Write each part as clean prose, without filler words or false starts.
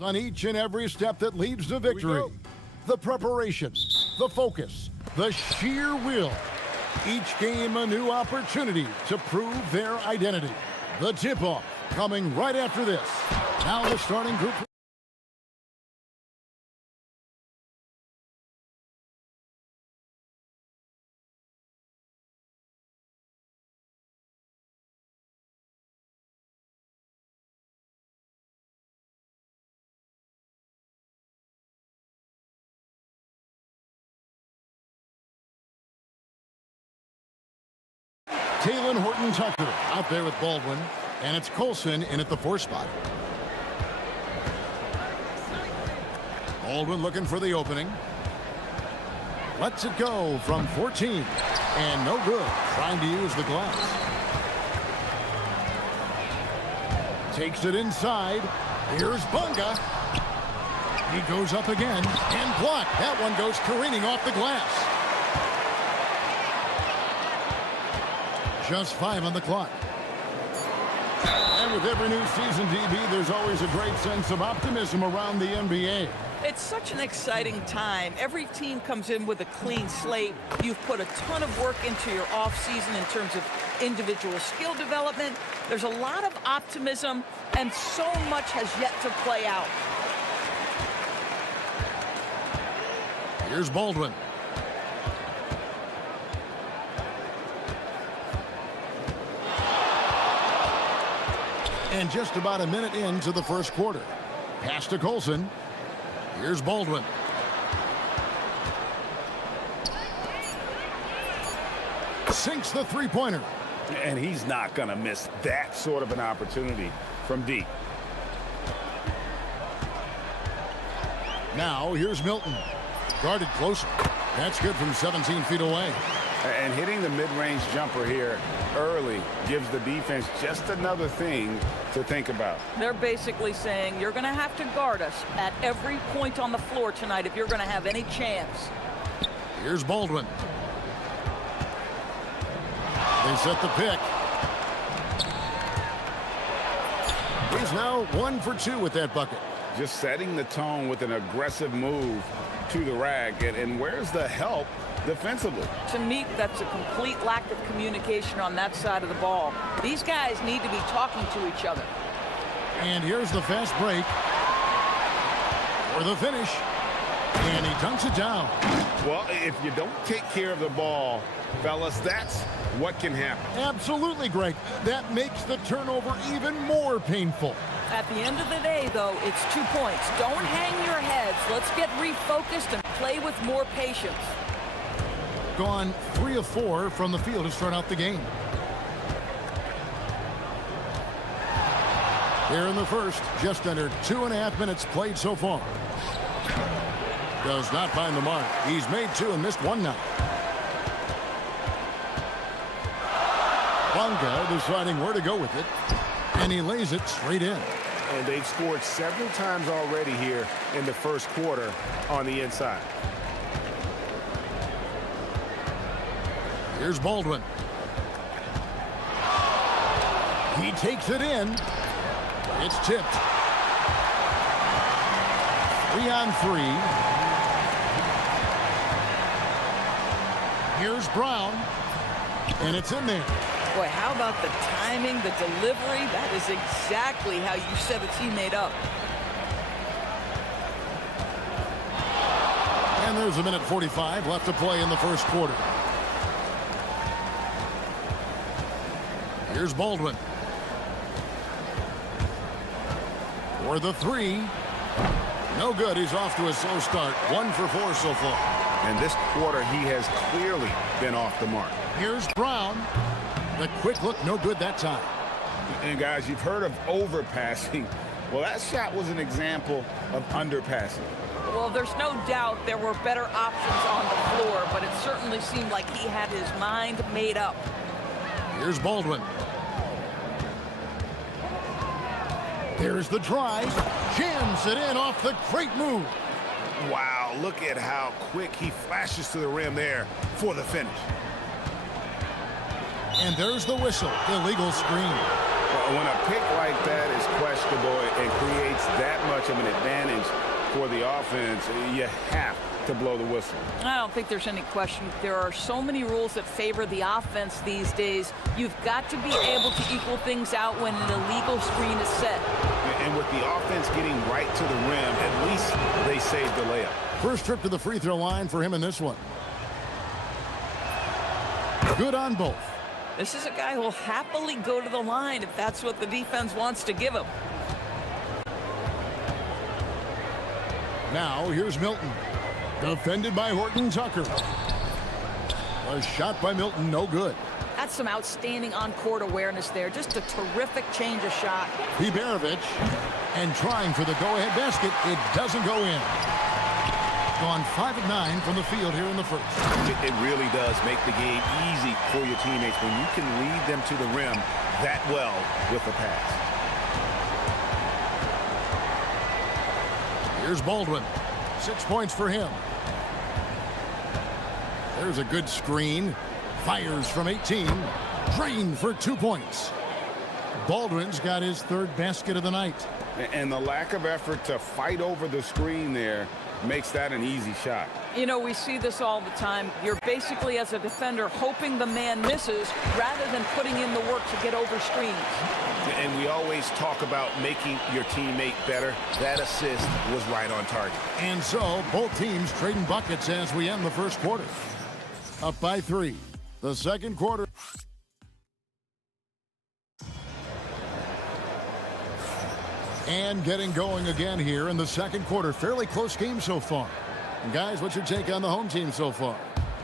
On each and every step that leads to victory. The preparation, the focus, the sheer will. Each game a new opportunity to prove their identity. The tip-off coming right after this. Now the starting group. Taylor Horton-Tucker out there with Baldwin, and it's Colson in at the 4 spot. Baldwin looking for the opening. Lets it go from 14, and no good, trying to use the glass. Takes it inside. Here's Bunga. He goes up again, and blocked. That one goes careening off the glass. Just 5 on the clock. And with every new season, DB, there's always a great sense of optimism around the NBA. It's such an exciting time. Every team comes in with a clean slate. You've put a ton of work into your offseason in terms of individual skill development. There's a lot of optimism, and so much has yet to play out. Here's Baldwin. And just about a minute into the first quarter. Pass to Colson. Here's Baldwin. Sinks the three-pointer. And he's not going to miss that sort of an opportunity from deep. Now here's Milton. Guarded closer. That's good from 17 feet away. And hitting the mid-range jumper here early gives the defense just another thing to think about. They're basically saying you're going to have to guard us at every point on the floor tonight if you're going to have any chance. Here's Baldwin. They set the pick. He's now 1 for 2 with that bucket. Just setting the tone with an aggressive move to the rack. And where's the help defensively? To me, that's a complete lack of communication on that side of the ball. These guys need to be talking to each other. And here's the fast break for the finish. And he dunks it down. Well, if you don't take care of the ball, fellas, that's what can happen. Absolutely, Greg. That makes the turnover even more painful. At the end of the day, though, it's 2 points. Don't hang your heads. Let's get refocused and play with more patience. Gone 3 of 4 from the field to start out the game. Here in the first, just under 2.5 minutes played so far. Does not find the mark. He's made 2 and missed 1 now. Bunga deciding where to go with it, and he lays it straight in. And they've scored several times already here in the first quarter on the inside. Here's Baldwin. He takes it in. It's tipped. 3 on 3. Here's Brown. And it's in there. Boy, how about the timing, the delivery? That is exactly how you set a teammate up. And there's a minute 45 left to play in the first quarter. Here's Baldwin. For the 3. No good. He's off to a slow start. 1 for 4 so far. And this quarter, he has clearly been off the mark. Here's Brown. The quick look, no good that time. And guys, you've heard of overpassing. Well, that shot was an example of underpassing. Well, there's no doubt there were better options on the floor, but it certainly seemed like he had his mind made up. Here's Baldwin. There's the drive. Jams it in off the great move. Wow, look at how quick he flashes to the rim there for the finish. And there's the whistle. Illegal screen. When a pick like that is questionable and creates that much of an advantage for the offense, you have to blow the whistle. I don't think there's any question. There are so many rules that favor the offense these days. You've got to be able to equal things out when an illegal screen is set. And with the offense getting right to the rim, at least they saved the layup. First trip to the free throw line for him in this one. Good on both. This is a guy who will happily go to the line if that's what the defense wants to give him. Now here's Milton. Defended by Horton Tucker. A shot by Milton, no good. That's some outstanding on-court awareness there. Just a terrific change of shot. Ibarovich, and trying for the go-ahead basket. It doesn't go in. Gone 5 of 9 from the field here in the first. It really does make the game easy for your teammates when you can lead them to the rim that well with a pass. Here's Baldwin. 6 points for him. There's a good screen. Fires from 18. Drained for 2 points. Baldwin's got his third basket of the night. And the lack of effort to fight over the screen there makes that an easy shot. You know, we see this all the time. You're basically, as a defender, hoping the man misses rather than putting in the work to get over screens. And we always talk about making your teammate better. That assist was right on target. And so, both teams trading buckets as we end the first quarter. Up by 3. The second quarter. And getting going again here in the second quarter. Fairly close game so far. And guys, what's your take on the home team so far?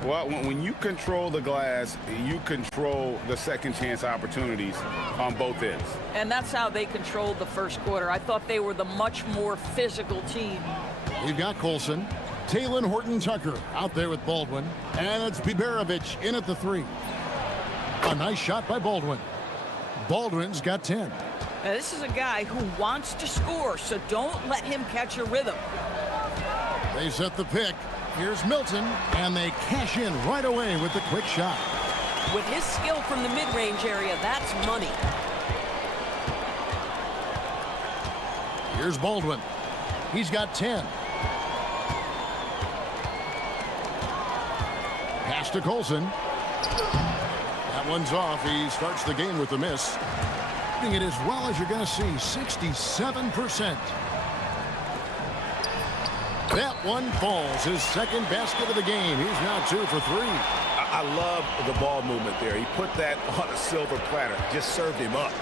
Well, when you control the glass, you control the second chance opportunities on both ends. And that's how they controlled the first quarter. I thought they were the much more physical team. We've got Colson, Talon Horton Tucker out there with Baldwin, and it's Biberovich in at the 3. A nice shot by Baldwin. Baldwin's got 10. Now, this is a guy who wants to score, so don't let him catch a rhythm. They set the pick. Here's Milton, and they cash in right away with the quick shot. With his skill from the mid-range area, that's money. Here's Baldwin. He's got 10. Pass to Colson. That one's off. He starts the game with the miss. Hitting it as well as you're going to see, 67%. That one falls. His second basket of the game. He's now 2 for 3. I love the ball movement there. He put that on a silver platter. Just served him up.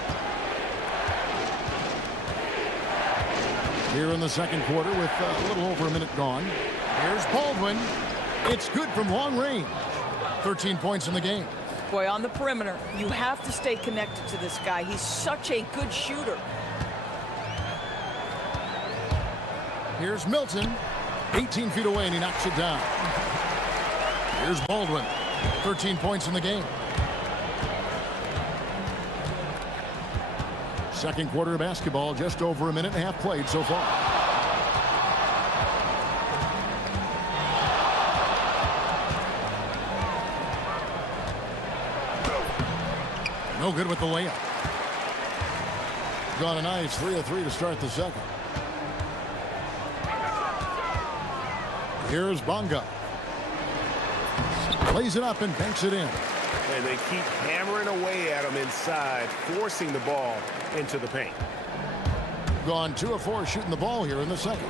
Here in the second quarter with a little over a minute gone. Here's Baldwin. It's good from long range. 13 points in the game. Boy, on the perimeter, you have to stay connected to this guy. He's such a good shooter. Here's Milton. 18 feet away, and he knocks it down. Here's Baldwin. 13 points in the game. Second quarter of basketball, just over a minute and a half played so far. No good with the layup. Gone a nice 3 of 3 to start the second. Here's Bonga. Plays it up and banks it in. And they keep hammering away at him inside, forcing the ball into the paint. Gone 2 of 4 shooting the ball here in the second.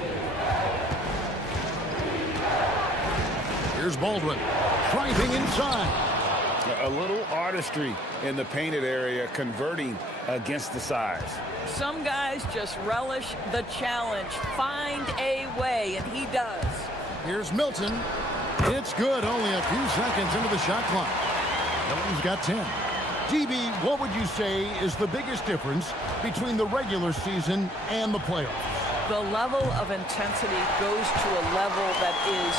Here's Baldwin. Driving inside. A little artistry in the painted area, converting against the size. Some guys just relish the challenge. Find a way, and he does. Here's Milton. It's good. Only a few seconds into the shot clock. Milton's got 10. DB, what would you say is the biggest difference between the regular season and the playoffs? The level of intensity goes to a level that is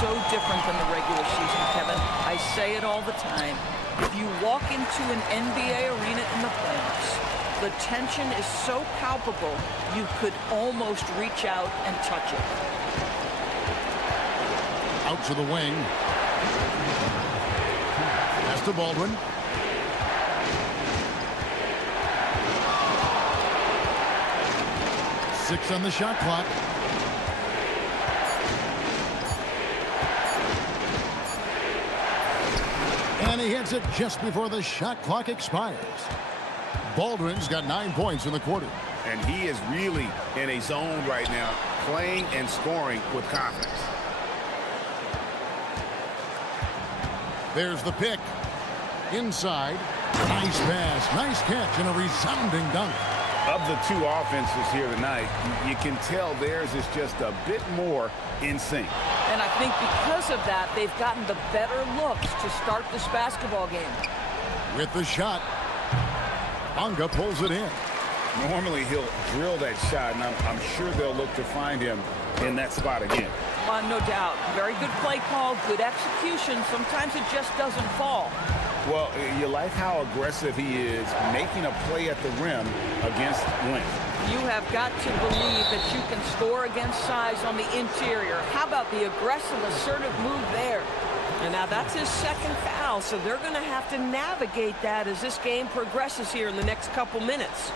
so different than the regular season, Kevin. I say it all the time. If you walk into an NBA arena in the playoffs, the tension is so palpable, you could almost reach out and touch it. Out to the wing. Pass to Baldwin. 6 on the shot clock. And he hits it just before the shot clock expires. Baldwin's got 9 points in the quarter. And he is really in a zone right now, playing and scoring with confidence. There's the pick. Inside. Nice pass, nice catch, and a resounding dunk. Of the two offenses here tonight, you can tell theirs is just a bit more in sync. And I think because of that, they've gotten the better looks to start this basketball game. With the shot, Bonga pulls it in. Normally he'll drill that shot, and I'm sure they'll look to find him in that spot again. No doubt. Very good play call, good execution. Sometimes it just doesn't fall. Well, you like how aggressive he is making a play at the rim against length. You have got to believe that you can score against size on the interior. How about the aggressive, assertive move there? And now that's his second foul, so they're going to have to navigate that as this game progresses here in the next couple minutes.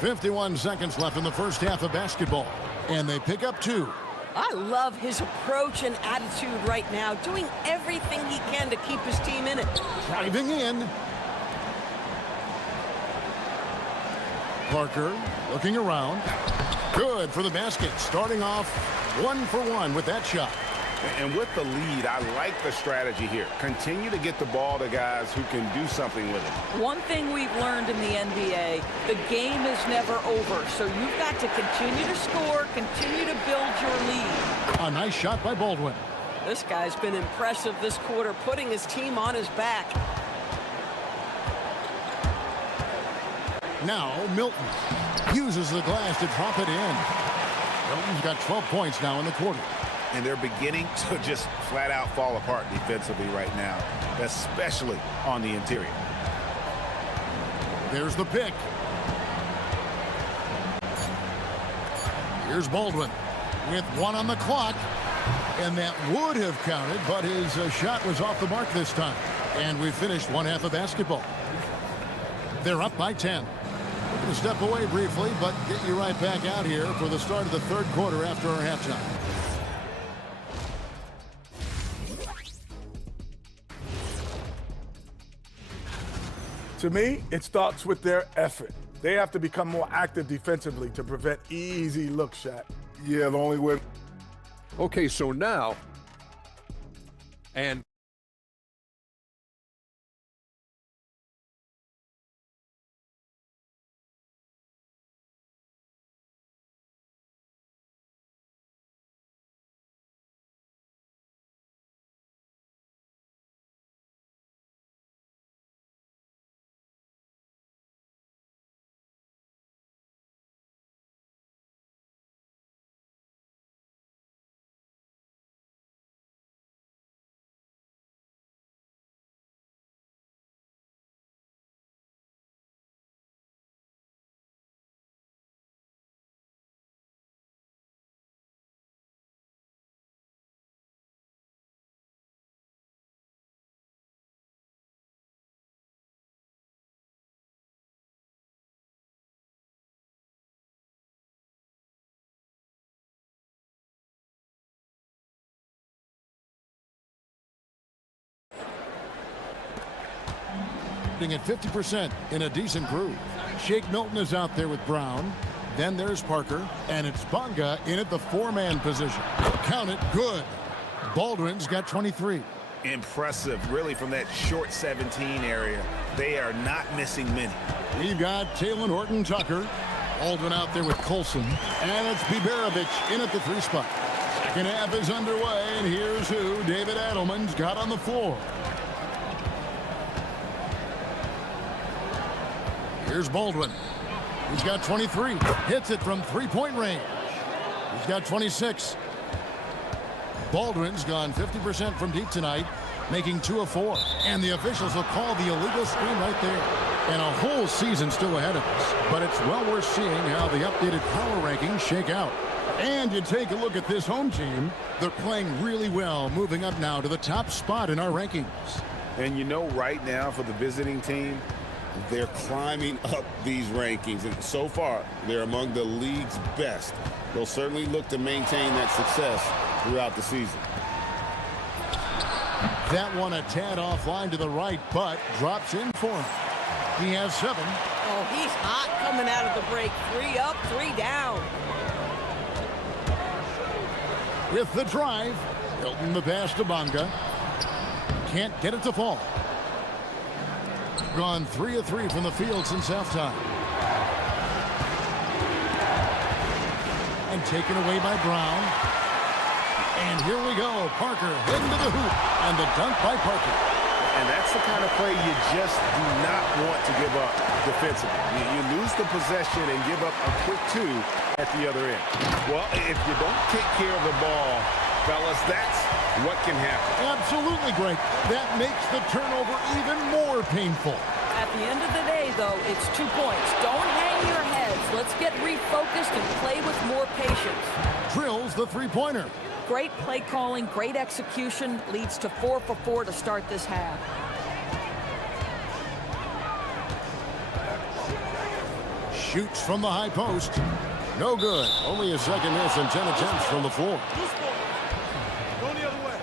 51 seconds left in the first half of basketball, and they pick up 2. I love his approach and attitude right now, doing everything he can to keep his team in it. Driving in. Parker looking around. Good for the basket, starting off 1 for 1 with that shot. And with the lead, I like the strategy here. Continue to get the ball to guys who can do something with it. One thing we've learned in the NBA, the game is never over. So you've got to continue to score, continue to build your lead. A nice shot by Baldwin. This guy's been impressive this quarter, putting his team on his back. Now Milton uses the glass to drop it in. Milton's got 12 points now in the quarter. And they're beginning to just flat out fall apart defensively right now, especially on the interior. There's the pick. Here's Baldwin with 1 on the clock. And that would have counted, but his shot was off the mark this time. And we finished one half of basketball. They're up by 10. We're going to step away briefly, but get you right back out here for the start of the third quarter after our halftime. To me, it starts with their effort. They have to become more active defensively to prevent easy look shot. Yeah, the only way. Okay, so now, and at 50% in a decent groove. Shake Milton is out there with Brown. Then there's Parker, and it's Bonga in at the 4-man position. Count it, good. Baldwin's got 23. Impressive, really, from that short 17 area. They are not missing many. We've got Taylor Horton-Tucker. Baldwin out there with Colson. And it's Biberovic in at the 3 spot. Second half is underway, and here's who David Adelman's got on the floor. Here's Baldwin. He's got 23. Hits it from 3-point range. He's got 26. Baldwin's gone 50% from deep tonight, making 2 of 4. And the officials will call the illegal screen right there. And a whole season still ahead of us. But it's well worth seeing how the updated power rankings shake out. And you take a look at this home team. They're playing really well, moving up now to the top spot in our rankings. And you know, right now for the visiting team, they're climbing up these rankings, and so far, they're among the league's best. They'll certainly look to maintain that success throughout the season. That one a tad offline to the right, but drops in for him. He has 7. Oh, he's hot coming out of the break. 3 up, 3 down. With the drive, Hilton the pass to Bonga. Can't get it to fall. Gone 3 of 3 from the field since halftime. And taken away by Brown. And here we go. Parker heading to the hoop. And the dunk by Parker. And that's the kind of play you just do not want to give up defensively. You lose the possession and give up a quick 2 at the other end. Well, if you don't take care of the ball, fellas, that's what can happen. Absolutely great. That makes the turnover even more painful. At the end of the day, though, it's 2 points. Don't hang your heads. Let's get refocused and play with more patience. Drills the three-pointer. Great play calling, great execution, leads to 4 for 4 to start this half. Shoots from the high post. No good. Only a second miss and 10 attempts from the floor. Go the other way.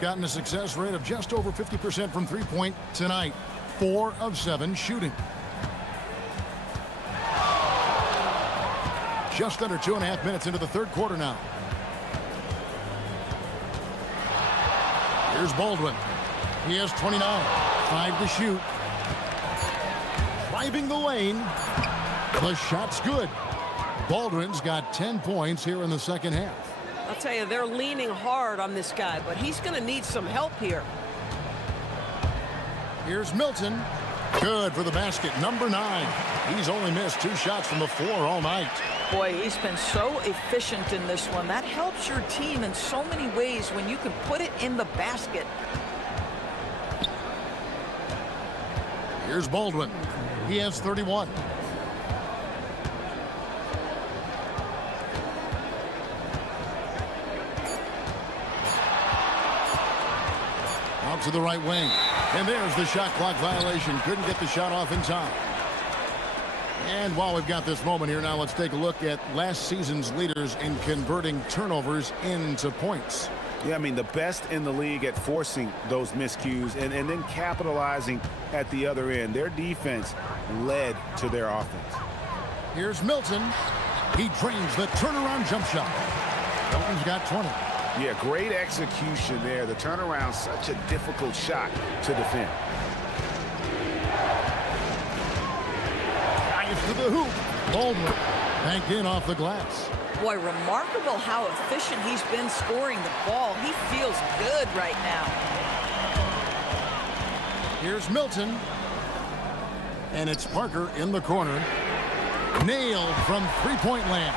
Gotten a success rate of just over 50% from three-point tonight. 4 of 7 shooting. Just under 2.5 minutes into the third quarter now. Here's Baldwin. He has 29. 5 to shoot. Driving the lane. The shot's good. Baldwin's got 10 points here in the second half. I'll tell you, they're leaning hard on this guy, but he's going to need some help here. Here's Milton. Good for the basket, number 9. He's only missed 2 shots from the floor all night. Boy, he's been so efficient in this one. That helps your team in so many ways when you can put it in the basket. Here's Baldwin. He has 31. Out to the right wing. And there's the shot clock violation. Couldn't get the shot off in time. And while we've got this moment here now, let's take a look at last season's leaders in converting turnovers into points. Yeah, I mean, the best in the league at forcing those miscues and then capitalizing at the other end. Their defense led to their offense. Here's Milton. He drains the turnaround jump shot. Milton's got 20. Yeah, great execution there. The turnaround, such a difficult shot to defend. Drives to the hoop. Baldwin banked in off the glass. Boy, remarkable how efficient he's been scoring the ball. He feels good right now. Here's Milton. And it's Parker in the corner. Nailed from three-point land.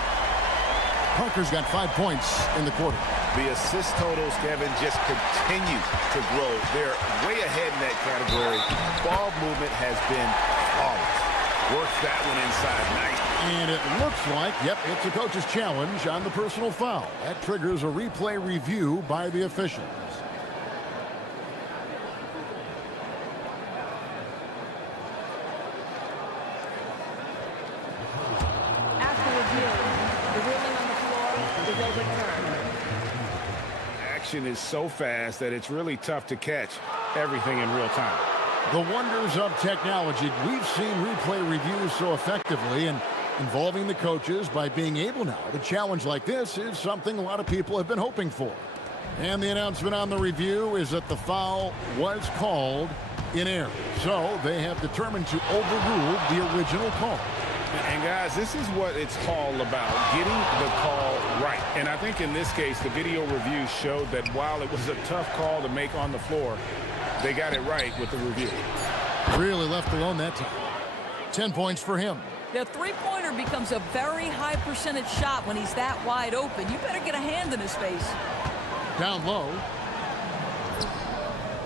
Parker's got 5 points in the quarter. The assist totals, Kevin, just continue to grow. They're way ahead in that category. Ball movement has been flawless. Works that one inside nice. And it looks like, yep, it's a coach's challenge on the personal foul. That triggers a replay review by the officials. After review, the ruling on the floor is overturned. Action is so fast that it's really tough to catch everything in real time. The wonders of technology. We've seen replay reviews so effectively, and involving the coaches by being able now to challenge like this is something a lot of people have been hoping for. And the announcement on the review is that the foul was called in error. So they have determined to overrule the original call. And guys, this is what it's all about, getting the call right. And I think in this case, the video review showed that while it was a tough call to make on the floor, they got it right with the review. Really left alone that time. 10 points for him. The three-pointer becomes a very high percentage shot when he's that wide open. You better get a hand in his face. Down low.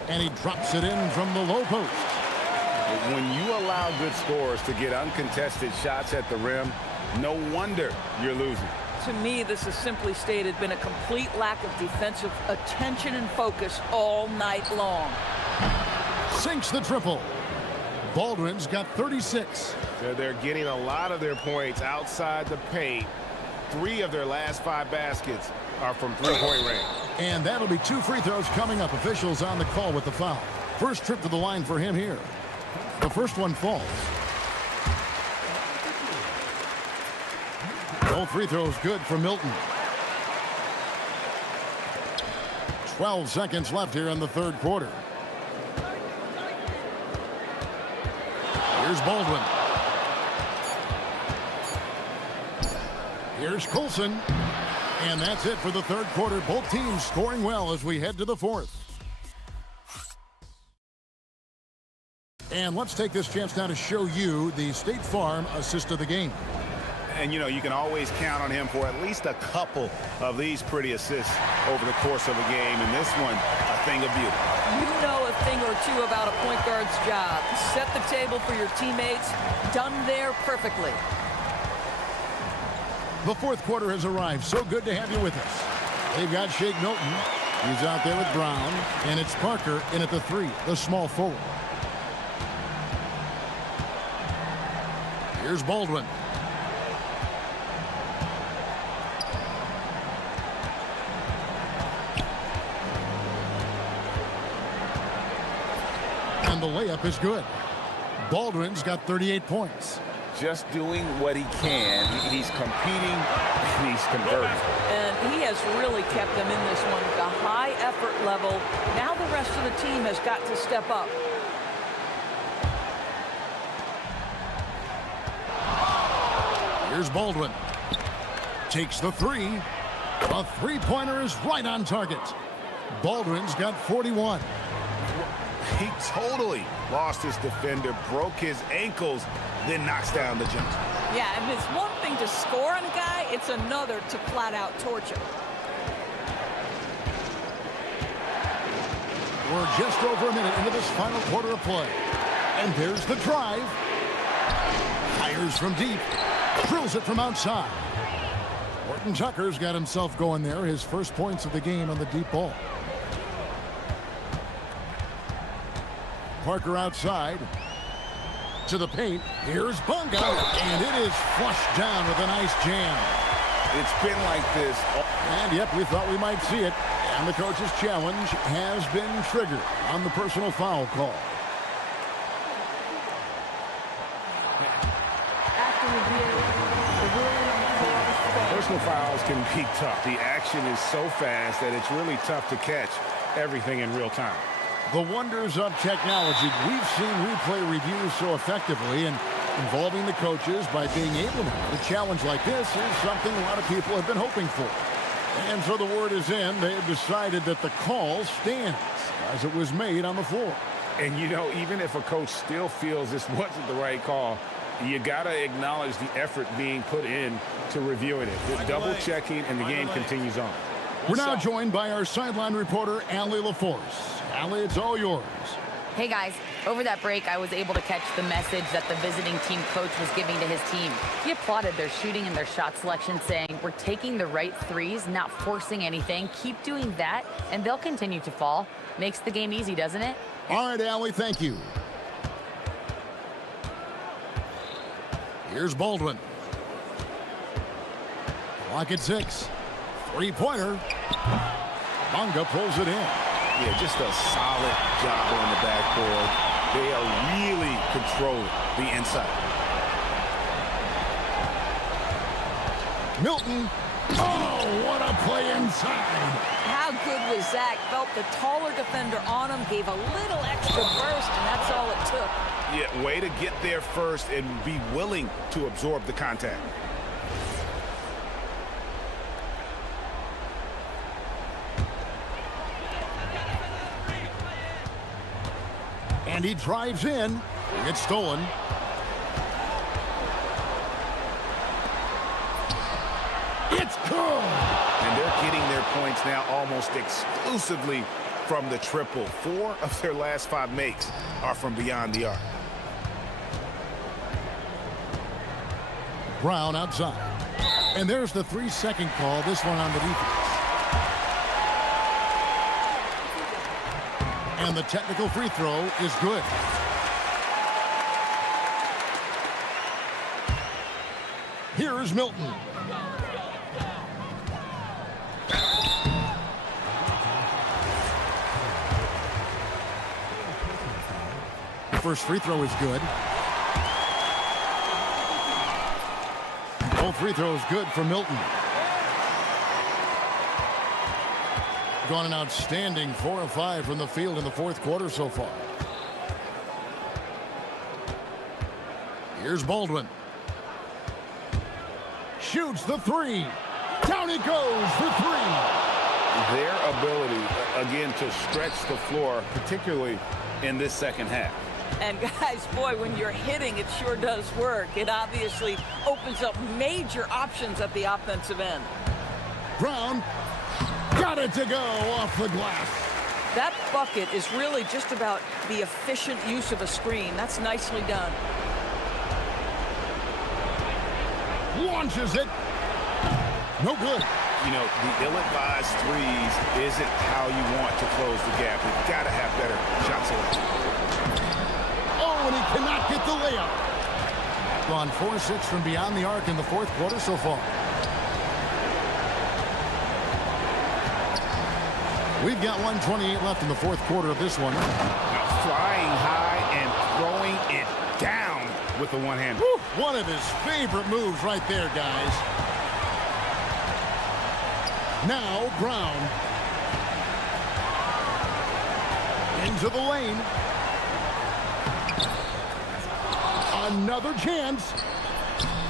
And he drops it in from the low post. When you allow good scorers to get uncontested shots at the rim, no wonder you're losing. To me, this has simply stated been a complete lack of defensive attention and focus all night long. Sinks the triple. Baldwin's got 36. They're getting a lot of their points outside the paint. 3 of their last 5 baskets are from three-point range. And that'll be 2 free throws coming up. Officials on the call with the foul. First trip to the line for him here. The first one falls. Both free throws good for Milton. 12 seconds left here in the third quarter. Here's Baldwin. Here's Coulson. And that's it for the third quarter. Both teams scoring well as we head to the fourth. And let's take this chance now to show you the State Farm assist of the game. And, you know, you can always count on him for at least a couple of these pretty assists over the course of a game. And this one, a thing of beauty. You know a thing or two about a point guard's job. Set the table for your teammates. Done there perfectly. The fourth quarter has arrived. So good to have you with us. They've got Shake Milton. He's out there with Brown. And it's Parker in at the 3, the small forward. Here's Baldwin. And the layup is good. Baldwin's got 38 points. Just doing what he can. He's competing, and he's converting. And he has really kept them in this one. The high effort level. Now the rest of the team has got to step up. Here's Baldwin. Takes the 3. A three-pointer is right on target. Baldwin's got 41. He totally lost his defender, broke his ankles, then knocks down the jumper. Yeah, and it's one thing to score on a guy, it's another to flat-out torture. We're just over a minute into this final quarter of play. And there's the drive. Fires from deep. Drills it from outside. Horton Tucker's got himself going there. His first points of the game on the deep ball. Parker outside. To the paint. Here's Bunga. And it is flushed down with a nice jam. It's been like this. And yep, we thought we might see it. And the coach's challenge has been triggered on the personal foul call. After review, the ruling on the floor stands. Personal fouls can be tough. The action is so fast that it's really tough to catch everything in real time. The wonders of technology. We've seen replay reviews so effectively and involving the coaches by being able to. A challenge like this is something a lot of people have been hoping for. And so the word is in. They have decided that the call stands as it was made on the floor. And, you know, even if a coach still feels this wasn't the right call, you got to acknowledge the effort being put in to reviewing it. Just double-checking, and the game continues on. We're now joined by our sideline reporter, Allie LaForce. Allie, it's all yours. Hey guys, over that break I was able to catch the message that the visiting team coach was giving to his team. He applauded their shooting and their shot selection, saying, "We're taking the right threes, not forcing anything. Keep doing that, and they'll continue to fall." Makes the game easy, doesn't it? All right, Allie, thank you. Here's Baldwin. Clock at 6. Three-pointer. Bunga pulls it in. Yeah, just a solid job on the backboard. They are really controlling the inside. Milton. Oh, what a play inside. How good was Zach? Felt the taller defender on him, gave a little extra burst, and that's all it took. Yeah, way to get there first and be willing to absorb the contact. And he drives in. It's stolen. It's good. And they're getting their points now almost exclusively from the triple. 4 of their last 5 makes are from beyond the arc. Brown outside. And there's the 3-second call, this one on the defense. And the technical free throw is good. Here's Milton. The first free throw is good. Both free throws good for Milton. Gone an outstanding 4 of 5 from the field in the fourth quarter so far. Here's Baldwin. Shoots the three. Down it goes for three. Their ability, again, to stretch the floor, particularly in this second half. And guys, boy, when you're hitting, it sure does work. It obviously opens up major options at the offensive end. Brown got it to go off the glass. That bucket is really just about the efficient use of a screen. That's nicely done. Launches it. No good. You know, the ill-advised threes isn't how you want to close the gap. You've got to have better shot selection. Oh, and he cannot get the layup. Gone 4-6 from beyond the arc in the fourth quarter so far. We've got 1:28 left in the fourth quarter of this one. Flying high and throwing it down with the one hand. Woo, one of his favorite moves right there, guys. Now Brown. Into the lane. Another chance.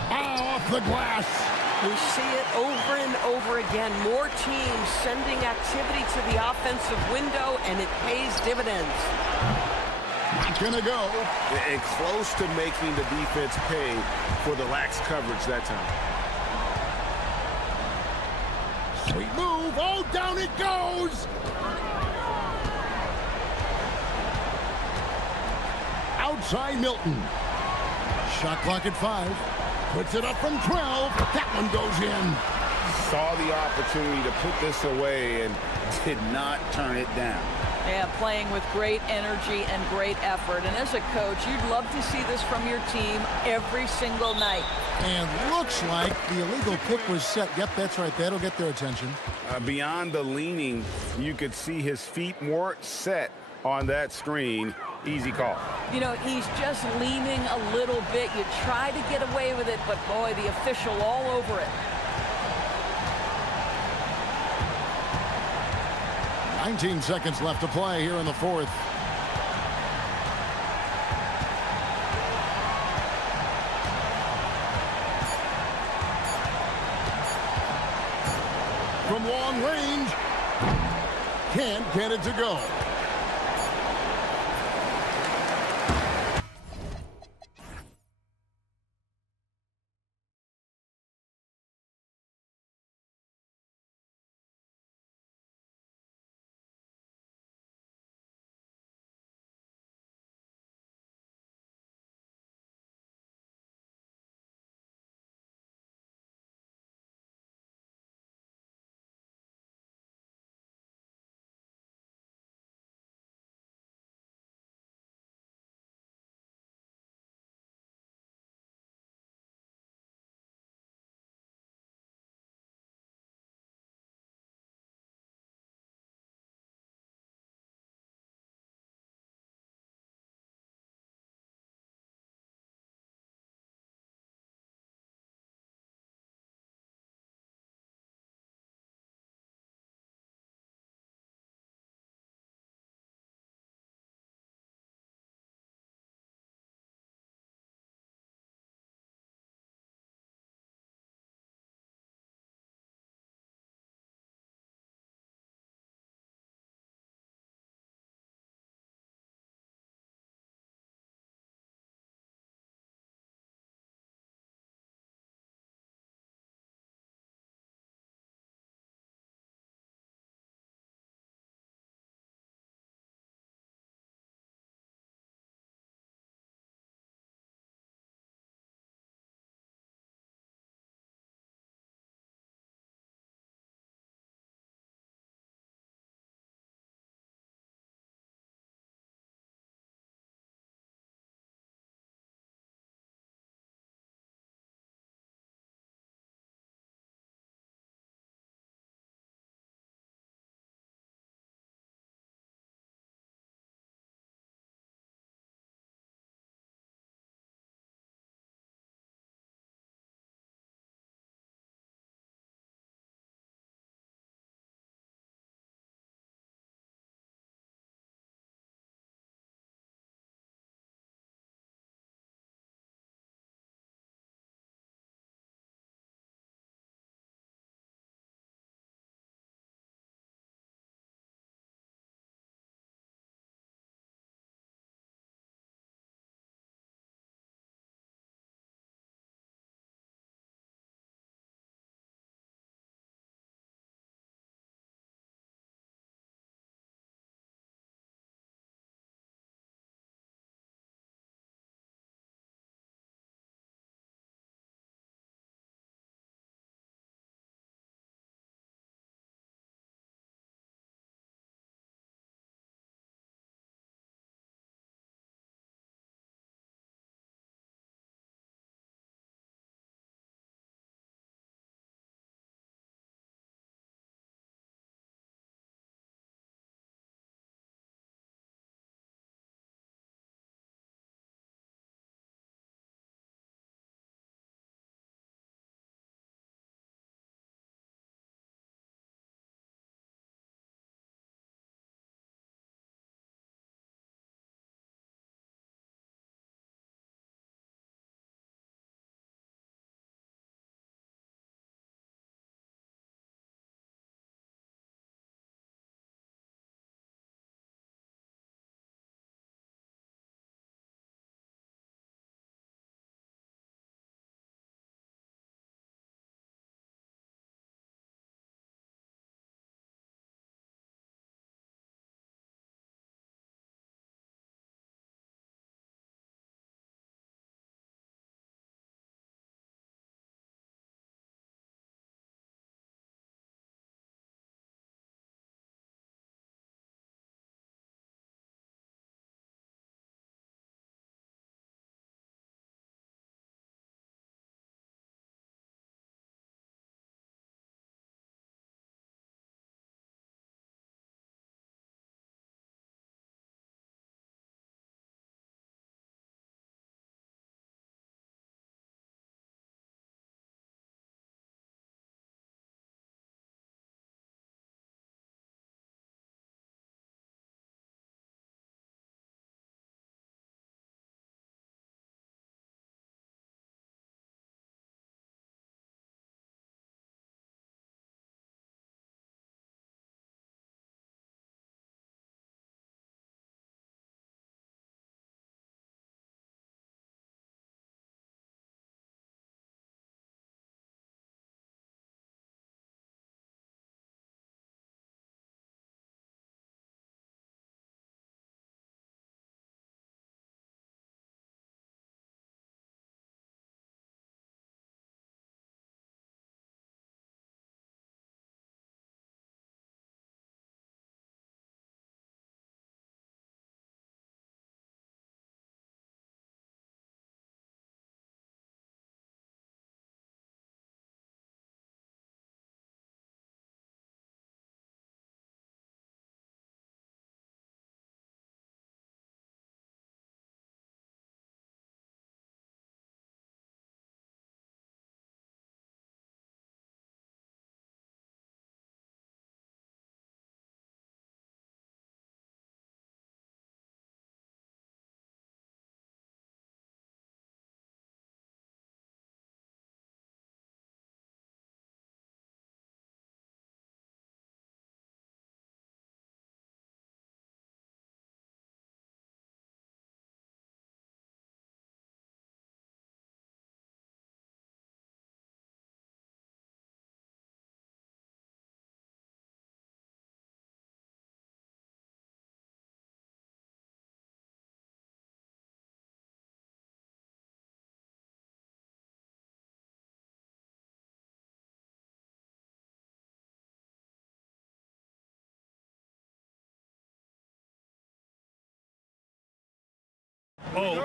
Off the glass. We see it over and over again. More teams sending activity to the offensive window, and it pays dividends. Not gonna go. And close to making the defense pay for the lax coverage that time. Sweet move. Oh, down it goes. Outside Milton. Shot clock at 5. Puts it up from 12. That one goes in. Saw the opportunity to put this away and did not turn it down. Yeah, playing with great energy and great effort. And as a coach, you'd love to see this from your team every single night. And looks like the illegal kick was set. Yep, that's right. That'll get their attention. Beyond the leaning, you could see his feet weren't set on that screen. Easy call. You know, he's just leaning a little bit. You try to get away with it, but boy, the official all over it. 19 seconds left to play here in the fourth. From long range. Can't get it to go.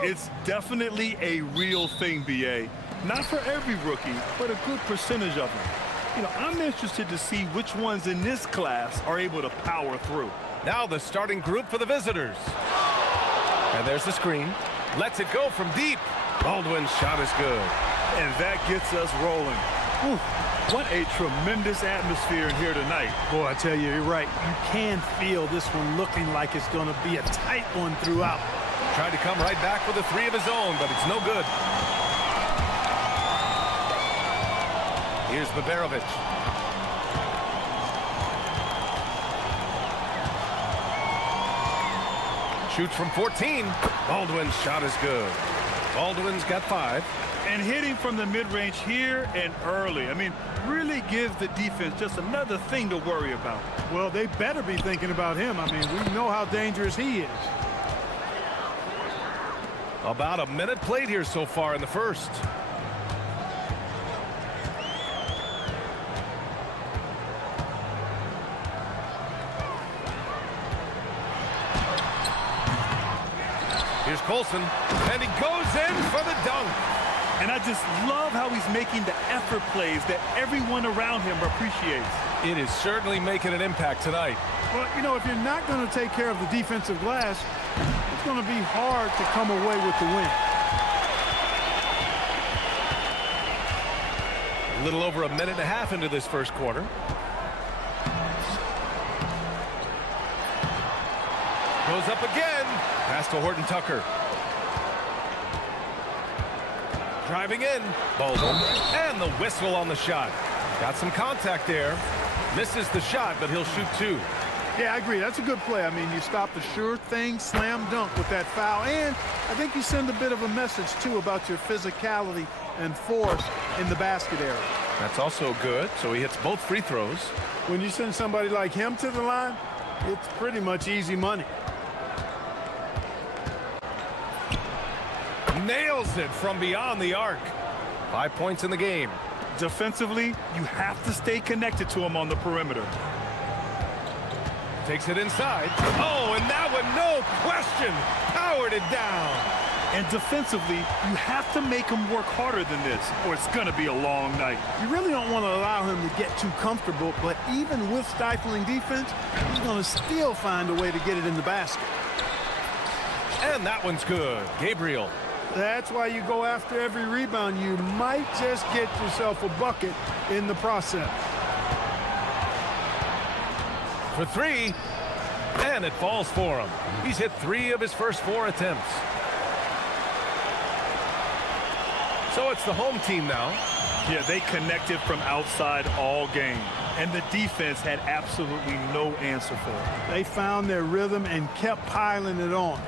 it's definitely a real thing, BA. Not for every rookie, but a good percentage of them. You know, I'm interested to see which ones in this class are able to power through. Now the starting group for the visitors. And there's the screen. Lets it go from deep. Baldwin's shot is good. And that gets us rolling. Whew, what a tremendous atmosphere in here tonight. Boy, I tell you, you're right. You can feel this one looking like it's going to be a tight one throughout. Tried to come right back with a three of his own, but it's no good. Here's Baberovic. Shoots from 14. Baldwin's shot is good. Baldwin's got 5. And hitting from the mid-range here and early. I mean, really gives the defense just another thing to worry about. Well, they better be thinking about him. I mean, we know how dangerous he is. About a minute played here so far in the first. Here's Colson, and he goes in for the dunk. And I just love how he's making the effort plays that everyone around him appreciates. It is certainly making an impact tonight. Well, you know, if you're not going to take care of the defensive glass, it's going to be hard to come away with the win. A little over a minute and a half into this first quarter. Goes up again. Pass to Horton Tucker. Driving in. Baldwin. And the whistle on the shot. Got some contact there. Misses the shot, but he'll shoot 2. Yeah, I agree. That's a good play. I mean, you stop the sure thing, slam dunk with that foul. And I think you send a bit of a message, too, about your physicality and force in the basket area. That's also good. So he hits both free throws. When you send somebody like him to the line, it's pretty much easy money. Nails it from beyond the arc. 5 points in the game. Defensively, you have to stay connected to him on the perimeter. Takes it inside. Oh, and that one, no question, powered it down. And defensively, you have to make him work harder than this, or it's going to be a long night. You really don't want to allow him to get too comfortable, but even with stifling defense, he's going to still find a way to get it in the basket. And that one's good. Gabriel. That's why you go after every rebound. You might just get yourself a bucket in the process. For 3, and it falls for him. He's hit 3 of his first 4 attempts. So it's the home team now. Yeah, they connected from outside all game, and the defense had absolutely no answer for it. They found their rhythm and kept piling it on.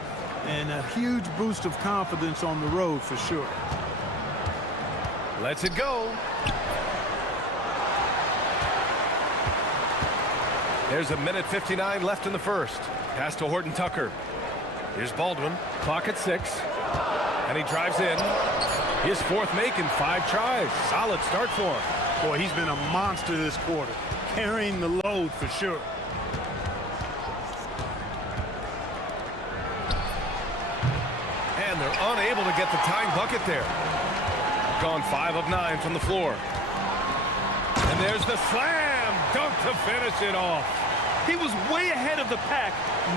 And a huge boost of confidence on the road for sure. Lets it go. There's a minute 59 left in the first. Pass to Horton Tucker. Here's Baldwin. Clock at 6. And he drives in. His 4th make in 5 tries. Solid start for him. Boy, he's been a monster this quarter. Carrying the load for sure. And they're unable to get the tying bucket there. Gone 5 of 9 from the floor. And there's the slam dunk to finish it off. He was way ahead of the pack.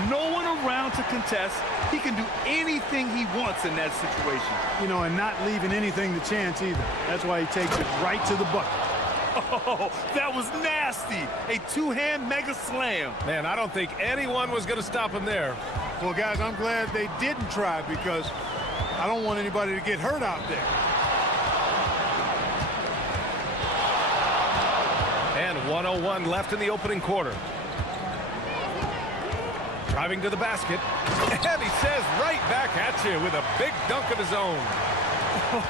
No one around to contest. He can do anything he wants in that situation. You know, and not leaving anything to chance either. That's why he takes it right to the bucket. Oh, that was nasty. A 2-hand mega slam. Man, I don't think anyone was going to stop him there. Well, guys, I'm glad they didn't try because I don't want anybody to get hurt out there. And 1:01 left in the opening quarter. Driving to the basket. And he says right back at you with a big dunk of his own.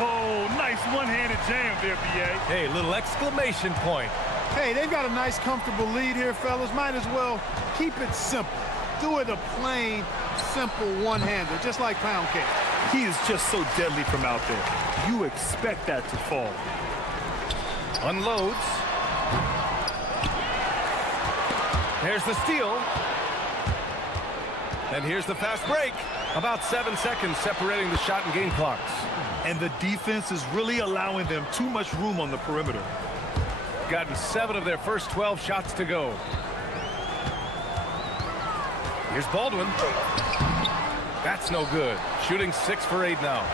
Oh, nice one-handed jam there, B.A. Hey, little exclamation point. Hey, they've got a nice, comfortable lead here, fellas. Might as well keep it simple. Do it a plain, simple one-hander, just like pound cake. He is just so deadly from out there. You expect that to fall. Unloads. There's the steal. And here's the fast break. About 7 seconds separating the shot and game clocks. And the defense is really allowing them too much room on the perimeter. Gotten 7 of their first 12 shots to go. Here's Baldwin. That's no good. Shooting 6 for 8 now.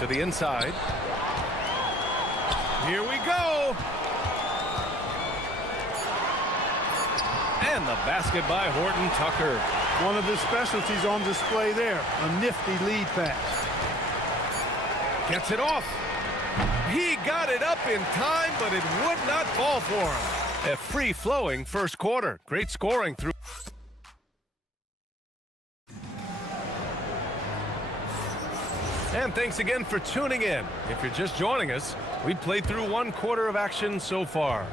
To the inside. Here we go. And the basket by Horton Tucker. One of his specialties on display there, a nifty lead pass. Gets it off. He got it up in time, but it would not fall for him. A free-flowing first quarter. Great scoring through. And thanks again for tuning in. If you're just joining us, we've played through 1 quarter of action so far.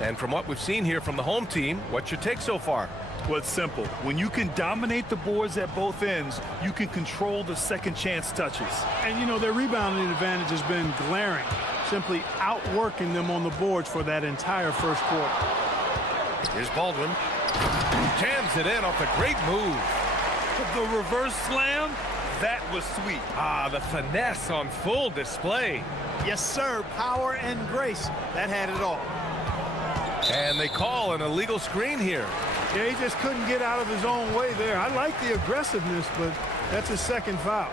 And from what we've seen here from the home team, what's your take so far? Well, it's simple. When you can dominate the boards at both ends, you can control the second chance touches. And, you know, their rebounding advantage has been glaring, simply outworking them on the boards for that entire first quarter. Here's Baldwin. Jams it in off a great move. The reverse slam, that was sweet. Ah, the finesse on full display. Yes, sir. Power and grace. That had it all. And they call an illegal screen here. Yeah, he just couldn't get out of his own way there. I like the aggressiveness, but that's his second foul.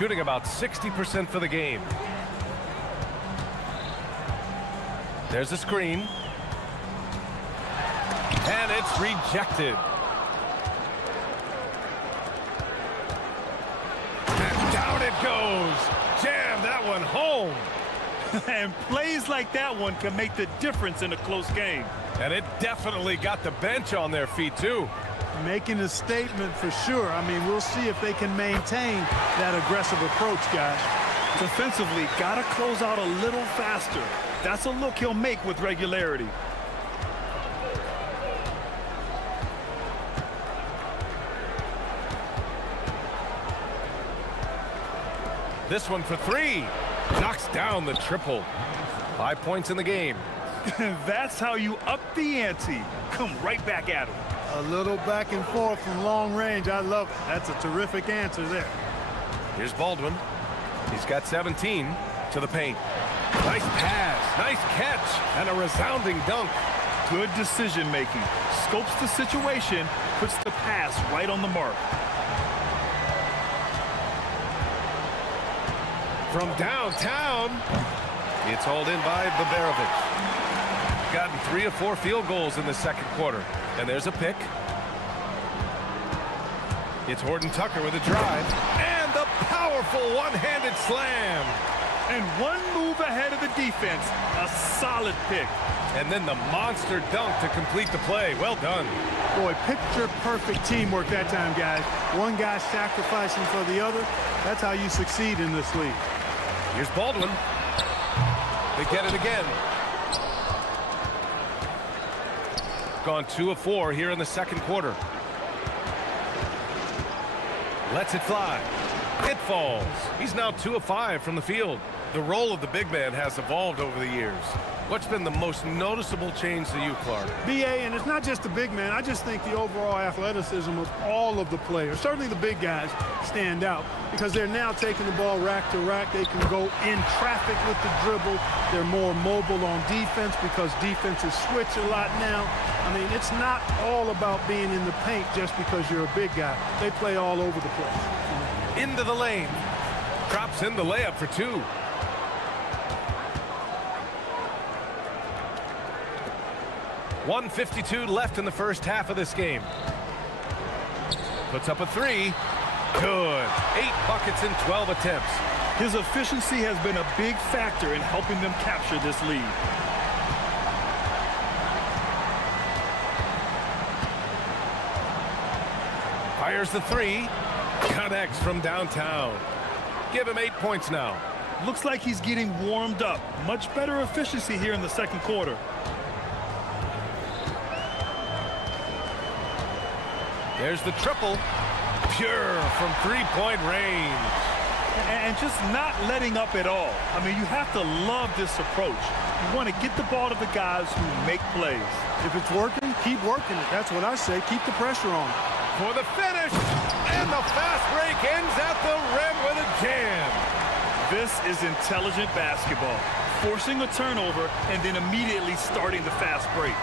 Shooting about 60% for the game. There's a screen. And it's rejected. And down it goes. Jam that one home. And plays like that one can make the difference in a close game. And it definitely got the bench on their feet, too. Making a statement for sure. I mean, we'll see if they can maintain that aggressive approach, guys. Defensively, got to close out a little faster. That's a look he'll make with regularity. This one for 3. Knocks down the triple. 5 points in the game. That's how you up the ante. Come right back at him. A little back and forth from long range. I love it. That's a terrific answer there. Here's Baldwin. He's got 17 to the paint. Nice pass, nice catch, and a resounding dunk. Good decision making. Scopes the situation, puts the pass right on the mark. From downtown, it's hauled in by Babarovich. Gotten 3 of 4 field goals in the second quarter. And there's a pick. It's Horton Tucker with a drive. And the powerful one-handed slam. And one move ahead of the defense. A solid pick. And then the monster dunk to complete the play. Well done. Boy, picture-perfect teamwork that time, guys. One guy sacrificing for the other. That's how you succeed in this league. Here's Baldwin. They get it again. Gone 2 of 4 here in the second quarter. Lets it fly. It falls. He's now 2 of 5 from the field. The role of the big man has evolved over the years. What's been the most noticeable change to you, Clark? BA, and it's not just the big man. I just think the overall athleticism of all of the players, certainly the big guys, stand out because they're now taking the ball rack to rack. They can go in traffic with the dribble. They're more mobile on defense because defenses switch a lot now. I mean, it's not all about being in the paint just because you're a big guy. They play all over the place. Into the lane. Drops in the layup for 2. .152 left in the first half of this game. Puts up a 3. Good. 8 buckets in 12 attempts. His efficiency has been a big factor in helping them capture this lead. Fires the 3. Connects from downtown. Give him 8 points now. Looks like he's getting warmed up. Much better efficiency here in the second quarter. There's the triple. Pure from 3-point range. and just not letting up at all. I mean, you have to love this approach. You want to get the ball to the guys who make plays. If it's working, keep working it. That's what I say. Keep the pressure on. For the finish, and the fast break ends at the rim with a jam. This is intelligent basketball. Forcing a turnover and then immediately starting the fast break.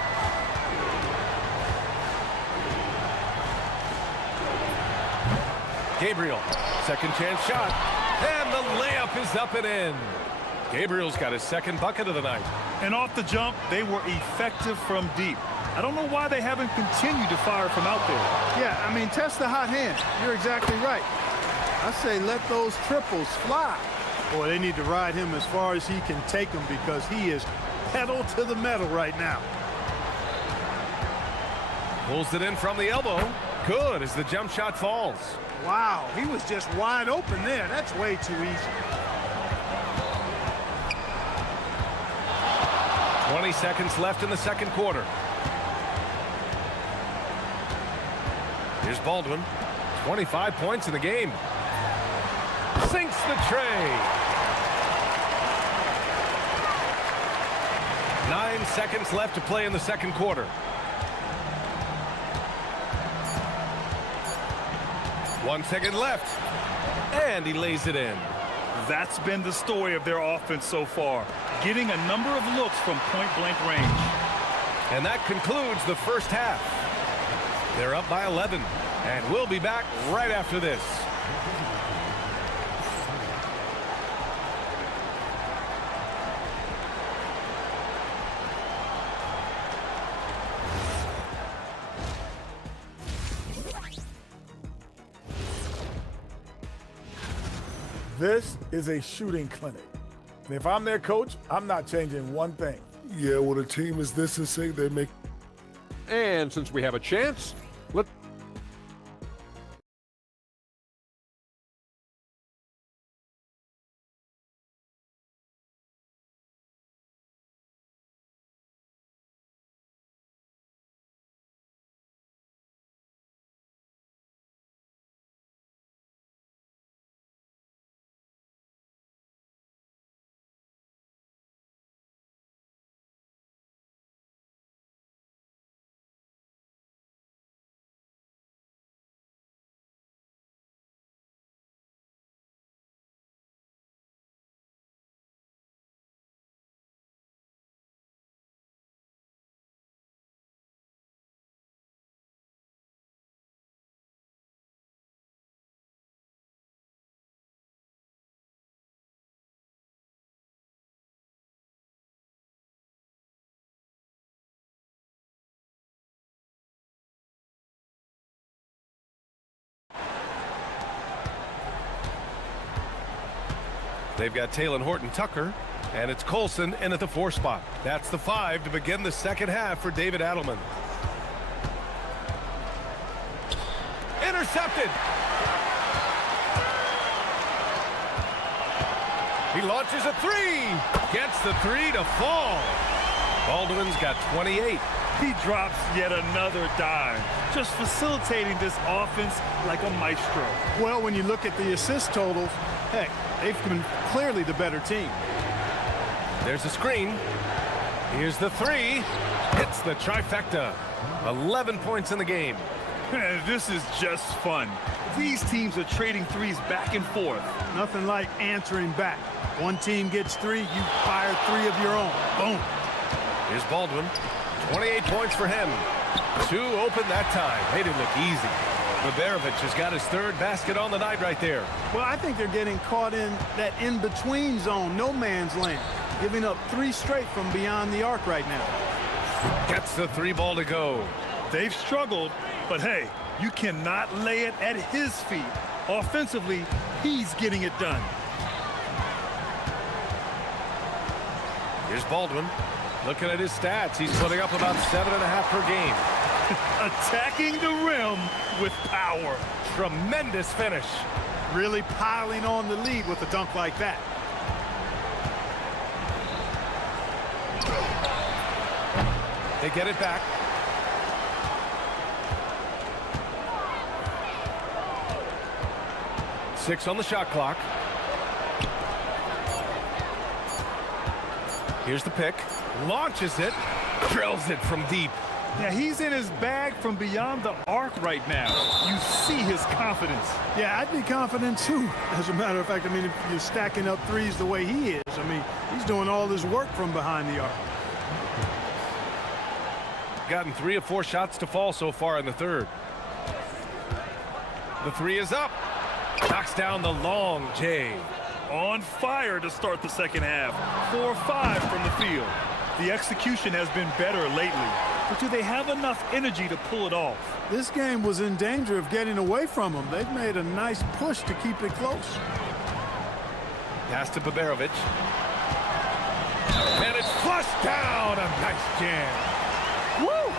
Gabriel, second chance shot, and the layup is up and in. Gabriel's got his second bucket of the night. And off the jump, they were effective from deep. I don't know why they haven't continued to fire from out there. Yeah, I mean, test the hot hand. You're exactly right. I say let those triples fly. Boy, they need to ride him as far as he can take them because he is pedal to the metal right now. Pulls it in from the elbow. Good as the jump shot falls. Wow, he was just wide open there. That's way too easy. 20 seconds left in the second quarter. Here's Baldwin. 25 points in the game. Sinks the tray. 9 seconds left to play in the second quarter. 1 second left. And he lays it in. That's been the story of their offense so far, getting a number of looks from point-blank range. And that concludes the first half. They're up by 11, and we'll be back right after this. This is a shooting clinic. And if I'm their coach, I'm not changing one thing. Yeah, when a team is this insane, they make... And since we have a chance, let... They've got Taylor Horton-Tucker, and it's Colson in at the 4 spot. That's the 5 to begin the second half for David Adelman. Intercepted. He launches a 3. Gets the 3 to fall. Baldwin's got 28. He drops yet another dime, just facilitating this offense like a maestro. Well, when you look at the assist totals, heck, they've been clearly the better team. There's a screen. Here's the 3. Hits the trifecta. 11 points in the game. This is just fun. These teams are trading threes back and forth. Nothing like answering back. One team gets 3, you fire 3 of your own. Boom. Here's Baldwin. 28 points for him. 2 open that time. Made it look easy. Baberovic has got his 3rd basket on the night right there. Well, I think they're getting caught in that in-between zone, no man's land, giving up 3 straight from beyond the arc right now. Gets the 3 ball to go. They've struggled, but hey, you cannot lay it at his feet. Offensively, he's getting it done. Here's Baldwin. Looking at his stats, he's putting up about 7.5 per game. Attacking the rim with power. Tremendous finish. Really piling on the lead with a dunk like that. They get it back. Six on the shot clock. Here's the pick. Launches it. Drills it from deep. Yeah, he's in his bag from beyond the arc right now. You see his confidence. Yeah, I'd be confident too. As a matter of fact, I mean, if you're stacking up threes the way he is, I mean, he's doing all this work from behind the arc. Gotten 3 of 4 shots to fall so far in the third. The three is up. Knocks down the long J. On fire to start the second half. 4-5 from the field. The execution has been better lately. But do they have enough energy to pull it off? This game was in danger of getting away from them. They've made a nice push to keep it close. Pass to Baberovic. And it's flushed down. A nice jam. Woo!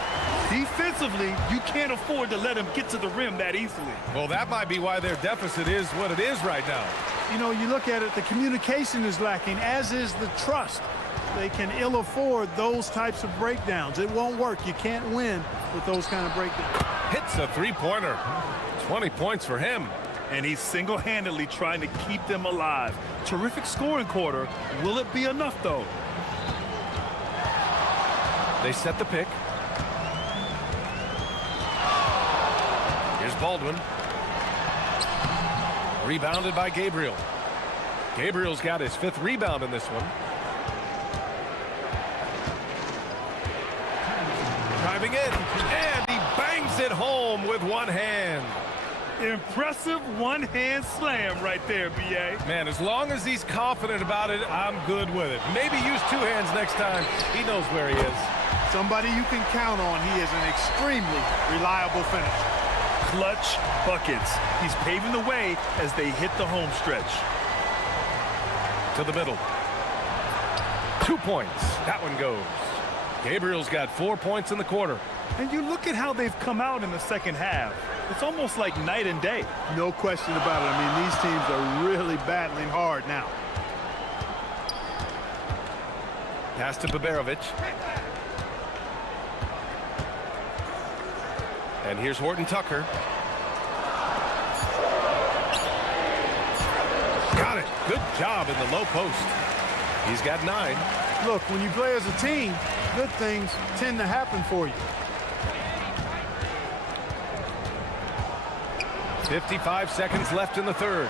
Defensively, you can't afford to let him get to the rim that easily. Well, that might be why their deficit is what it is right now. You know, you look at it, the communication is lacking, as is the trust. They can ill afford those types of breakdowns. It won't work. You can't win with those kind of breakdowns. Hits a three-pointer. 20 points for him. And he's single-handedly trying to keep them alive. Terrific scoring quarter. Will it be enough, though? They set the pick. Here's Baldwin. Rebounded by Gabriel. Gabriel's got his 5th rebound in this one. Driving in, and he bangs it home with one hand. Impressive one-hand slam right there, B.A. Man, as long as he's confident about it, I'm good with it. Maybe use 2 hands next time. He knows where he is. Somebody you can count on. He is an extremely reliable finisher. Clutch buckets. He's paving the way as they hit the home stretch. To the middle. 2 points. That one goes. Gabriel's got 4 points in the quarter. And you look at how they've come out in the second half. It's almost like night and day. No question about it. I mean, these teams are really battling hard now. Pass to Baberovic. And here's Horton Tucker. Got it. Good job in the low post. He's got 9. Look, when you play as a team, good things tend to happen for you. 55 seconds left in the third.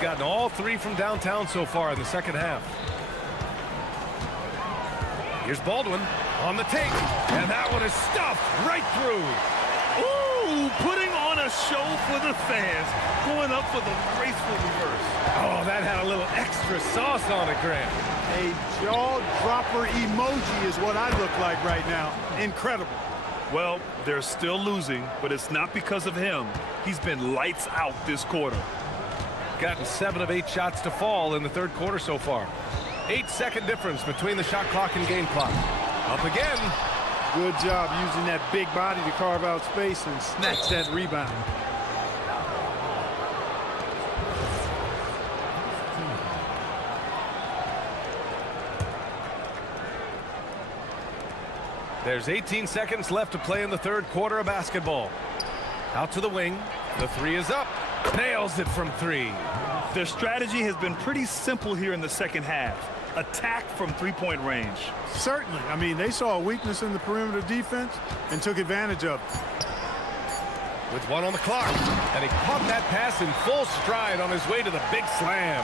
Gotten all 3 from downtown so far in the second half. Here's Baldwin on the take, and that one is stuffed right through. Ooh, putting on a show for the fans, going up for the graceful reverse. Oh, that had a little extra sauce on it, Grant. A jaw-dropper emoji is what I look like right now. Incredible. Well, they're still losing, but it's not because of him. He's been lights out this quarter. Gotten 7 of 8 shots to fall in the third quarter so far. 8-second difference between the shot clock and game clock. Up again. Good job using that big body to carve out space and snatch that rebound. There's 18 seconds left to play in the third quarter of basketball. Out to the wing. The 3 is up. Nails it from 3. Their strategy has been pretty simple here in the second half. Attack from 3-point range. Certainly. I mean, they saw a weakness in the perimeter defense and took advantage of it. With 1 on the clock. And he caught that pass in full stride on his way to the big slam.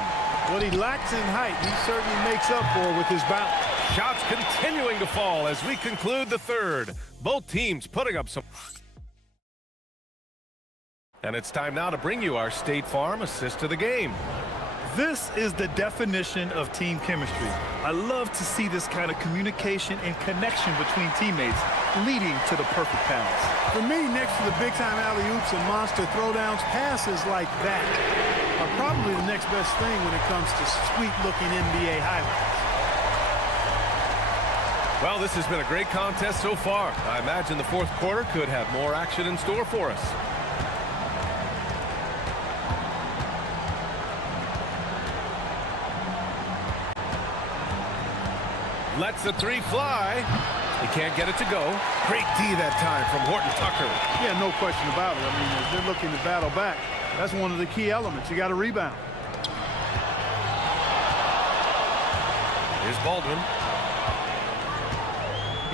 What he lacks in height, he certainly makes up for with his bounce. Shots continuing to fall as we conclude the third. Both teams putting up some. And it's time now to bring you our State Farm assist of the game. This is the definition of team chemistry. I love to see this kind of communication and connection between teammates leading to the perfect pass. For me, next to the big-time alley-oops and monster throwdowns, passes like that are probably the next best thing when it comes to sweet-looking NBA highlights. Well, this has been a great contest so far. I imagine the fourth quarter could have more action in store for us. Lets the 3 fly. He can't get it to go. Great D that time from Horton Tucker. Yeah, no question about it. I mean, if they're looking to battle back, that's one of the key elements. You got to rebound. Here's Baldwin.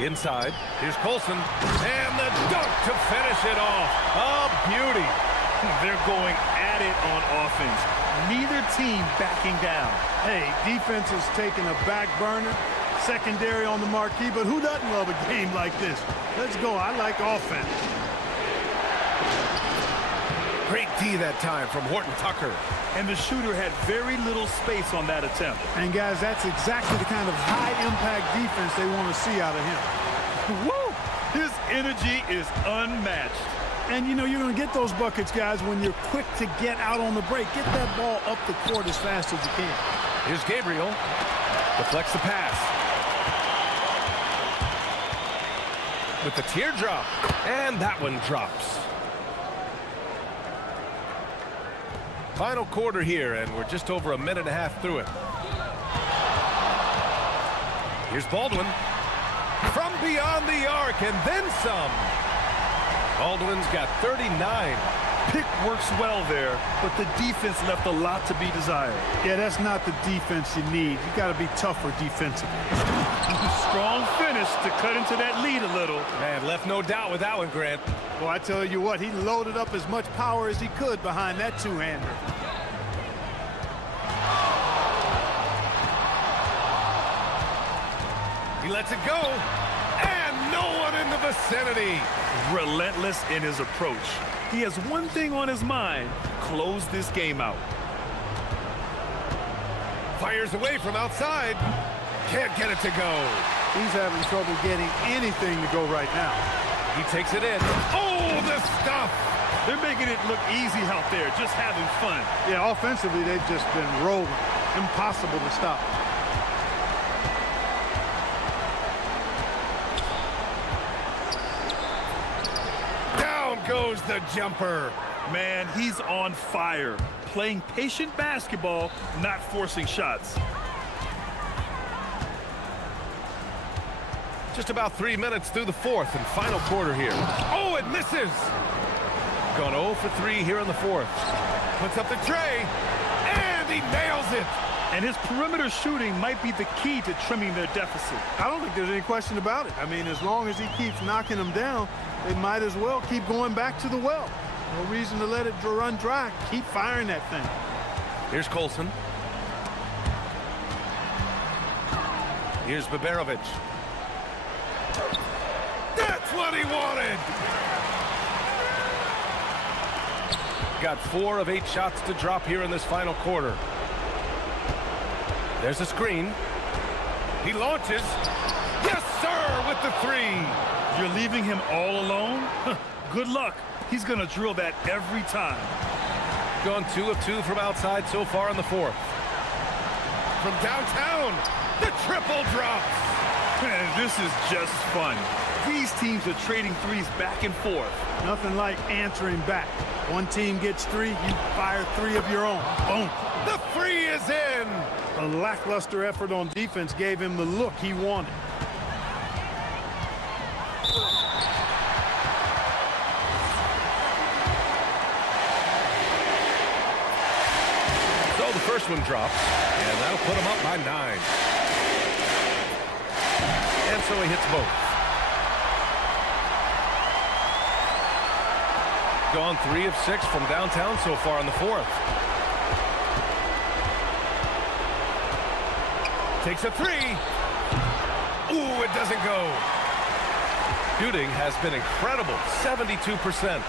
Inside. Here's Colson. And the dunk to finish it off. A beauty. They're going at it on offense. Neither team backing down. Hey, defense is taking a back burner, secondary on the marquee, but who doesn't love a game like this? Let's go. I like offense. Great D that time from Horton Tucker. And the shooter had very little space on that attempt. And guys, that's exactly the kind of high-impact defense they want to see out of him. Woo! His energy is unmatched. And, you know, you're going to get those buckets, guys, when you're quick to get out on the break. Get that ball up the court as fast as you can. Here's Gabriel. Deflects the pass. With the teardrop. And that one drops. Final quarter here, and we're just over a minute and a half through it. Here's Baldwin. From beyond the arc, and then some. Baldwin's got 39. Pick works well there, but the defense left a lot to be desired. Yeah, that's not the defense you need. You got to be tougher defensively. Strong finish to cut into that lead a little. Man, left no doubt with that one, Grant. Well, I tell you what, he loaded up as much power as he could behind that two-hander. He lets it go, and no one in the vicinity. Relentless in his approach. He has one thing on his mind: close this game out. Fires away from outside. Can't get it to go. He's having trouble getting anything to go right now. He takes it in. Oh, the stuff! They're making it look easy out there, just having fun. Yeah, offensively, they've just been rolling. Impossible to stop. Down goes the jumper. Man, he's on fire. Playing patient basketball, not forcing shots. Just about 3 minutes through the fourth and final quarter here. Oh, it misses! Gone 0 for 3 here in the fourth. Puts up the tray, and he nails it! And his perimeter shooting might be the key to trimming their deficit. I don't think there's any question about it. I mean, as long as he keeps knocking them down, they might as well keep going back to the well. No reason to let it run dry. Keep firing that thing. Here's Colson. Here's Baberovic. That's what he wanted! Got 4 of 8 shots to drop here in this final quarter. There's a screen. He launches. Yes, sir, with the 3. You're leaving him all alone? Good luck. He's going to drill that every time. Gone 2 of 2 from outside so far in the fourth. From downtown, the triple drops. Man, this is just fun. These teams are trading threes back and forth. Nothing like answering back. One team gets 3, you fire 3 of your own. Boom. The 3 is in. A lackluster effort on defense gave him the look he wanted. So the first one drops, and that'll put him up by 9. And so he hits both. Gone 3 of 6 from downtown so far in the fourth. Takes a 3. Ooh, it doesn't go. Shooting has been incredible, 72%.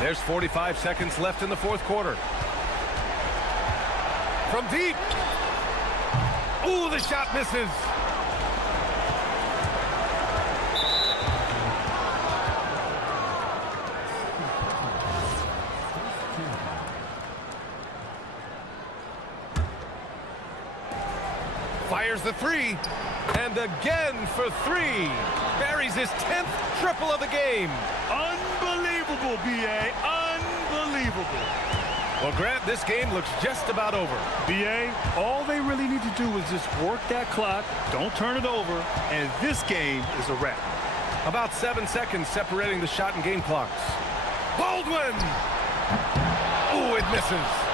There's 45 seconds left in the fourth quarter. From deep. Ooh, the shot misses. Fires the 3. And again for 3. Buries his 10th triple of the game. Unbelievable, B.A. Unbelievable. Well, Grant, this game looks just about over. B.A., all they really need to do is just work that clock, don't turn it over, and this game is a wrap. About 7 seconds separating the shot and game clocks. Baldwin! Oh, it misses.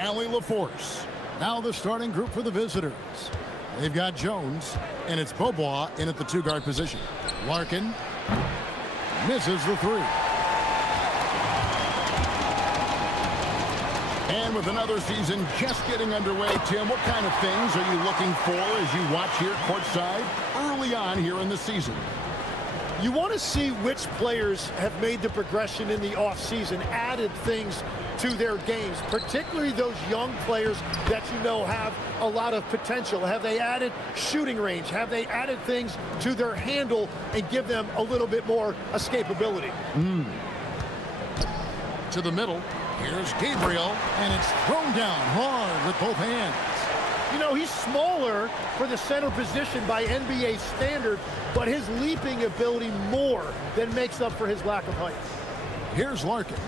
Allie LaForce. Now the starting group for the visitors. They've got Jones, and it's Beaubois in at the two-guard position. Larkin misses the three. And with another season just getting underway, Tim, what kind of things are you looking for as you watch here courtside early on here in the season? You want to see which players have made the progression in the offseason, added things to their games, particularly those young players that you know have a lot of potential. Have they added shooting range? Have they added things to their handle and give them a little bit more escapability? To the middle. Here's Gabriel, and it's thrown down hard with both hands. You know, he's smaller for the center position by NBA standard, but his leaping ability more than makes up for his lack of height. Here's Larkin.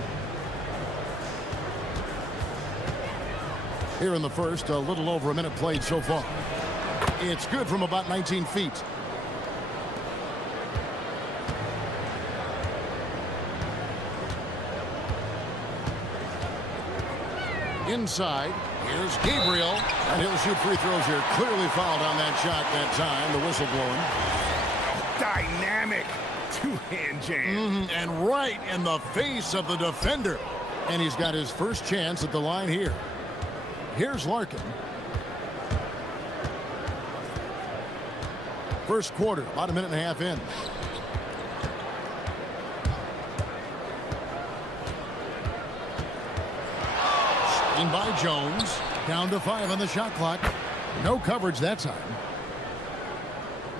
Here in the first, a little over a minute played so far. It's good from about 19 feet. Inside, here's Gabriel, and he'll shoot free throws here. Clearly fouled on that shot that time, the whistle blowing. Dynamic two-hand jam. And right in the face of the defender. And he's got his first chance at the line here. Here's Larkin. First quarter, about a minute and a half in. By Jones, down to 5 on the shot clock. No coverage that time.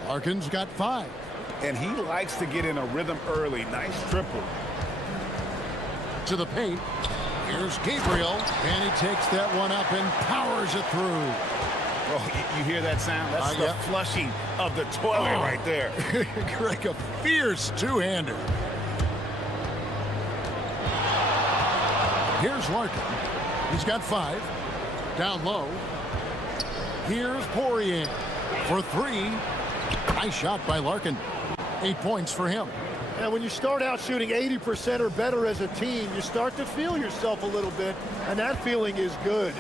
Larkin's got 5. And he likes to get in a rhythm early. Nice triple. To the paint. Here's Gabriel, and he takes that one up and powers it through. Oh, you hear that sound? That's the flushing of the toilet right there. Like a fierce two-hander. Here's Larkin. He's got 5. Down low. Here's Poirier for 3. Nice shot by Larkin. 8 points for him. And when you start out shooting 80% or better as a team, you start to feel yourself a little bit, and that feeling is good.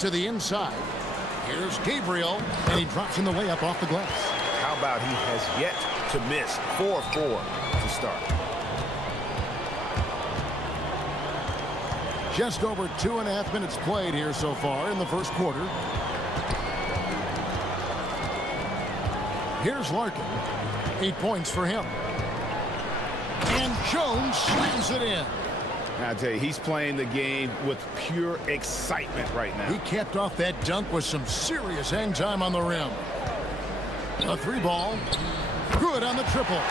To the inside. Here's Gabriel, and he drops in the layup off the glass. How about he has yet to miss 4-4 to start. Just over 2.5 minutes played here so far in the first quarter. Here's Larkin. 8 points for him. And Jones slams it in. I tell you, he's playing the game with pure excitement right now. He capped off that dunk with some serious hang time on the rim. A 3-ball. Good on the triple.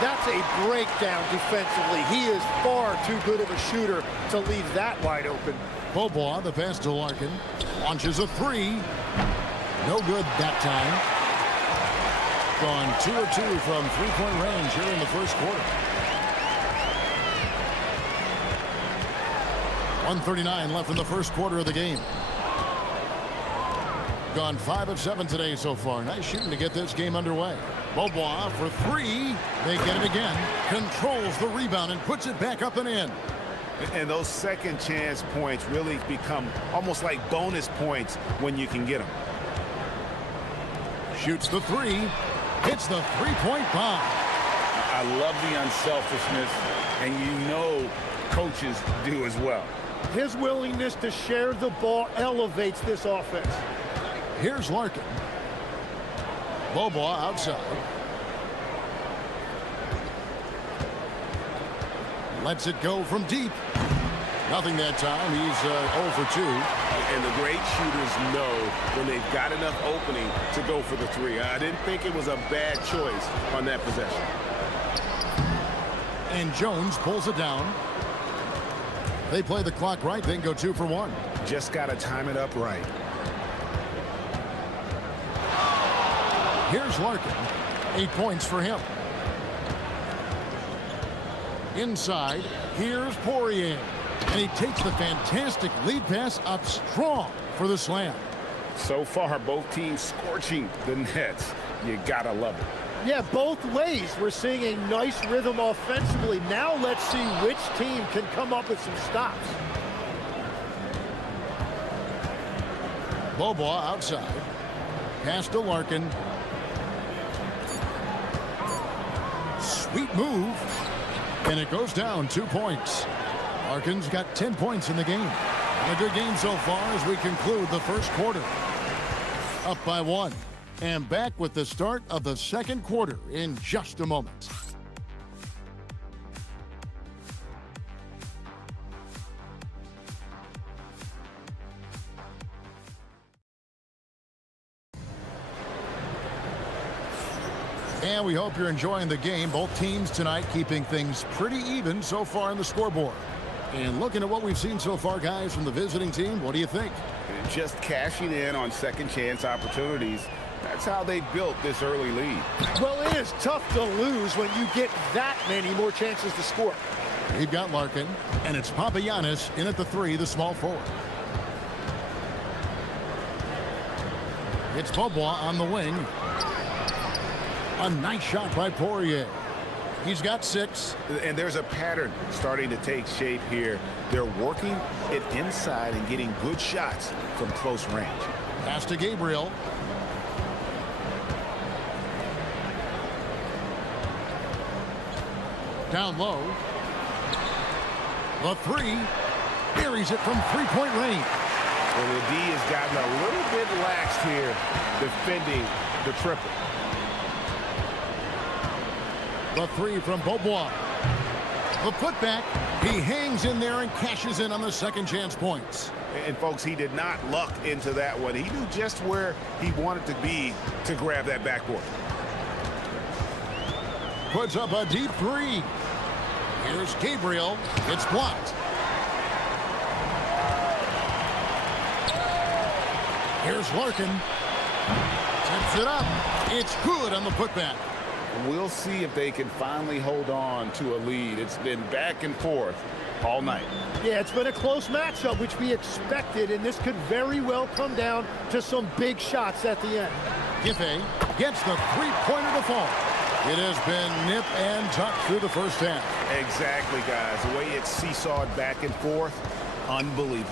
That's a breakdown defensively. He is far too good of a shooter to leave that wide open. Beaubois, the pass to Larkin. Launches a 3. No good that time. Gone 2 of 2 from three-point range here in the first quarter. 1:39 left in the first quarter of the game. Gone 5 of 7 today so far. Nice shooting to get this game underway. Beaubois for 3. They get it again. Controls the rebound and puts it back up and in. And those second chance points really become almost like bonus points when you can get them. Shoots the 3. Hits the three-point bomb. I love the unselfishness, and you know coaches do as well. His willingness to share the ball elevates this offense. Here's Larkin. Beaubois outside. Lets it go from deep. Nothing that time. He's 0 for 2. And the great shooters know when they've got enough opening to go for the 3. I didn't think it was a bad choice on that possession. And Jones pulls it down. They play the clock right, then go 2 for 1. Just got to time it up right. Here's Larkin. 8 points for him. Inside, here's Poirier. And he takes the fantastic lead pass up strong for the slam. So far, both teams scorching the nets. You gotta love it. Yeah, both ways. We're seeing a nice rhythm offensively. Now let's see which team can come up with some stops. Bobois outside. Pass to Larkin. Sweet move. And it goes down 2 points. Larkin's got 10 points in the game. A good game so far as we conclude the first quarter. Up by 1. And back with the start of the second quarter in just a moment. And we hope you're enjoying the game. Both teams tonight keeping things pretty even so far in the scoreboard. And looking at what we've seen so far, guys, from the visiting team, what do you think? Just cashing in on second chance opportunities. That's how they built this early lead. Well, it is tough to lose when you get that many more chances to score. We've got Larkin, and it's Papagiannis in at the 3, the small forward. It's Bobois on the wing. A nice shot by Poirier. He's got 6. And there's a pattern starting to take shape here. They're working it inside and getting good shots from close range. Pass to Gabriel. Down low. The 3. Buries it from three-point range. Well, the D has gotten a little bit lax here defending the triple. The 3 from Bobois. The putback. He hangs in there and cashes in on the second chance points. And folks, he did not luck into that one. He knew just where he wanted to be to grab that backboard. Puts up a deep 3. Here's Gabriel. It's blocked. Here's Larkin. Tips it up. It's good on the putback. We'll see if they can finally hold on to a lead. It's been back and forth all night. Yeah, it's been a close matchup, which we expected, and this could very well come down to some big shots at the end. Giffey gets the three-pointer to fall. It has been nip and tuck through the first half. Exactly, guys. The way it's seesawed back and forth, unbelievable.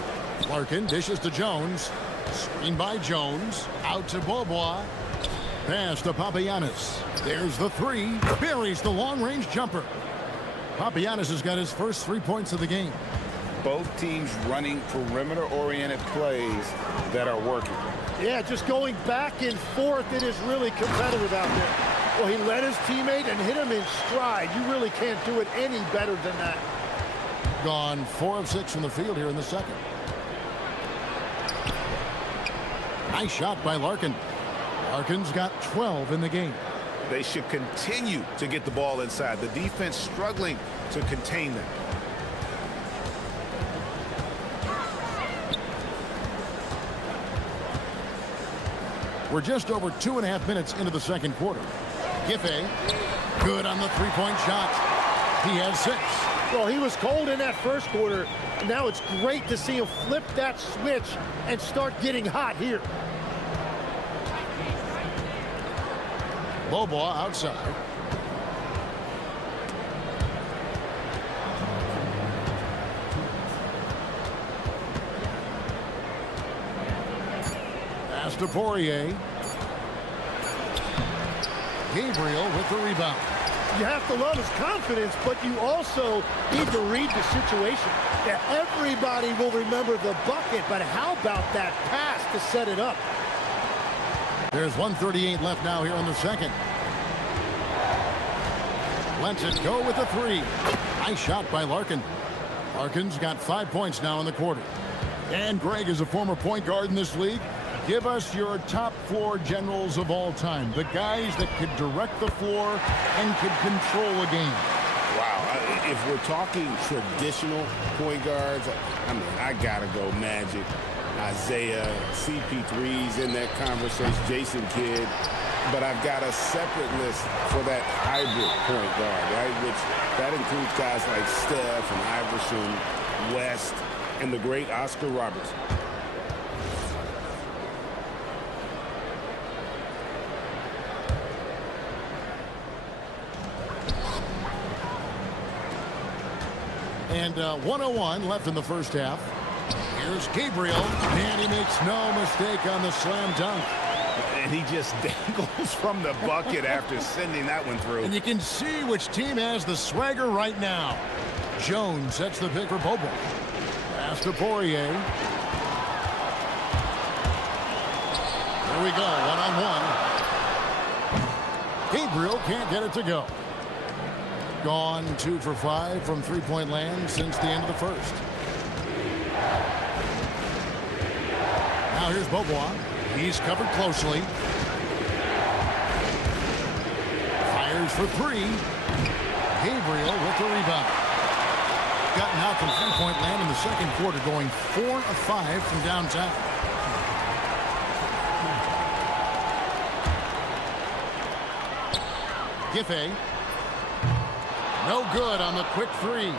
Larkin dishes to Jones. Screen by Jones. Out to Bobois. Pass to Papagiannis. There's the 3. Buries the long-range jumper. Papagiannis has got his first 3 points of the game. Both teams running perimeter-oriented plays that are working. Yeah, just going back and forth, it is really competitive out there. Well, he led his teammate and hit him in stride. You really can't do it any better than that. Gone 4 of 6 from the field here in the second. Nice shot by Larkin. Larkin's got 12 in the game. They should continue to get the ball inside. The defense struggling to contain them. We're just over 2.5 minutes into the second quarter. Giffey, good on the three-point shot. He has 6. Well, he was cold in that first quarter. Now it's great to see him flip that switch and start getting hot here. Bobois outside. Pass to Poirier. Gabriel with the rebound. You have to love his confidence, but you also need to read the situation. Yeah, everybody will remember the bucket, but how about that pass to set it up? There's 1:38 left now here in the second. Lets it go with the 3. Nice shot by Larkin. Larkin's got 5 points now in the quarter. And Greg is a former point guard in this league. Give us your top floor generals of all time. The guys that could direct the floor and could control a game. Wow. If we're talking traditional point guards, I mean, I gotta go Magic. Isaiah, CP3's in that conversation, Jason Kidd. But I've got a separate list for that hybrid point guard, right? Which that includes guys like Steph and Iverson, West, and the great Oscar Robertson. And 1:01 left in the first half. Here's Gabriel, and he makes no mistake on the slam dunk. And he just dangles from the bucket after sending that one through. And you can see which team has the swagger right now. Jones sets the pick for Bobo. Pass to Poirier. Here we go, one-on-one. Gabriel can't get it to go. Gone 2 for 5 from three-point land since the end of the first. Now here's Bobo. He's covered closely. Fires for 3. Gabriel with the rebound. Gotten out from three-point land in the second quarter, going 4 of 5 from downtown. Giffey. No good on the quick 3.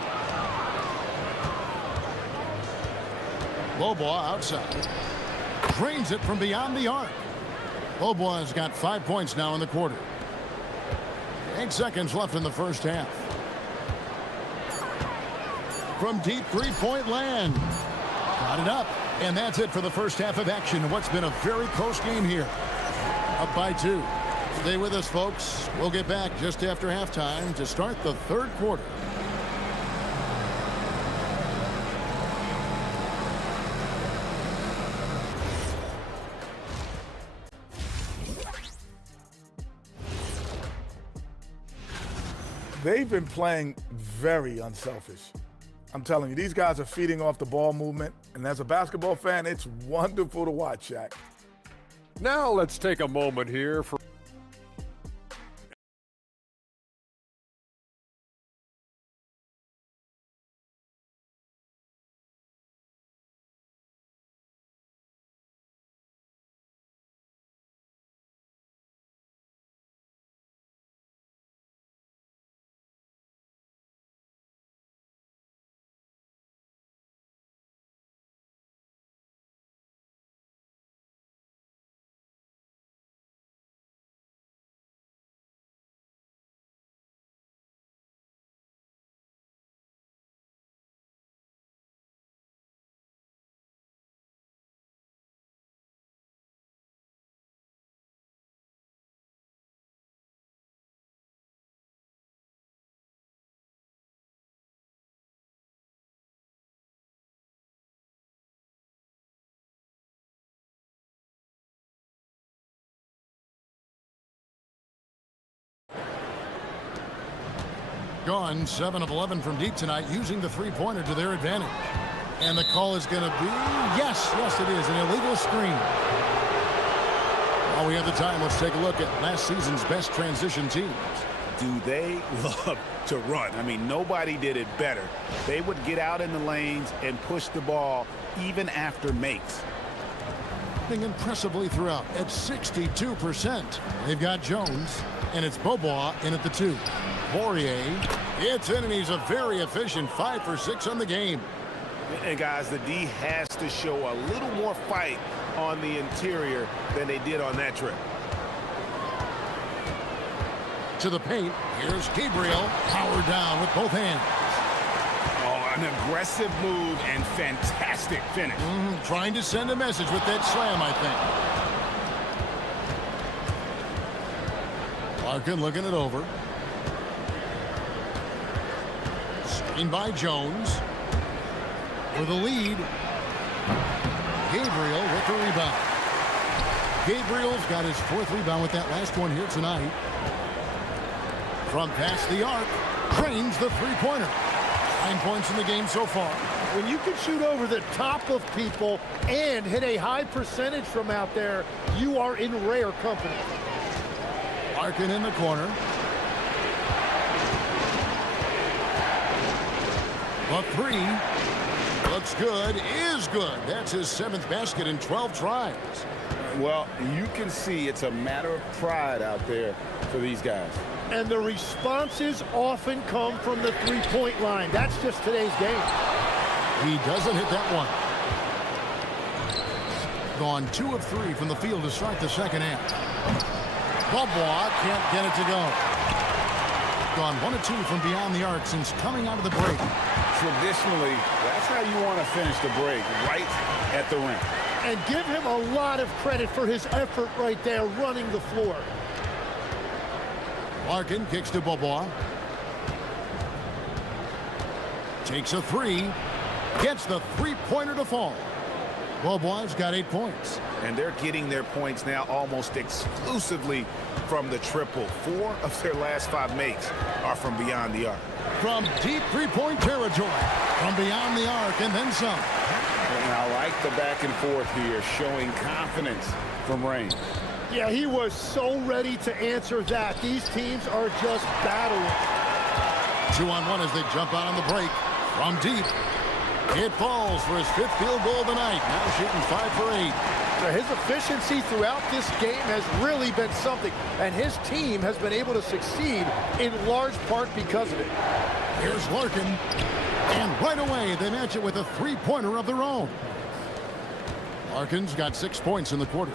Bobo outside. Drains it from beyond the arc. Bobo has got 5 points now in the quarter. 8 seconds left in the first half. From deep three-point land. Got it up. And that's it for the first half of action. What's been a very close game here. Up by 2. Stay with us, folks. We'll get back just after halftime to start the third quarter. They've been playing very unselfish. I'm telling you, these guys are feeding off the ball movement, and as a basketball fan, it's wonderful to watch, Shaq. Now let's take a moment here for Gone 7 of 11 from deep tonight, using the three-pointer to their advantage. And the call is going to be, yes, it is, an illegal screen. While we have the time, let's take a look at last season's best transition teams. Do they love to run? I mean, nobody did it better. They would get out in the lanes and push the ball even after makes. Impressively throughout at 62%. They've got Jones, and it's Bobo in at the 2. Poirier, it's in, and he's a very efficient 5 for 6 on the game. And guys, the D has to show a little more fight on the interior than they did on that trip. To the paint, here's Gabriel, powered down with both hands. Oh, an aggressive move and fantastic finish. Trying to send a message with that slam, I think. Larkin looking it over. Screen by Jones. For the lead. Gabriel with the rebound. Gabriel's got his 4th rebound with that last one here tonight. From past the arc, drains the three-pointer. 9 points in the game so far. When you can shoot over the top of people and hit a high percentage from out there, you are in rare company. Larkin in the corner. A 3. Looks good, is good. That's his 7th basket in 12 tries. Well, you can see it's a matter of pride out there for these guys. And the responses often come from the three-point line. That's just today's game. He doesn't hit that one. Gone 2 of 3 from the field to start the second half. Bobo can't get it to go. Gone 1 of 2 from beyond the arc since coming out of the break. Traditionally, that's how you want to finish the break, right at the rim. And give him a lot of credit for his effort right there running the floor. Larkin kicks to Bobois. Takes a three. Gets the three-pointer to fall. Bobois got 8 points. And they're getting their points now almost exclusively from the triple. 4 of their last 5 makes are from beyond the arc. From deep three-point territory. From beyond the arc and then some. And I like the back and forth here, showing confidence from Reigns. Yeah, he was so ready to answer that. These teams are just battling. 2-on-1 as they jump out on the break. From deep. It falls for his 5th field goal of the night. Now shooting 5 for 8. So his efficiency throughout this game has really been something, and his team has been able to succeed in large part because of it. Here's Larkin, and right away they match it with a three-pointer of their own. Larkin's got 6 points in the quarter.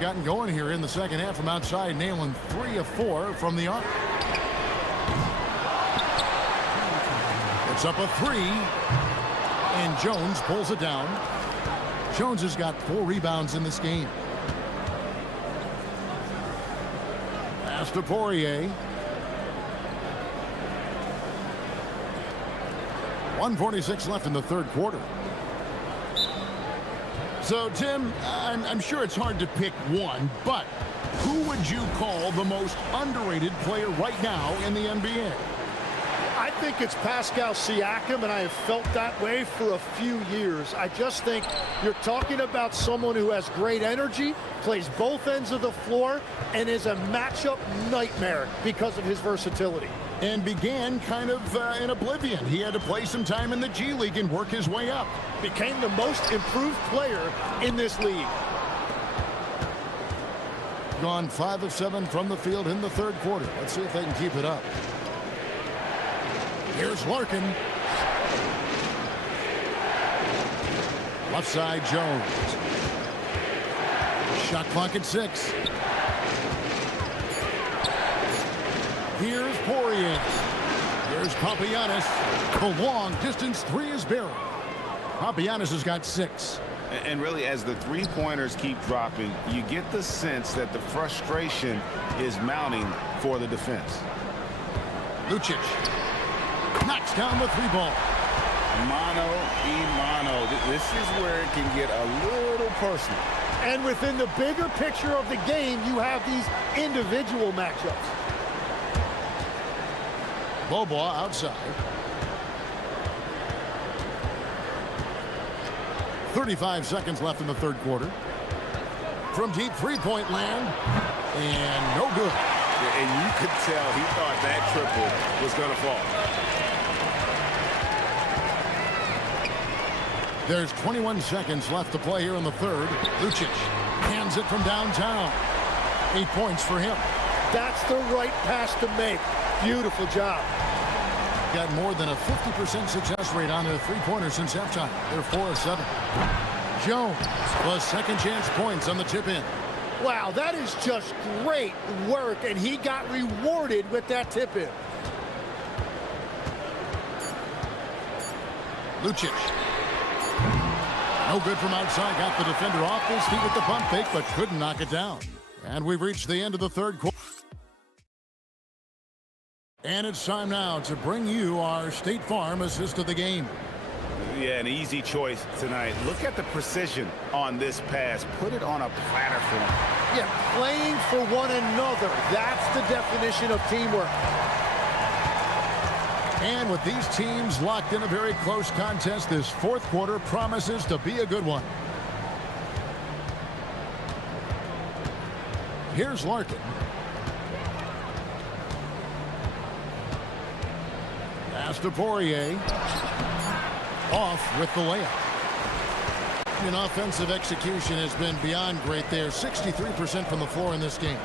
Gotten going here in the second half from outside, nailing 3 of 4 from the arc. It's up a 3, and Jones pulls it down. Jones has got 4 rebounds in this game. Pass to Poirier. 1:46 left in the third quarter. So, Tim, I'm sure it's hard to pick one, but who would you call the most underrated player right now in the NBA? I think it's Pascal Siakam, and I have felt that way for a few years. I just think you're talking about someone who has great energy, plays both ends of the floor, and is a matchup nightmare because of his versatility. And began kind of in oblivion. He had to play some time in the G League and work his way up. Became the most improved player in this league. Gone 5 of 7 from the field in the third quarter. Let's see if they can keep it up. Here's Larkin. Left side, Jones. Shot clock at 6. Here's Poirier. Here's Papagiannis. The long distance 3 is buried. Papagiannis has got 6. And really, as the three-pointers keep dropping, you get the sense that the frustration is mounting for the defense. Lucic knocks down the 3-ball. Mano. This is where it can get a little personal. And within the bigger picture of the game, you have these individual matchups. Bobois outside. 35 seconds left in the third quarter. From deep three-point land, and no good. And you could tell he thought that triple was going to fall. There's 21 seconds left to play here in the third. Lucic hands it from downtown. 8 points for him. That's the right pass to make. Beautiful job. Got more than a 50% success rate on their three-pointers since halftime. They're 4 of 7. Jones, the second chance points on the tip-in. Wow, that is just great work, and he got rewarded with that tip-in. Lucic. No good from outside. Got the defender off his feet with the pump fake, but couldn't knock it down. And we've reached the end of the third quarter. And it's time now to bring you our State Farm assist of the game. Yeah, an easy choice tonight. Look at the precision on this pass. Put it on a platter for him. Yeah, playing for one another. That's the definition of teamwork. And with these teams locked in a very close contest, this fourth quarter promises to be a good one. Here's Larkin. Pass to Poirier. Off with the layup. An offensive execution has been beyond great there. 63% from the floor in this game.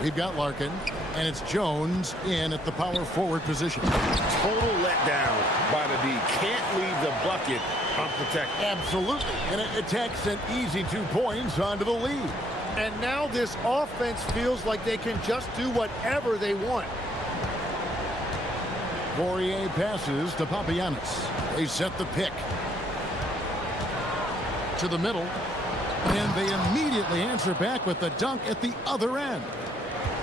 We've got Larkin, and it's Jones in at the power forward position. Total letdown by the D. Can't leave the bucket unprotected. Absolutely, and it takes an easy 2 points onto the lead. And now this offense feels like they can just do whatever they want. Poirier passes to Papagiannis. They set the pick. To the middle. And they immediately answer back with the dunk at the other end.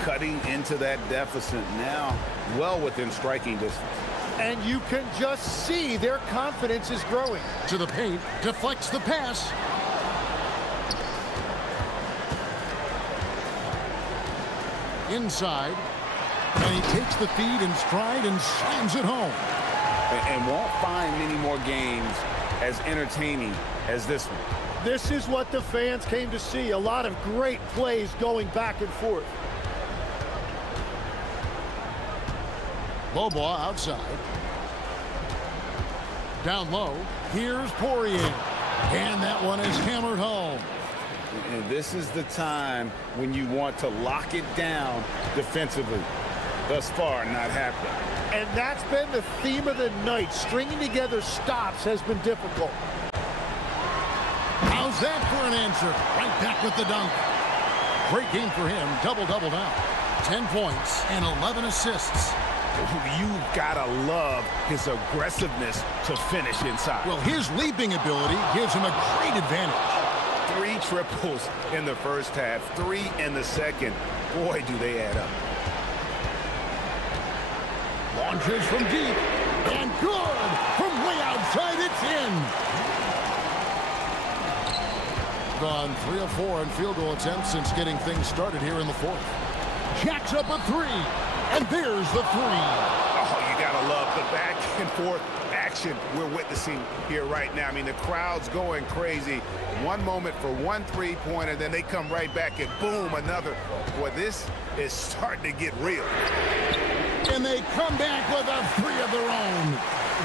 Cutting into that deficit now, well within striking distance. And you can just see their confidence is growing. To the paint, deflects the pass. Inside, and he takes the feed in stride and slams it home. And won't find many more games as entertaining as this one. This is what the fans came to see. A lot of great plays going back and forth. Bobois outside. Down low. Here's Poirier. And that one is hammered home. And this is the time when you want to lock it down defensively. Thus far, not happening. And that's been the theme of the night. Stringing together stops has been difficult. How's that for an answer? Right back with the dunk. Great game for him. Double-double now. 10 points and 11 assists. You've got to love his aggressiveness to finish inside. Well, his leaping ability gives him a great advantage. 3 triples in the first half, 3 in the second. Boy, do they add up. Launches from deep. And good! From way outside, it's in. Gone 3 of 4 in field goal attempts since getting things started here in the fourth. Jacks up a 3. And there's the 3. Oh, you gotta love the back and forth action we're witnessing here right now. I mean, the crowd's going crazy. One moment for one three-pointer, then they come right back and boom, another. Boy, this is starting to get real. And they come back with a 3 of their own.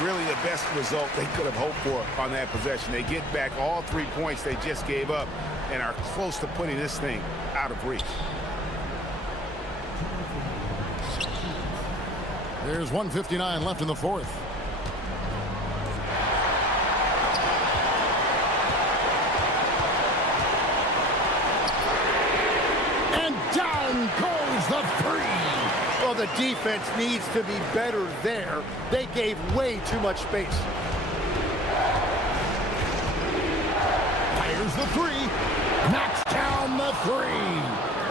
Really the best result they could have hoped for on that possession. They get back all 3 points they just gave up and are close to putting this thing out of reach. There's 1:59 left in the fourth. And down goes the 3. Well, the defense needs to be better there. They gave way too much space. Fires the 3. Knocks down the 3.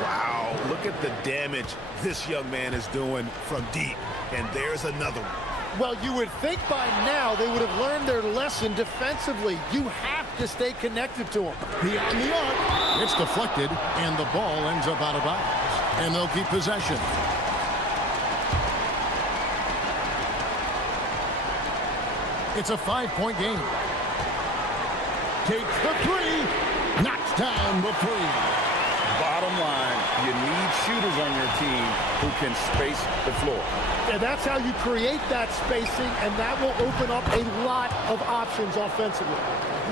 Wow, look at the damage this young man is doing from deep. And there's another one. Well, you would think by now they would have learned their lesson defensively. You have to stay connected to them. Beyond the arc. It's deflected, and the ball ends up out of bounds. And they'll keep possession. It's a 5-point game. Takes the 3. Knocks down the 3. Bottom line, you need shooters on your team who can space the floor. And that's how you create that spacing, and that will open up a lot of options offensively.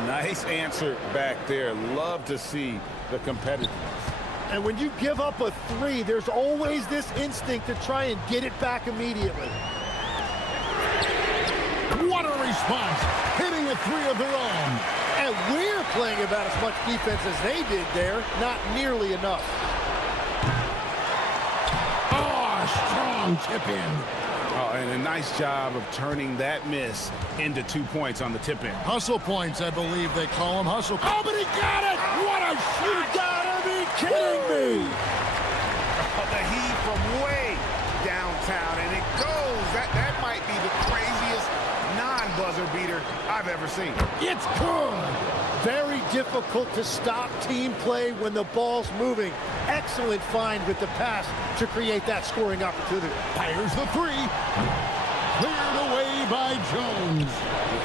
Nice answer back there. Love to see the competitiveness. And when you give up a 3, there's always this instinct to try and get it back immediately. What a response! Hitting a 3 of their own. And we're playing about as much defense as they did there. Not nearly enough. Oh, strong tip in. Oh, and a nice job of turning that miss into 2 points on the tip in. Hustle points, I believe they call them. Hustle. Oh, but he got it! What a shoot! You gotta be kidding me! The heat from way downtown, and it goes. That might be the craziest non-buzzer beater I've ever seen. It's good. Very difficult to stop team play when the ball's moving. Excellent find with the pass to create that scoring opportunity. Fires the 3. Cleared away by Jones.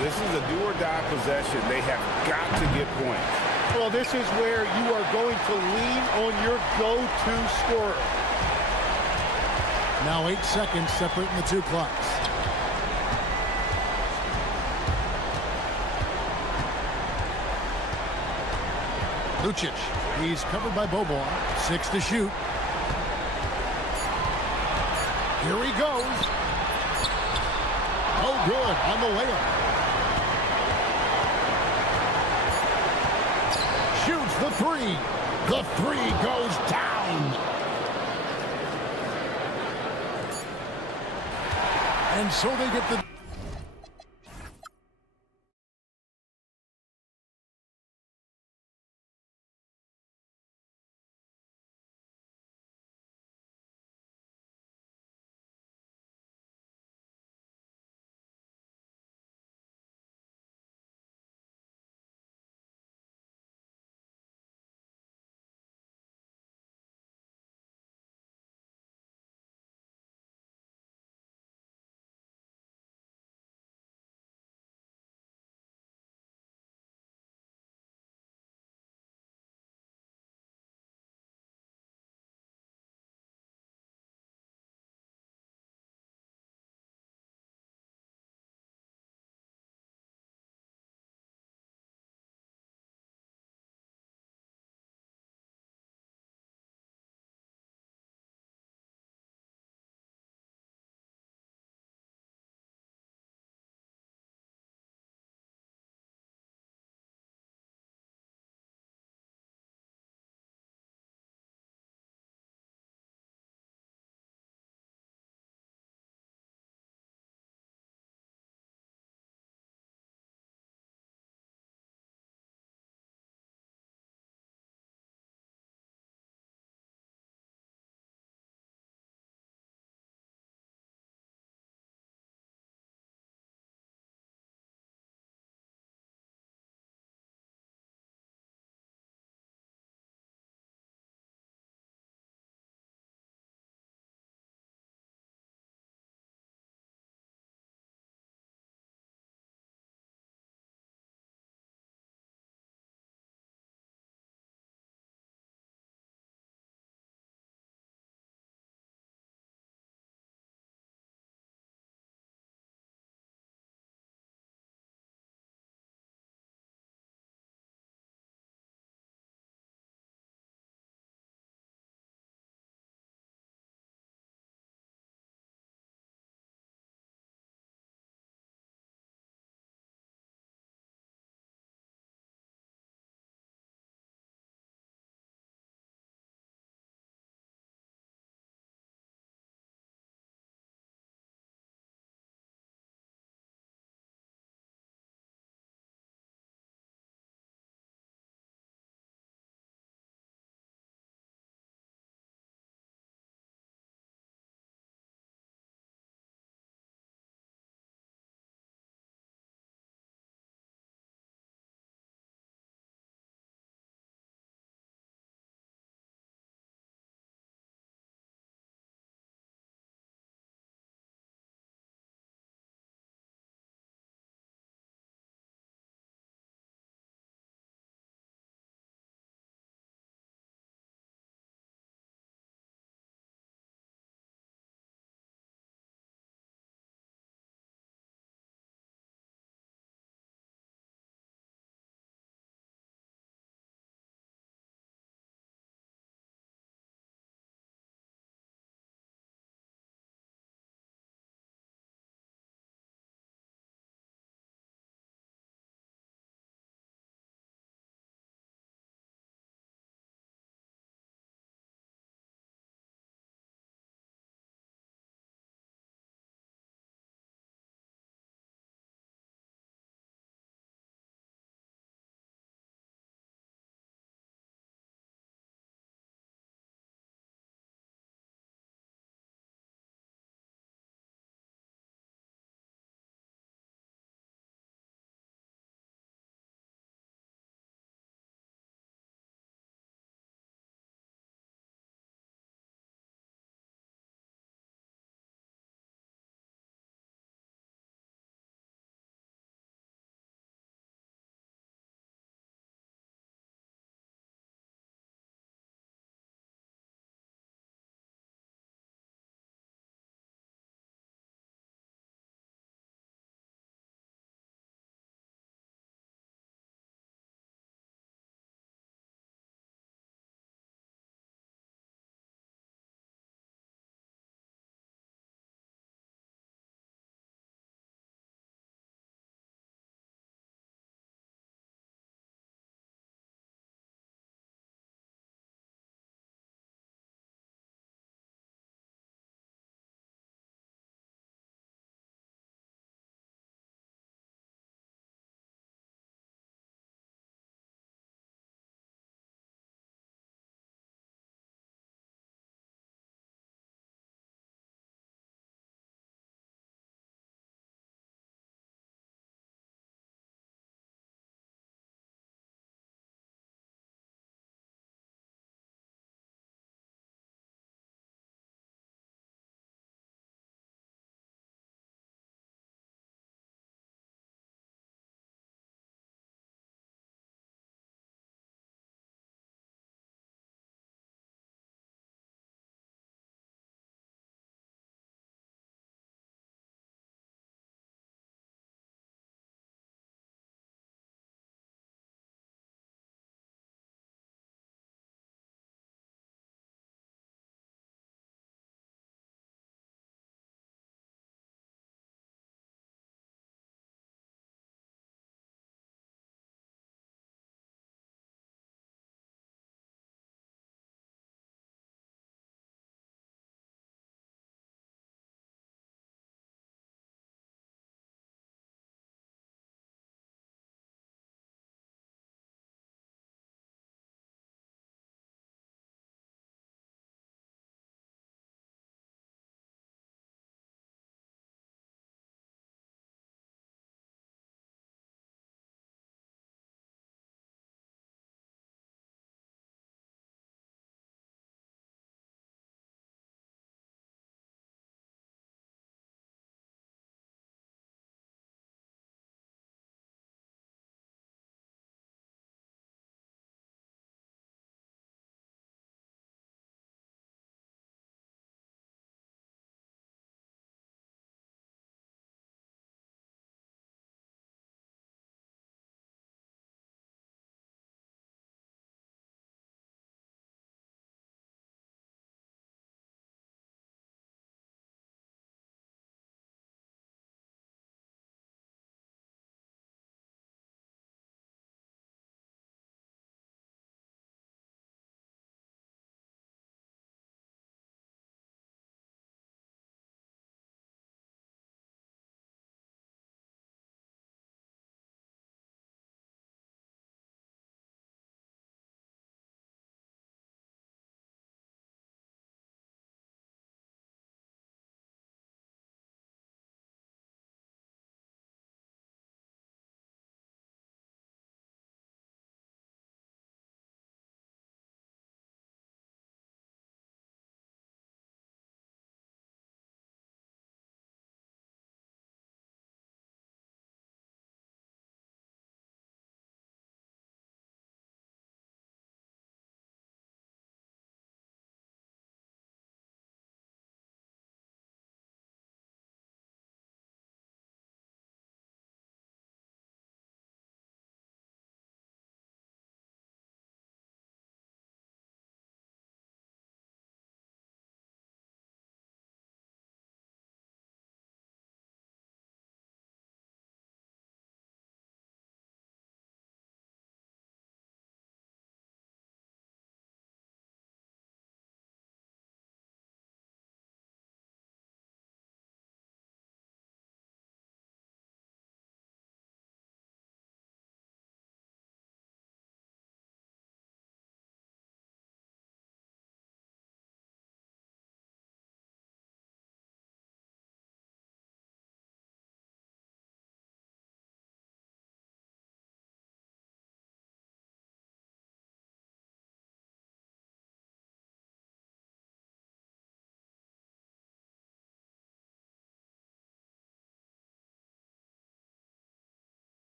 This is a do-or-die possession. They have got to get points. Well, this is where you are going to lean on your go-to scorer. Now 8 seconds separating the 2 clocks. Lucic, he's covered by Bobois. 6 to shoot. Here he goes. Oh, good on the layup. Shoots the 3. The 3 goes down. And so they get the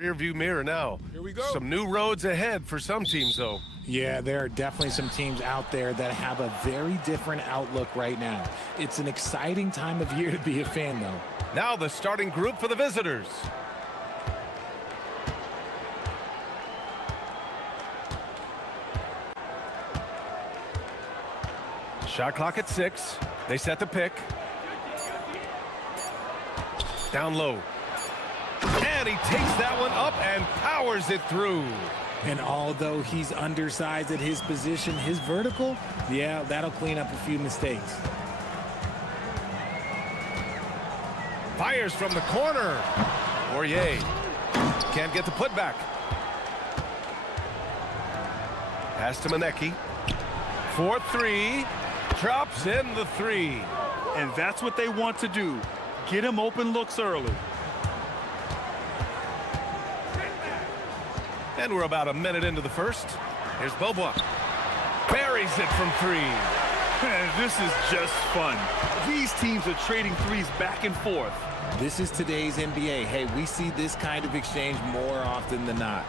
Rearview mirror now. Here we go. Some new roads ahead for some teams, though. Yeah, there are definitely some teams out there that have a very different outlook right now. It's an exciting time of year to be a fan, though. Now the starting group for the visitors. Shot clock at 6. They set the pick. Down low. And he takes that one up and powers it through. And although he's undersized at his position, his vertical, yeah, that'll clean up a few mistakes. Fires from the corner. Poirier can't get the putback. Pass to Manecki. 4-3. Drops in the 3. And that's what they want to do. Get him open looks early. And we're about a minute into the first. Here's Bobois. Buries it from 3. This is just fun. These teams are trading threes back and forth. This is today's NBA. Hey, we see this kind of exchange more often than not.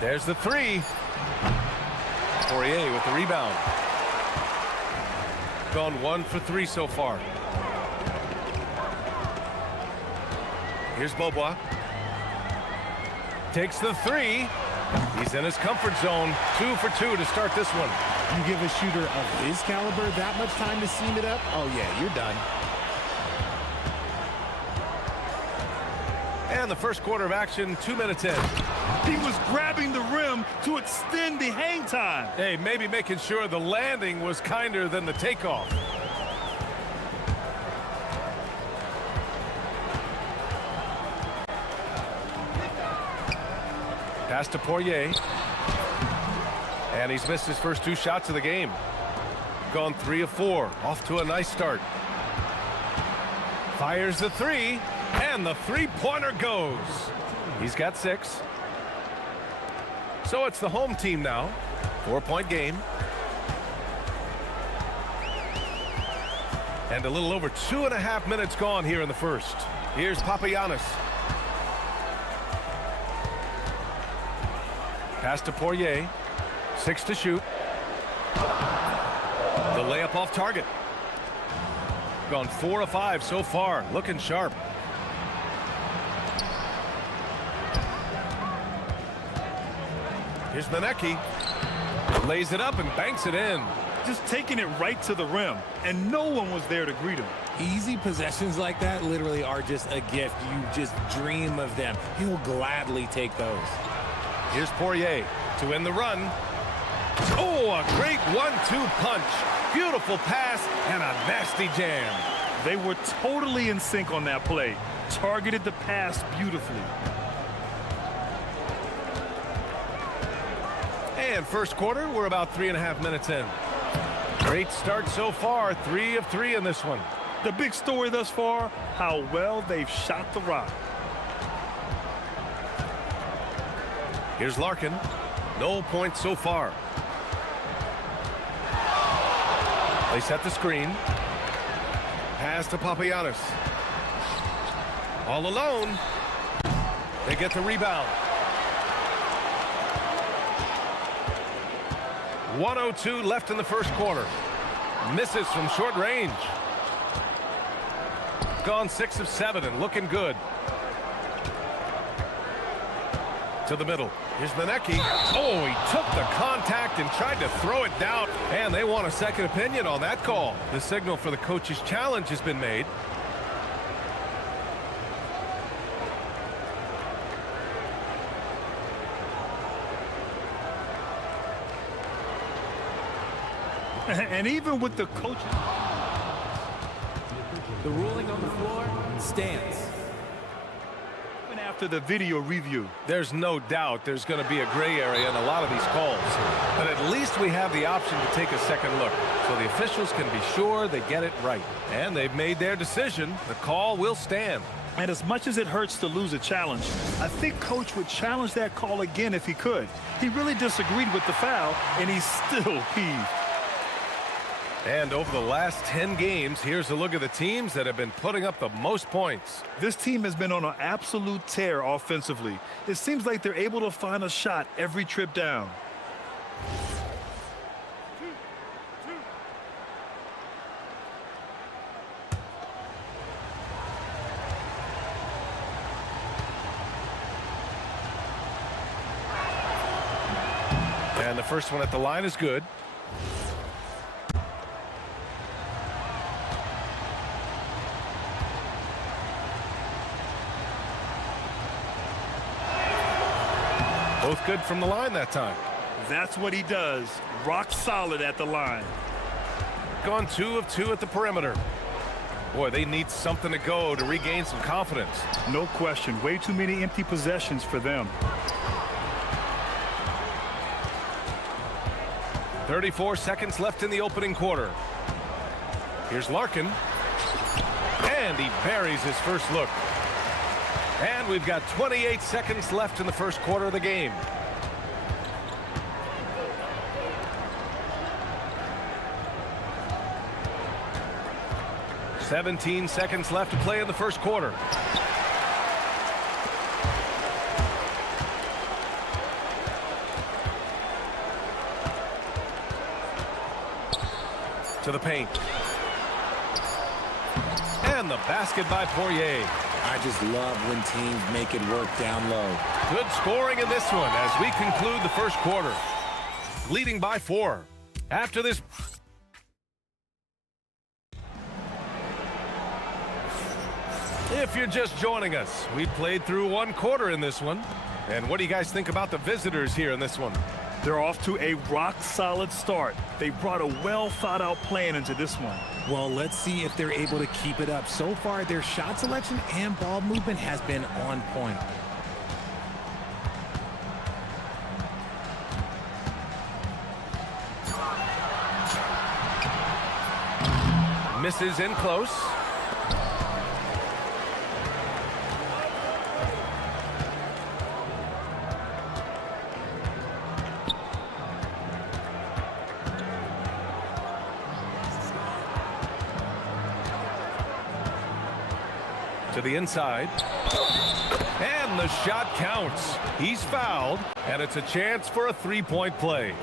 There's the 3. Poirier with the rebound. Gone 1 for 3 so far. Here's Bobois. Takes the 3. He's in his comfort zone. 2 for 2 to start this one. You give a shooter of his caliber that much time to seam it up, oh yeah, you're done. And the first quarter of action, 2 minutes in. He was grabbing the rim to extend the hang time. Hey, maybe making sure the landing was kinder than the takeoff. Pass to Poirier. And he's missed his first 2 shots of the game. Gone 3 of 4. Off to a nice start. Fires the 3. And the 3-pointer goes. He's got 6. So it's the home team now. 4-point game. And a little over 2.5 minutes gone here in the first. Here's Papagiannis. Pass to Poirier. 6 to shoot. The layup off target. Gone 4 of 5 so far. Looking sharp. Here's Manecki. Lays it up and banks it in. Just taking it right to the rim, and no one was there to greet him. Easy possessions like that literally are just a gift. You just dream of them. He'll gladly take those. Here's Poirier to win the run. Oh, a great 1-2 punch. Beautiful pass and a nasty jam. They were totally in sync on that play. Targeted the pass beautifully. And first quarter, we're about 3.5 minutes in. Great start so far. 3 of 3 in this one. The big story thus far, how well they've shot the rock. Here's Larkin. No points so far. They set the screen. Pass to Papagiannis. All alone. They get the rebound. 1:02 left in the first quarter. Misses from short range. Gone 6 of 7 and looking good. To the middle. Here's Manecki. Oh, he took the contact and tried to throw it down. And they want a second opinion on that call. The signal for the coach's challenge has been made. And even with the coach, the ruling on the floor stands. Even after the video review, there's no doubt there's going to be a gray area in a lot of these calls. But at least we have the option to take a second look, so the officials can be sure they get it right. And they've made their decision. The call will stand. And as much as it hurts to lose a challenge, I think Coach would challenge that call again if he could. He really disagreed with the foul, and he's still peeved. And over the last 10 games, here's a look at the teams that have been putting up the most points. This team has been on an absolute tear offensively. It seems like they're able to find a shot every trip down. And the first one at the line is good. Both good from the line that time. That's what he does. Rock solid at the line. Gone 2 of 2 at the perimeter. Boy, they need something to go to regain some confidence. No question. Way too many empty possessions for them. 34 seconds left in the opening quarter. Here's Larkin. And he buries his first look. And we've got 28 seconds left in the first quarter of the game. "17 seconds left to play in the first quarter. To the paint. And the basket by Poirier. I just love when teams make it work down low. Good scoring in this one as we conclude the first quarter. Leading by 4. After this... If you're just joining us, we played through 1 quarter in this one. And what do you guys think about the visitors here in this one? They're off to a rock-solid start. They brought a well-thought-out plan into this one. Well, let's see if they're able to keep it up. So far, their shot selection and ball movement has been on point. Misses in close. To the inside. And the shot counts. He's fouled, and it's a chance for a 3-point play.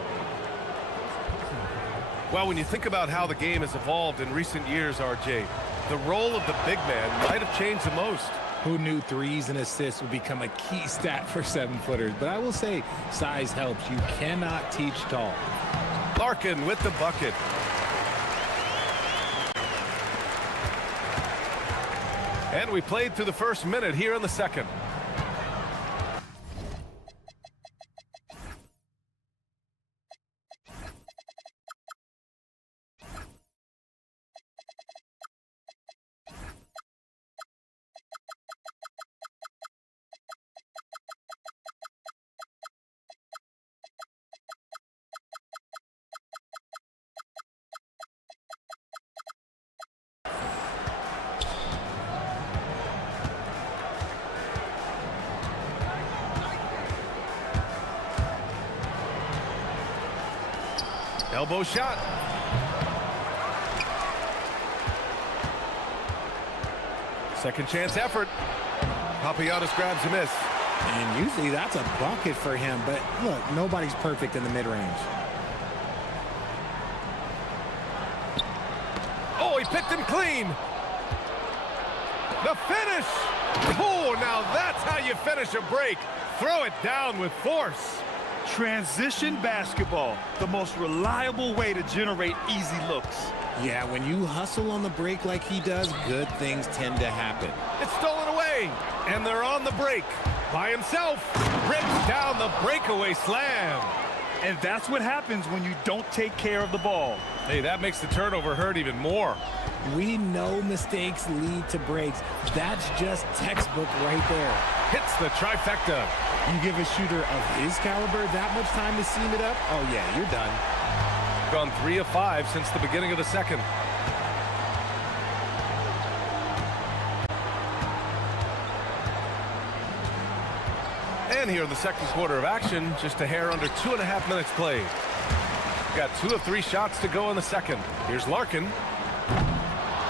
Well, when you think about how the game has evolved in recent years, RJ, the role of the big man might have changed the most. Who knew threes and assists would become a key stat for 7-footers? But I will say, size helps. You cannot teach tall. Larkin with the bucket. And we played through the first minute here in the second. Elbow shot. Second chance effort. Papagiannis grabs a miss. And usually that's a bucket for him, but look, nobody's perfect in the mid-range. Oh, he picked him clean. The finish. Oh, now that's how you finish a break. Throw it down with force. Transition basketball, the most reliable way to generate easy looks. Yeah, when you hustle on the break like he does, good things tend to happen. It's stolen away, and they're on the break. By himself, rips down the breakaway slam. And that's what happens when you don't take care of the ball. Hey, that makes the turnover hurt even more. We know mistakes lead to breaks. That's just textbook right there. Hits the trifecta. You give a shooter of his caliber that much time to seam it up, oh yeah, you're done. Gone 3 of 5 since the beginning of the second. And here in the second quarter of action, just a hair under 2.5 minutes played. Got 2 of 3 shots to go in the second. Here's Larkin.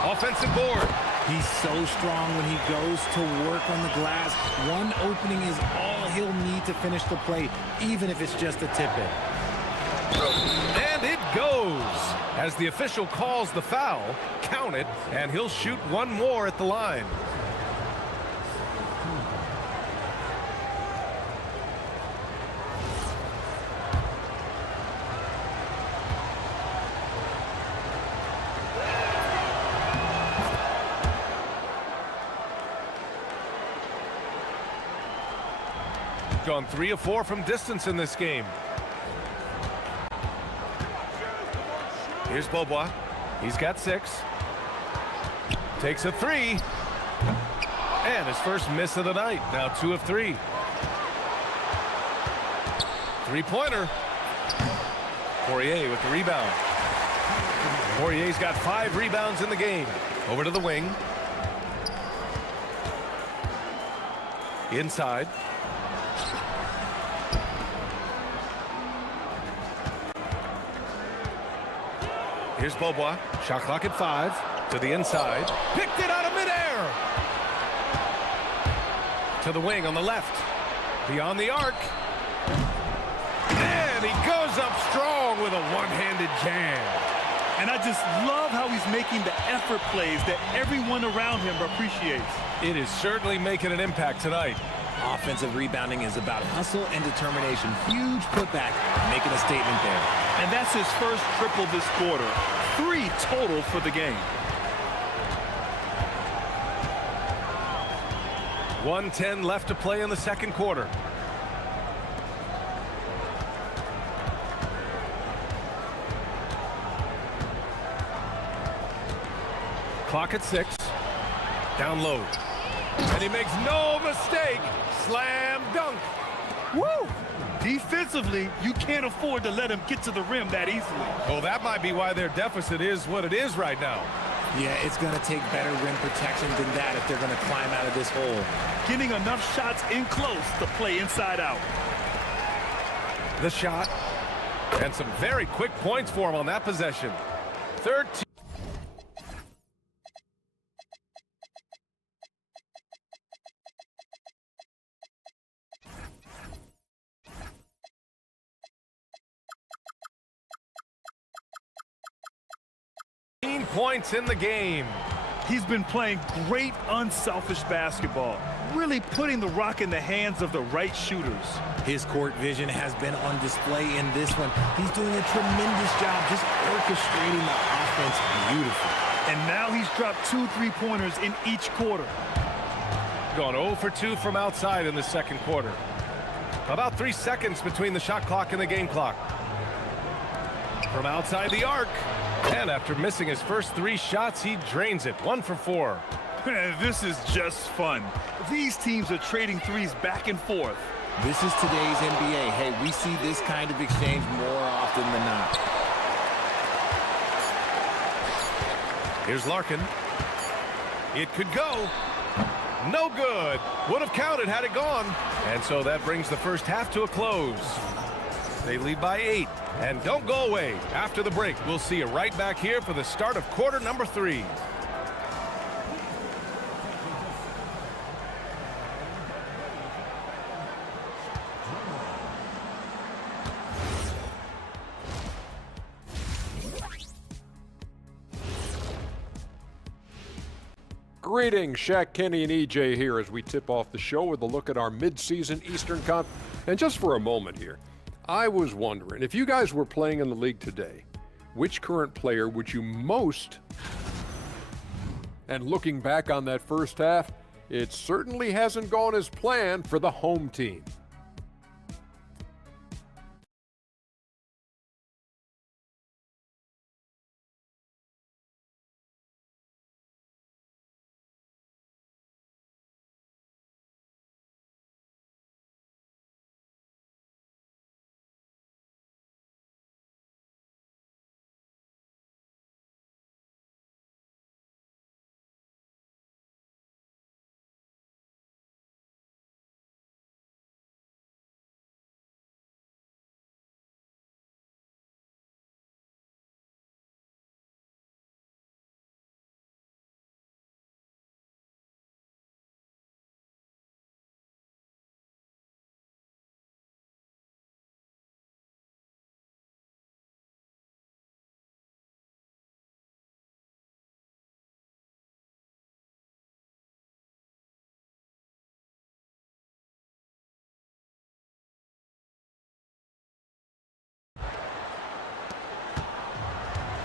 Offensive board. He's so strong when he goes to work on the glass. One opening is all he'll need to finish the play, even if it's just a tip-in. And it goes. As the official calls the foul, count it, and he'll shoot one more at the line. Gone 3 of 4 from distance in this game. Here's Beaubois. He's got 6. Takes a 3. And his first miss of the night. Now 2 of 3. Three-pointer. Poirier with the rebound. Poirier's got 5 rebounds in the game. Over to the wing. Inside. Here's Beaubois. Shot clock at 5. To the inside. Picked it out of midair. To the wing on the left. Beyond the arc. And he goes up strong with a one-handed jam. And I just love how he's making the effort plays that everyone around him appreciates. It is certainly making an impact tonight. Offensive rebounding is about hustle and determination. Huge putback, making a statement there. And that's his first triple this quarter. 3 total for the game. 1:10 left to play in the second quarter. Clock at 6. Down low. And he makes no mistake. Slam dunk. Woo! Defensively, you can't afford to let him get to the rim that easily. Well, that might be why their deficit is what it is right now. Yeah, it's going to take better rim protection than that if they're going to climb out of this hole. Getting enough shots in close to play inside out. The shot. And some very quick points for him on that possession. 13. Points in the game. He's been playing great unselfish basketball, really putting the rock in the hands of the right shooters. His court vision has been on display in this one. He's doing a tremendous job just orchestrating the offense beautifully. And now he's dropped 2 3-pointers in each quarter. Gone 0 for 2 from outside in the second quarter. About 3 seconds between the shot clock and the game clock. From outside the arc. And after missing his first 3 shots, he drains it. 1 for 4. This is just fun. These teams are trading threes back and forth. This is today's NBA. Hey, we see this kind of exchange more often than not. Here's Larkin. It could go. No good. Would have counted had it gone. And so that brings the first half to a close. They lead by 8. And don't go away. After the break, we'll see you right back here for the start of quarter number 3. Greetings, Shaq, Kenny, and EJ here as we tip off the show with a look at our mid-season Eastern Conference. And just for a moment here, I was wondering, if you guys were playing in the league today, which current player would you most... And looking back on that first half, it certainly hasn't gone as planned for the home team.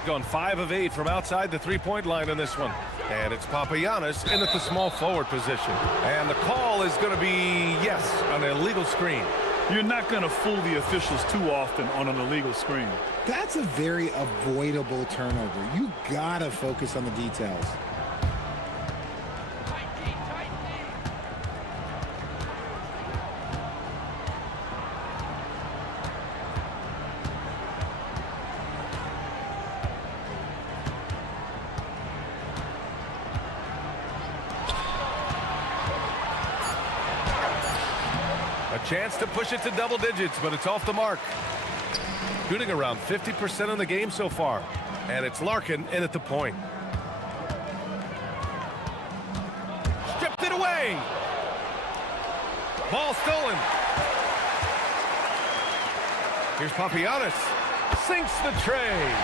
Gone 5 of 8 from outside the three-point line in this one. And it's Papagiannis in at the small forward position. And the call is going to be, yes, an illegal screen. You're not going to fool the officials too often on an illegal screen. That's a very avoidable turnover. You gotta focus on the details. A chance to push it to double digits, but it's off the mark. Shooting around 50% in the game so far. And it's Larkin in at the point. Stripped it away. Ball stolen. Here's Papagiannis. Sinks the tray.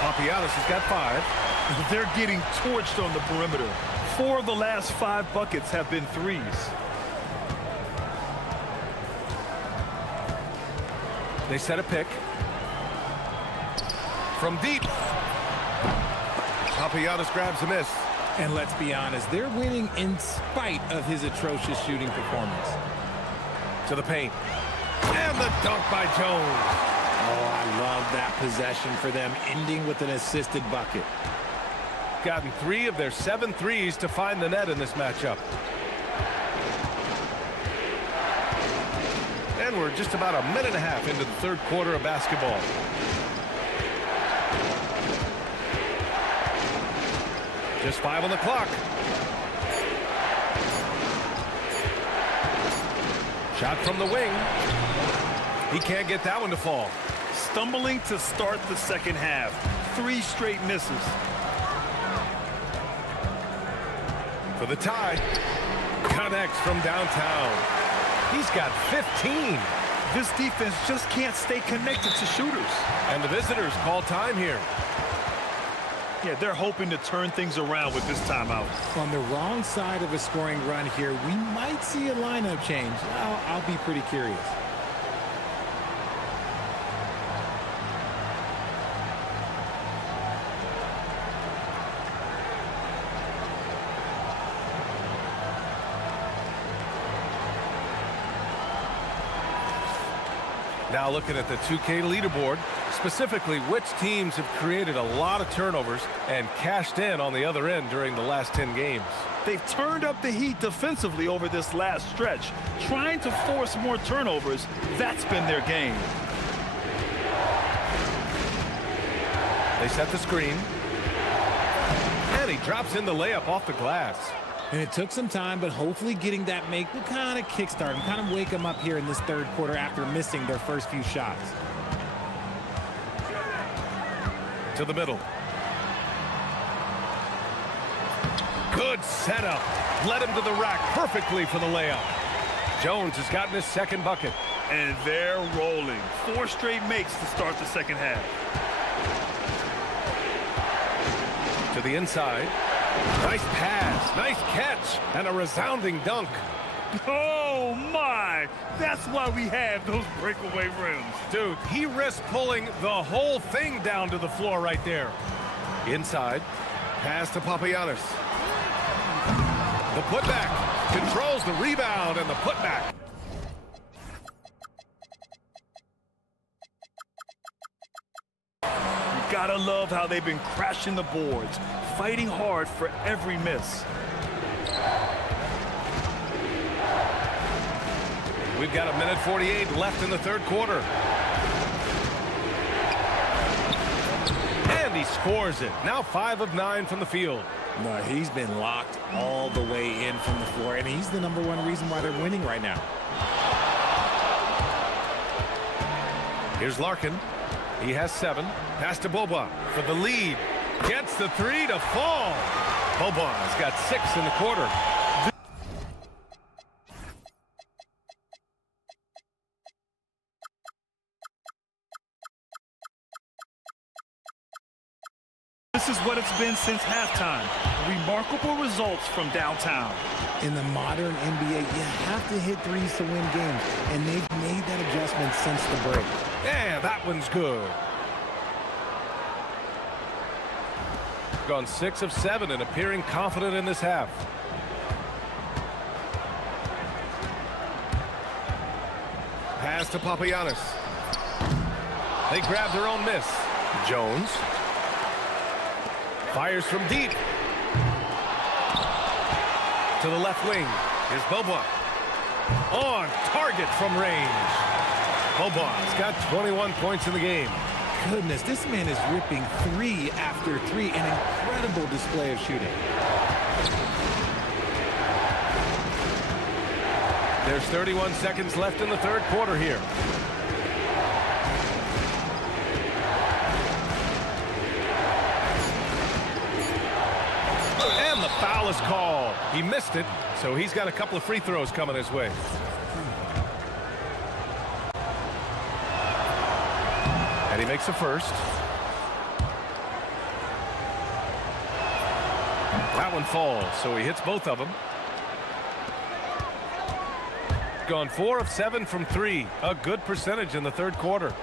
Papagiannis has got 5. They're getting torched on the perimeter. 4 of the last 5 buckets have been threes. They set a pick. From deep. Papagiannis grabs a miss. And let's be honest, they're winning in spite of his atrocious shooting performance. To the paint. And the dunk by Jones. Oh, I love that possession for them, ending with an assisted bucket. Gotten 3 of their 7 threes to find the net in this matchup. And we're just about a minute and a half into the third quarter of basketball. Just 5 on the clock. Shot from the wing. He can't get that one to fall. Stumbling to start the second half. 3 straight misses. For the tie. Connects from downtown. He's got 15. This defense just can't stay connected to shooters. And the visitors call time here. Yeah, they're hoping to turn things around with this timeout. On the wrong side of a scoring run here, we might see a lineup change. I'll be pretty curious. Now looking at the 2K leaderboard, specifically which teams have created a lot of turnovers and cashed in on the other end during the last 10 games. They've turned up the heat defensively over this last stretch, trying to force more turnovers. That's been their game. They set the screen. And he drops in the layup off the glass. And it took some time, but hopefully getting that make will kind of kickstart and kind of wake them up here in this third quarter after missing their first few shots. To the middle. Good setup. Led him to the rack perfectly for the layup. Jones has gotten his second bucket. And they're rolling. 4 straight makes to start the second half. To the inside. Nice pass, nice catch, and a resounding dunk. Oh, my. That's why we have those breakaway rims. Dude, he risked pulling the whole thing down to the floor right there. Inside, pass to Papagiannis. The putback, controls the rebound and the putback. You gotta love how they've been crashing the boards, fighting hard for every miss. We've got 1:48 left in the third quarter. And he scores it. Now 5 of 9 from the field. No, he's been locked all the way in from the floor, and he's the #1 reason why they're winning right now. Here's Larkin. He has 7. Pass to Boban for the lead. Gets the 3 to fall. Boban's got 6 in the quarter. This is what it's been since halftime. Remarkable results from downtown. In the modern NBA, you have to hit threes to win games, and they've made that adjustment since the break. Yeah, that one's good. Gone 6 of 7 and appearing confident in this half. Pass to Papagiannis. They grab their own miss. Jones fires from deep to the left wing. Here's Bobois on target from range. Bobois got 21 points in the game. Goodness, this man is ripping 3 after 3. An incredible display of shooting. There's 31 seconds left in the third quarter here. And the foul is called. He missed it, so he's got a couple of free throws coming his way. And he makes the first. That one falls, so he hits both of them. Gone 4 of 7 from 3. A good percentage in the third quarter.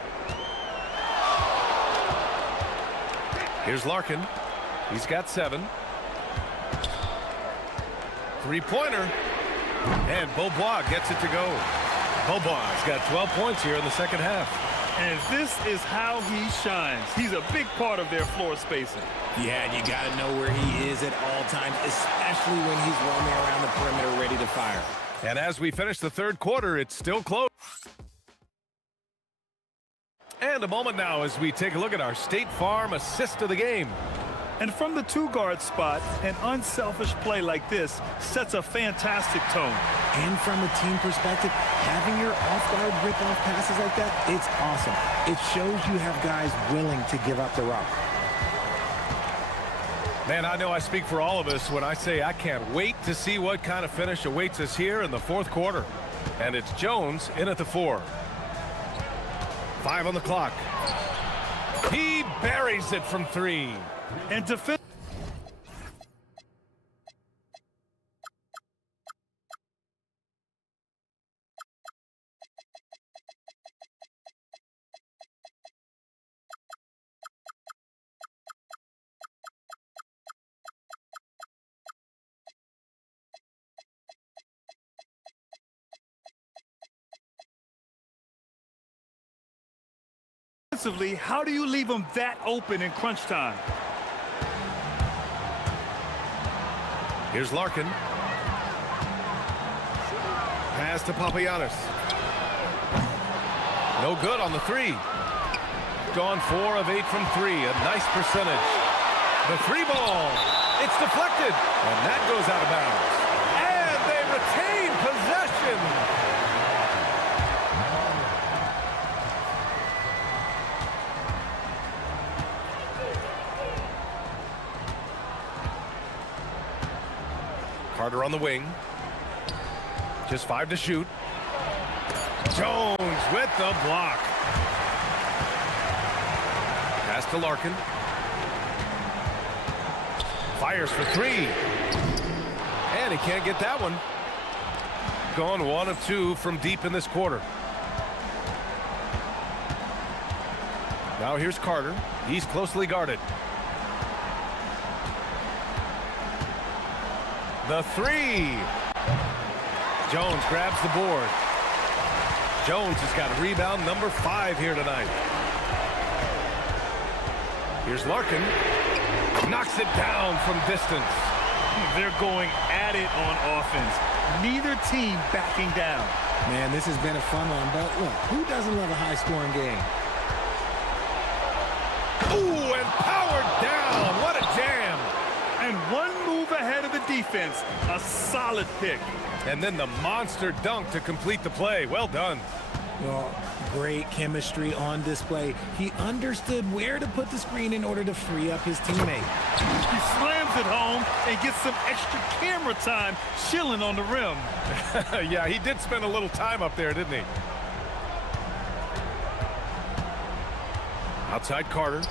Here's Larkin. He's got 7. Three-pointer. And Bobois gets it to go. Bobois got 12 points here in the second half. And this is how he shines. He's a big part of their floor spacing. Yeah, and you got to know where he is at all times, especially when he's roaming around the perimeter ready to fire. And as we finish the third quarter, it's still close. And a moment now as we take a look at our State Farm assist of the game. And from the two-guard spot, an unselfish play like this sets a fantastic tone. And from a team perspective, having your off-guard rip-off passes like that, it's awesome. It shows you have guys willing to give up the rock. Man, I know I speak for all of us when I say I can't wait to see what kind of finish awaits us here in the fourth quarter. And it's Jones in at the 4. 5 on the clock. He buries it from 3. And defense. Defensively, how do you leave them that open in crunch time? Here's Larkin. Pass to Papagiannis. No good on the 3. Gone 4 of 8 from 3. A nice percentage. The 3 ball. It's deflected. And that goes out of bounds. And they retain possession. Carter on the wing. Just 5 to shoot. Jones with the block. Pass to Larkin. Fires for 3. And he can't get that one. Gone 1 of 2 from deep in this quarter. Now here's Carter. He's closely guarded. The 3. Jones grabs the board. Jones has got rebound number 5 here tonight. Here's Larkin. Knocks it down from distance. They're going at it on offense. Neither team backing down. Man, this has been a fun one, but look, who doesn't love a high-scoring game? Ooh, and powered down. What a jam. And one move ahead of the defense. A solid pick. And then the monster dunk to complete the play. Well done. Well, great chemistry on display. He understood where to put the screen in order to free up his teammate. He slams it home and gets some extra camera time chilling on the rim. Yeah, he did spend a little time up there, didn't he? Outside Carter.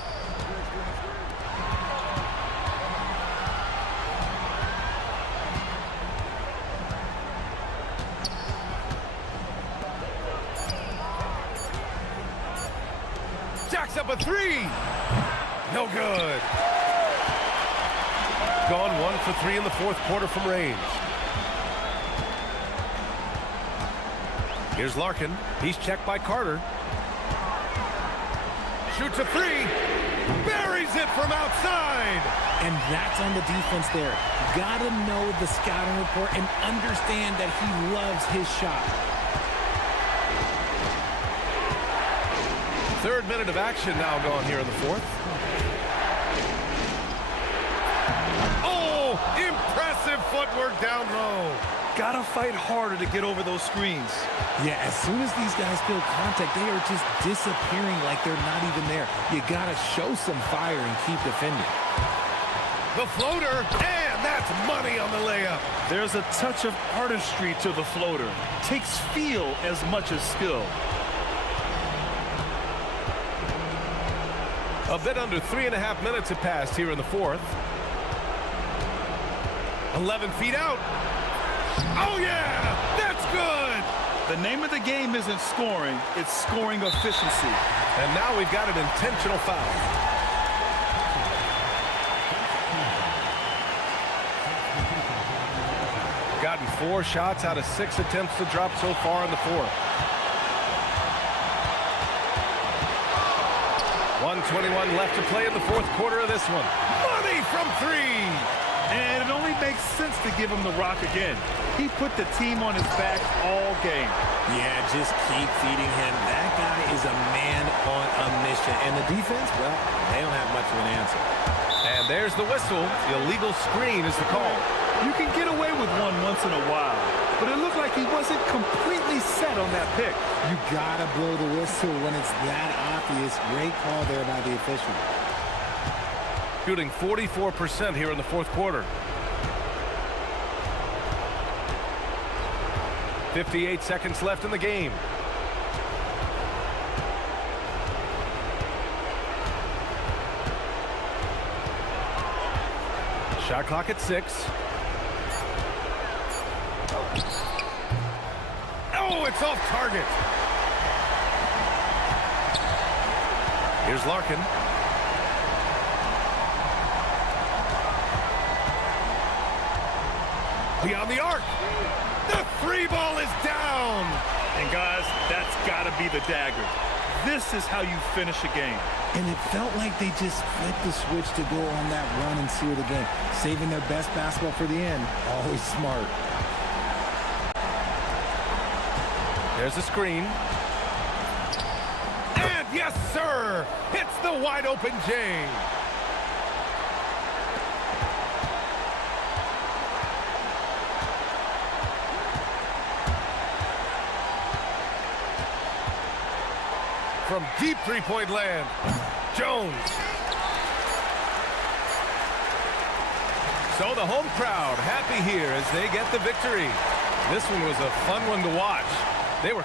Jacks up a 3. No good. gone 1 for 3 in the fourth quarter from range. Here's Larkin. He's checked by Carter. Shoots a three. Buries it from outside. And that's on the defense there. Gotta know the scouting report and understand that he loves his shot. Third minute of action now gone here in the fourth. Oh, impressive footwork down low. Gotta fight harder to get over those screens. Yeah, as soon as these guys feel contact, they are just disappearing like they're not even there. You gotta show some fire and keep defending. The floater, and that's money on the layup. There's a touch of artistry to the floater. Takes feel as much as skill. A bit under 3.5 minutes have passed here in the fourth. 11 feet out. Oh, yeah! That's good! The name of the game isn't scoring, it's scoring efficiency. And now we've got an intentional foul. Gotten 4 shots out of 6 attempts to drop so far in the fourth. 1:21 left to play in the fourth quarter of this one. Money from 3! And it only makes sense to give him the rock again. He put the team on his back all game. Yeah, just keep feeding him. That guy is a man on a mission. And the defense, well, they don't have much of an answer. And there's the whistle. The illegal screen is the call. You can get away with one once in a while, but it looked like he wasn't completely set on that pick. You gotta blow the whistle when it's that obvious. Great call there by the official. Shooting 44% here in the fourth quarter. 58 seconds left in the game. Shot clock at 6. Oh, it's off target. Here's Larkin. Beyond the arc. The free ball is down. And guys, that's got to be the dagger. This is how you finish a game. And it felt like they just flipped the switch to go on that run and seal the game. Saving their best basketball for the end. Always smart. There's a screen. And yes, sir! Hits the wide open J. From deep three-point land, Jones. So the home crowd happy here as they get the victory. This one was a fun one to watch. They were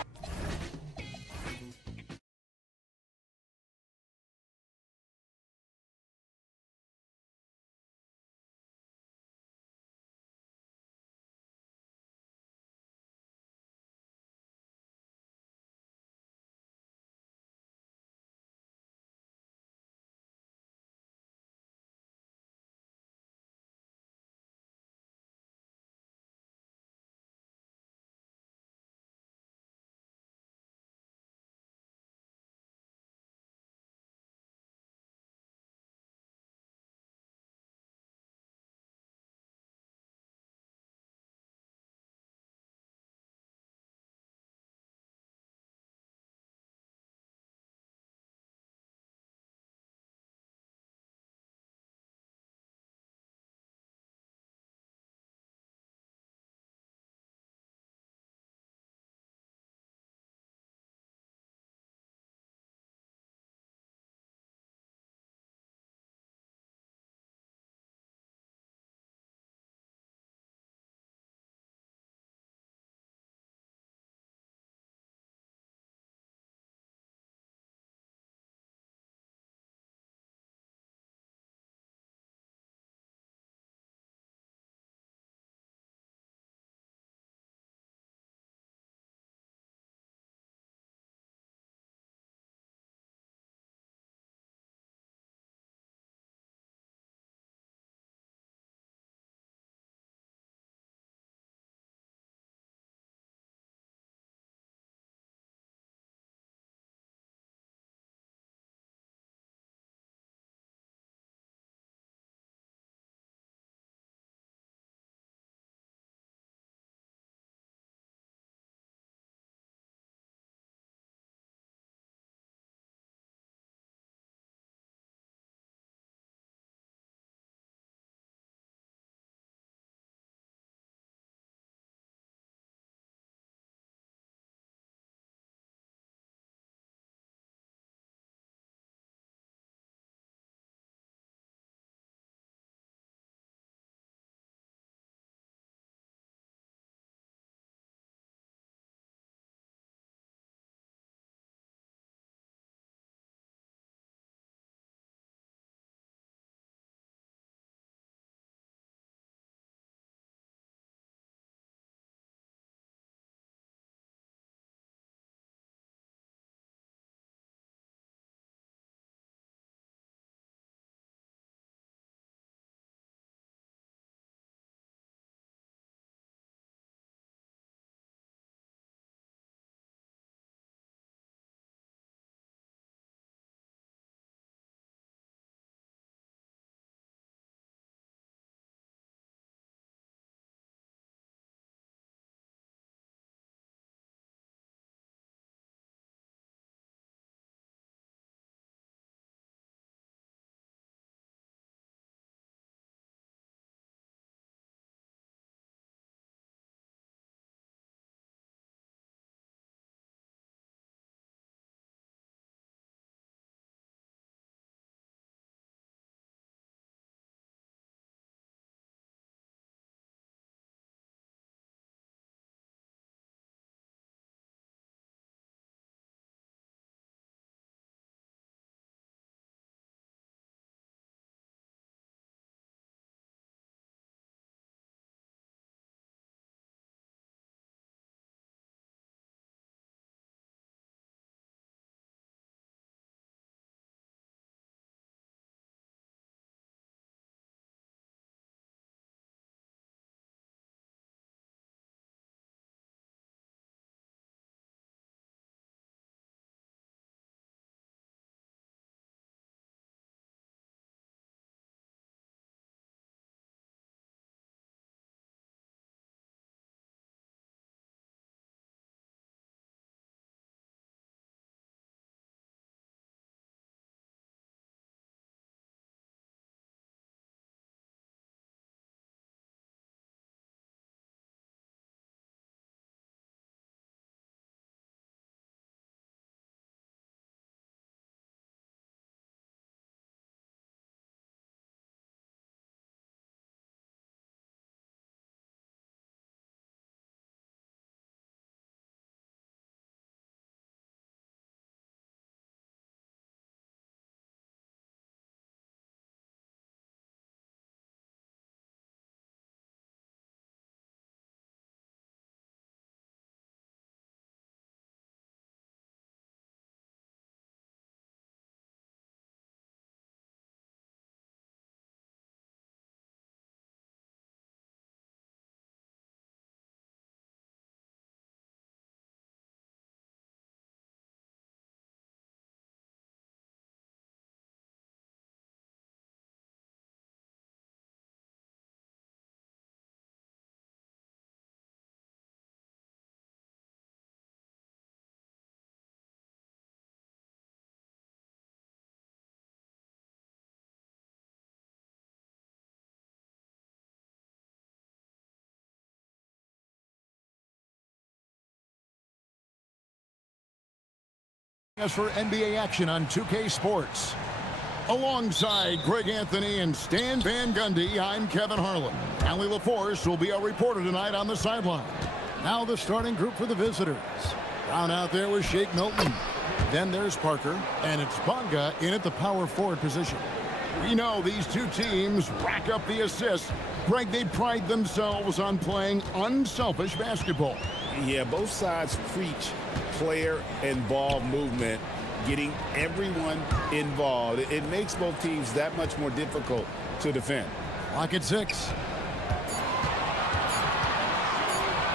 As for NBA action on 2K Sports. Alongside Greg Anthony and Stan Van Gundy, I'm Kevin Harlan. Allie LaForce will be our reporter tonight on the sideline. Now the starting group for the visitors. Down out there was Shake Milton. Then there's Parker, and it's Bonga in at the power forward position. We know these two teams rack up the assists. Greg, they pride themselves on playing unselfish basketball. Yeah, both sides preach player and ball movement, getting everyone involved. It makes both teams that much more difficult to defend. Clock at 6.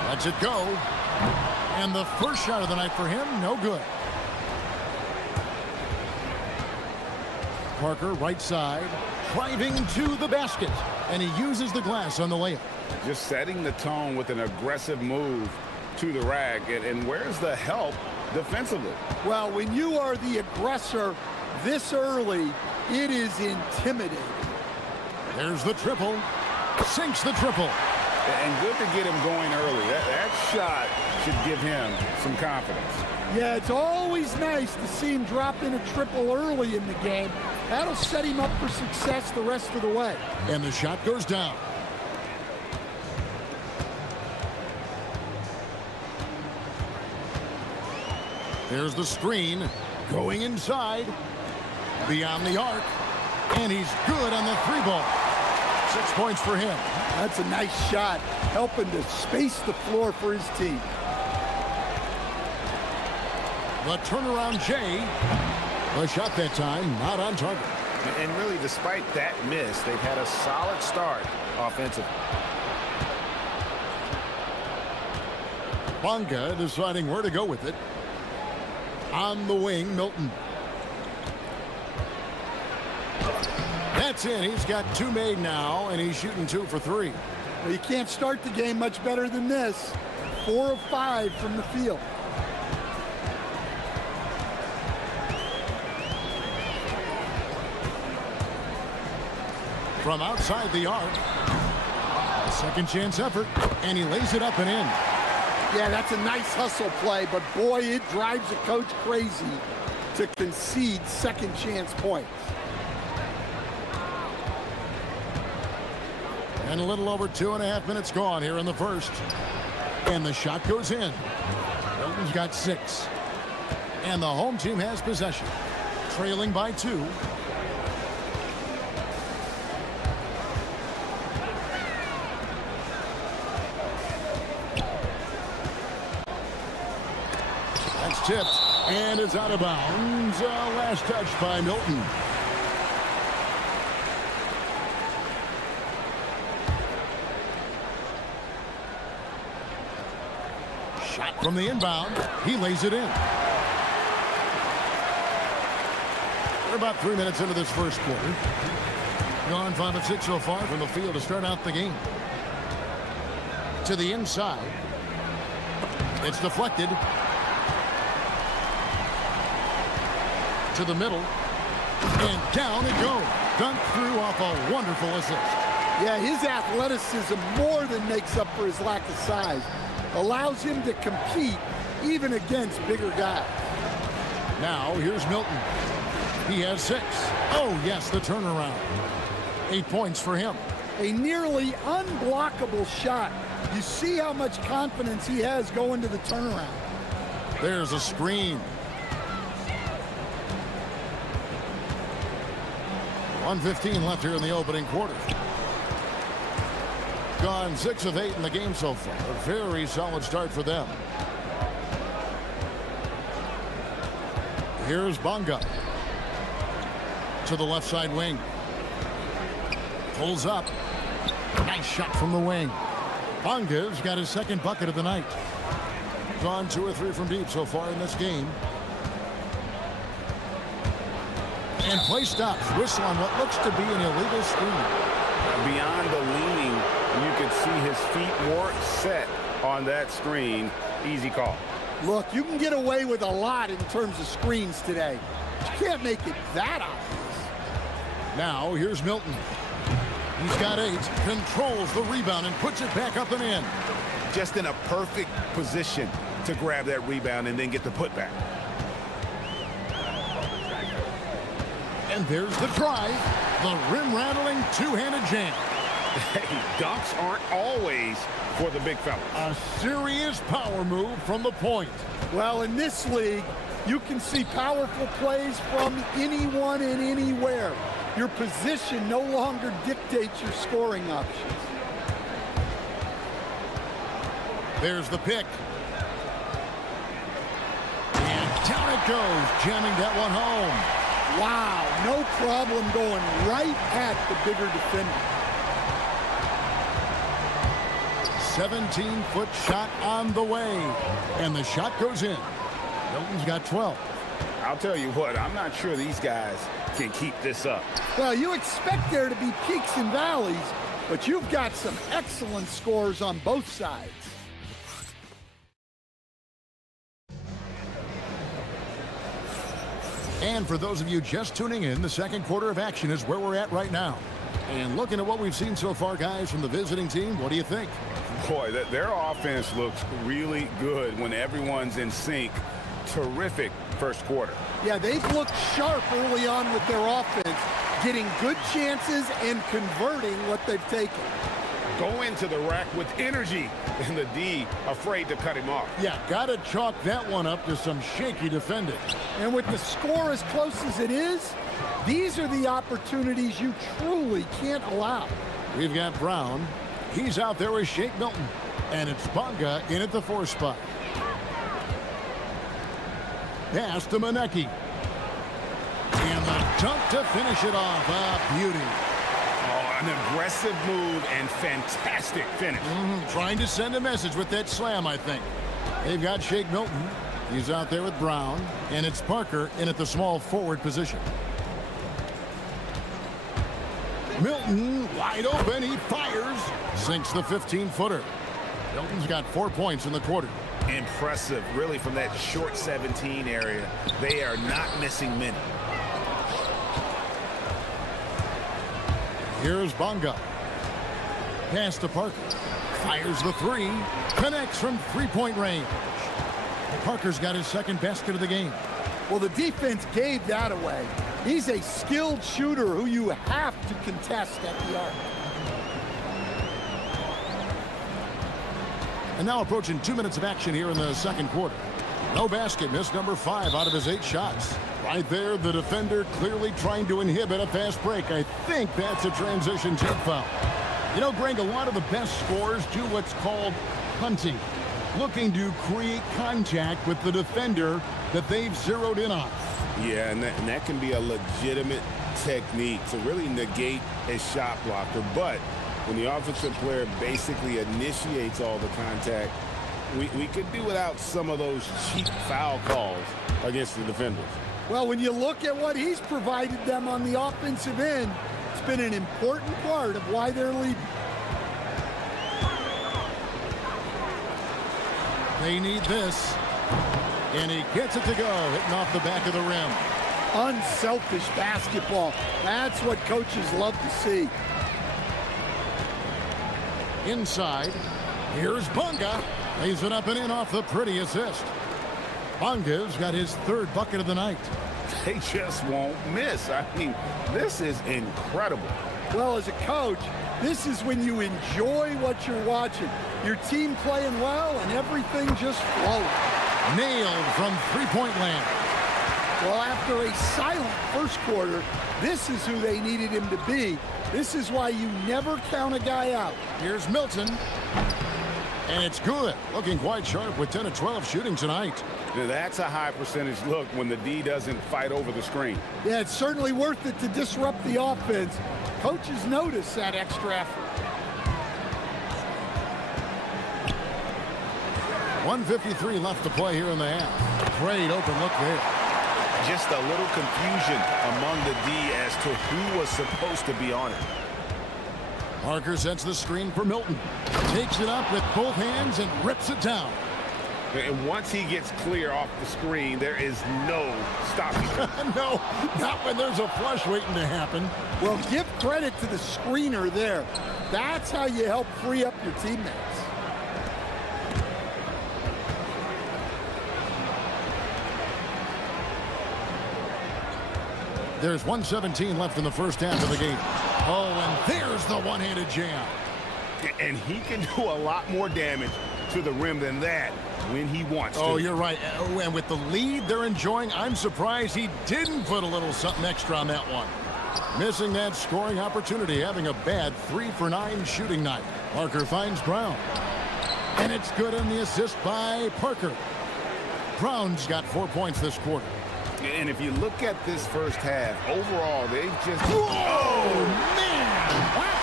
Lets it go. And the first shot of the night for him, no good. Parker, right side, driving to the basket. And he uses the glass on the layup. Just setting the tone with an aggressive move to the rack. And where's the help defensively? Well, when you are the aggressor this early, it is intimidating. There's the triple. Sinks the triple. And good to get him going early. That shot should give him some confidence. Yeah, it's always nice to see him drop in a triple early in the game. That'll set him up for success the rest of the way. And the shot goes down. There's the screen. Going inside. Beyond the arc. And he's good on the 3-ball. 6 points for him. That's a nice shot, helping to space the floor for his team. The turnaround Jay. The shot that time, not on target. And really, despite that miss, they've had a solid start offensively. Bonga deciding where to go with it. On the wing, Milton. That's in. He's got 2 made now, and he's shooting 2 for 3. Well, you can't start the game much better than this. 4 of 5 from the field. From outside the arc. A second chance effort, and he lays it up and in. Yeah, that's a nice hustle play, but boy, it drives a coach crazy to concede second chance points. And a little over 2.5 minutes gone here in the first. And the shot goes in. Milton's got 6. And the home team has possession. Trailing by 2. That's tipped. And it's out of bounds. Last touch by Milton. Shot from the inbound. He lays it in. We're about 3 minutes into this first quarter. Gone 5 of 6 so far from the field to start out the game. To the inside. It's deflected. To the middle. And down it goes. Dunked through off a wonderful assist. Yeah, his athleticism more than makes up for his lack of size. Allows him to compete even against bigger guys. Now here's Milton. He has 6. Oh yes, the turnaround. 8 points for him. A nearly unblockable shot. You see how much confidence he has going to the turnaround. There's a screen. 1:15 left here in the opening quarter. Gone 6 of 8 in the game so far. A very solid start for them. Here's Bonga. To the left side wing. Pulls up. Nice shot from the wing. Bonga's got his second bucket of the night. Gone 2 or 3 from deep so far in this game. And play stops. Whistle on what looks to be an illegal screen. Beyond the leaning, you could see his feet more set on that screen. Easy call. Look, you can get away with a lot in terms of screens today. You can't make it that obvious. Now here's Milton. He's got 8, controls the rebound and puts it back up and in. Just in a perfect position to grab that rebound and then get the putback. And there's the drive, the rim-rattling two-handed jam. Hey, dunks aren't always for the big fellas. A serious power move from the point. Well, in this league, you can see powerful plays from anyone and anywhere. Your position no longer dictates your scoring options. There's the pick. And down it goes, jamming that one home. Wow, no problem going right at the bigger defender. 17-foot shot on the way. And the shot goes in. Milton's got 12. I'll tell you what, I'm not sure these guys can keep this up. Well, you expect there to be peaks and valleys, but you've got some excellent scores on both sides. And for those of you just tuning in, the second quarter of action is where we're at right now. And looking at what we've seen so far, guys, from the visiting team, what do you think? Boy, their offense looks really good when everyone's in sync. Terrific first quarter. Yeah, they've looked sharp early on with their offense, getting good chances and converting what they've taken. Go into the rack with energy, and the D afraid to cut him off. Yeah, gotta chalk that one up to some shaky defending. And with the score as close as it is, these are the opportunities you truly can't allow. We've got Brown. He's out there with Shake Milton. And it's Bonga in at the 4 spot. Pass to Manecki. And the dunk to finish it off. A beauty. Oh, an aggressive move and fantastic finish. Trying to send a message with that slam, I think. They've got Shake Milton. He's out there with Brown. And it's Parker in at the small forward position. Milton wide open. He fires. Sinks the 15-footer. Milton's got 4 points in the quarter. Impressive, really, from that short 17 area. They are not missing many. Here's Bonga. Pass to Parker. Fires the 3. Connects from three-point range. Parker's got his second basket of the game. Well, the defense gave that away. He's a skilled shooter who you have to contest at the arc. And now approaching 2 minutes of action here in the second quarter. No basket, missed number 5 out of his 8 shots. Right there, the defender clearly trying to inhibit a fast break. I think that's a transition team foul. You know, Greg, a lot of the best scorers do what's called hunting, looking to create contact with the defender that they've zeroed in on. Yeah, and that can be a legitimate technique to really negate a shot blocker. But when the offensive player basically initiates all the contact, we could do without some of those cheap foul calls against the defenders. Well, when you look at what he's provided them on the offensive end, it's been an important part of why they're leading. They need this. And he gets it to go, hitting off the back of the rim. Unselfish basketball. That's what coaches love to see. Inside, here's Bonga. Lays it up and in off the pretty assist. Bonga's got his 3rd bucket of the night. They just won't miss. I mean, this is incredible. Well, as a coach, this is when you enjoy what you're watching. Your team playing well and everything just flowing. Nailed from three-point land. Well, after a silent first quarter, this is who they needed him to be. This is why you never count a guy out. Here's Milton. And it's good. Looking quite sharp with 10 of 12 shooting tonight. Now, that's a high percentage look when the D doesn't fight over the screen. Yeah, it's certainly worth it to disrupt the offense. Coaches notice that extra effort. 1:53 left to play here in the half. Great open look there. Just a little confusion among the D as to who was supposed to be on it. Parker sets the screen for Milton. Takes it up with both hands and rips it down. And once he gets clear off the screen, there is no stopping him. No, not when there's a flush waiting to happen. Well, give credit to the screener there. That's how you help free up your teammates. There's 1:17 left in the first half of the game. Oh, and there's the one-handed jam. And he can do a lot more damage to the rim than that when he wants to. Oh, you're right. And with the lead they're enjoying, I'm surprised he didn't put a little something extra on that one. Missing that scoring opportunity, having a bad 3-for-9 shooting night. Parker finds Brown. And it's good on the assist by Parker. Brown's got 4 points this quarter. And if you look at this first half, overall, they've just... Oh, man! Wow.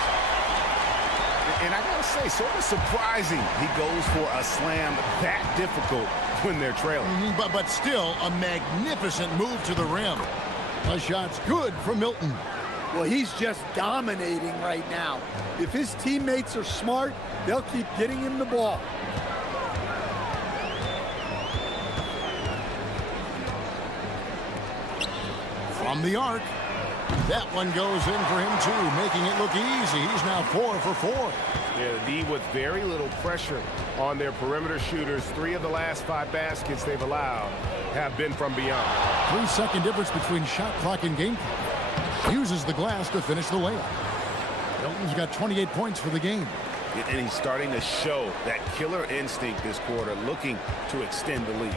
And I got to say, sort of surprising he goes for a slam that difficult when they're trailing. But still, a magnificent move to the rim. A shot's good from Milton. Well, he's just dominating right now. If his teammates are smart, they'll keep getting him the ball. From the arc. That one goes in for him, too, making it look easy. He's now 4 for 4. Yeah, the D with very little pressure on their perimeter shooters. 3 of the last 5 baskets they've allowed have been from beyond. 3-second difference between shot clock and game clock. Uses the glass to finish the layup. Milton's got 28 points for the game. And he's starting to show that killer instinct this quarter, looking to extend the lead.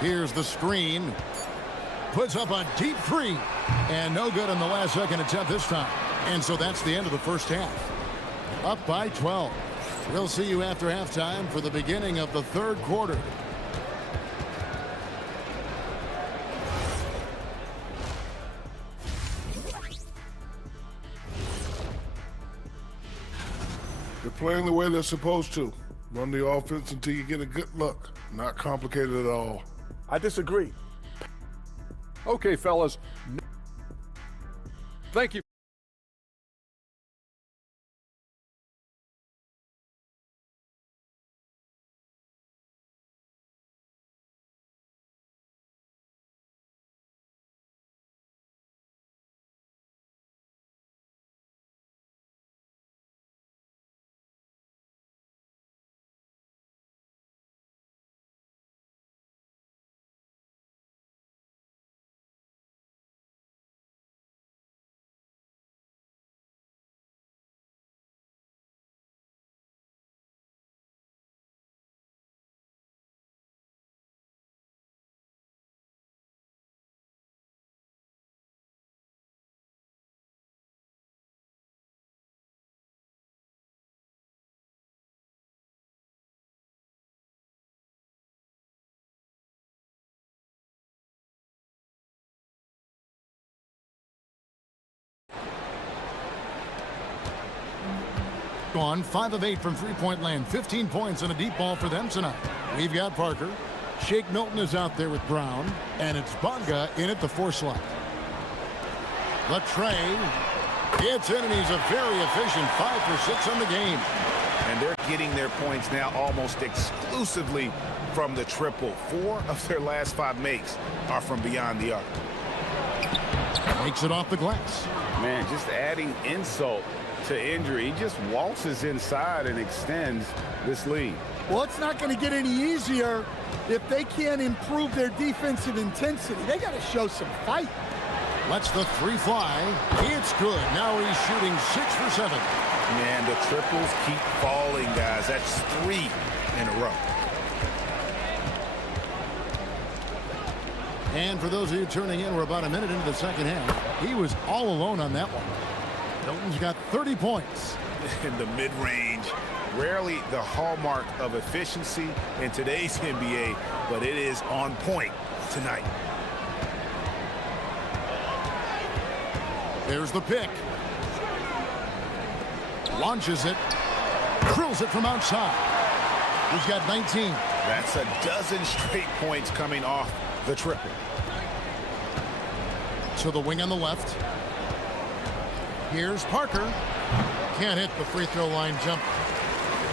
Here's the screen. Puts up a deep three. And no good on the last second attempt this time. And so that's the end of the first half. Up by 12. We'll see you after halftime for the beginning of the third quarter. They're playing the way they're supposed to. Run the offense until you get a good look. Not complicated at all. I disagree. Okay, fellas. Thank you. Gone 5 of 8 from three-point land. 15 points and a deep ball for them tonight. We've got Parker. Shake Milton is out there with Brown. And it's Bonga in at the 4 slot. Latre gets in, and he's a very efficient 5 for 6 on the game. And they're getting their points now almost exclusively from the triple. 4 of their last 5 makes are from beyond the arc. Makes it off the glass. Man, just adding insult to injury. He just waltzes inside and extends this lead. Well, it's not going to get any easier if they can't improve their defensive intensity. They got to show some fight. Lets the 3 fly. It's good. Now he's shooting 6 for 7. Man, the triples keep falling, guys. That's 3 in a row. And for those of you tuning in, we're about a minute into the second half. He was all alone on that one. Milton's got 30 points. In the mid-range, rarely the hallmark of efficiency in today's NBA, but it is on point tonight. There's the pick. Launches it. Drills it from outside. He's got 19. That's a dozen straight points coming off the triple. To the wing on the left. Here's Parker. Can't hit the free throw line jump.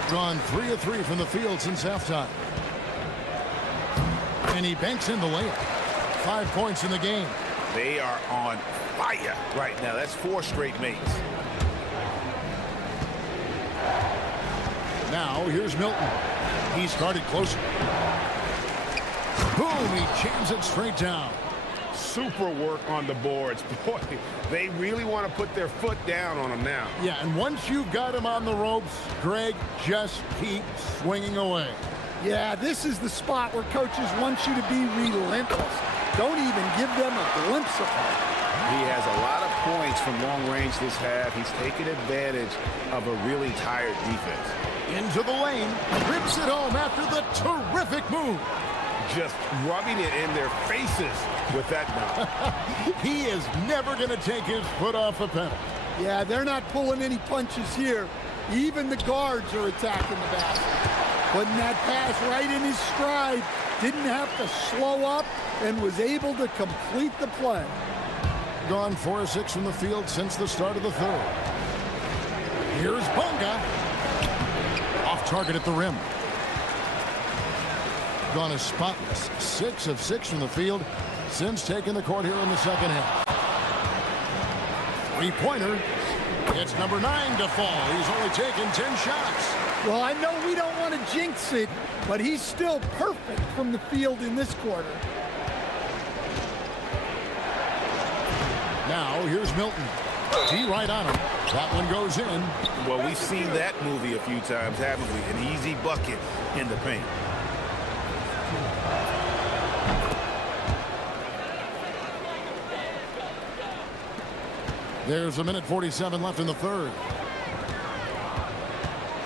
Drawn 3 of 3 from the field since halftime. And he banks in the layup. 5 points in the game. They are on fire right now. That's 4 straight makes. Now here's Milton. He's guarded closer. Boom, he jams it straight down. Super work on the boards. Boy, they really want to put their foot down on him now. Yeah, and once you've got him on the ropes, Greg, just keep swinging away. Yeah, this is the spot where coaches want you to be relentless. Don't even give them a glimpse of it. He has a lot of points from long range this half. He's taken advantage of a really tired defense. Into the lane, rips it home after the terrific move. Just rubbing it in their faces with that dunk. He is never going to take his foot off the pedal. Yeah, they're not pulling any punches here. Even the guards are attacking the basket. Putting that pass right in his stride. Didn't have to slow up and was able to complete the play. Gone 4 of 6 from the field since the start of the third. Here's Bonga. Off target at the rim. Gone as spotless. 6 of 6 from the field since taking the court here in the second half. Three-pointer. It's number 9 to fall. He's only taken 10 shots. Well, I know we don't want to jinx it, but he's still perfect from the field in this quarter. Now, here's Milton. D right on him. That one goes in. Well, we've seen that movie a few times, haven't we? An easy bucket in the paint. There's a minute 47 left in the third.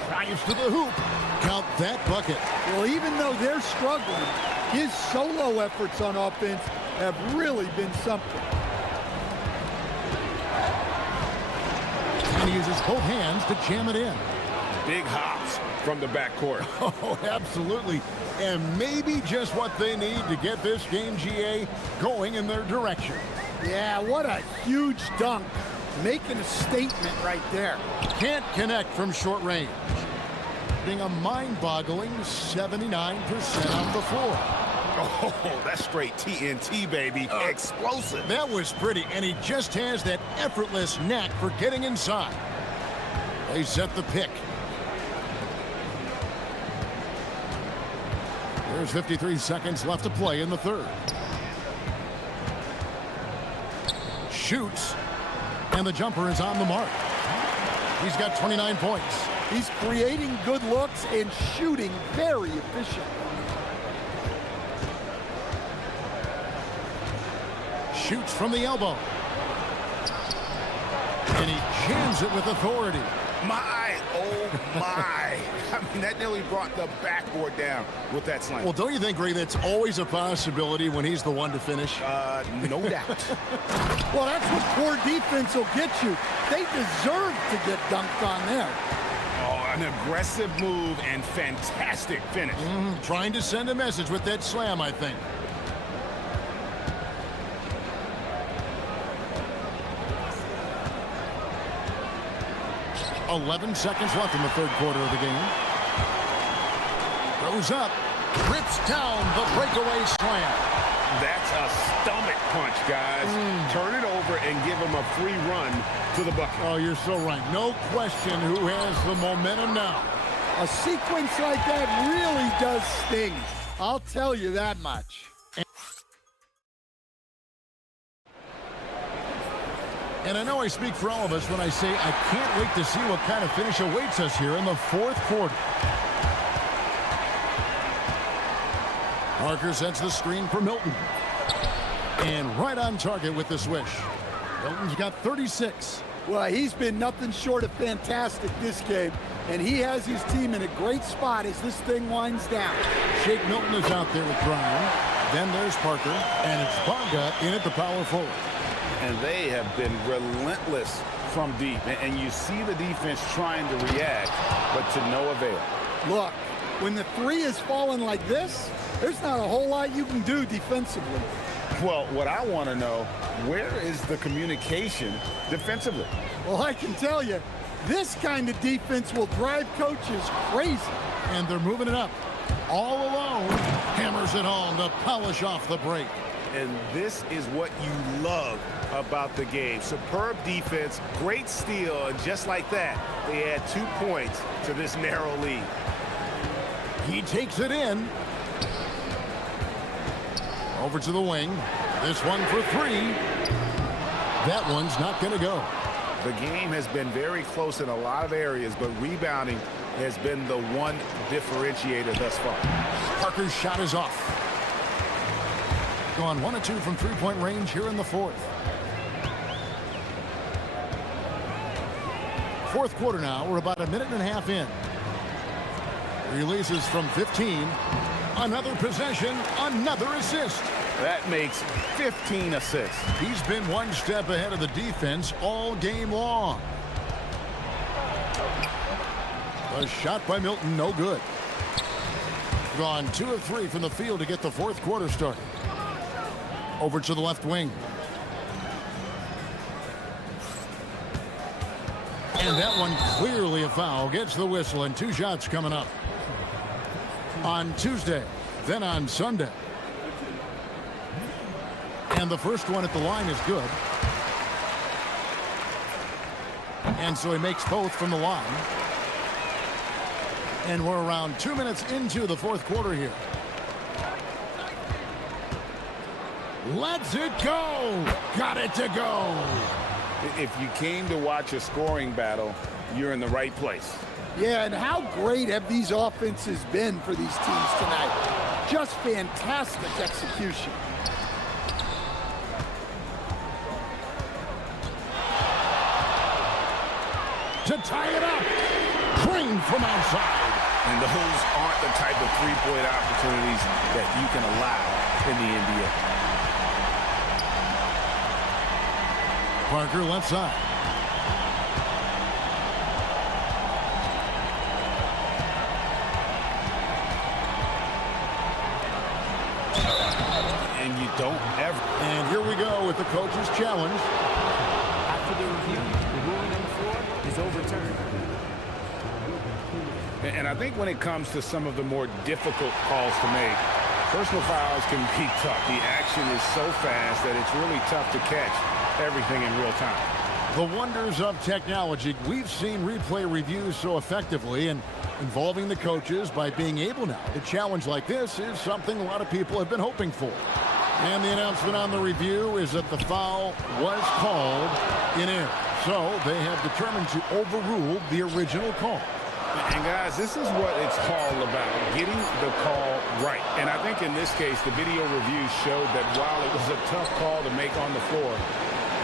Drives to the hoop. Count that bucket. Well, even though they're struggling, his solo efforts on offense have really been something. And he uses both hands to jam it in. Big hops from the backcourt. Oh, absolutely. And maybe just what they need to get this game, GA, going in their direction. Yeah, what a huge dunk. Making a statement right there. Can't connect from short range. Being a mind-boggling 79% on the floor. Oh, that's straight TNT, baby. Explosive. That was pretty, and he just has that effortless knack for getting inside. They set the pick. There's 53 seconds left to play in the third. Shoots, and the jumper is on the mark. He's got 29 points. He's creating good looks and shooting very efficient. Shoots from the elbow. And he jams it with authority. My, oh my. I mean, that nearly brought the backboard down with that slam. Well, don't you think, Ray, that's always a possibility when he's the one to finish? No doubt. Well, that's what poor defense will get you. They deserve to get dunked on there. Oh, an aggressive move and fantastic finish. Trying to send a message with that slam, I think. .11 seconds left in the third quarter of the game. Throws up, rips down the breakaway slam. That's a stomach punch, guys. Turn it over and give him a free run to the bucket. Oh, you're so right. No question who has the momentum now. A sequence like that really does sting. I'll tell you that much. And I know I speak for all of us when I say I can't wait to see what kind of finish awaits us here in the fourth quarter. Parker sets the screen for Milton. And right on target with the swish. Milton's got 36. Well, he's been nothing short of fantastic this game. And he has his team in a great spot as this thing winds down. Shake Milton is out there with Brown. Then there's Parker. And it's Bonga in at the power forward. And they have been relentless from deep. And you see the defense trying to react, but to no avail. Look, when the three is falling like this, there's not a whole lot you can do defensively. Well, what I want to know, where is the communication defensively? Well, I can tell you, this kind of defense will drive coaches crazy. And they're moving it up. All alone, hammers it home to polish off the break. And this is what you love about the game. Superb defense, great steal, and just like that, they add 2 points to this narrow lead. He takes it in. Over to the wing. This one for three. That one's not going to go. The game has been very close in a lot of areas, but rebounding has been the one differentiator thus far. Parker's shot is off. Gone 1 of 2 from three-point range here in the fourth. Fourth quarter now. We're about a minute and a half in. Releases from 15. Another possession, another assist. That makes 15 assists. He's been one step ahead of the defense all game long. A shot by Milton, no good. Gone 2 of 3 from the field to get the fourth quarter started. Over to the left wing. And that one clearly a foul. Gets the whistle, and 2 shots coming up. On Tuesday, then on Sunday. And the first one at the line is good. And so he makes both from the line. And we're around 2 minutes into the fourth quarter here. Lets it go. Got it to go. If you came to watch a scoring battle, you're in the right place. Yeah, and how great have these offenses been for these teams tonight? Just fantastic execution. To tie it up. Drained from outside. And those aren't the type of three-point opportunities that you can allow in the NBA. Parker left side. And you don't ever. And here we go with the coach's challenge. After the review, the ruling on the floor is overturned. And I think when it comes to some of the more difficult calls to make, personal fouls can be tough. The action is so fast that it's really tough to catch everything in real time. The wonders of technology. We've seen replay reviews so effectively, and involving the coaches by being able now to challenge like this is something a lot of people have been hoping for. And the announcement on the review is that the foul was called in error. So they have determined to overrule the original call. And guys, this is what it's all about, getting the call right. And I think in this case, the video review showed that while it was a tough call to make on the floor,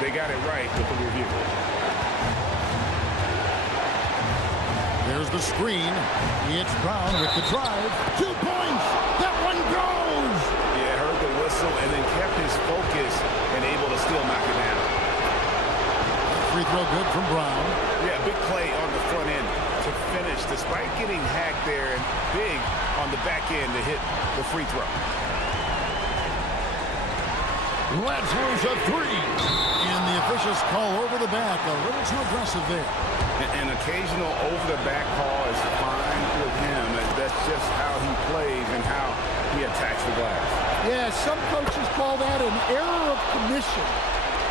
they got it right with the review. There's the screen. It's Brown with the drive. 2 points. That one goes. Yeah, heard the whistle and then kept his focus and able to still knock it down. Free throw good from Brown. Yeah, big play on the front end to finish despite getting hacked there, and big on the back end to hit the free throw. Let's lose a 3. And the officials call over the back. A little too aggressive there. An occasional over-the-back call is fine with him. That's just how he plays and how he attacks the glass. Yeah, some coaches call that an error of commission.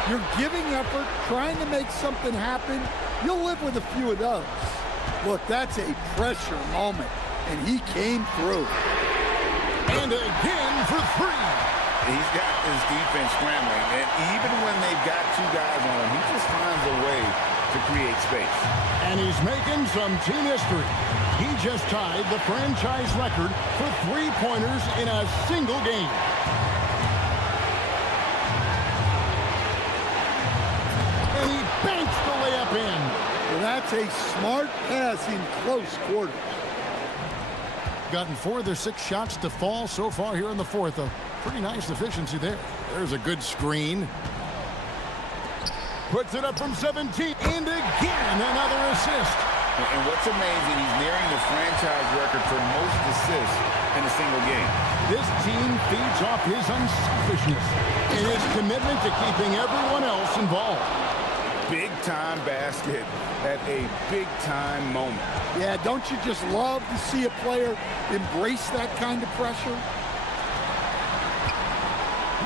You're giving effort, trying to make something happen. You'll live with a few of those. Look, that's a pressure moment, and he came through. And again for 3. He's got his defense scrambling, and even when they've got 2 guys on him, he just finds a way to create space. And he's making some team history. He just tied the franchise record for three-pointers in a single game. And he banks the layup in. Well, that's a smart pass in close quarters. Gotten 4 of their 6 shots to fall so far here in the fourth. A pretty nice efficiency there. There's a good screen. Puts it up from 17. And again, another assist. And what's amazing, he's nearing the franchise record for most assists in a single game. This team feeds off his unselfishness and his commitment to keeping everyone else involved. Big-time basket at a big-time moment. Yeah, don't you just love to see a player embrace that kind of pressure?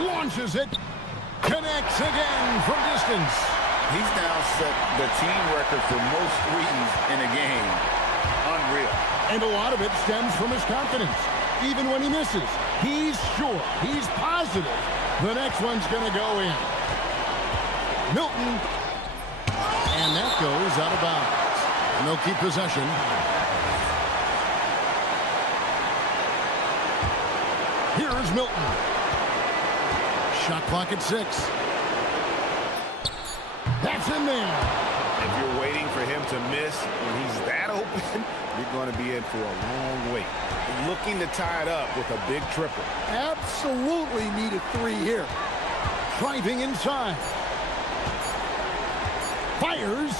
Launches it. Connects again from distance. He's now set the team record for most threes in a game. Unreal. And a lot of it stems from his confidence. Even when he misses, he's sure, he's positive the next one's going to go in. Milton. And that goes out of bounds. And they'll keep possession. Here's Milton. Shot clock at 6. That's in there. If you're waiting for him to miss when he's that open, you're going to be in for a long wait. Looking to tie it up with a big triple. Absolutely need a 3 here. Driving inside. Fires.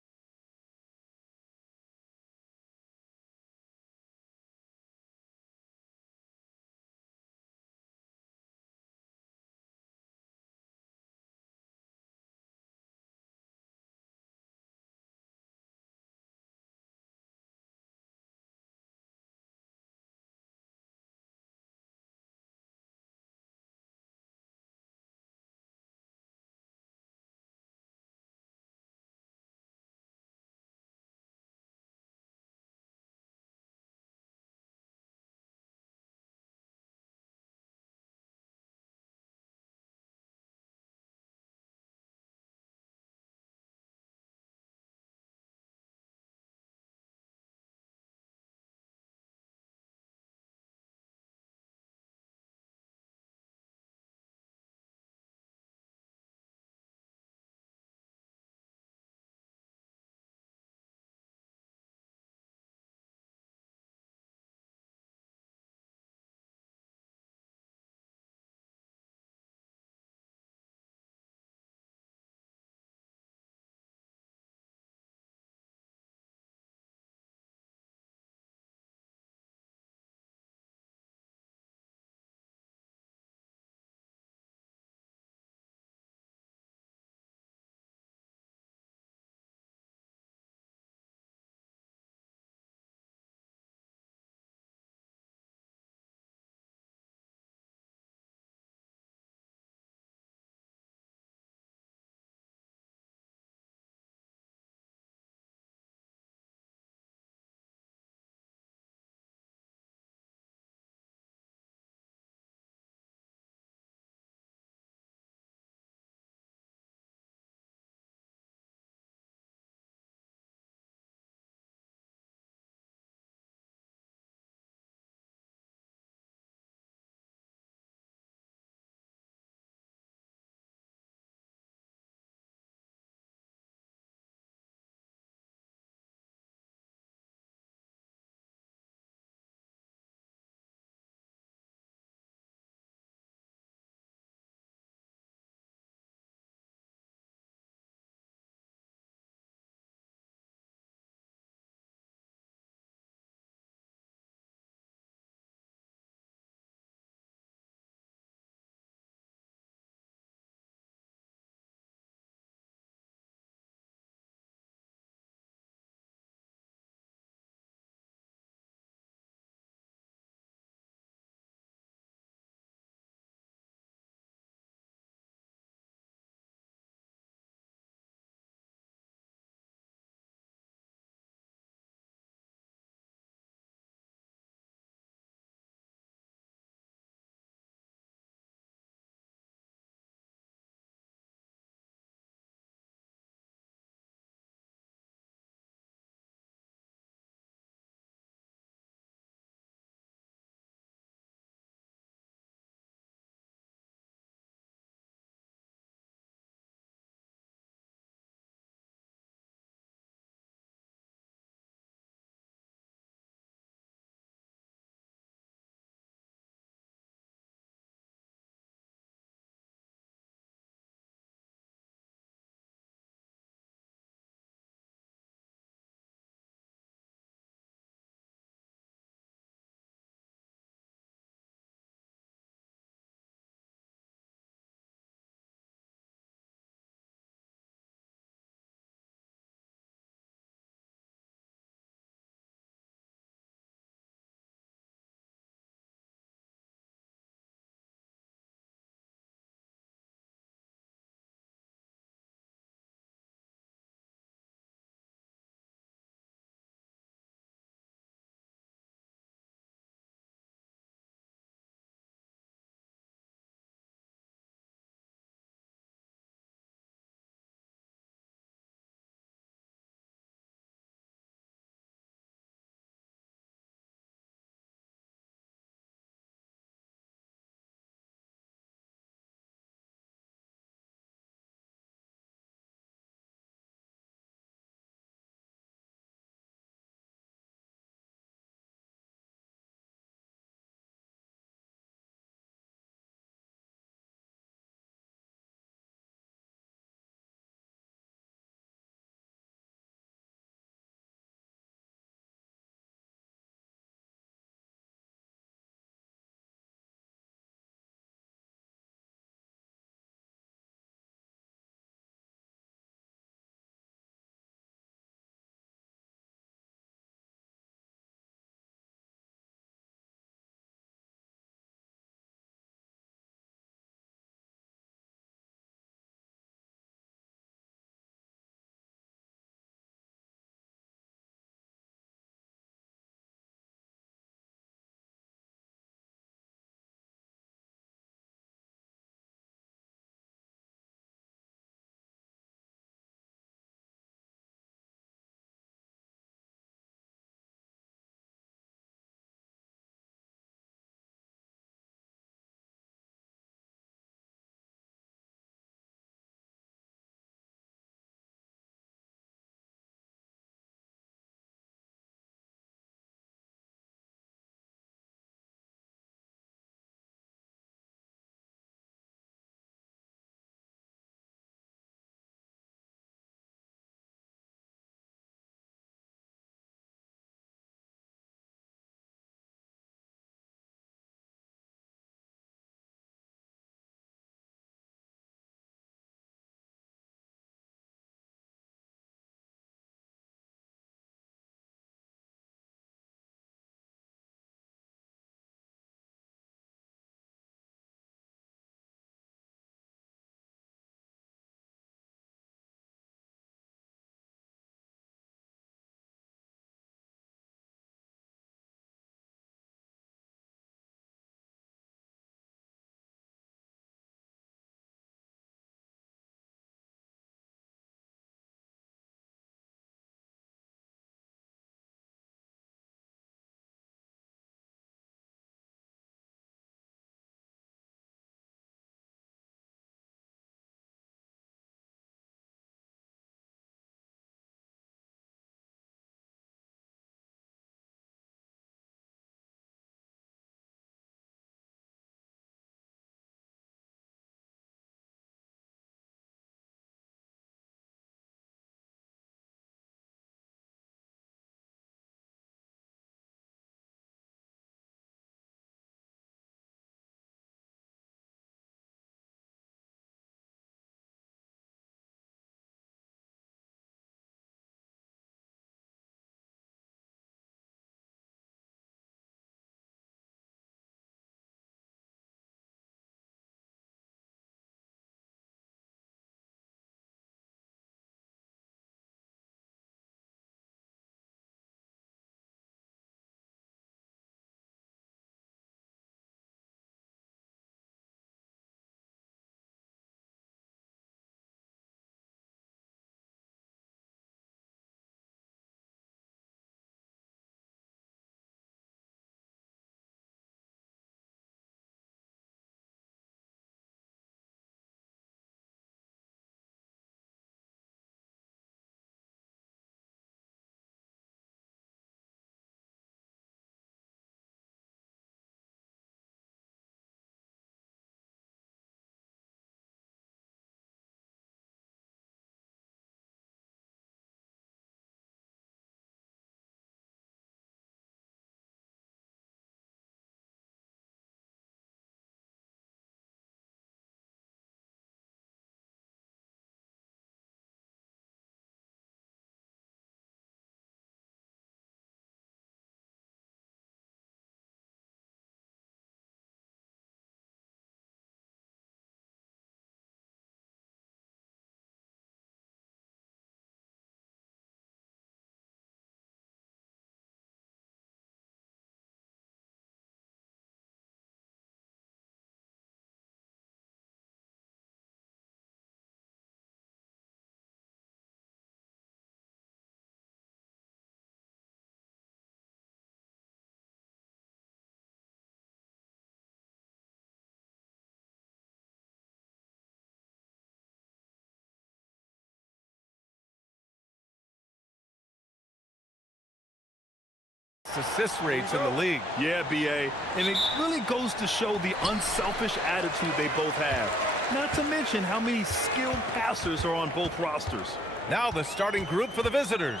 assist rates in the league. Yeah, B.A. And it really goes to show the unselfish attitude they both have. Not to mention how many skilled passers are on both rosters. Now the starting group for the visitors.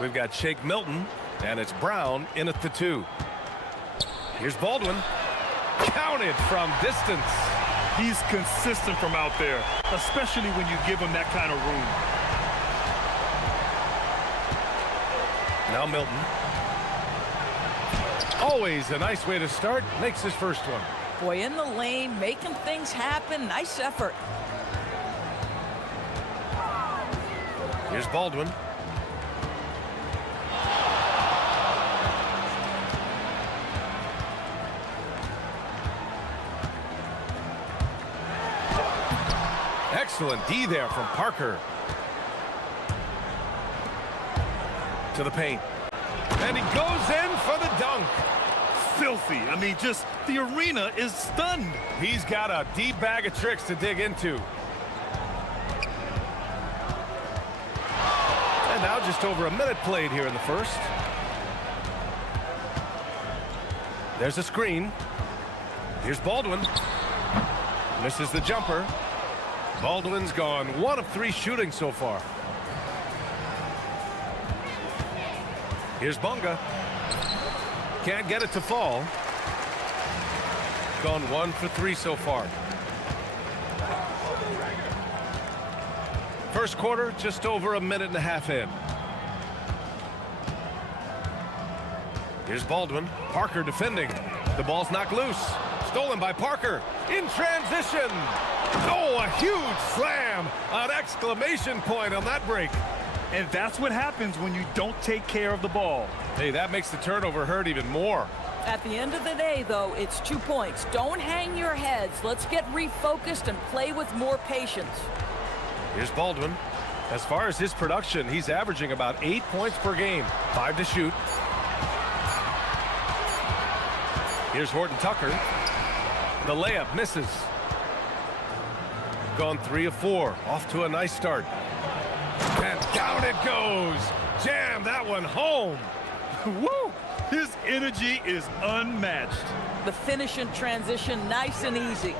We've got Shake Milton, and it's Brown in at the 2. Here's Baldwin. Counted from distance. He's consistent from out there, especially when you give him that kind of room. Now Milton. Always a nice way to start. Makes his first one. Boy, in the lane, making things happen. Nice effort. Here's Baldwin. Excellent D there from Parker. To the paint. And he goes in for the dunk. Filthy. I mean, just the arena is stunned. He's got a deep bag of tricks to dig into. And now just over a minute played here in the first. There's a screen. Here's Baldwin. Misses the jumper. Baldwin's gone 1 of 3 shooting so far. Here's Bunga. Can't get it to fall. Gone 1 for 3 so far. First quarter, just over a minute and a half in. Here's Baldwin. Parker defending. The ball's knocked loose. Stolen by Parker. In transition. Oh, a huge slam. An exclamation point on that break. And that's what happens when you don't take care of the ball. Hey, that makes the turnover hurt even more. At the end of the day, though, it's 2 points. Don't hang your heads. Let's get refocused and play with more patience. Here's Baldwin. As far as his production, he's averaging about 8 points per game. 5 to shoot. Here's Horton Tucker. The layup misses. Gone 3 of 4. Off to a nice start. And down it goes. Jam that one home. Woo! His energy is unmatched. The finish in transition, nice and easy.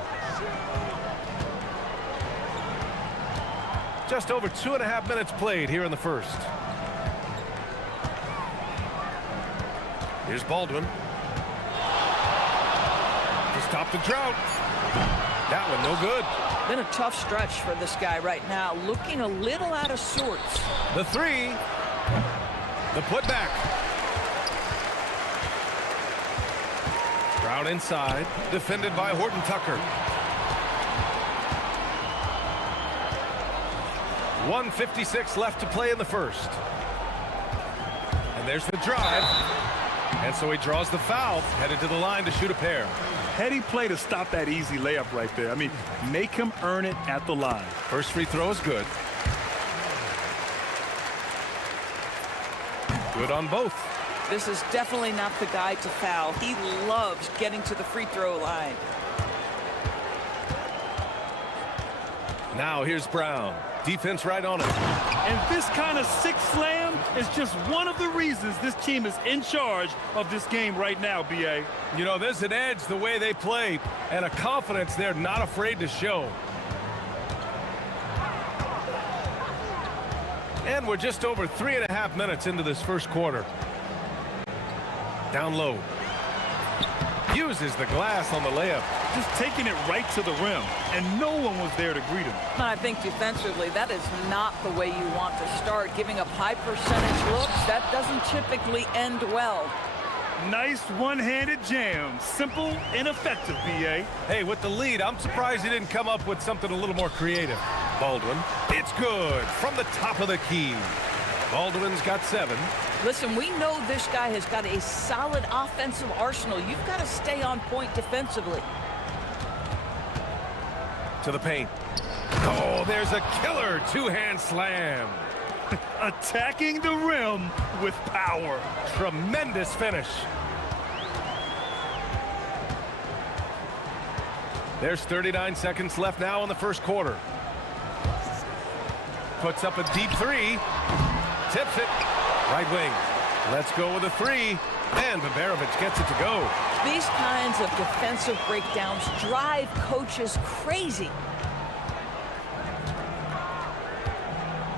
Just over 2.5 minutes played here in the first. Here's Baldwin. To stop the drought. That one no good. Been a tough stretch for this guy right now. Looking a little out of sorts. The 3. The putback. Brown inside. Defended by Horton Tucker. 1:56 left to play in the first. And there's the drive. And so he draws the foul. Headed to the line to shoot a pair. Heady play to stop that easy layup right there. I mean, make him earn it at the line. First free throw is good. Good on both. This is definitely not the guy to foul. He loves getting to the free throw line. Now here's Brown. Defense right on him. And this kind of sick slam is just one of the reasons this team is in charge of this game right now, B.A. You know, there's an edge the way they play and a confidence they're not afraid to show. And we're just over 3.5 minutes into this first quarter. Down low. Uses the glass on the layup. Just taking it right to the rim, and no one was there to greet him. And I think defensively, that is not the way you want to start. Giving up high percentage looks, that doesn't typically end well. Nice one-handed jam. Simple and effective, B.A. Hey, with the lead, I'm surprised he didn't come up with something a little more creative. Baldwin. It's good from the top of the key. Baldwin's got 7. Listen, we know this guy has got a solid offensive arsenal. You've got to stay on point defensively. To the paint. Oh, there's a killer 2-hand slam. Attacking the rim with power. Tremendous finish. There's 39 seconds left now in the first quarter. Puts up a deep 3. Tips it. Right wing. Let's go with a three. And Babarovich gets it to go. These kinds of defensive breakdowns drive coaches crazy.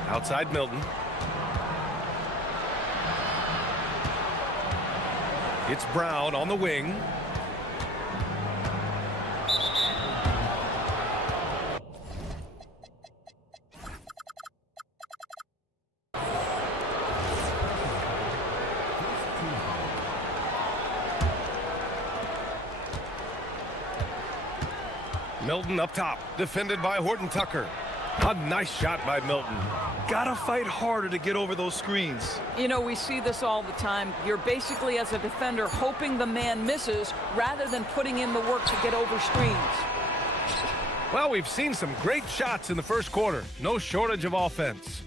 Outside Milton. It's Brown on the wing. Milton up top, defended by Horton Tucker. A nice shot by Milton. Gotta fight harder to get over those screens. You know, we see this all the time. You're basically, as a defender, hoping the man misses rather than putting in the work to get over screens. Well, we've seen some great shots in the first quarter. No shortage of offense.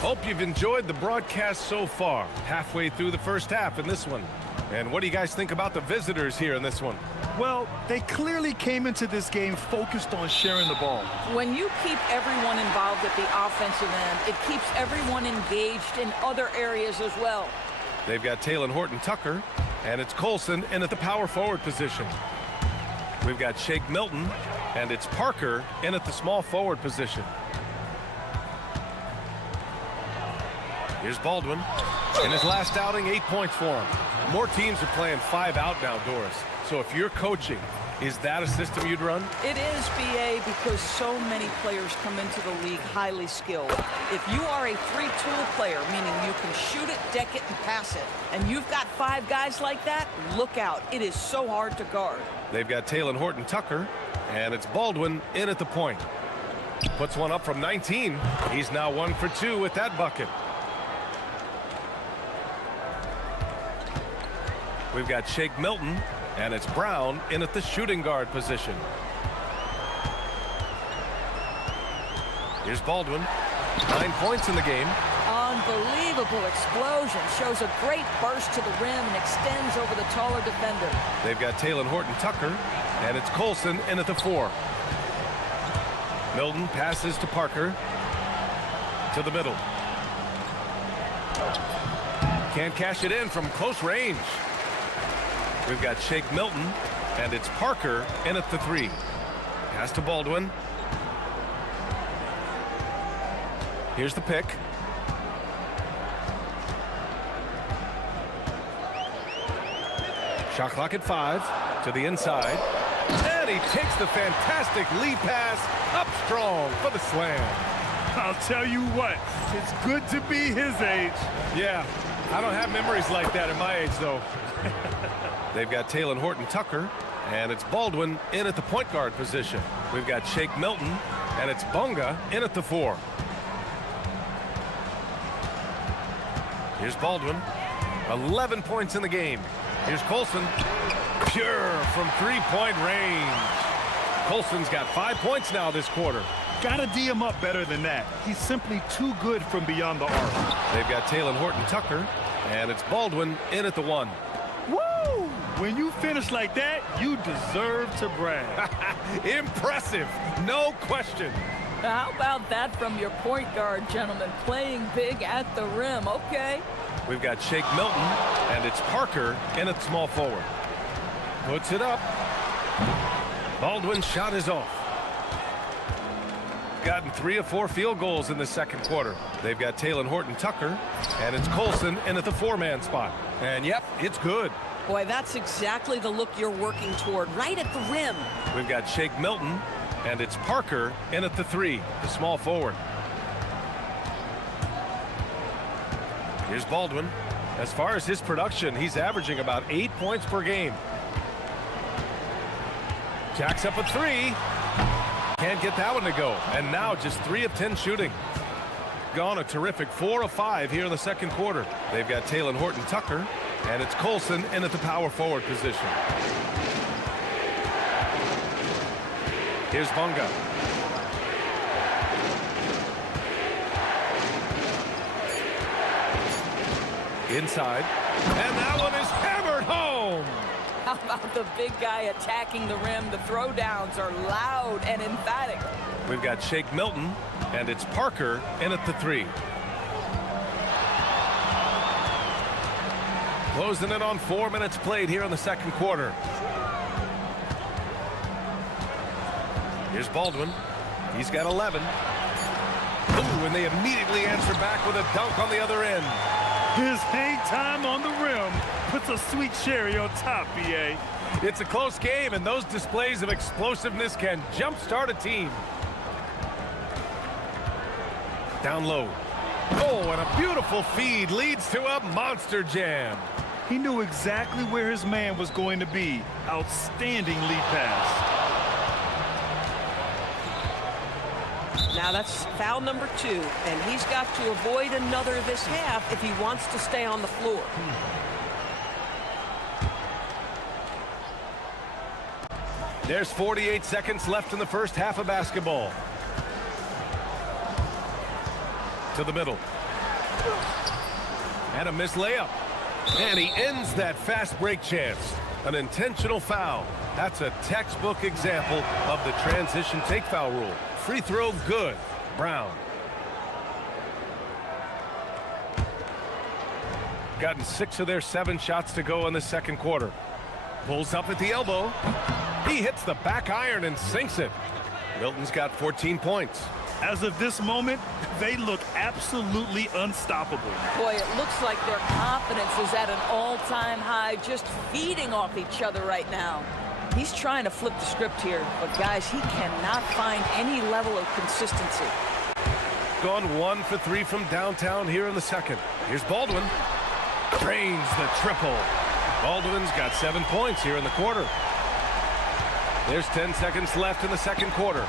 Hope you've enjoyed the broadcast so far. Halfway through the first half in this one. And what do you guys think about the visitors here in this one? Well, they clearly came into this game focused on sharing the ball. When you keep everyone involved at the offensive end, it keeps everyone engaged in other areas as well. They've got Talon Horton Tucker, and it's Colson in at the power forward position. We've got Shake Milton, and it's Parker in at the small forward position. Here's Baldwin. In his last outing, 8 points for him. More teams are playing 5 out now, Doris. So if you're coaching, is that a system you'd run? It is, BA, because so many players come into the league highly skilled. If you are a three-tool player, meaning you can shoot it, deck it, and pass it, and you've got 5 guys like that, look out. It is so hard to guard. They've got Talon Horton Tucker, and it's Baldwin in at the point. Puts one up from 19. He's now 1 for 2 with that bucket. We've got Shake Milton, and it's Brown in at the shooting guard position. Here's Baldwin. 9 points in the game. Unbelievable explosion. Shows a great burst to the rim and extends over the taller defender. They've got Talon Horton Tucker, and it's Colson in at the 4. Milton passes to Parker. To the middle. Can't cash it in from close range. We've got Shake Milton, and it's Parker in at the 3. Pass to Baldwin. Here's the pick. Shot clock at 5 to the inside. And he takes the fantastic lead pass up strong for the slam. I'll tell you what, it's good to be his age. Yeah, I don't have memories like that at my age, though. They've got Talon Horton Tucker, and it's Baldwin in at the point guard position. We've got Shake Milton, and it's Bunga in at the 4. Here's Baldwin. 11 points in the game. Here's Colson. Pure from three-point range. Colson's got 5 points now this quarter. Gotta D him up better than that. He's simply too good from beyond the arc. They've got Talon Horton Tucker, and it's Baldwin in at the 1. Woo! When you finish like that, you deserve to brag. Impressive, no question. How about that from your point guard, gentlemen? Playing big at the rim, okay. We've got Shake Milton, and it's Parker in at small forward. Puts it up. Baldwin's shot is off. Gotten 3 of 4 field goals in the second quarter. They've got Talon Horton Tucker, and it's Colson in at the 4-man spot. And yep, it's good. Boy, that's exactly the look you're working toward, right at the rim. We've got Shake Milton, and it's Parker in at the 3, the small forward. Here's Baldwin. As far as his production, he's averaging about 8 points per game. Jacks up a 3. Can't get that one to go. And now just 3 of 10 shooting. Gone a terrific 4 of 5 here in the second quarter. They've got Talon Horton Tucker, and it's Colson in at the power forward position. Here's Bunga. Inside. And that one is hammered home. How about the big guy attacking the rim? The throwdowns are loud and emphatic. We've got Shake Milton, And it's Parker in at the 3. Closing in on 4 minutes played here in the second quarter. Here's Baldwin. He's got 11. Ooh, and they immediately answer back with a dunk on the other end. His hang time on the rim puts a sweet cherry on top, BA. It's a close game, and those displays of explosiveness can jumpstart a team. Down low. Oh, and a beautiful feed leads to a monster jam. He knew exactly where his man was going to be. Outstanding lead pass. Now that's foul number 2, and he's got to avoid another this half if he wants to stay on the floor. There's 48 seconds left in the first half of basketball. To the middle. And a missed layup. And he ends that fast break chance. An intentional foul. That's a textbook example of the transition take foul rule. Free throw good. Brown. Gotten 6 of their 7 shots to go in the second quarter. Pulls up at the elbow. He hits the back iron and sinks it. Milton's got 14 points. As of this moment, they look absolutely unstoppable. Boy, it looks like their confidence is at an all-time high, just feeding off each other right now. He's trying to flip the script here, but guys, he cannot find any level of consistency. Gone 1 for 3 from downtown here in the second. Here's Baldwin. Drains the triple. Baldwin's got 7 points here in the quarter. There's 10 seconds left in the second quarter.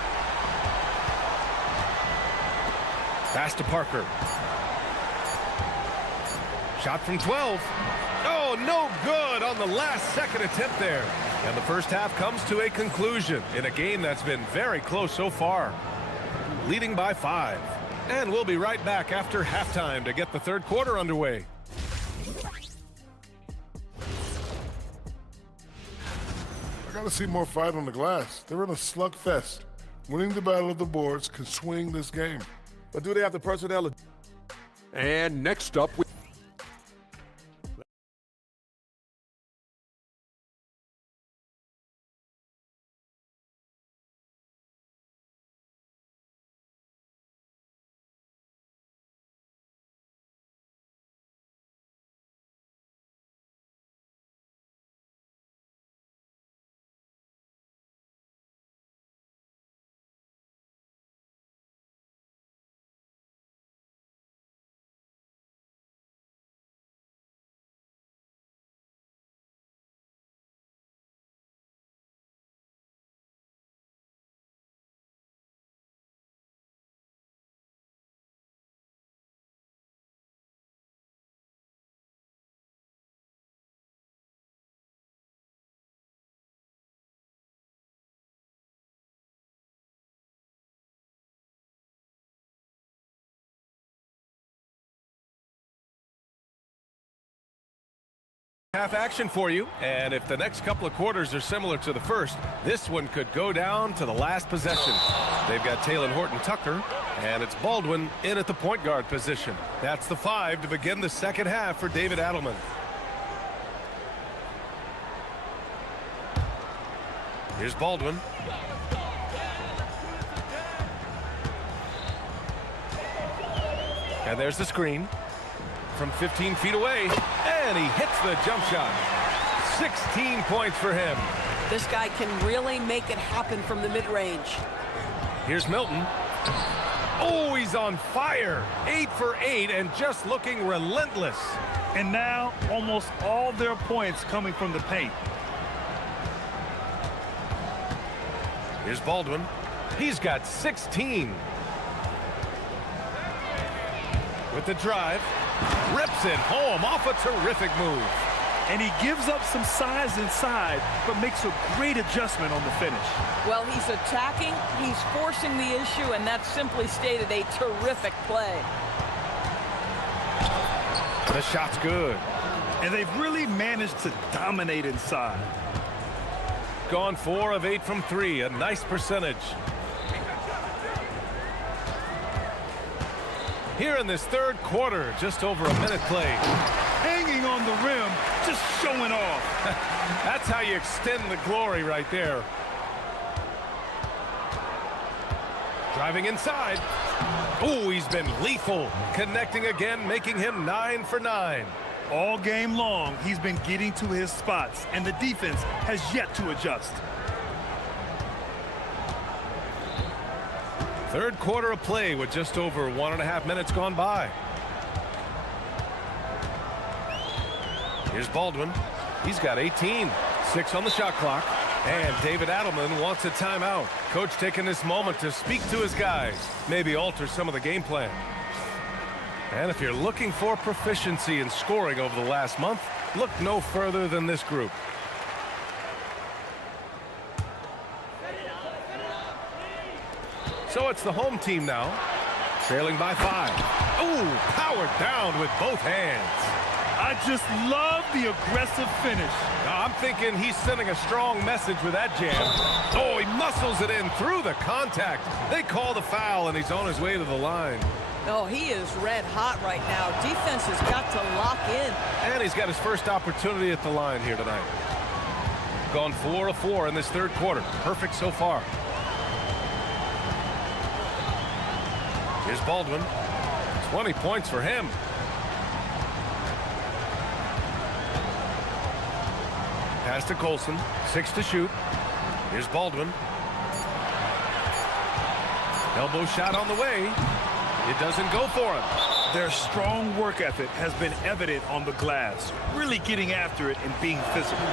Pass to Parker. Shot from 12. Oh, no good on the last second attempt there. And the first half comes to a conclusion in a game that's been very close so far. Leading by 5. And we'll be right back after halftime to get the third quarter underway. I gotta see more fight on the glass. They're in a slugfest. Winning the battle of the boards can swing this game. But do they have the personnel? And next up, half action for you, and if the next couple of quarters are similar to the first, this one could go down to the last possession. They've got Taylor Horton-Tucker, and it's Baldwin in at the point guard position. That's the 5 to begin the second half for David Adelman. Here's Baldwin. And there's the screen from 15 feet away, and he hits the jump shot. 16 points for him. This guy can really make it happen from the mid-range. Here's Milton. Oh, he's on fire. 8 for 8 and just looking relentless. And now almost all their points coming from the paint. Here's Baldwin. He's got 16. With the drive. Rips it home off a terrific move. And he gives up some size inside, but makes a great adjustment on the finish. Well, he's attacking, he's forcing the issue, and that's simply stated a terrific play. The shot's good. And they've really managed to dominate inside. Gone 4 of 8 from 3, a nice percentage. here in this third quarter. Just over a minute played. Hanging on the rim, just showing off. That's how you extend the glory right there. Driving inside. Oh, he's been lethal. Connecting again, making him 9 for 9. All game long, he's been getting to his spots, and the defense has yet to adjust. Third quarter of play with just over 1.5 minutes gone by. Here's Baldwin. He's got 18. 6 on the shot clock. And David Adelman wants a timeout. Coach taking this moment to speak to his guys. Maybe alter some of the game plan. And if you're looking for proficiency in scoring over the last month, look no further than this group. So it's the home team now, trailing by 5. Ooh, powered down with both hands. I just love the aggressive finish. I'm thinking he's sending a strong message with that jam. Oh, he muscles it in through the contact. They call the foul, and he's on his way to the line. Oh, he is red hot right now. Defense has got to lock in. And he's got his first opportunity at the line here tonight. Gone 4 of 4 in this third quarter. Perfect so far. Here's Baldwin. 20 points for him. Pass to Colson. 6 to shoot. Here's Baldwin. Elbow shot on the way. It doesn't go for him. Their strong work ethic has been evident on the glass, really getting after it and being physical.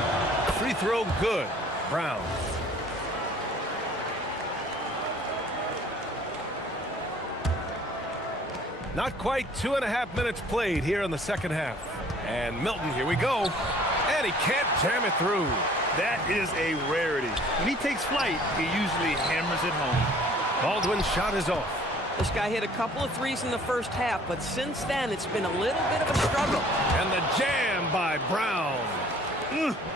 Free throw good. Brown. Not quite 2.5 minutes played here in the second half. And Milton, here we go. And he can't jam it through. That is a rarity. When he takes flight, he usually hammers it home. Baldwin's shot is off. This guy hit a couple of threes in the first half, but since then it's been a little bit of a struggle. And the jam by Brown.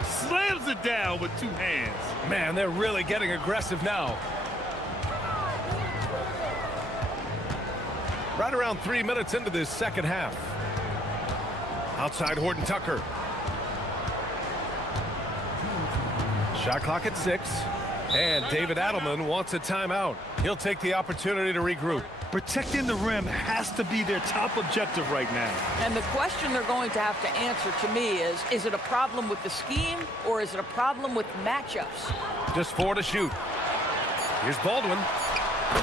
Slams it down with 2 hands. Man, they're really getting aggressive now. Right around 3 minutes into this second half. Outside Horton Tucker. Shot clock at 6. And David Adelman wants a timeout. He'll take the opportunity to regroup. Protecting the rim has to be their top objective right now. And the question they're going to have to answer to me is it a problem with the scheme or is it a problem with matchups? Just 4 to shoot. Here's Baldwin.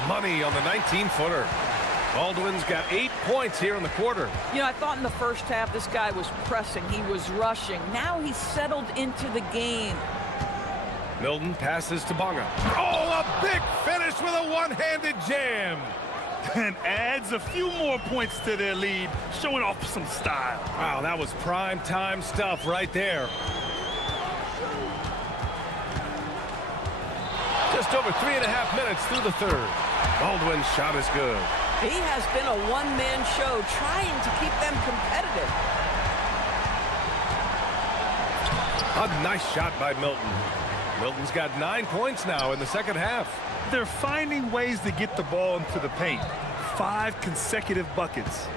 Money on the 19-footer. Baldwin's got 8 points here in the quarter. You know, I thought in the first half this guy was pressing. He was rushing. Now he's settled into the game. Milton passes to Bonga. Oh, a big finish with a one-handed jam. And adds a few more points to their lead, showing off some style. Wow, that was prime time stuff right there. Just over 3.5 minutes through the third. Baldwin's shot is good. He has been a one-man show trying to keep them competitive. A nice shot by Milton. Milton's got 9 points now in the second half. They're finding ways to get the ball into the paint. 5 consecutive buckets.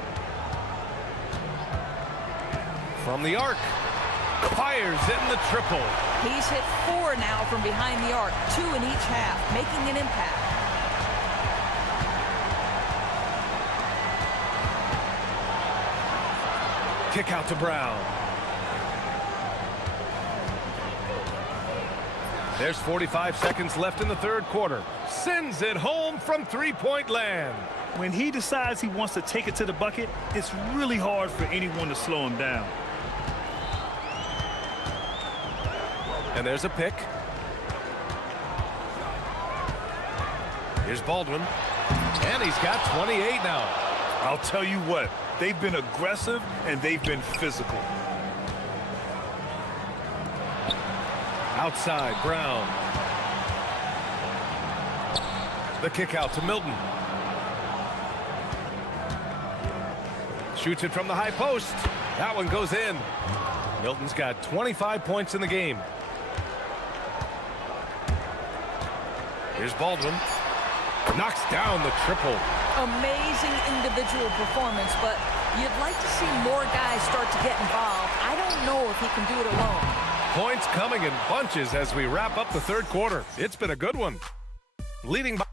From the arc. Fires in the triple. He's hit 4 now from behind the arc, 2 in each half, making an impact. Kick out to Brown. There's 45 seconds left in the third quarter. Sends it home from three-point land. When he decides he wants to take it to the bucket, it's really hard for anyone to slow him down. And there's a pick. Here's Baldwin. And he's got 28 now. I'll tell you what, they've been aggressive and they've been physical. Outside, Brown. The kick out to Milton. Shoots it from the high post. That one goes in. Milton's got 25 points in the game. Here's Baldwin. Knocks down the triple. Amazing individual performance, but you'd like to see more guys start to get involved. I don't know if he can do it alone. Points coming in bunches as we wrap up the third quarter. It's been a good one. Leading by...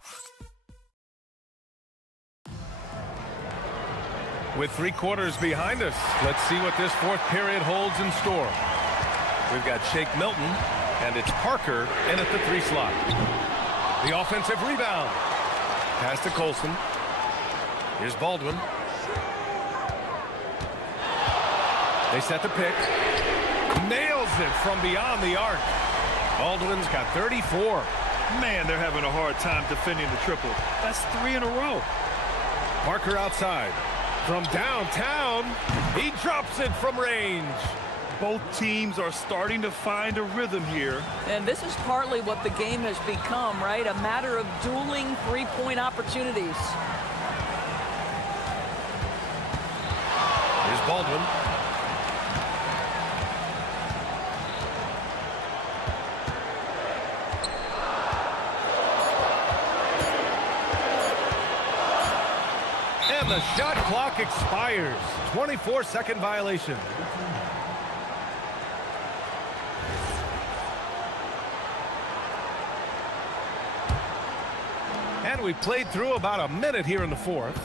With 3 quarters behind us, let's see what this fourth period holds in store. We've got Shake Milton, and it's Parker in at the 3 slot. The offensive rebound. Pass to Colson. Here's Baldwin. They set the pick. Nails it from beyond the arc. Baldwin's got 34. Man, they're having a hard time defending the triple. That's 3 in a row. Parker outside. From downtown, he drops it from range. Both teams are starting to find a rhythm here. And this is partly what the game has become, right? A matter of dueling three-point opportunities. Here's Baldwin. And the shot clock expires. 24-second violation. And we played through about a minute here in the fourth.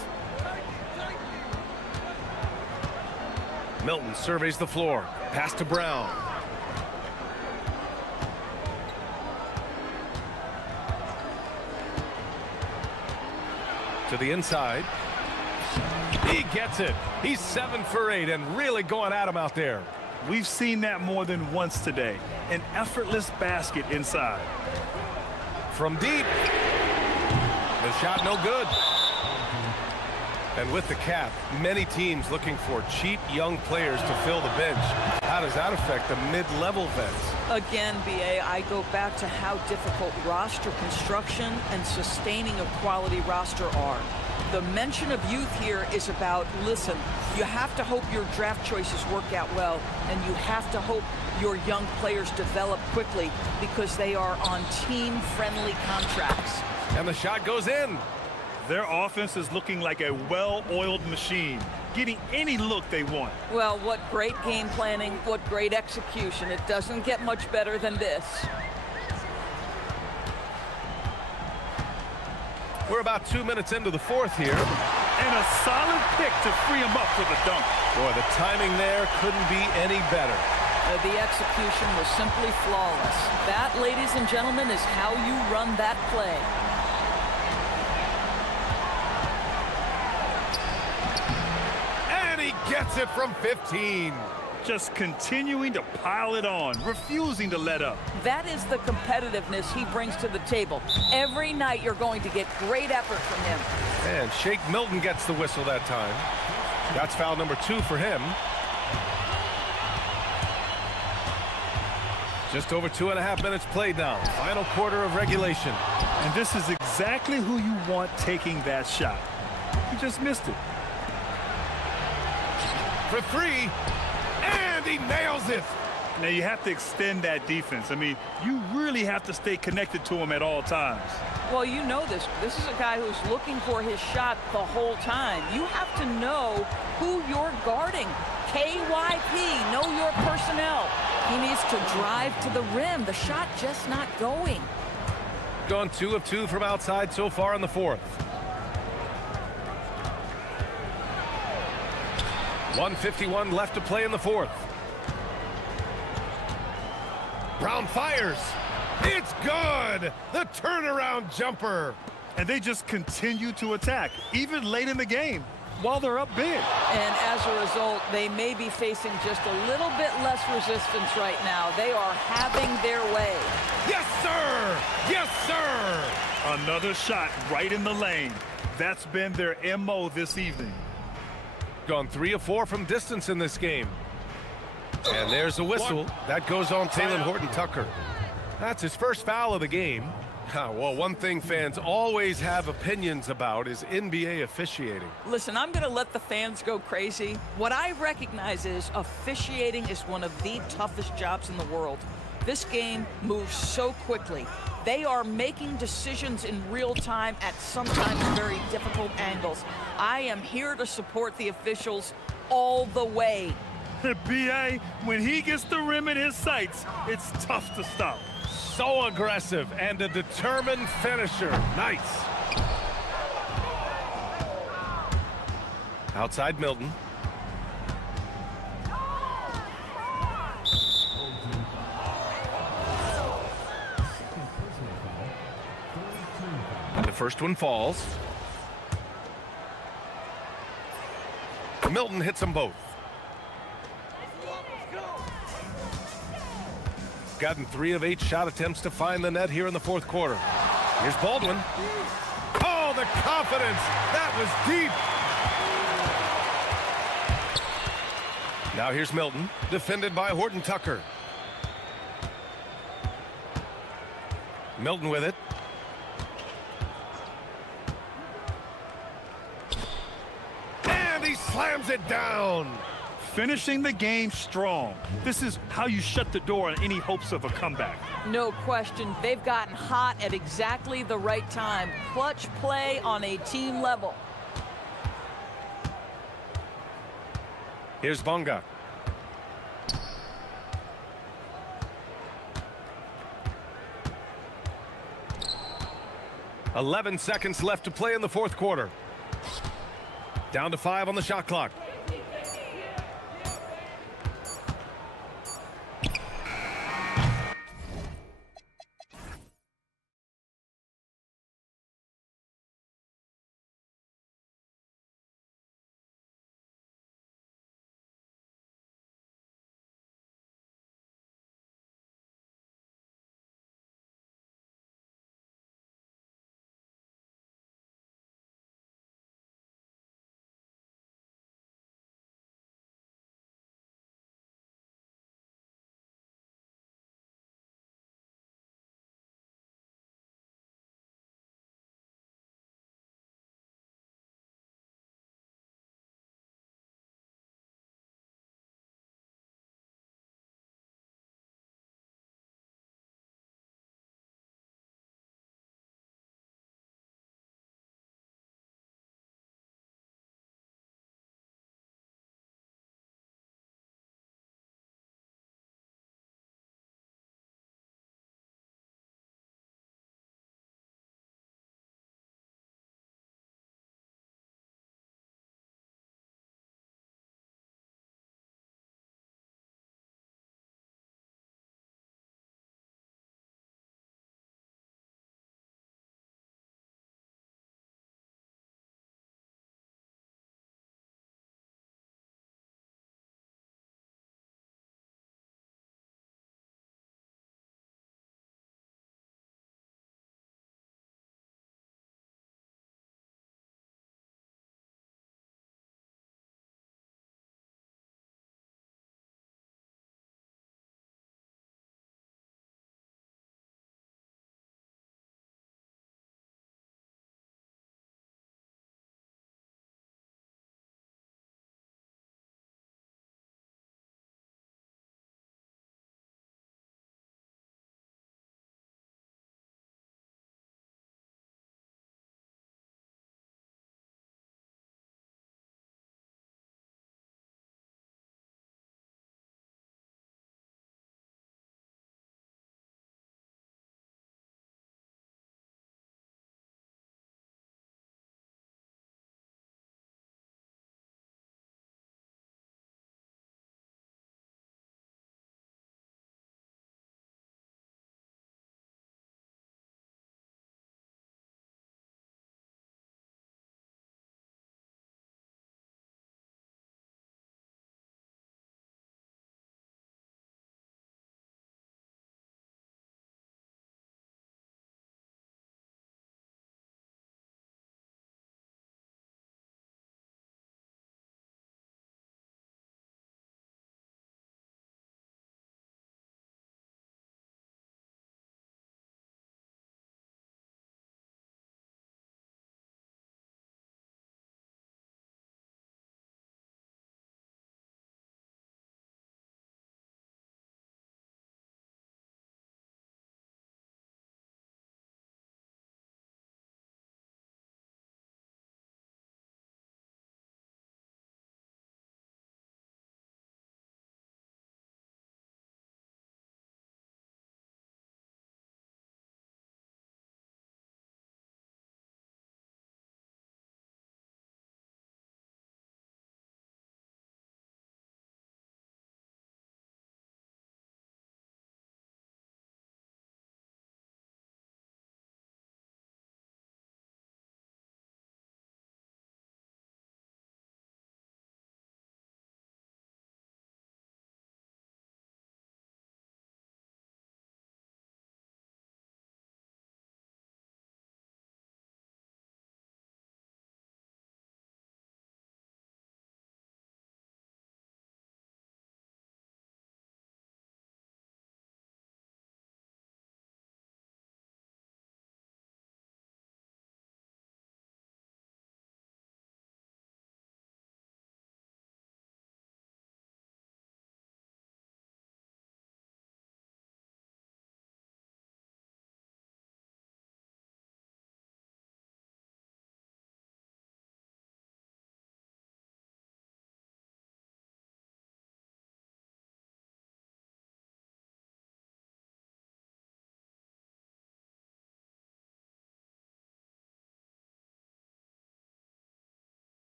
Milton surveys the floor. Pass to Brown. To the inside. He gets it. He's 7 for 8 and really going at him out there. We've seen that more than once today. An effortless basket inside. From deep. The shot no good. And with the cap, many teams looking for cheap young players to fill the bench. How does that affect the mid-level vets? Again, BA, I go back to how difficult roster construction and sustaining a quality roster are. The mention of youth here is about, listen, you have to hope your draft choices work out well, and you have to hope your young players develop quickly because they are on team-friendly contracts. And the shot goes in. Their offense is looking like a well-oiled machine, getting any look they want. Well, what great game planning, what great execution. It doesn't get much better than this. We're about 2 minutes into the fourth here. And a solid pick to free him up for the dunk. Boy, the timing there couldn't be any better. The execution was simply flawless. That, ladies and gentlemen, is how you run that play. And he gets it from 15. Just continuing to pile it on, refusing to let up. That is the competitiveness he brings to the table. Every night you're going to get great effort from him. And Shake Milton gets the whistle that time. That's foul number 2 for him. Just over 2.5 minutes played now. Final quarter of regulation. And this is exactly who you want taking that shot. He just missed it. For 3. And he nails it. Now you have to extend that defense. I mean, you really have to stay connected to him at all times. Well, you know this. This is a guy who's looking for his shot the whole time. You have to know who you're guarding. KYP, know your personnel. He needs to drive to the rim. The shot just not going. Gone 2 of 2 from outside so far in the fourth. 1:51 left to play in the fourth. Brown fires. It's good. The turnaround jumper. And they just continue to attack, even late in the game, while they're up big. And as a result, they may be facing just a little bit less resistance right now. They are having their way. Yes, sir. Yes, sir. Another shot right in the lane. That's been their MO this evening. Gone 3 of 4 from distance in this game. And there's a whistle. That goes on Taylor Horton-Tucker. That's his first foul of the game. Well, one thing fans always have opinions about is NBA officiating. Listen, I'm going to let the fans go crazy. What I recognize is officiating is one of the toughest jobs in the world. This game moves so quickly. They are making decisions in real time at sometimes very difficult angles. I am here to support the officials all the way. B.A., when he gets the rim in his sights, it's tough to stop. So aggressive and a determined finisher. Nice. Outside Milton. And the first one falls. Milton hits them both. Gotten 3 of 8 shot attempts to find the net here in the fourth quarter. Here's Baldwin. Oh, the confidence. That was deep. Now here's Milton, defended by Horton Tucker. Milton with it. And he slams it down. Finishing the game strong. This is how you shut the door on any hopes of a comeback. No question, they've gotten hot at exactly the right time. Clutch play on a team level. Here's Bonga. "11 seconds left to play in the fourth quarter. Down to 5 on the shot clock.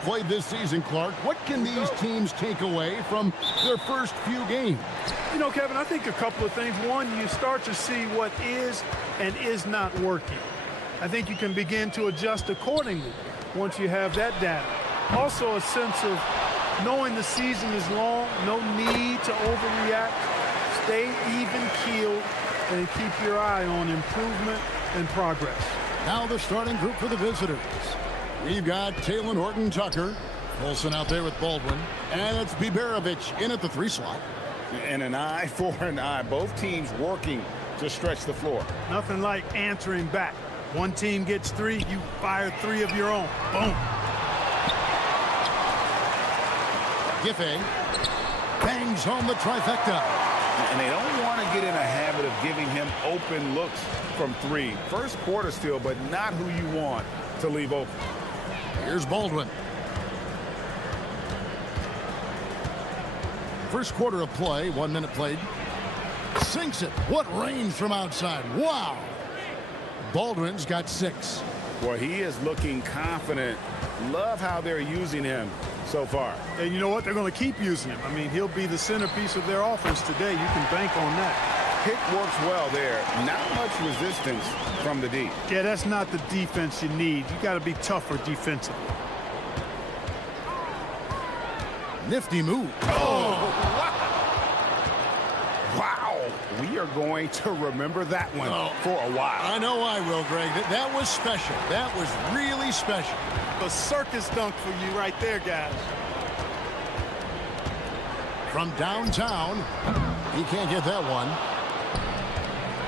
played this season, Clark. What can these teams take away from their first few games? You know, Kevin, I think a couple of things. One, you start to see what is and is not working. I think you can begin to adjust accordingly once you have that data. Also, a sense of knowing the season is long, no need to overreact. Stay even-keeled and keep your eye on improvement and progress. Now the starting group for the visitors. We've got Taylor Horton-Tucker. Olsen out there with Baldwin. And it's Biberovic in at the 3 slot. And an eye for an eye. Both teams working to stretch the floor. Nothing like answering back. One team gets 3, you fire 3 of your own. Boom. Giffey bangs home the trifecta. And they don't want to get in a habit of giving him open looks from 3. First quarter still, but not who you want to leave open. Here's Baldwin. First quarter of play, 1 minute played. Sinks it. What range from outside. Wow. Baldwin's got 6. Boy, he is looking confident. Love how they're using him so far. And you know what? They're going to keep using him. I mean, he'll be the centerpiece of their offense today. You can bank on that. Pick works well there. Not much resistance from the D. Yeah, that's not the defense you need. You got to be tougher defensively. Nifty move. Oh, wow. We are going to remember that one for a while. I know I will, Greg. That was special. That was really special. A circus dunk for you right there, guys. From downtown, he can't get that one.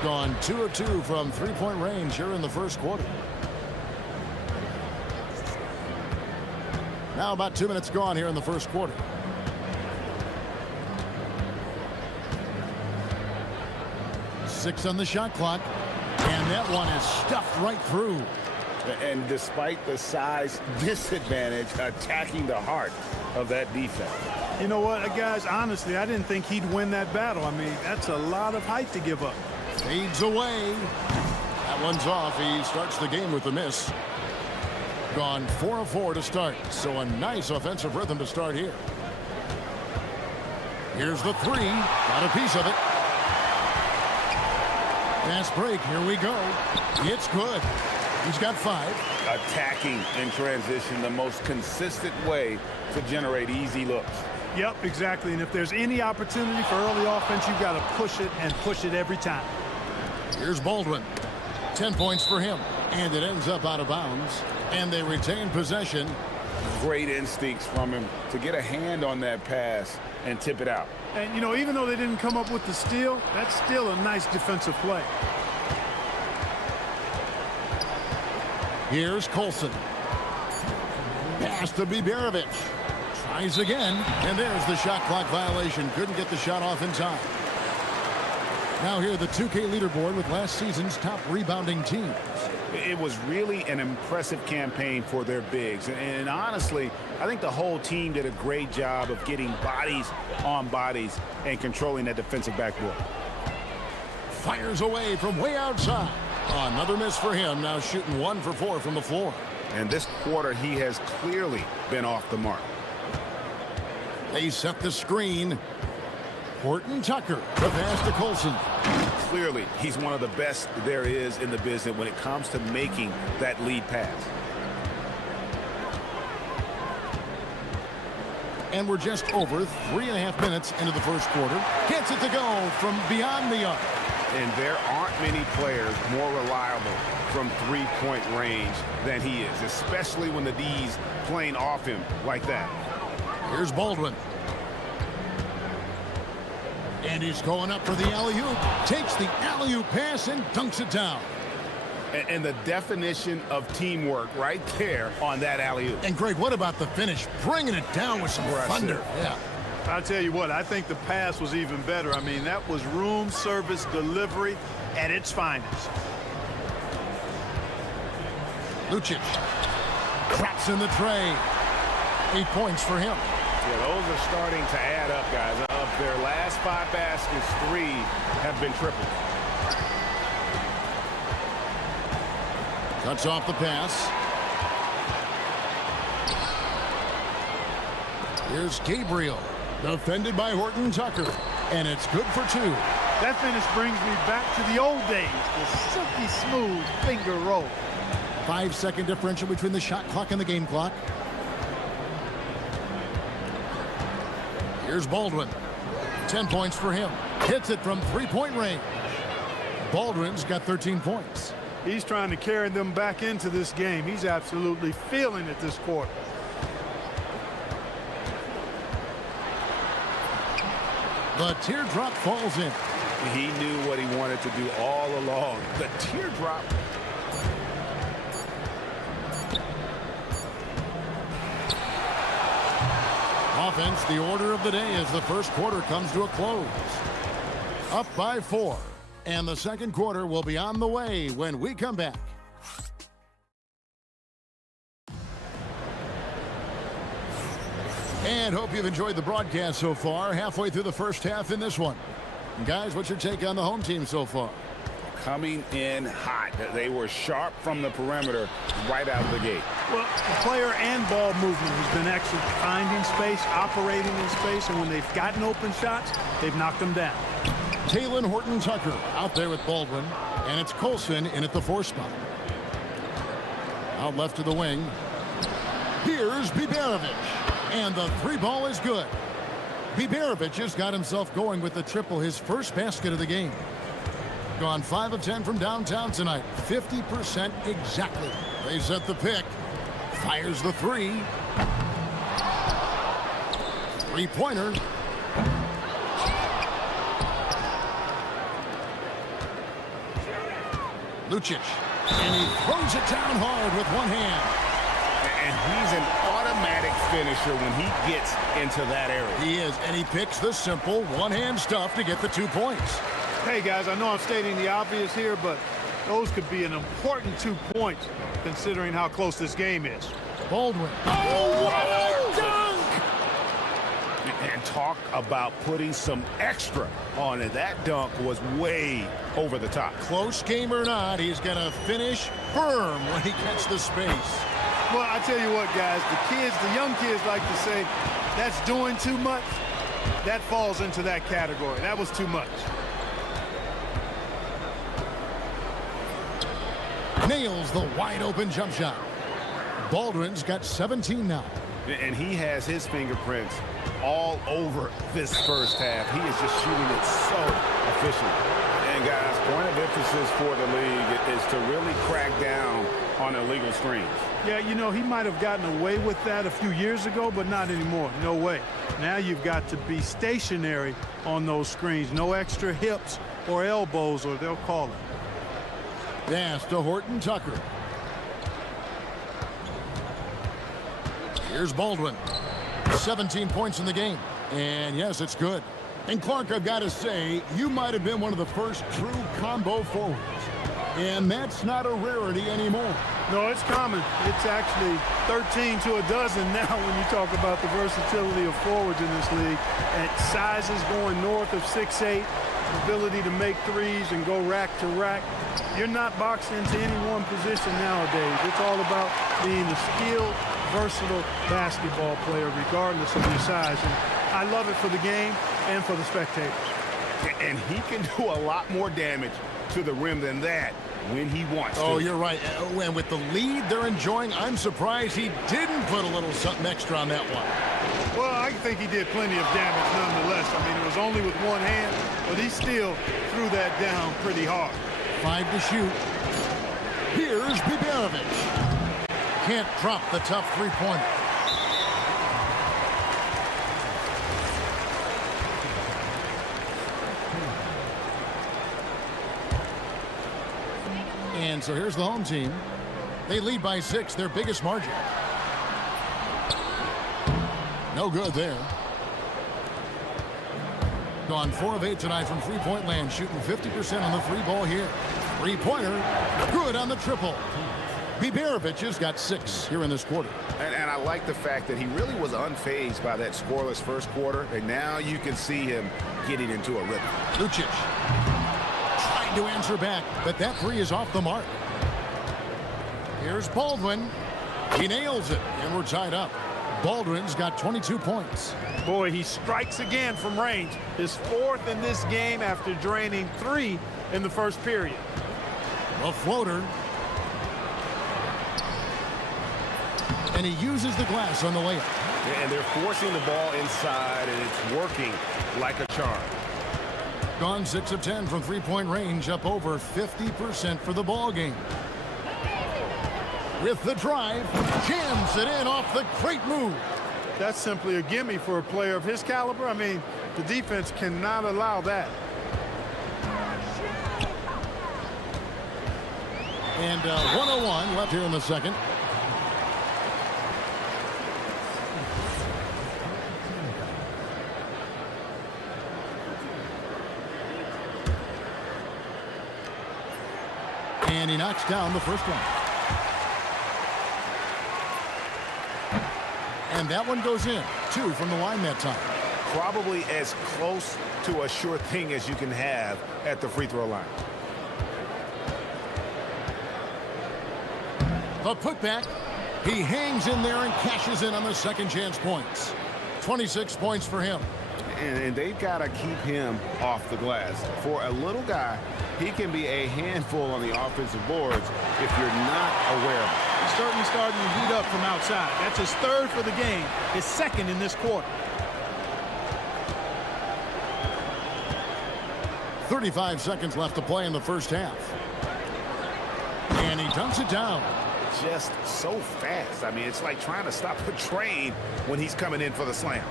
Gone 2 of 2 from 3-point range here in the first quarter. Now about 2 minutes gone here in the first quarter. Six on the shot clock, and that one is stuffed right through. And despite the size disadvantage, attacking the heart of that defense. You know what, guys, honestly, I didn't think he'd win that battle. I mean, that's a lot of height to give up. Fades away. That one's off. He starts the game with a miss. Gone 4 of 4 to start, so a nice offensive rhythm to start here. Here's the 3. Got a piece of it. Fast break. Here we go. It's good. He's got 5. Attacking in transition, the most consistent way to generate easy looks. Yep, exactly. And if there's any opportunity for early offense, you've got to push it and push it every time. Here's Baldwin. 10 points for him. And it ends up out of bounds. And they retain possession. Great instincts from him to get a hand on that pass and tip it out. And, you know, even though they didn't come up with the steal, that's still a nice defensive play. Here's Colson. Pass to Biberovic. Tries again. And there's the shot clock violation. Couldn't get the shot off in time. Now here the 2K leaderboard with last season's top rebounding teams. It was really an impressive campaign for their bigs. And honestly, I think the whole team did a great job of getting bodies on bodies and controlling that defensive backboard. Fires away from way outside. Another miss for him. Now shooting 1 for 4 from the floor. And this quarter, he has clearly been off the mark. They set the screen. Horton-Tucker, the pass to Colson. Clearly, he's one of the best there is in the business when it comes to making that lead pass. And we're just over 3.5 minutes into the first quarter. Gets it to go from beyond the arc. And there aren't many players more reliable from 3-point range than he is, especially when the D's playing off him like that. Here's Baldwin. And he's going up for the alley-oop. Takes the alley-oop pass and dunks it down. And the definition of teamwork right there on that alley-oop. And Greg, what about the finish? Bringing it down with some thunder. Yeah. I'll tell you what, I think the pass was even better. I mean, that was room service delivery at its finest. Lucic craps in the tray. 8 points for him. Yeah, those are starting to add up, guys. Of their last 5 baskets, 3 have been triples. Cuts off the pass. Here's Gabriel, defended by Horton Tucker, and it's good for 2. That finish brings me back to the old days, the silky smooth finger roll. 5-second differential between the shot clock and the game clock. Here's Baldwin. 10 points for him. Hits it from three-point range. Baldwin's got 13 points. He's trying to carry them back into this game. He's absolutely feeling it this quarter. The teardrop falls in. He knew what he wanted to do all along. The teardrop. Offense, the order of the day as the first quarter comes to a close. Up by 4. And the second quarter will be on the way when we come back. And hope you've enjoyed the broadcast so far. Halfway through the first half in this one. Guys, what's your take on the home team so far? Coming in hot. They were sharp from the perimeter right out of the gate. Well, the player and ball movement has been excellent. Finding space, operating in space, and when they've gotten open shots, they've knocked them down. Taylor Horton Tucker out there with Baldwin, and it's Colson in at the 4 spot. Out left to the wing. Here's Biberovic, and the 3 ball is good. Biberovic has got himself going with the triple, his first basket of the game. Gone 5 of 10 from downtown tonight, 50% exactly. They set the pick, fires the 3. Three-pointer. Lucic, and he throws it down hard with one hand. And he's an automatic finisher when he gets into that area. He is, and he picks the simple one-hand stuff to get the 2 points. Hey, guys, I know I'm stating the obvious here, but those could be an important 2 points considering how close this game is. Baldwin. Oh, what a dunk! And talk about putting some extra on it. That dunk was way over the top. Close game or not, he's going to finish firm when he gets the space. Well, I tell you what, guys, the young kids like to say, that's doing too much. That falls into that category. That was too much. Nails the wide open jump shot. Baldwin's got 17 now. And he has his fingerprints all over this first half. He is just shooting it so efficiently. And guys, point of emphasis for the league is to really crack down on illegal screens. Yeah, you know, he might have gotten away with that a few years ago, but not anymore. No way. Now you've got to be stationary on those screens. No extra hips or elbows, or they'll call it. Pass to Horton Tucker. Here's Baldwin. 17 points in the game. And yes, it's good. And Clark, I've got to say, you might have been one of the first true combo forwards. And that's not a rarity anymore. No, it's common. It's actually 13 to a dozen now when you talk about the versatility of forwards in this league. At sizes going north of 6'8", ability to make threes and go rack to rack. You're not boxed into any one position nowadays. It's all about being a skilled, versatile basketball player regardless of your size. And I love it for the game and for the spectators. And he can do a lot more damage to the rim than that when he wants to. Oh, you're right. And with the lead they're enjoying, I'm surprised he didn't put a little something extra on that one. Well, I think he did plenty of damage nonetheless. I mean, it was only with one hand, but he still threw that down pretty hard. 5 to shoot. Here's Biberovic. Can't drop the tough three-pointer. And so here's the home team. They lead by 6, their biggest margin. No good there. Gone 4 of 8 tonight from three-point land, shooting 50% on the free ball here. Three-pointer, good on the triple. Biberovic has got 6 here in this quarter. And I like the fact that he really was unfazed by that scoreless first quarter, and now you can see him getting into a rhythm. Lucic trying to answer back, but that 3 is off the mark. Here's Baldwin. He nails it, and we're tied up. Baldwin's got 22 points. Boy, he strikes again from range. His 4th in this game after draining 3 in the first period. A floater. And he uses the glass on the layup. And they're forcing the ball inside, and it's working like a charm. Gone 6 of 10 from three-point range, up over 50% for the ball game. With the drive, jams it in off the great move. That's simply a gimme for a player of his caliber. I mean, the defense cannot allow that. And 101 left here in the second. And he knocks down the first one. And that one goes in. 2 from the line that time. Probably as close to a sure thing as you can have at the free throw line. The putback. He hangs in there and cashes in on the second chance points. 26 points for him. And they've got to keep him off the glass. For a little guy, he can be a handful on the offensive boards if you're not aware of it. He's certainly starting to heat up from outside. That's his 3rd for the game, his 2nd in this quarter. 35 seconds left to play in the first half. And he dunks it down. Just so fast. I mean, it's like trying to stop a train when he's coming in for the slam.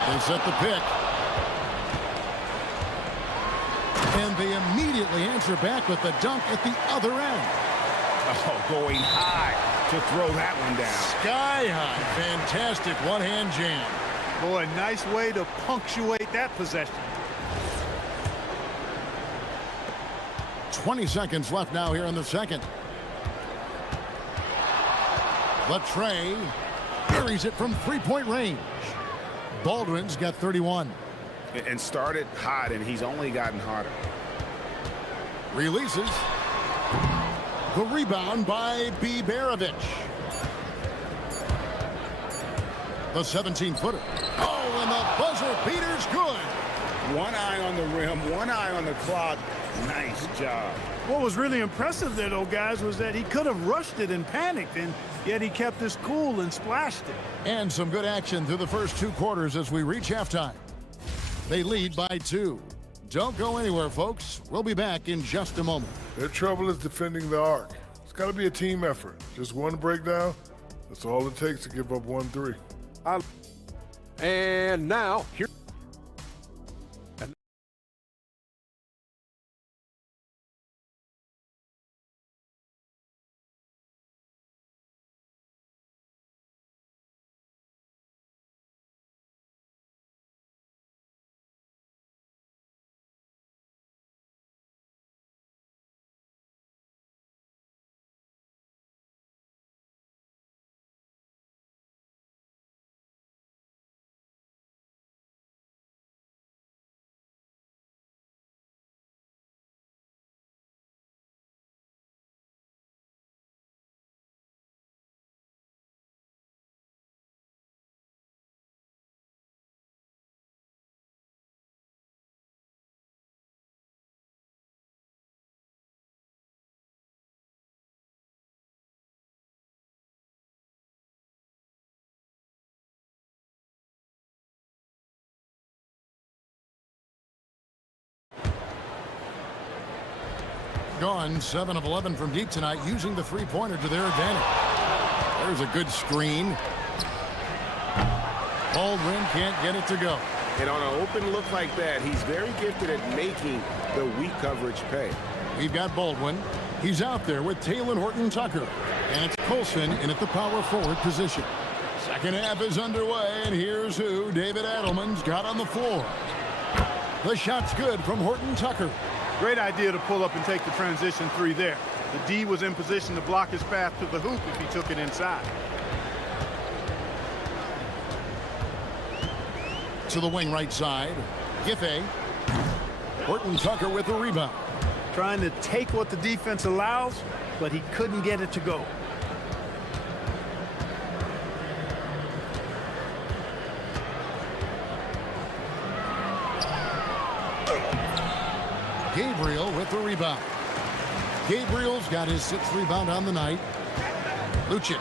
They set the pick. And they immediately answer back with the dunk at the other end. Oh, going high to throw that one down. Sky high. Fantastic one-hand jam. Boy, nice way to punctuate that possession. 20 seconds left now here in the second. Latrey buries it from three-point range. Baldwin's got 31. And started hot, and he's only gotten hotter. Releases. The rebound by Biberovic. The 17-footer. Oh, and the buzzer beater's good. One eye on the rim, one eye on the clock. Nice job. What was really impressive there, though, guys, was that he could have rushed it and panicked, and yet he kept his cool and splashed it. And some good action through the first 2 quarters as we reach halftime. They lead by 2. Don't go anywhere, folks. We'll be back in just a moment. Their trouble is defending the arc. It's got to be a team effort. Just one breakdown, that's all it takes to give up 1-3. And now, here. Gone 7 of 11 from deep tonight, using the three-pointer to their advantage. There's a good screen. Baldwin can't get it to go. And on an open look like that, he's very gifted at making the weak coverage pay. We've got Baldwin. He's out there with Taylor Horton-Tucker. And it's Colson in at the power forward position. Second half is underway, and here's who David Adelman's got on the floor. The shot's good from Horton-Tucker. Great idea to pull up and take the transition 3 there. The D was in position to block his path to the hoop if he took it inside. To the wing right side. Giffey. Horton-Tucker with the rebound. Trying to take what the defense allows, but he couldn't get it to go. Gabriel with the rebound. Gabriel's got his 6th rebound on the night. Lucic.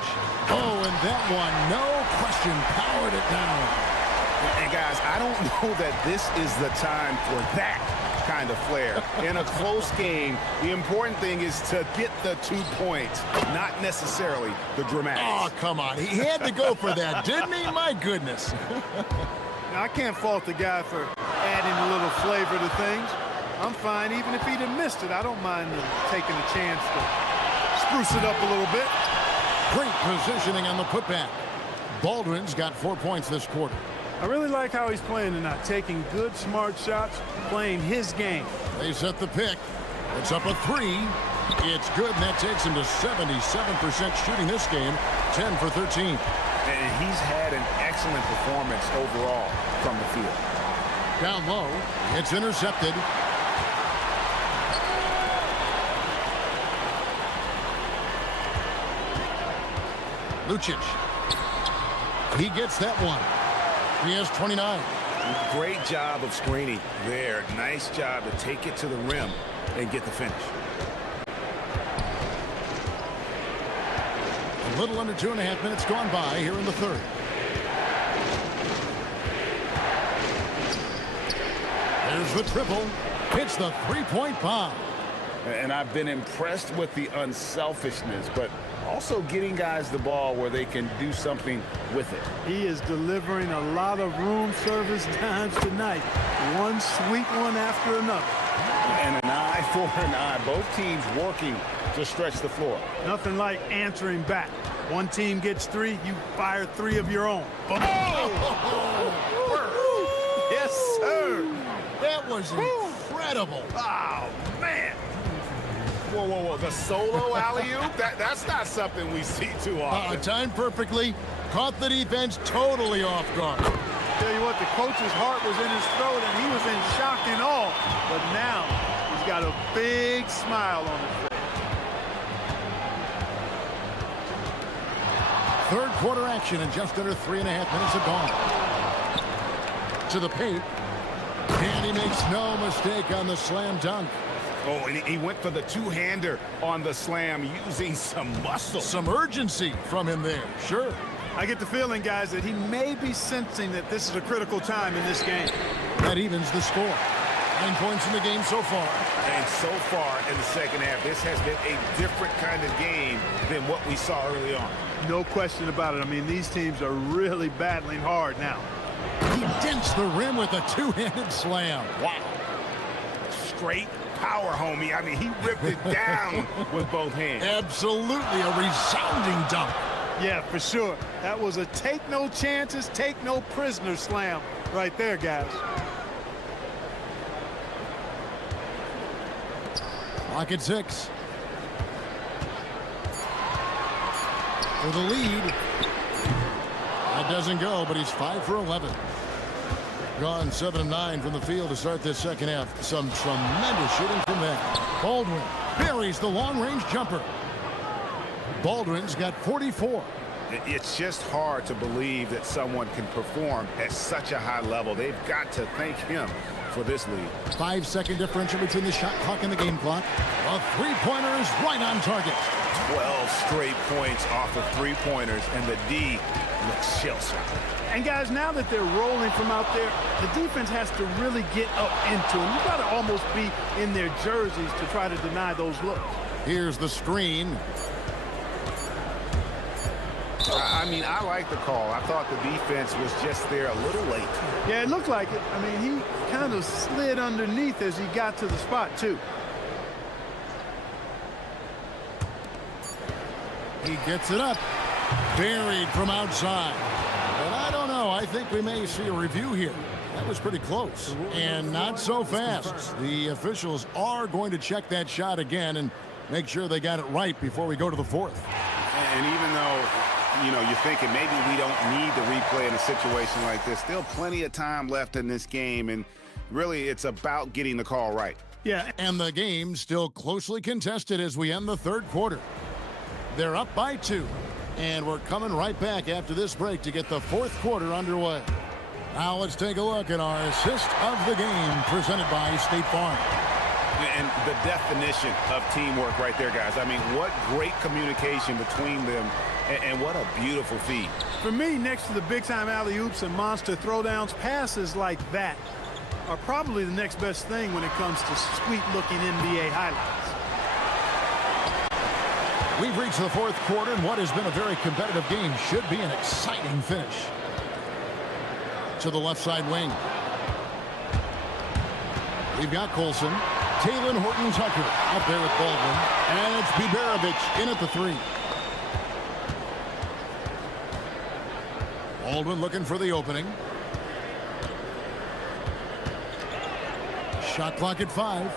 Oh, and that one, no question, powered it down. And guys, I don't know that this is the time for that kind of flair. In a close game, the important thing is to get the 2 points, not necessarily the dramatics. Oh, come on. He had to go for that, didn't he? My goodness. Now, I can't fault the guy for adding a little flavor to things. I'm fine. Even if he'd have missed it, I don't mind taking a chance to spruce it up a little bit. Great positioning on the putback. Baldwin's got 4 points this quarter. I really like how he's playing tonight, taking good, smart shots, playing his game. They set the pick. It's up a 3. It's good, and that takes him to 77% shooting this game, 10 for 13. And he's had an excellent performance overall from the field. Down low, it's intercepted. Lucic. He gets that one. He has 29. Great job of screening there. Nice job to take it to the rim and get the finish. A little under 2.5 minutes gone by here in the third. There's the triple. Hits the three-point bomb. And I've been impressed with the unselfishness, but also getting guys the ball where they can do something with it. He is delivering a lot of room service dimes tonight. One sweet one after another. And an eye for an eye. Both teams working to stretch the floor. Nothing like answering back. One team gets 3, you fire 3 of your own. Boom. Yes, sir. That was incredible. Oh, man. Whoa, whoa, whoa. The solo alley-oop? That's not something we see too often. Timed perfectly. Caught the defense totally off guard. Tell you what, the coach's heart was in his throat, and he was in shock and awe. But now, he's got a big smile on his face. Third quarter action, and just under 3.5 minutes have gone. To the paint. And he makes no mistake on the slam dunk. Oh, and he went for the two-hander on the slam using some muscle. Some urgency from him there, sure. I get the feeling, guys, that he may be sensing that this is a critical time in this game. That evens the score. 9 points in the game so far. And so far in the second half, this has been a different kind of game than what we saw early on. No question about it. I mean, these teams are really battling hard now. He dents the rim with a two-handed slam. Wow. Straight power, homie. I mean, he ripped it down with both hands. Absolutely a resounding dunk. Yeah, for sure. That was a take no chances, take no prisoner slam right there, guys. Clock at 6. For the lead. That doesn't go, but he's 5 for 11. Gone 7 of 9 from the field to start this second half. Some tremendous shooting from that. Baldwin buries the long-range jumper. Baldwin's got 44. It's just hard to believe that someone can perform at such a high level. They've got to thank him for this lead. 5-second differential between the shot clock and the game clock. A three-pointer is right on target. 12 straight points off of three-pointers, and the D looks shell-shocked. And guys, now that they're rolling from out there, the defense has to really get up into them. You got to almost be in their jerseys to try to deny those looks. Here's the screen. I mean, I like the call. I thought the defense was just there a little late. Yeah, it looked like it. I mean, he kind of slid underneath as he got to the spot, too. He gets it up. Buried from outside. But I don't know. I think we may see a review here. That was pretty close. And not so fast. The officials are going to check that shot again and make sure they got it right before we go to the fourth. And even though, you know, you're thinking maybe we don't need the replay in a situation like this, still plenty of time left in this game, and really it's about getting the call right. Yeah, and the game still closely contested as we end the third quarter. They're up by 2, and we're coming right back after this break to get the fourth quarter underway. Now let's take a look at our assist of the game presented by State Farm. And the definition of teamwork right there, guys. I mean, what great communication between them, and what a beautiful feed. For me, next to the big-time alley-oops and monster throwdowns, passes like that are probably the next best thing when it comes to sweet-looking NBA highlights. We've reached the fourth quarter, and what has been a very competitive game should be an exciting finish. To the left side wing. We've got Colson. Taylor Horton-Tucker out there with Baldwin. And it's Biberovic in at the three. Baldwin looking for the opening. Shot clock at 5.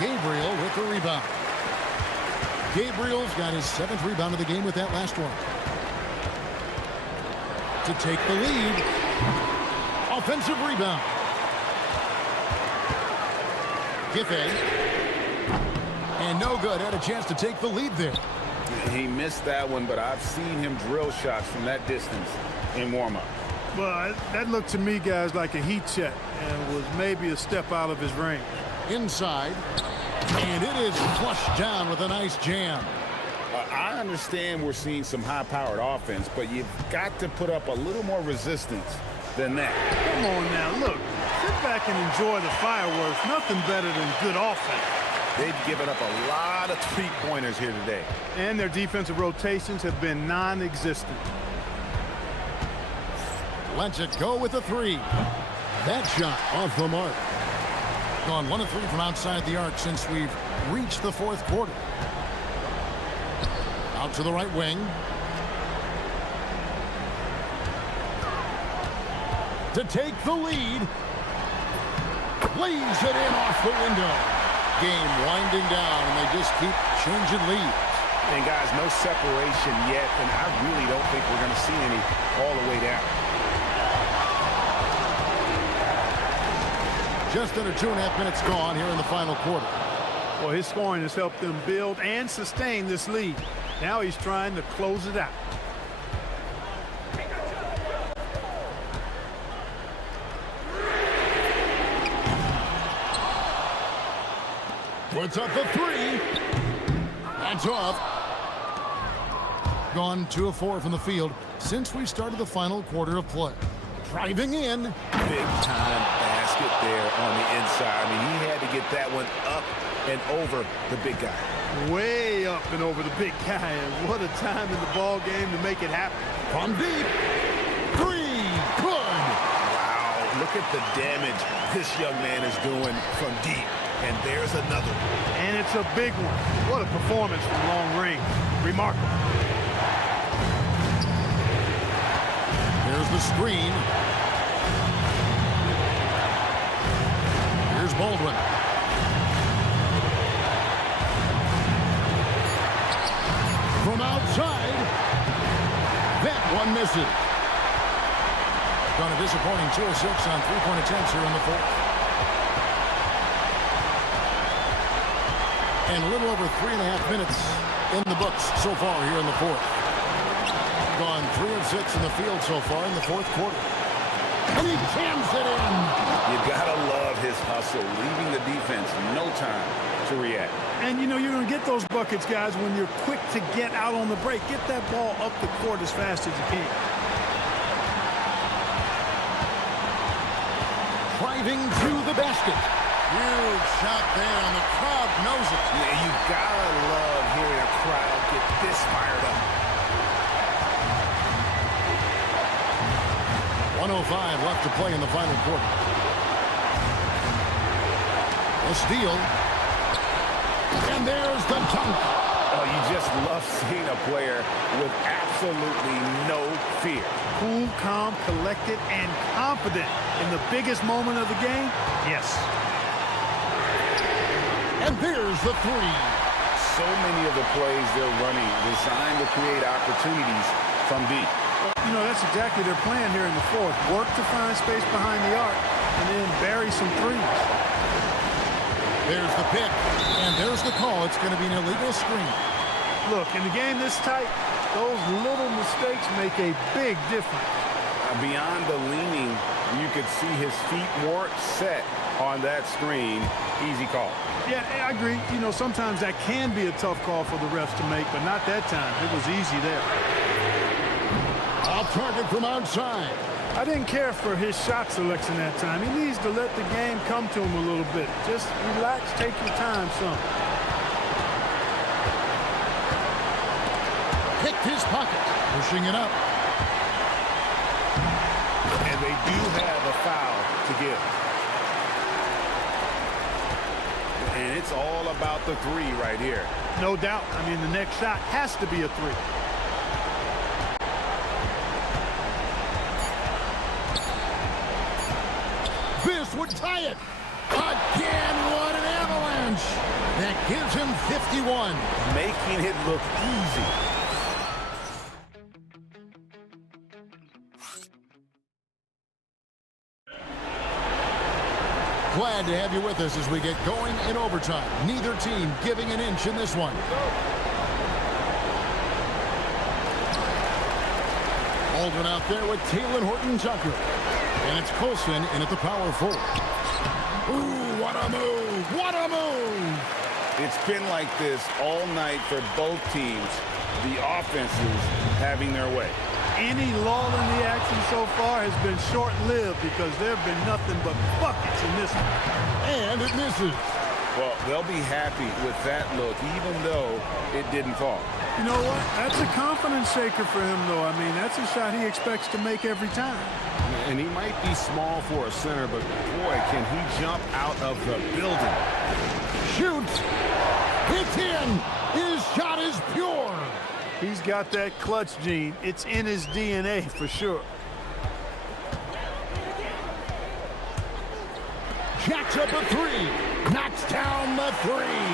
Gabriel with the rebound. Gabriel's got his 7th rebound of the game with that last one. To take the lead. Offensive rebound. Giffey. And no good. Had a chance to take the lead there. He missed that one, but I've seen him drill shots from that distance in warm-up. Well, that looked to me, guys, like a heat check and was maybe a step out of his range. Inside. And it is flushed down with a nice jam. I understand we're seeing some high-powered offense, but you've got to put up a little more resistance than that. Come on now, look. Sit back and enjoy the fireworks. Nothing better than good offense. They've given up a lot of three-pointers here today. And their defensive rotations have been non-existent. Lets it go with a 3. That shot off the mark. Gone 1 of 3 from outside the arc since we've reached the fourth quarter. Out to the right wing. To take the lead. Lays it in off the window. Game winding down, and they just keep changing leads. And guys, no separation yet, and I really don't think we're going to see any all the way down. Just under 2.5 minutes gone here in the final quarter. Well, his scoring has helped them build and sustain this lead. Now he's trying to close it out. Puts up the 3. That's off. Gone 2 of 4 from the field since we started the final quarter of play. Driving in. Big time basket there on the inside. I mean, he had to get that one up and over the big guy. Way up and over the big guy. And what a time in the ball game to make it happen. From deep. 3. Good. Wow. Look at the damage this young man is doing from deep. And there's another one. And it's a big one. What a performance from long range. Remarkable. There's the screen. Here's Baldwin. From outside. That one misses. Done a disappointing 2 of 6 on 3-point attempts here in the fourth. And a little over 3.5 minutes in the books so far here in the fourth. Gone 3 of 6 in the field so far in the fourth quarter. And he jams it in. You gotta love his hustle, leaving the defense no time to react. And you know you're gonna get those buckets, guys, when you're quick to get out on the break. Get that ball up the court as fast as you can. Driving to the basket. Huge shot there, and the crowd knows it. Yeah, you gotta love hearing a crowd get this fired up. 1:05 left to play in the final quarter. A steal. And there's the dunk. Oh, you just love seeing a player with absolutely no fear. Cool, calm, collected, and confident in the biggest moment of the game. Yes. And there's the 3. So many of the plays they're running designed to create opportunities from deep. You know, that's exactly their plan here in the fourth. Work to find space behind the arc and then bury some threes. There's the pick, and there's the call. It's going to be an illegal screen. Look, in a game this tight, those little mistakes make a big difference. Beyond the leaning, you could see his feet weren't set on that screen. Easy call. Yeah, I agree. You know, sometimes that can be a tough call for the refs to make, but not that time. It was easy there. Off target from outside. I didn't care for his shot selection that time. He needs to let the game come to him a little bit. Just relax, take your time some. Picked his pocket, pushing it up. And they do have a foul to give. And it's all about the three right here. No doubt. I mean, the next shot has to be a three. This would tie it. Again, what an avalanche. That gives him 51. Making it look easy. Glad to have you with us as we get going in overtime. Neither team giving an inch in this one. Baldwin out there with Taylor Horton-Tucker. And it's Colson in at the power forward. Ooh, what a move! What a move! It's been like this all night for both teams. The offenses having their way. Any lull in the action so far has been short-lived because there have been nothing but buckets in this one. And it misses. Well, they'll be happy with that look, even though it didn't fall. You know what? That's a confidence shaker for him, though. I mean, that's a shot he expects to make every time. And he might be small for a center, but boy, can he jump out of the building. Shoots. It's in. His shot is pure. He's got that clutch gene. It's in his DNA for sure. Jacks up a three. Knocks down the three.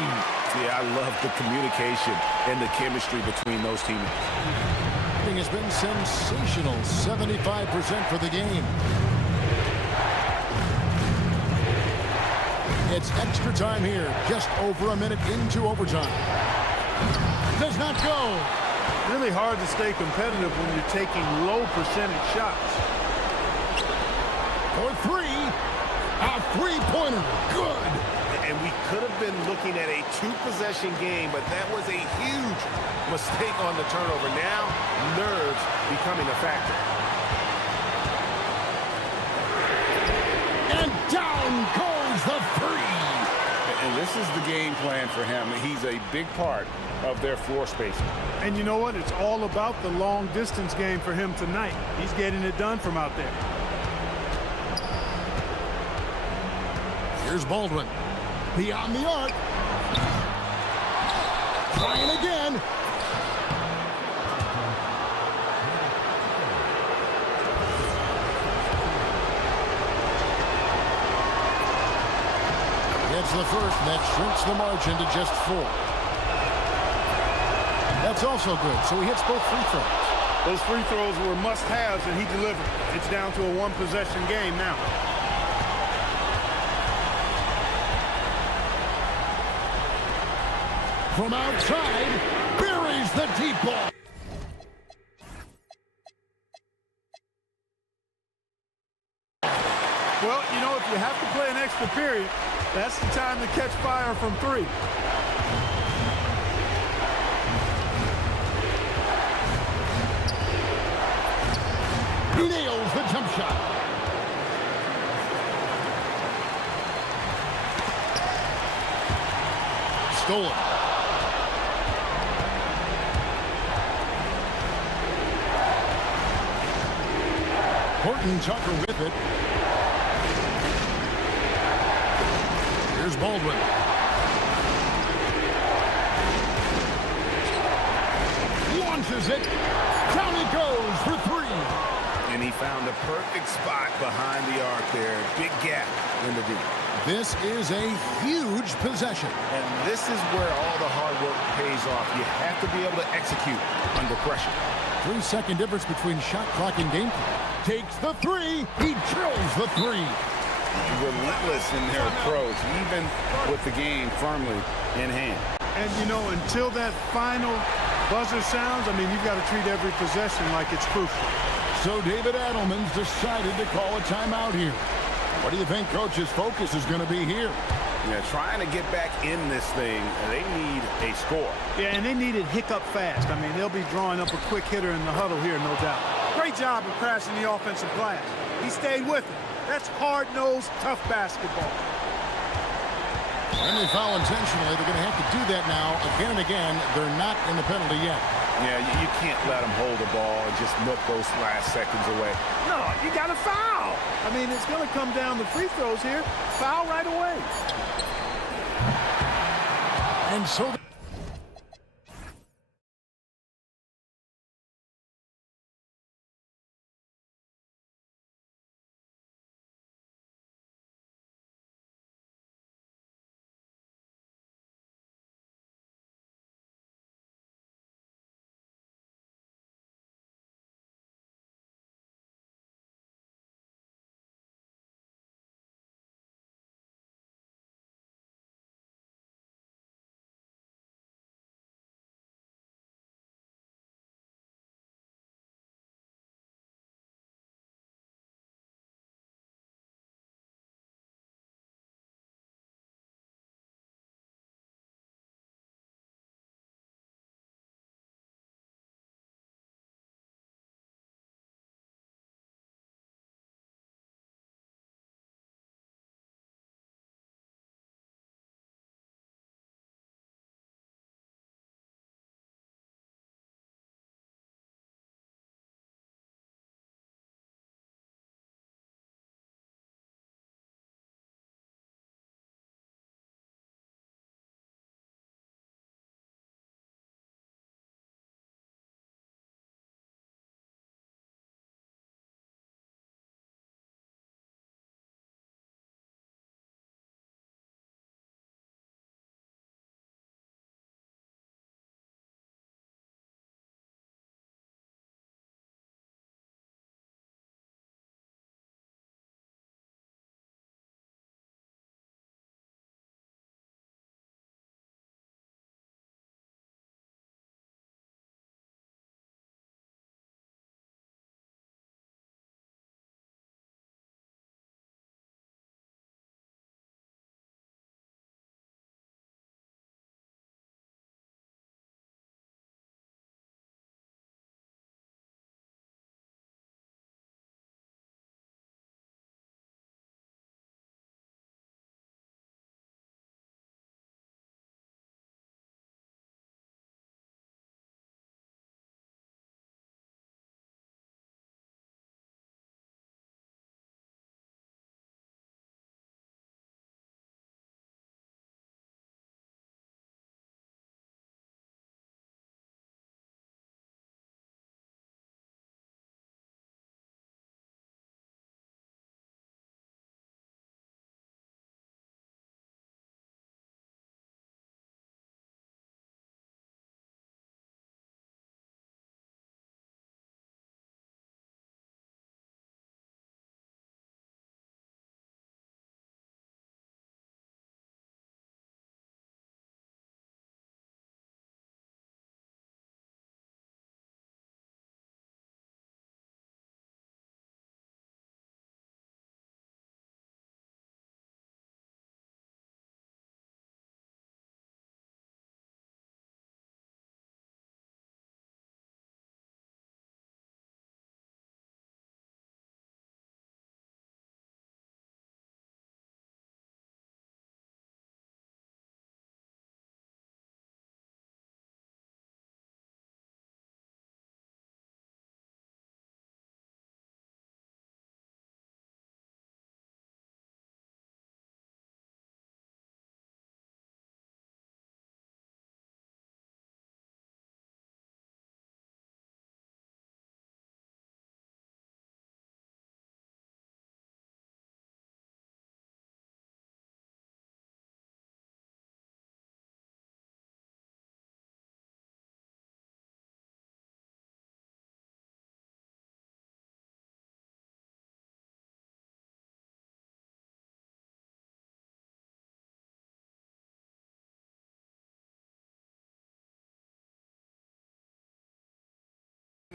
Yeah, I love the communication and the chemistry between those teammates. It has been sensational. 75% for the game. It's extra time here. Just over a minute into overtime. Does not go. Really hard to stay competitive when you're taking low percentage shots. For three. A three-pointer. Good. And we could have been looking at a two-possession game, but that was a huge mistake on the turnover. Now, nerves becoming a factor. And down goes the three. And this is the game plan for him. He's a big part of their floor spacing. And you know what? It's all about the long-distance game for him tonight. He's getting it done from out there. Here's Baldwin. Beyond the arc. Trying again. It's the first, and that shrinks the margin to just 4. That's also good, so he hits both free throws. Those free throws were must-haves, and he delivered. It's down to a one-possession game now. From outside, buries the deep ball. Well, you know, if you have to play an extra period, that's the time to catch fire from 3. He nails the jump shot. Stolen. Horton-Tucker with it. Here's Baldwin. Launches it. Down he goes for 3. And he found the perfect spot behind the arc there. Big gap in the D. This is a huge possession. And this is where all the hard work pays off. You have to be able to execute under pressure. 3-second difference between shot clock and game clock. Takes the 3. He drills the 3. Relentless in their approach, even with the game firmly in hand. And, you know, until that final Buzzer sounds, I mean, you've got to treat every possession like it's crucial. So David Adelman's decided to call a timeout here. What do you think Coach's focus is going to be here? Yeah, trying to get back in this thing, they need a score. Yeah, and they need it hiccup fast. I mean, they'll be drawing up a quick hitter in the huddle here, no doubt. Great job of crashing the offensive glass. He stayed with it. That's hard-nosed, tough basketball. When they foul intentionally, they're going to have to do that now again and again. They're not in the penalty yet. Yeah, you can't let them hold the ball and just milk those last seconds away. No, you got to foul. I mean, it's going to come down to free throws here. Foul right away. And so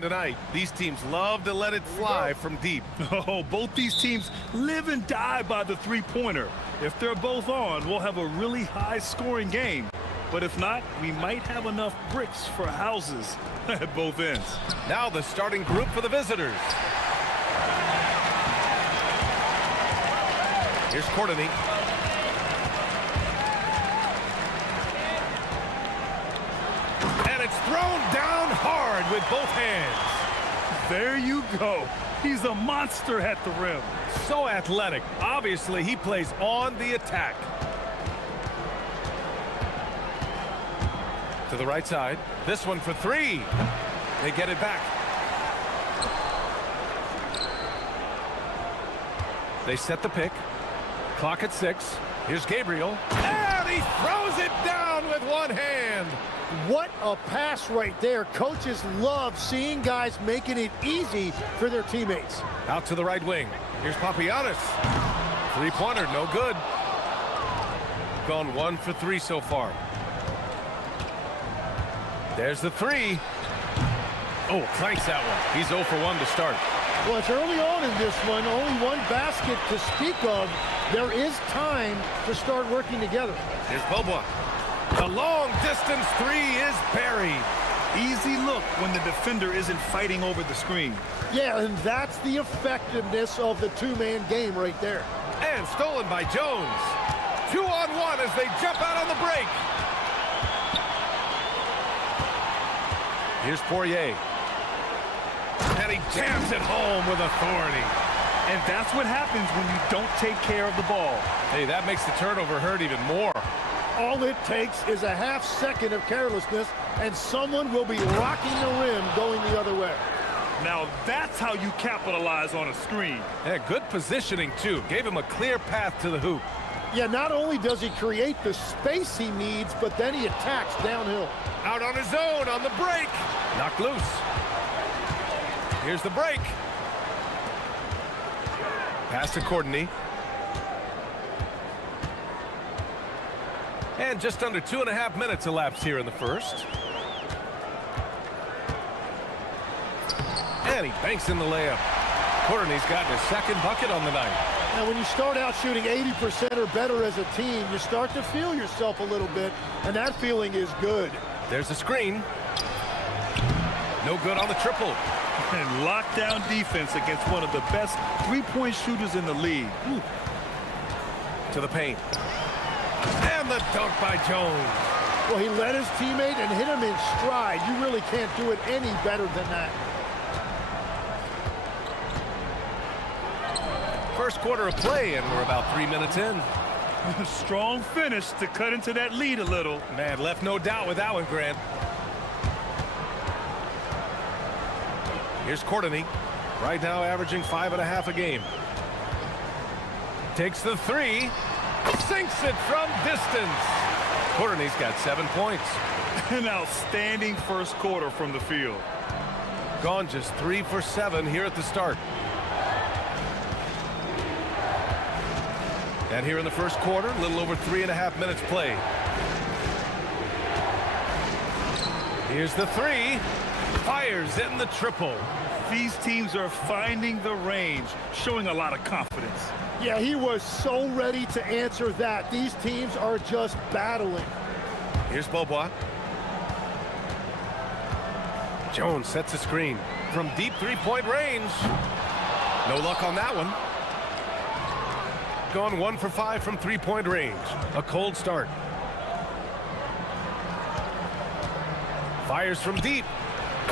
Tonight, these teams love to let it fly from deep. Oh, both these teams live and die by the three-pointer. If they're both on, we'll have a really high-scoring game. But if not, we might have enough bricks for houses at both ends. Now the starting group for the visitors. Here's Courtney. And it's thrown down hard with both hands. There you go. He's a monster at the rim. So athletic. Obviously, he plays on the attack. To the right side. This one for three. They get it back. They set the pick. Clock at 6. Here's Gabriel. And he throws it down with one hand. What a pass right there. Coaches love seeing guys making it easy for their teammates. Out to the right wing. Here's Papagiannis. Three-pointer, no good. Gone 1 for 3 so far. There's the three. Oh, cranks that one. He's 0 for 1 to start. Well, it's early on in this one. Only one basket to speak of. There is time to start working together. Here's Bobois. The long-distance three is buried. Easy look when the defender isn't fighting over the screen. Yeah, and that's the effectiveness of the two-man game right there. And stolen by Jones. 2-on-1 as they jump out on the break. Here's Poirier. And he jams it home with authority. And that's what happens when you don't take care of the ball. Hey, that makes the turnover hurt even more. All it takes is a half second of carelessness, and someone will be rocking the rim going the other way. Now that's how you capitalize on a screen. Yeah, good positioning, too. Gave him a clear path to the hoop. Yeah, not only does he create the space he needs, but then he attacks downhill. Out on his own on the break. Knocked loose. Here's the break. Pass to Courtney. And just under 2.5 minutes elapsed here in the first. And he banks in the layup. Courtney's gotten his second bucket on the night. Now, when you start out shooting 80% or better as a team, you start to feel yourself a little bit, and that feeling is good. There's a screen. No good on the triple. And lockdown defense against one of the best three-point shooters in the league. Ooh. To the paint. And the dunk by Jones. Well, he led his teammate and hit him in stride. You really can't do it any better than that. First quarter of play, and we're about 3 minutes in. Strong finish to cut into that lead a little. Man, left no doubt with that one, Grant. Here's Courtney. Right now averaging 5.5 a game. Takes the three. Sinks it from distance. Courtney's got 7 points. An outstanding first quarter from the field. Gone just 3 for 7 here at the start. And here in the first quarter, a little over 3.5 minutes played. Here's the three. Fires in the triple. These teams are finding the range, showing a lot of confidence. Yeah, he was so ready to answer that. These teams are just battling. Here's Bobois. Jones sets a screen from deep three-point range. No luck on that one. Gone 1 for 5 from three-point range. A cold start. Fires from deep.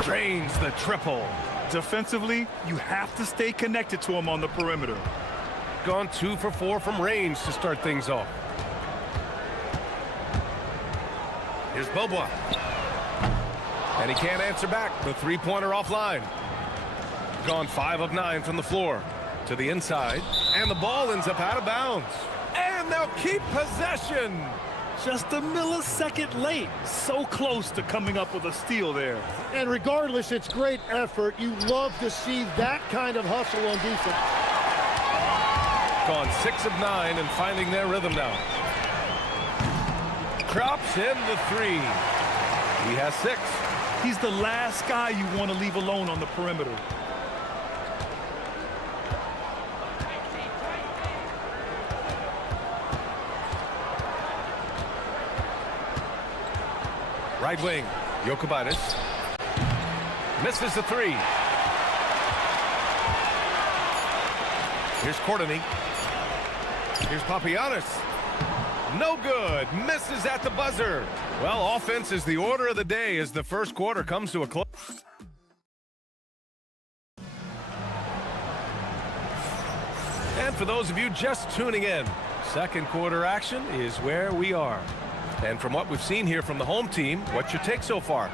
Drains the triple. Defensively, you have to stay connected to him on the perimeter. Gone 2 for 4 from range to start things off. Here's Bobois. And he can't answer back. The three-pointer offline. Gone 5 of 9 from the floor. To the inside. And the ball ends up out of bounds. And they'll keep possession. Just a millisecond late. So close to coming up with a steal there. And regardless, it's great effort. You love to see that kind of hustle on defense. Gone 6 of 9 and finding their rhythm now. Drops in the three. He has 6. He's the last guy you want to leave alone on the perimeter. Right wing, Jokic misses the three. Here's Courtney. Here's Papagiannis. No good. Misses at the buzzer. Well, offense is the order of the day as the first quarter comes to a close. And for those of you just tuning in, second quarter action is where we are. And from what we've seen here from the home team, what's your take so far?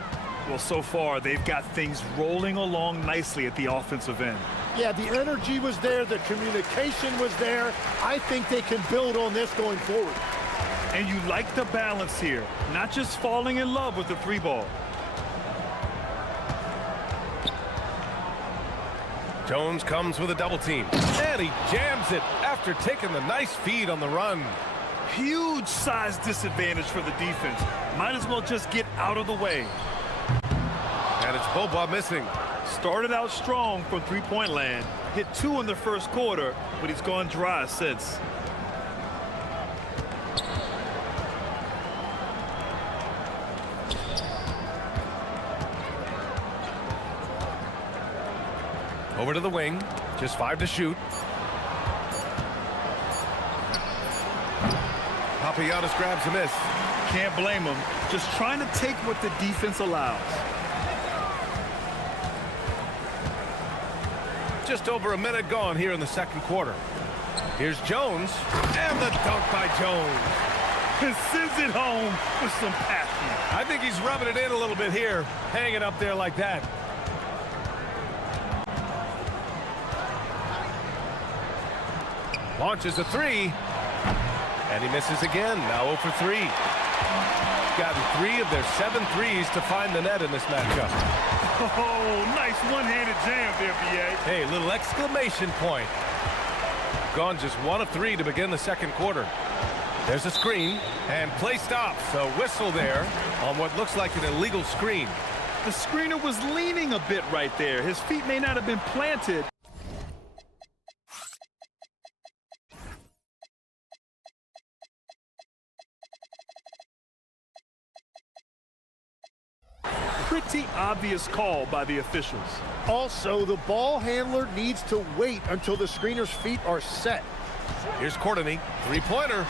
Well, so far, they've got things rolling along nicely at the offensive end. Yeah, the energy was there, the communication was there. I think they can build on this going forward. And you like the balance here, not just falling in love with the three ball. Jones comes with a double team, and he jams it after taking the nice feed on the run. Huge size disadvantage for the defense. Might as well just get out of the way. And it's Boba missing. Started out strong from three-point land. Hit 2 in the first quarter, but he's gone dry since. Over to the wing. Just 5 to shoot. Papagiannis grabs a miss. Can't blame him. Just trying to take what the defense allows. Just over a minute gone here in the second quarter. Here's Jones, and the dunk by Jones. And sends it home with some passion. I think he's rubbing it in a little bit here, hanging up there like that. Launches a three, and he misses again. Now 0 for 3. Gotten 3 of their 7 threes to find the net in this matchup. Oh, nice one-handed jam there, B.A. Hey, little exclamation point. Gone just 1 of 3 to begin the second quarter. There's a screen, and play stops. A whistle there on what looks like an illegal screen. The screener was leaning a bit right there. His feet may not have been planted. Pretty obvious call by the officials. Also, the ball handler needs to wait until the screener's feet are set. Here's Courtney, three-pointer,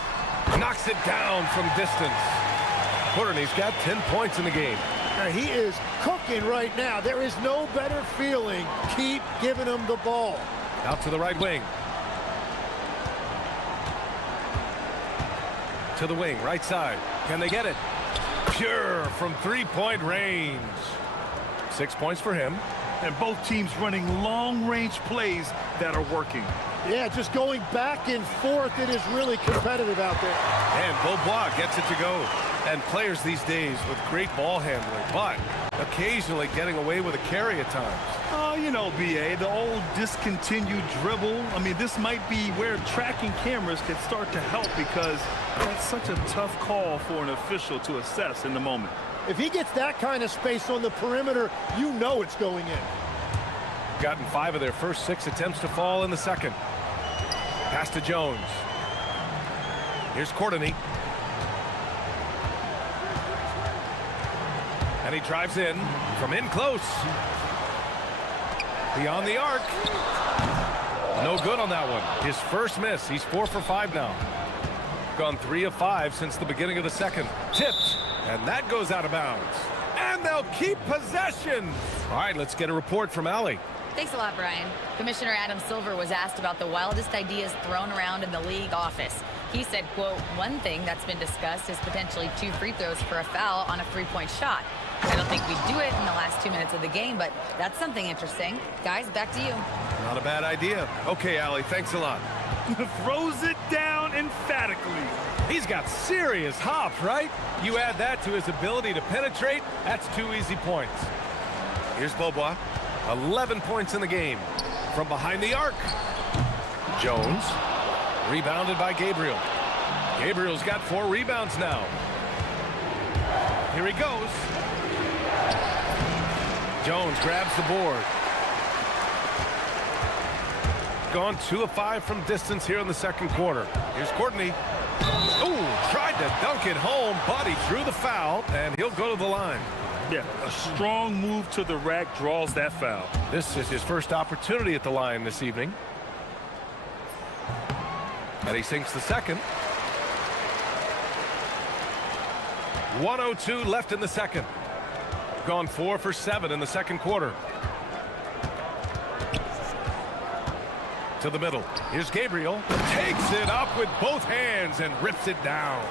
knocks it down from distance. Courtney's got 10 points in the game. He is cooking right now. There is no better feeling. Keep giving him the ball. Out to the right wing. To the wing, right side. Can they get it? Pure from three-point range. 6 points for him. And both teams running long-range plays that are working. Yeah, just going back and forth. It is really competitive out there. And Beaubois gets it to go. And players these days with great ball handling, but occasionally getting away with a carry at times. Oh, you know, B.A., the old discontinued dribble. I mean, this might be where tracking cameras can start to help because that's such a tough call for an official to assess in the moment. If he gets that kind of space on the perimeter, you know it's going in. Gotten 5 of their first 6 attempts to fall in the second. Pass to Jones. Here's Courtney. And he drives in from in close. Beyond the arc. No good on that one. His first miss. He's 4 for 5 now. Gone 3 of 5 since the beginning of the second. Tipped. And that goes out of bounds. And they'll keep possession. All right, let's get a report from Allie. Thanks a lot, Brian. Commissioner Adam Silver was asked about the wildest ideas thrown around in the league office. He said, quote, one thing that's been discussed is potentially 2 free throws for a foul on a 3-point shot. I don't think we'd do it in the last 2 minutes of the game, but that's something interesting. Guys, back to you. Not a bad idea. Okay, Allie, thanks a lot. Throws it down emphatically. He's got serious hop, right? You add that to his ability to penetrate, that's 2 easy points. Here's Beaubois. 11 points in the game. From behind the arc. Jones. Rebounded by Gabriel. Gabriel's got 4 rebounds now. Here he goes. Jones grabs the board. Gone 2 of 5 from distance here in the second quarter. Here's Courtney. Ooh, tried to dunk it home, but he drew the foul, and he'll go to the line. Yeah, a strong move to the rack draws that foul. This is his first opportunity at the line this evening. And he sinks the second. 1:02 left in the second. Gone 4 for 7 in the second quarter. To the middle. Here's Gabriel. Takes it up with both hands and rips it down.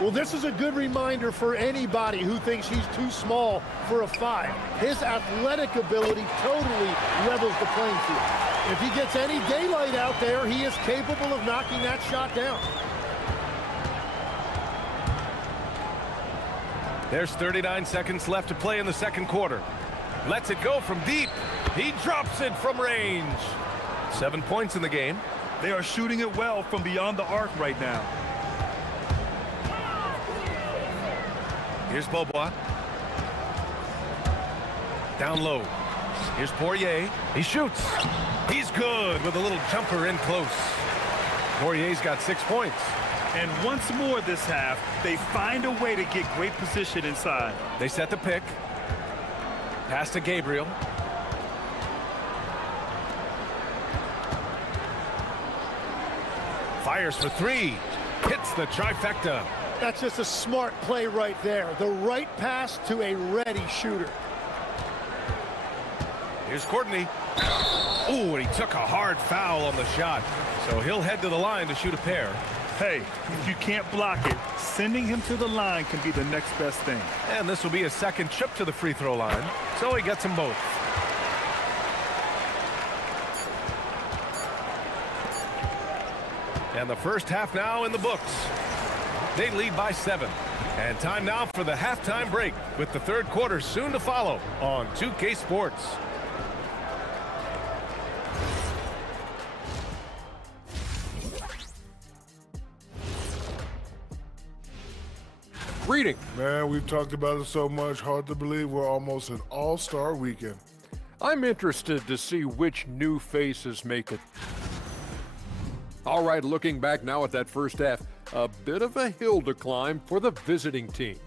Well, this is a good reminder for anybody who thinks he's too small for a 5. His athletic ability totally levels the playing field. If he gets any daylight out there, he is capable of knocking that shot down. There's 39 seconds left to play in the second quarter. Lets it go from deep. He drops it from range. 7 points in the game. They are shooting it well from beyond the arc right now. Here's Bobois. Down low. Here's Poirier. He shoots. He's good with a little jumper in close. Poirier's got 6 points. And once more this half, they find a way to get great position inside. They set the pick. Pass to Gabriel. Fires for 3. Hits the trifecta. That's just a smart play right there. The right pass to a ready shooter. Here's Courtney. Ooh, and he took a hard foul on the shot. So he'll head to the line to shoot a pair. Hey, if you can't block it, sending him to the line can be the next best thing. And this will be his second trip to the free throw line. So he gets them both. And the first half now in the books. They lead by 7. And time now for the halftime break, with the third quarter soon to follow on 2K Sports. Reading. Man, we've talked about it so much. Hard to believe we're almost an all-star weekend. I'm interested to see which new faces make it. All right, looking back now at that first half, a bit of a hill to climb for the visiting team.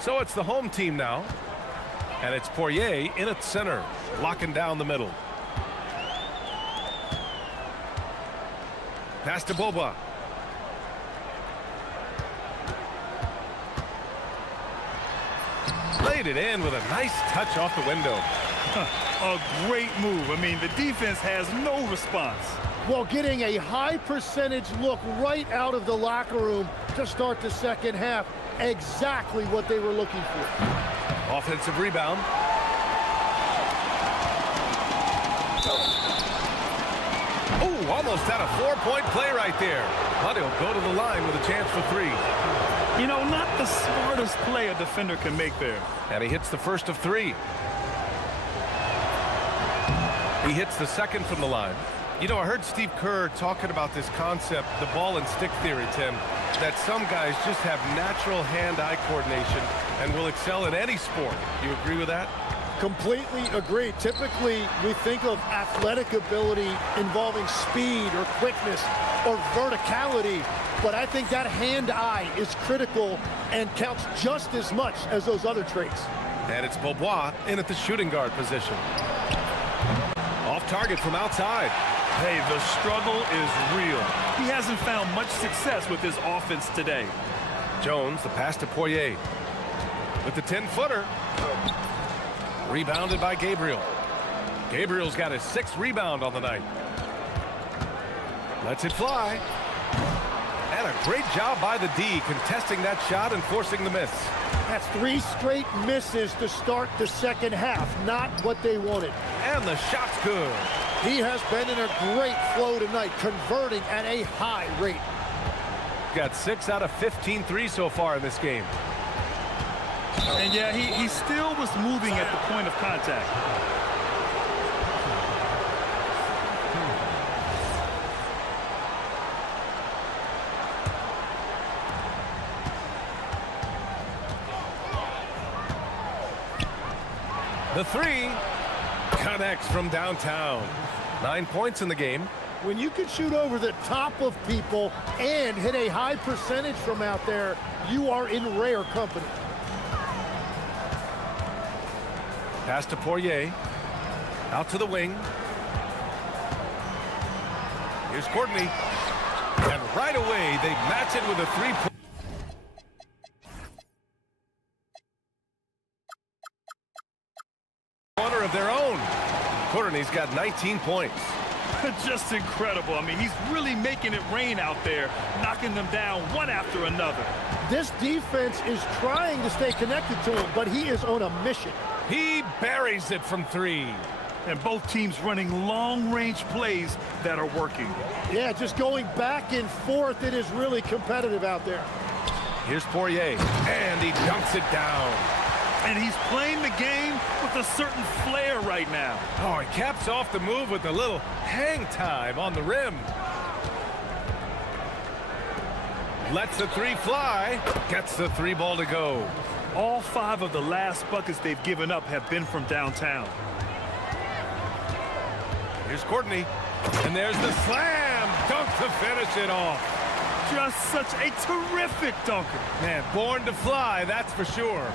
So it's the home team now. And it's Poirier in at center, locking down the middle. Pass to Boba. Laid it in with a nice touch off the window. A great move. I mean, the defense has no response. While getting a high percentage look right out of the locker room to start the second half. Exactly what they were looking for. Offensive rebound. Ooh, almost had a 4-point play right there. But he'll go to the line with a chance for 3. You know, not the smartest play a defender can make there. And he hits the first of 3. He hits the second from the line. You know, I heard Steve Kerr talking about this concept, the ball and stick theory, Tim, that some guys just have natural hand-eye coordination and will excel in any sport. You agree with that? Completely agree. Typically, we think of athletic ability involving speed or quickness or verticality, but I think that hand-eye is critical and counts just as much as those other traits. And it's Beaubois in at the shooting guard position. Off target from outside. Hey, the struggle is real. He hasn't found much success with his offense today. Jones, the pass to Poirier. With the 10-footer. Rebounded by Gabriel. Gabriel's got his 6th rebound on the night. Lets it fly. And a great job by the D contesting that shot and forcing the miss. That's 3 straight misses to start the second half. Not what they wanted. And the shot's good. He has been in a great flow tonight, converting at a high rate. Got 6 out of 15 threes so far in this game. And yeah, he still was moving at the point of contact. The 3 connects from downtown. 9 points in the game. When you can shoot over the top of people and hit a high percentage from out there, you are in rare company. Pass to Poirier. Out to the wing. Here's Courtney. And right away, they match it with a 3-point. Corner of their own. Courtney's got 19 points. Just incredible. I mean, he's really making it rain out there, knocking them down one after another. This defense is trying to stay connected to him, but he is on a mission. He buries it from 3. And both teams running long-range plays that are working. Yeah, just going back and forth. It is really competitive out there. Here's Poirier, and he dunks it down. And he's playing the game with a certain flair right now. Oh, he caps off the move with a little hang time on the rim. Lets the 3 fly, gets the 3 ball to go. All 5 of the last buckets they've given up have been from downtown. Here's Courtney, and there's the slam dunk to finish it off. Just such a terrific dunker. Man, born to fly, that's for sure.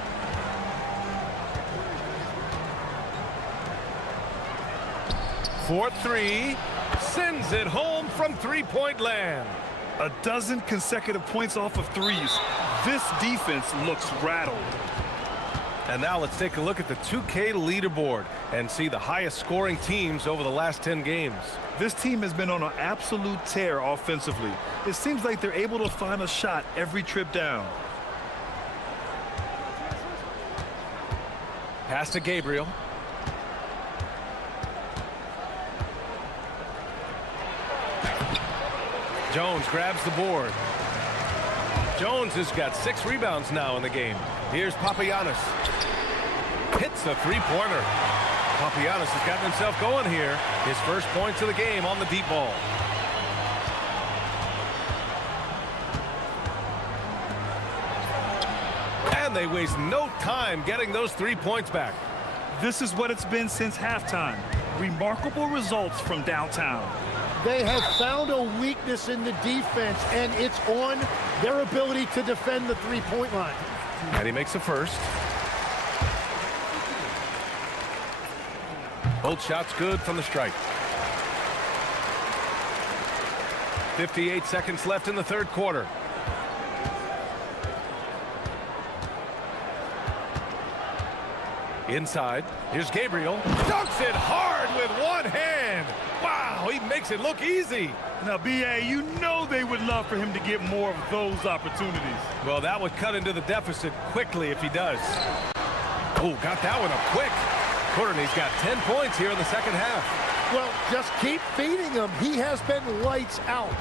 Fourth 3, sends it home from 3-point land. A dozen consecutive points off of 3s. This defense looks rattled. And now let's take a look at the 2K leaderboard and see the highest scoring teams over the last 10 games. This team has been on an absolute tear offensively. It seems like they're able to find a shot every trip down. Pass to Gabriel. Jones grabs the board. Jones has got 6 rebounds now in the game. Here's Papagiannis. Hits the 3-pointer. Papagiannis has gotten himself going here. His first points of the game on the deep ball. And they waste no time getting those 3 points back. This is what it's been since halftime. Remarkable results from downtown. They have found a weakness in the defense, and it's on their ability to defend the 3-point line. And he makes the first. Both shots good from the strike. 58 seconds left in the third quarter. Inside, here's Gabriel. Dunks it hard with one hand. Wow, he makes it look easy. Now, B.A., you know they would love for him to get more of those opportunities. Well, that would cut into the deficit quickly if he does. Oh, got that one up quick. Courtney's got 10 points here in the second half. Well, just keep feeding him. He has been lights out.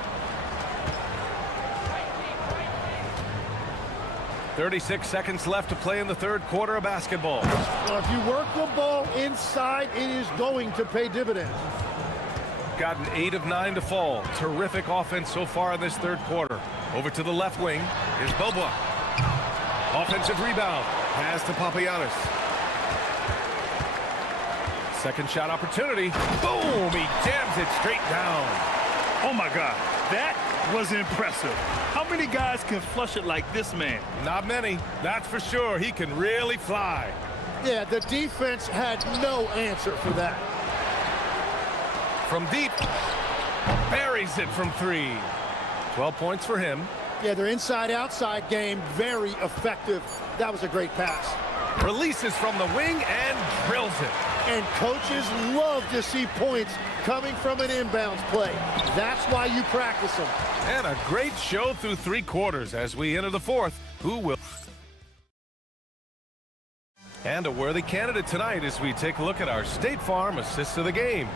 36 seconds left to play in the third quarter of basketball. Well, if you work the ball inside, it is going to pay dividends. Gotten 8 of 9 to fall. Terrific offense so far in this third quarter. Over to the left wing. Here's Beaubois. Offensive rebound. Pass to Papagiannis. Second shot opportunity. Boom! He jams it straight down. Oh, my God. That was impressive. How many guys can flush it like this man? Not many. That's for sure. He can really fly. Yeah, the defense had no answer for that. From deep. Buries it from 3. 12 points for him. Yeah, their inside-outside game, very effective. That was a great pass. Releases from the wing and drills it. And coaches love to see points coming from an inbounds play. That's why you practice them. And a great show through 3 quarters as we enter the 4th. Who will... And a worthy candidate tonight as we take a look at our State Farm assist of the game.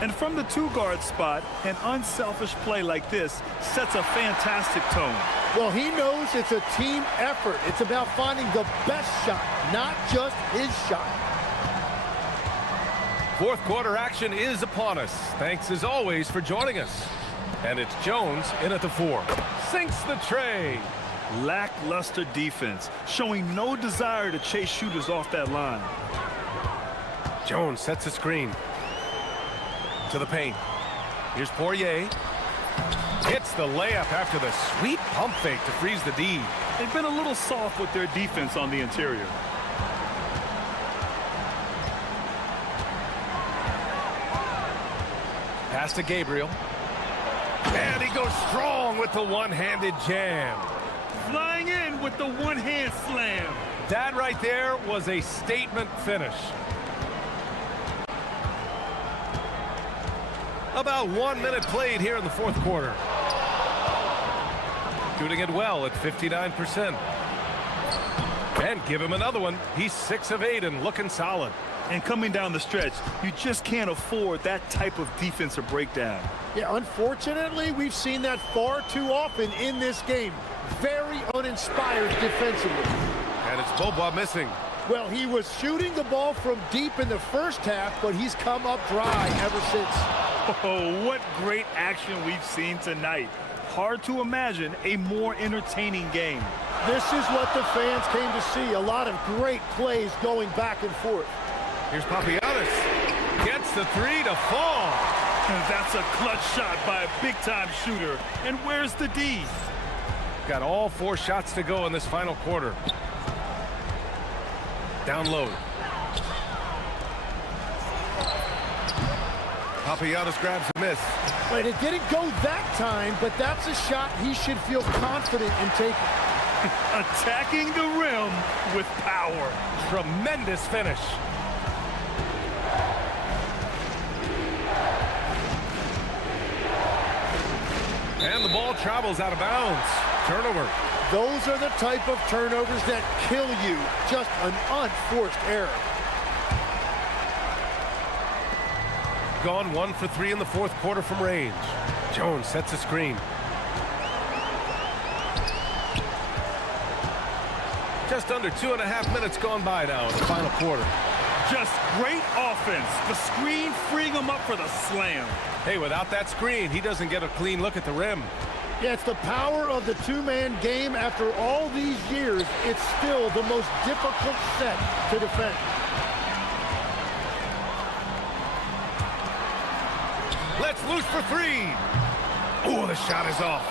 And from the 2-guard spot, an unselfish play like this sets a fantastic tone. Well, he knows it's a team effort. It's about finding the best shot, not just his shot. 4th quarter action is upon us. Thanks as always for joining us. And it's Jones in at the 4. Sinks the tray. Lackluster defense, showing no desire to chase shooters off that line. Jones sets a screen. To the paint. Here's Poirier. Hits the layup after the sweet pump fake to freeze the D. They've been a little soft with their defense on the interior. Pass to Gabriel. And he goes strong with the one-handed jam. Flying in with the one-hand slam. That right there was a statement finish. About 1 minute played here in the 4th quarter. Shooting it well at 59%. And give him another one. He's 6 of 8 and looking solid. And coming down the stretch, you just can't afford that type of defensive breakdown. Yeah, unfortunately, we've seen that far too often in this game. Very uninspired defensively. And it's Boba missing. Well, he was shooting the ball from deep in the first half, but he's come up dry ever since. Oh, what great action we've seen tonight. Hard to imagine a more entertaining game. This is what the fans came to see. A lot of great plays going back and forth. Here's Papagiannis. Gets the 3 to fall. And that's a clutch shot by a big-time shooter. And where's the D? Got all 4 shots to go in this final quarter. Down low. Papagiannis grabs a miss. But it didn't go that time, but that's a shot he should feel confident in taking. Attacking the rim with power. Tremendous finish. And the ball travels out of bounds. Turnover. Those are the type of turnovers that kill you. Just an unforced error. Gone 1 for 3 in the 4th quarter from range. Jones sets a screen. Just under 2.5 minutes gone by now in the final quarter. Just great offense. The screen freeing him up for the slam. Hey, without that screen, he doesn't get a clean look at the rim. Yeah, it's the power of the two-man game. After all these years, it's still the most difficult set to defend. Let's loose for 3. Oh, the shot is off.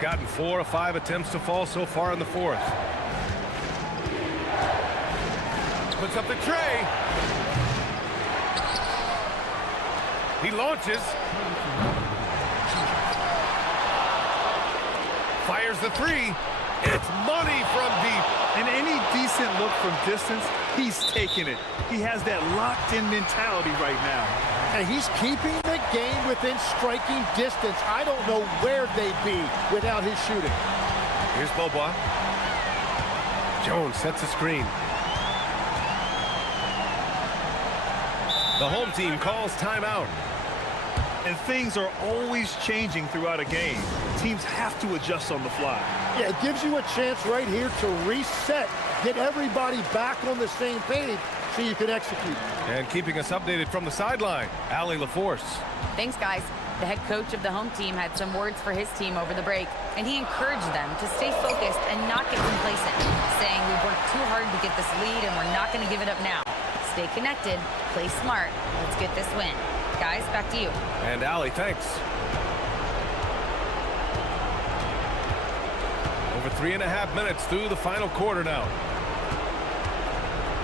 Gotten 4 of 5 attempts to fall so far in the 4th. Puts up the tray. He launches. Fires the 3. It's money from deep. And any decent look from distance, he's taking it. He has that locked-in mentality right now. And he's keeping the game within striking distance. I don't know where they'd be without his shooting. Here's Boba. Jones sets a screen. The home team calls timeout. And things are always changing throughout a game. Teams have to adjust on the fly. Yeah, it gives you a chance right here to reset, get everybody back on the same page so you can execute. And keeping us updated from the sideline, Allie LaForce. Thanks, guys. The head coach of the home team had some words for his team over the break, and he encouraged them to stay focused and not get complacent, saying we've worked too hard to get this lead and we're not going to give it up now. Stay connected, play smart. Let's get this win. Guys, back to you. And Allie, thanks. Over 3.5 minutes through the final quarter now.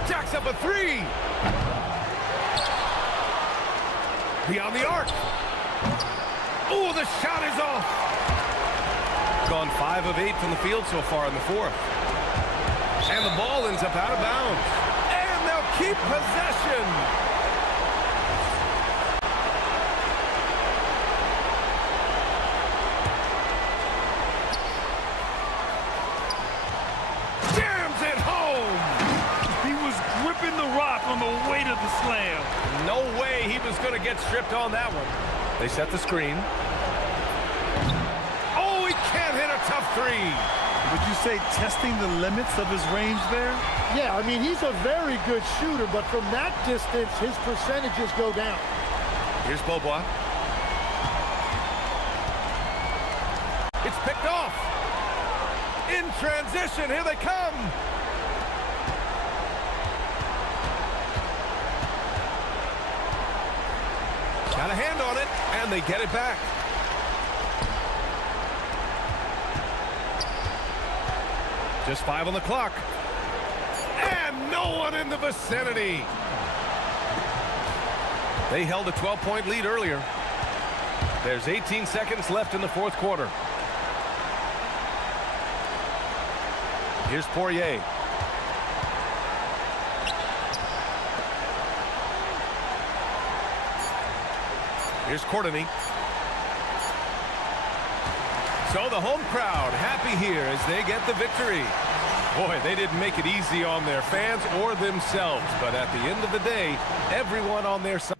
Jacks up a three. Beyond the arc. Oh, the shot is off. Gone 5 of 8 from the field so far in the fourth. And the ball ends up out of bounds. And they'll keep possession. Jams it home. He was gripping the rock on the weight of the slam. No way he was going to get stripped on that one. They set the screen. Oh, he can't hit a tough three. Would you say testing the limits of his range there? Yeah, I mean, he's a very good shooter, but from that distance, his percentages go down. Here's Beaubois. It's picked off. In transition, here they come. Got a hand on it, and they get it back. Just 5 on the clock. And no one in the vicinity. They held a 12-point lead earlier. There's 18 seconds left in the fourth quarter. Here's Poirier. Here's Courtney. So the home crowd happy here as they get the victory. Boy, they didn't make it easy on their fans or themselves, but at the end of the day, everyone on their side.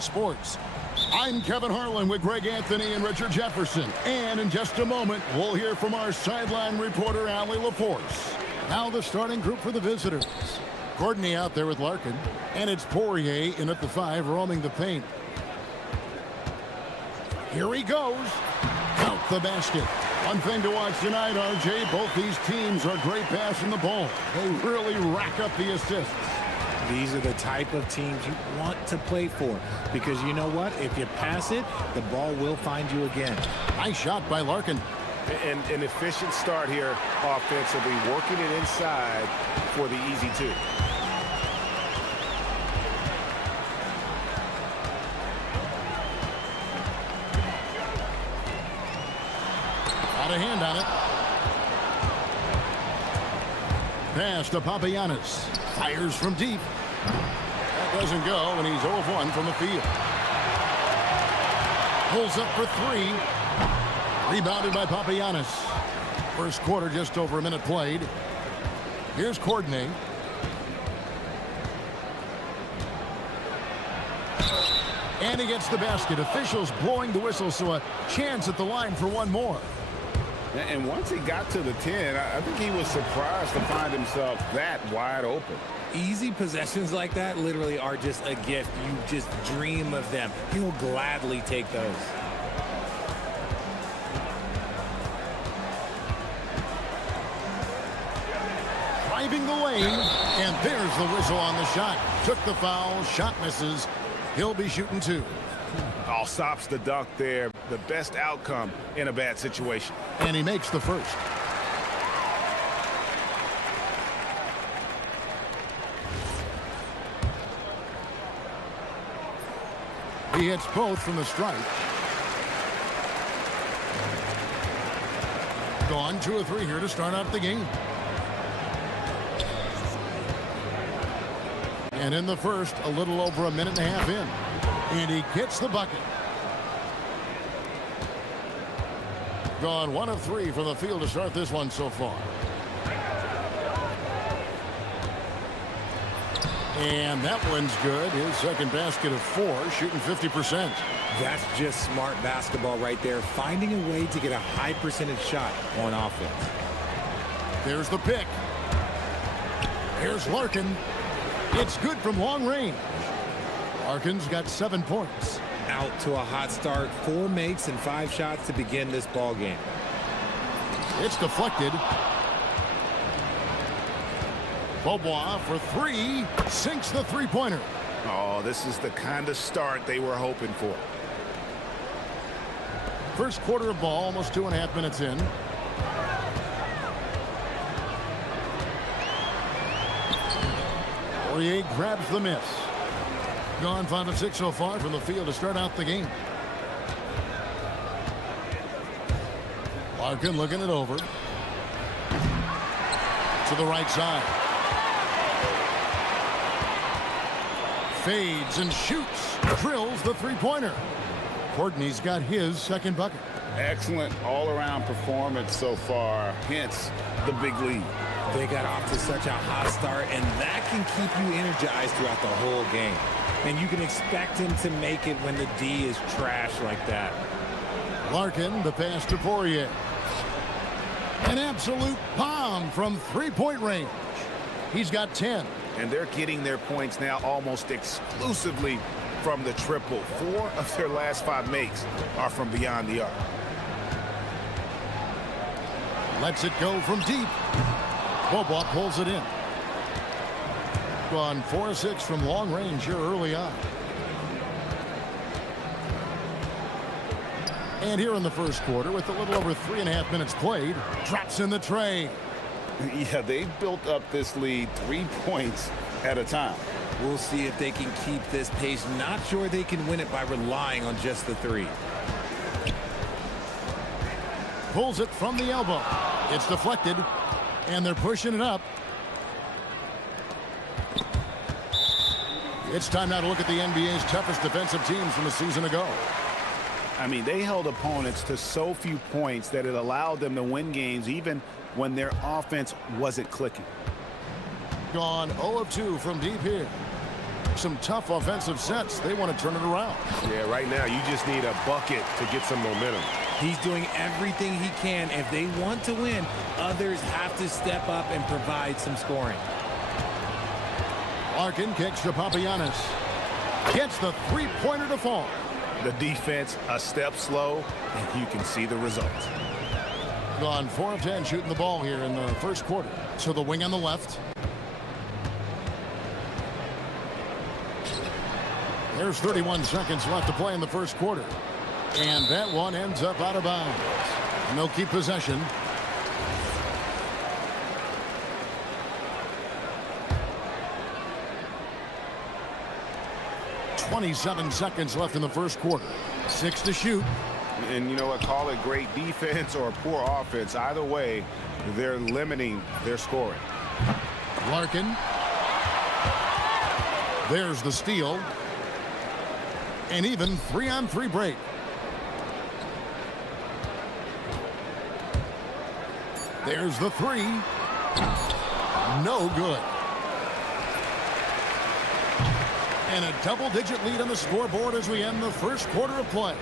Sports. I'm Kevin Harlan with Greg Anthony and Richard Jefferson. And in just a moment, we'll hear from our sideline reporter, Allie LaForce. Now the starting group for the visitors. Courtney out there with Larkin. And it's Poirier in at the 5, roaming the paint. Here he goes. Count the basket. One thing to watch tonight, RJ, both these teams are great passing the ball. They really rack up the assists. These are the type of teams you want to play for, because you know what? If you pass it, the ball will find you again. Nice shot by Larkin. And an efficient start here offensively, working it inside for the easy 2. Got a hand on it. Pass to Papagiannis. Fires from deep. That doesn't go, and he's 0 of 1 from the field. Pulls up for 3. Rebounded by Papagiannis. First quarter, just over a minute played. Here's Courtney. And he gets the basket. Officials blowing the whistle, so a chance at the line for one more. And once he got to the 10, I think he was surprised to find himself that wide open. Easy possessions like that literally are just a gift. You just dream of them. He'll gladly take those. Driving the lane, and there's the whistle on the shot. Took the foul, shot misses. He'll be shooting 2. All stops the dunk there. The best outcome in a bad situation. And he makes the first. He hits both from the stripe. Gone 2 of 3 here to start out the game. And in the first, a little over a minute and a half in. And he gets the bucket. Gone 1 of 3 from the field to start this one so far. And that one's good. His second basket of 4, shooting 50%. That's just smart basketball right there, finding a way to get a high percentage shot on offense. There's the pick. Here's Larkin. It's good from long range. Larkin's got 7 points. Out to a hot start, 4 makes and 5 shots to begin this ball game. It's deflected. Beaubois for 3, sinks the 3-pointer. Oh, this is the kind of start they were hoping for. First quarter of ball, almost 2.5 minutes in. Poirier grabs the miss. Gone 5 of 6 so far from the field to start out the game. Larkin looking it over. To the right side. Fades and shoots. Drills the 3-pointer. Courtney's got his second bucket. Excellent all-around performance so far, hence the big lead. They got off to such a hot start, and that can keep you energized throughout the whole game. And you can expect him to make it when the D is trash like that. Larkin, the pass to Poirier. An absolute bomb from 3-point range. He's got 10. And they're getting their points now almost exclusively from the triple. 4 of their last 5 makes are from beyond the arc. Lets it go from deep. Beaubois pulls it in. Gone 4 of 6 from long range here early on. And here in the first quarter, with a little over 3.5 minutes played, drops in the tray. Yeah, they've built up this lead 3 points at a time. We'll see if they can keep this pace. Not sure they can win it by relying on just the 3. Pulls it from the elbow. It's deflected, and they're pushing it up. It's time now to look at the NBA's toughest defensive teams from a season ago. I mean, they held opponents to so few points that it allowed them to win games even when their offense wasn't clicking. Gone 0 of 2 from deep here. some tough offensive sets. They want to turn it around. Yeah, right now you just need a bucket to get some momentum. He's doing everything he can. If they want to win, others have to step up and provide some scoring. Larkin kicks to Papagiannis. Gets the three-pointer to fall. The defense a step slow, and you can see the result. Gone 4 of 10 shooting the ball here in the first quarter. So the wing on the left. There's 31 seconds left to play in the first quarter. And that one ends up out of bounds. And they'll keep possession. .27 seconds left in the first quarter. 6 to shoot. And you know what? Call it great defense or poor offense. Either way, they're limiting their scoring. Larkin. There's the steal. And even 3-on-3 break. There's the three. No good. And a double-digit lead on the scoreboard as we end the first quarter of play.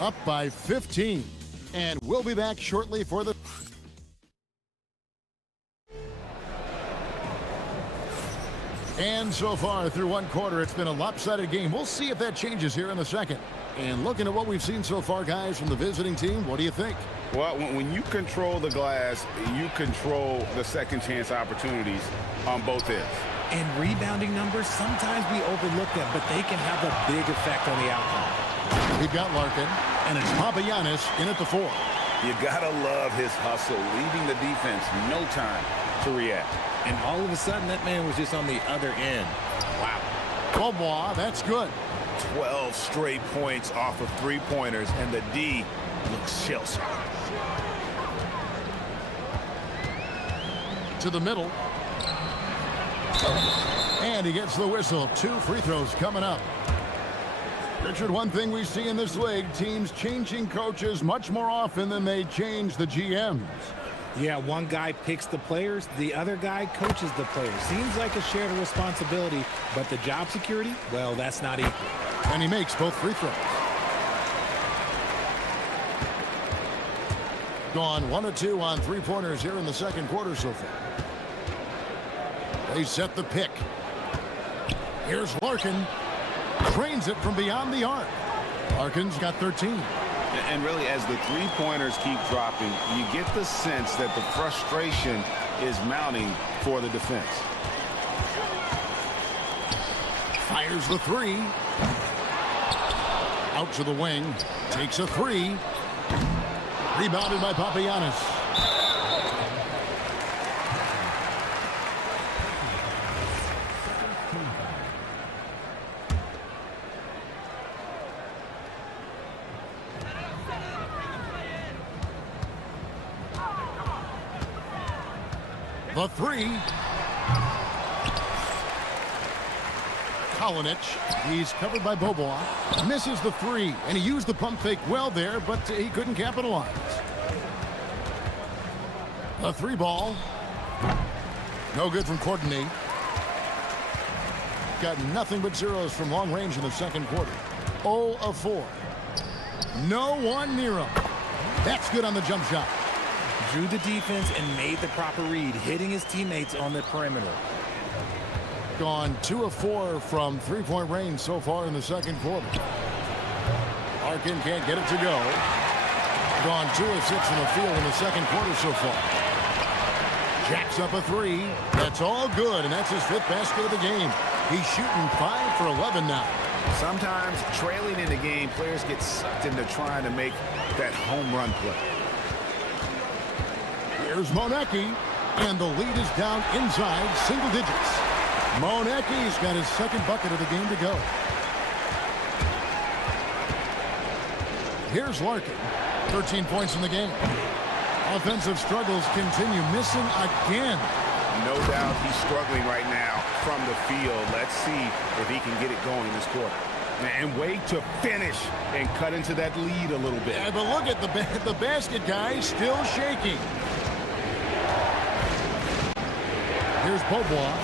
Up by 15. And we'll be back shortly for the... And so far through one quarter, it's been a lopsided game. We'll see if that changes here in the second. And looking at what we've seen so far, guys, from the visiting team, what do you think? Well, when you control the glass, you control the second chance opportunities on both ends. And rebounding numbers, sometimes we overlook them, but they can have a big effect on the outcome. We've got Larkin, and it's Papagiannis in at the 4. You gotta love his hustle, leaving the defense no time to react. And all of a sudden, that man was just on the other end. Wow. Bobois, that's good. 12 straight points off of three-pointers, and the D looks shell-shocked. To the middle. And he gets the whistle. 2 free throws coming up. Richard, one thing we see in this league, teams changing coaches much more often than they change the GMs. Yeah, one guy picks the players, the other guy coaches the players. Seems like a shared responsibility, but the job security, well, that's not equal. And he makes both free throws. Gone 1 of 2 on three-pointers here in the second quarter so far. They set the pick. Here's Larkin. Trains it from beyond the arc. Larkin's got 13. And really, as the three-pointers keep dropping, you get the sense that the frustration is mounting for the defense. Fires the 3. Out to the wing. Takes a 3. Rebounded by Papagiannis. The 3. Kalinic, he's covered by Bobois. Misses the 3, and he used the pump fake well there, but he couldn't capitalize. The 3 ball. No good from Courtney. Got nothing but zeros from long range in the second quarter. 0 of 4. No one near him. That's good on the jump shot. Drew the defense and made the proper read, hitting his teammates on the perimeter. Gone 2 of 4 from three-point range so far in the second quarter. Larkin can't get it to go. Gone 2 of 6 from the field in the second quarter so far. Jacks up a 3. That's all good, and that's his 5th basket of the game. He's shooting 5 for 11 now. Sometimes trailing in the game, players get sucked into trying to make that home run play. Here's Monecki, and the lead is down inside single digits. Monecki's got his second bucket of the game to go. Here's Larkin, 13 points in the game. Offensive struggles continue, missing again. No doubt he's struggling right now from the field. Let's see if he can get it going this quarter. And wait to finish and cut into that lead a little bit. Yeah, but look at the basket guy still shaking. Here's Beaubois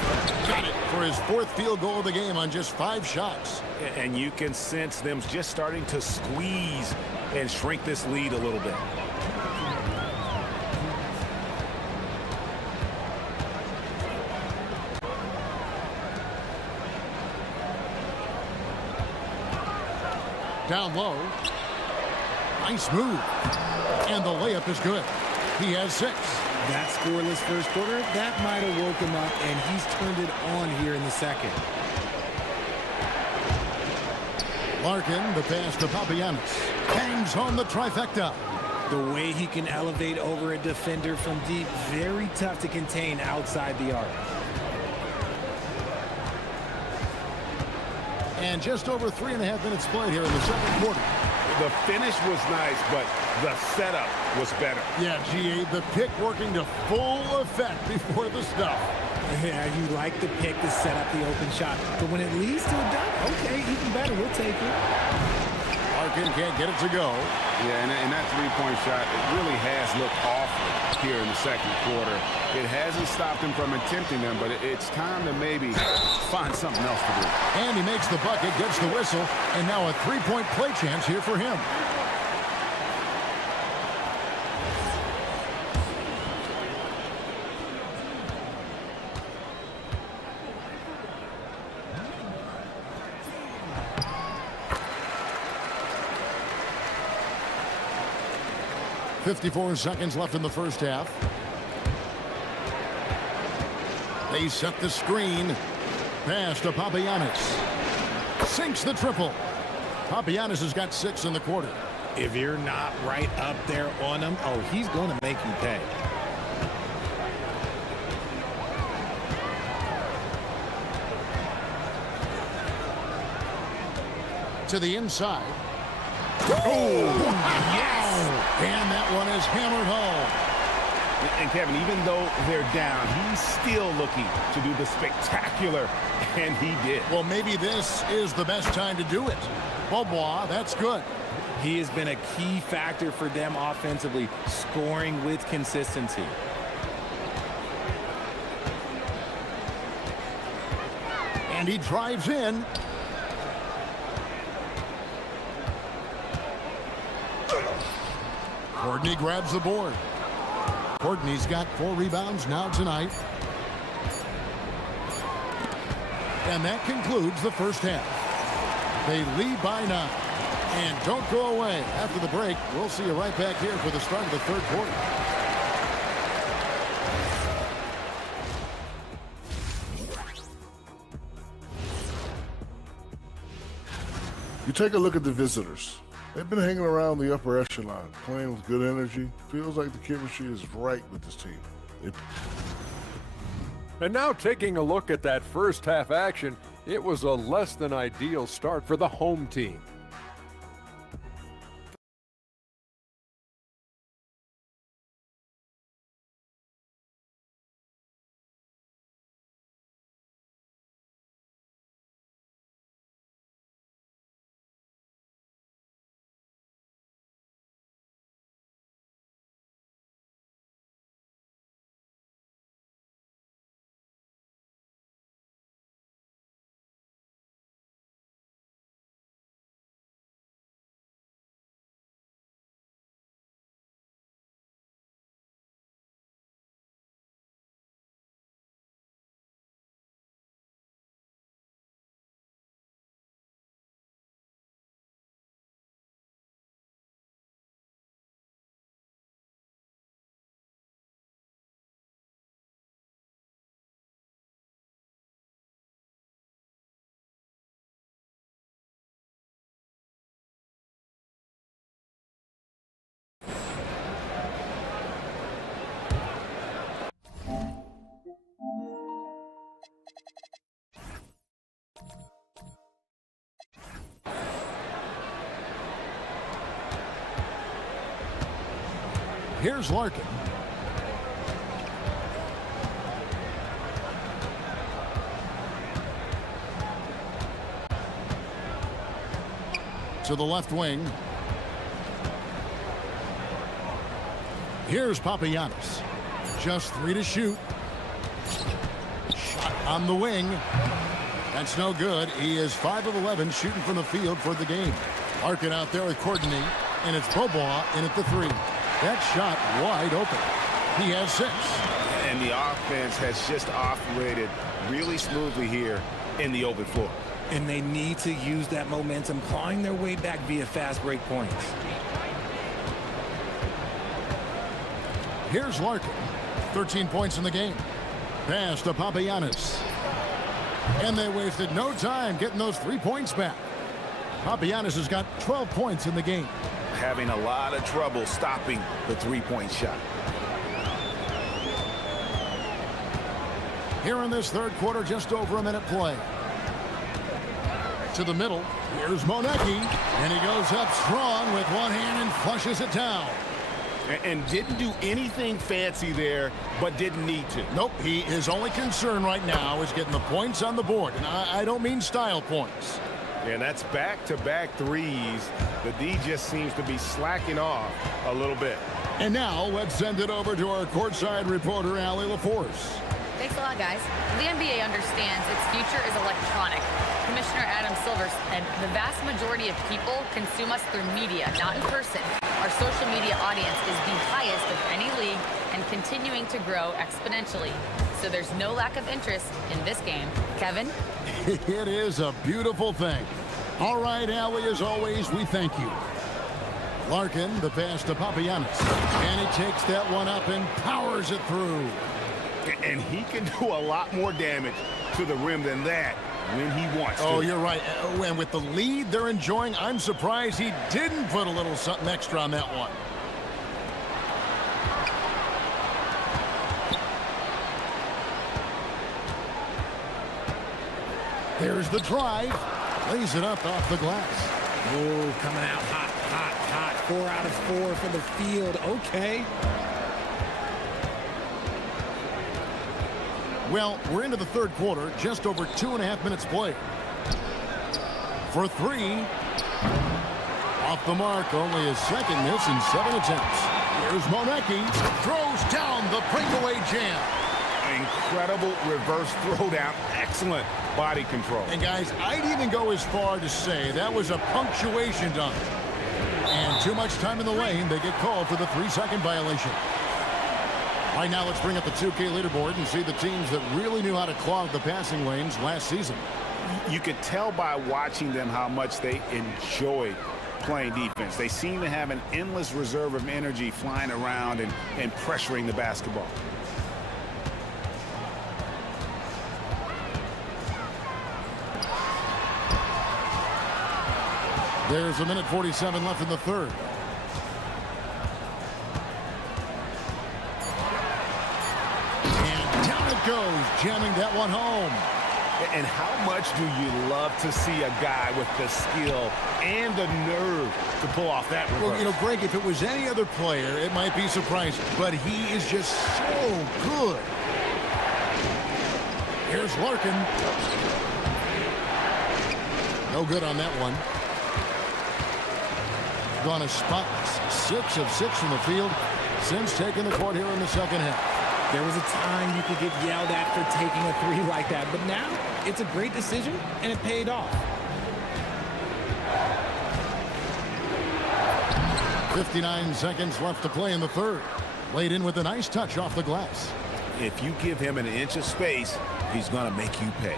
got it for his fourth field goal of the game on just 5 shots. And you can sense them just starting to squeeze and shrink this lead a little bit. Down low. Nice move. And the layup is good. He has 6. That scoreless first quarter, that might have woke him up, and he's turned it on here in the second. Larkin, the pass to Papagiannis. Hangs on the trifecta. The way he can elevate over a defender from deep, very tough to contain outside the arc. And just over 3.5 minutes played here in the second quarter. The finish was nice, but the setup was better. Yeah, G.A., the pick working to full effect before the stuff. Yeah, you like the pick to set up the open shot, but when it leads to a dunk, okay, even better, we'll take it. Larkin can't get it to go. Yeah, and that three-point shot, it really has looked awful here in the second quarter. It hasn't stopped him from attempting them, but it's time to maybe find something else to do. And he makes the bucket, gets the whistle, and now a three-point play chance here for him. .54 seconds left in the first half. They set the screen. Pass to Papagiannis. Sinks the triple. Papagiannis has got 6 in the quarter. If you're not right up there on him, oh, he's going to make you pay. To the inside. Oh, yes! And that one is hammered home. And Kevin, even though they're down, he's still looking to do the spectacular, and he did. Well, maybe this is the best time to do it. Beaubois, that's good. He has been a key factor for them offensively, scoring with consistency. And he drives in. Courtney grabs the board. Courtney's got 4 rebounds now tonight. And that concludes the first half. They lead by 9. And don't go away. After the break, we'll see you right back here for the start of the third quarter. You take a look at the visitors. They've been hanging around the upper echelon, playing with good energy. Feels like the chemistry is right with this team. And now taking a look at that first half action, it was a less than ideal start for the home team. Here's Larkin. To the left wing. Here's Papagiannis. Just 3 to shoot. on the wing. That's no good. He is 5 of 11 shooting from the field for the game. Larkin out there with Courtney, and it's Bobois in at the 3. That shot wide open. He has 6. And the offense has just operated really smoothly here in the open floor. And they need to use that momentum, clawing their way back via fast break points. Here's Larkin. 13 points in the game. Pass to Papagiannis. And they wasted no time getting those 3 points back. Papagiannis has got 12 points in the game. Having a lot of trouble stopping the 3-point shot. Here in this third quarter, just over a minute play. To the middle. Here's Monecki. And he goes up strong with one hand and flushes it down. And didn't do anything fancy there, but didn't need to. Nope, his only concern right now is getting the points on the board. And I don't mean style points. And that's back-to-back threes. The D just seems to be slacking off a little bit. And now let's send it over to our courtside reporter, Allie LaForce. Thanks a lot, guys. The NBA understands its future is electronic. Commissioner Adam Silver said the vast majority of people consume us through media, not in person. Our social media audience is the highest of any league and continuing to grow exponentially. So there's no lack of interest in this game. Kevin? It is a beautiful thing. All right, Allie, as always, we thank you. Larkin, the pass to Papagiannis. And he takes that one up and powers it through. And he can do a lot more damage to the rim than that when he wants to. Oh, you're right. And with the lead they're enjoying, I'm surprised he didn't put a little something extra on that one. There's the drive. Lays it up off the glass. Oh, coming out hot, hot, hot. 4 out of 4 for the field. Okay. Well, we're into the third quarter, just over 2.5 minutes played. For 3. Off the mark, only his second miss in 7 attempts. Here's Monecki, throws down the breakaway jam. Incredible reverse throwdown, excellent body control. And guys, I'd even go as far to say that was a punctuation dunk. And too much time in the lane, they get called for the 3-second violation. Right now, let's bring up the 2K leaderboard and see the teams that really knew how to clog the passing lanes last season. You could tell by watching them how much they enjoyed playing defense. They seem to have an endless reserve of energy flying around and pressuring the basketball. There's a minute 47 left in the third. Goes jamming that one home. And how much do you love to see a guy with the skill and the nerve to pull off that reverse? Well, you know, Greg, if it was any other player, it might be surprising, but he is just so good. Here's Larkin. No good on that one. Gone a spotless 6 of 6 from the field since taking the court here in the second half. There was a time you could get yelled at for taking a 3 like that, but now it's a great decision, and it paid off. 59 seconds left to play in the third. Laid in with a nice touch off the glass. If you give him an inch of space, he's going to make you pay.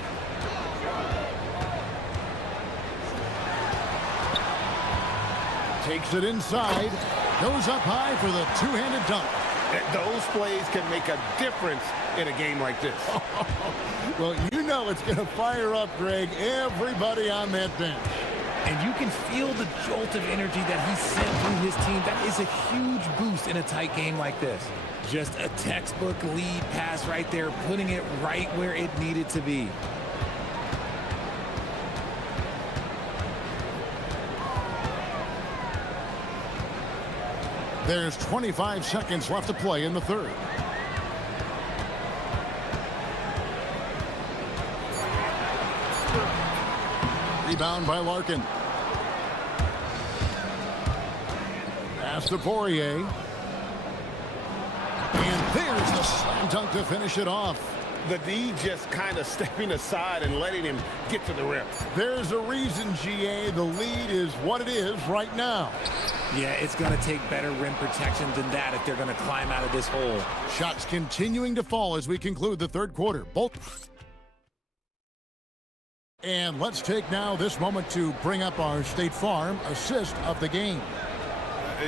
Takes it inside. Goes up high for the two-handed dunk. Those plays can make a difference in a game like this. Well, you know it's going to fire up, Greg, everybody on that bench. And you can feel the jolt of energy that he sent through his team. That is a huge boost in a tight game like this. Just a textbook lead pass right there, putting it right where it needed to be. There's 25 seconds left to play in the third. Rebound by Larkin. Pass to Poirier. And there's the slam dunk to finish it off. The D just kind of stepping aside and letting him get to the rim. There's a reason, GA. The lead is what it is right now. Yeah, it's going to take better rim protection than that if they're going to climb out of this hole. Shots continuing to fall as we conclude the third quarter. Both. And let's take now this moment to bring up our State Farm assist of the game.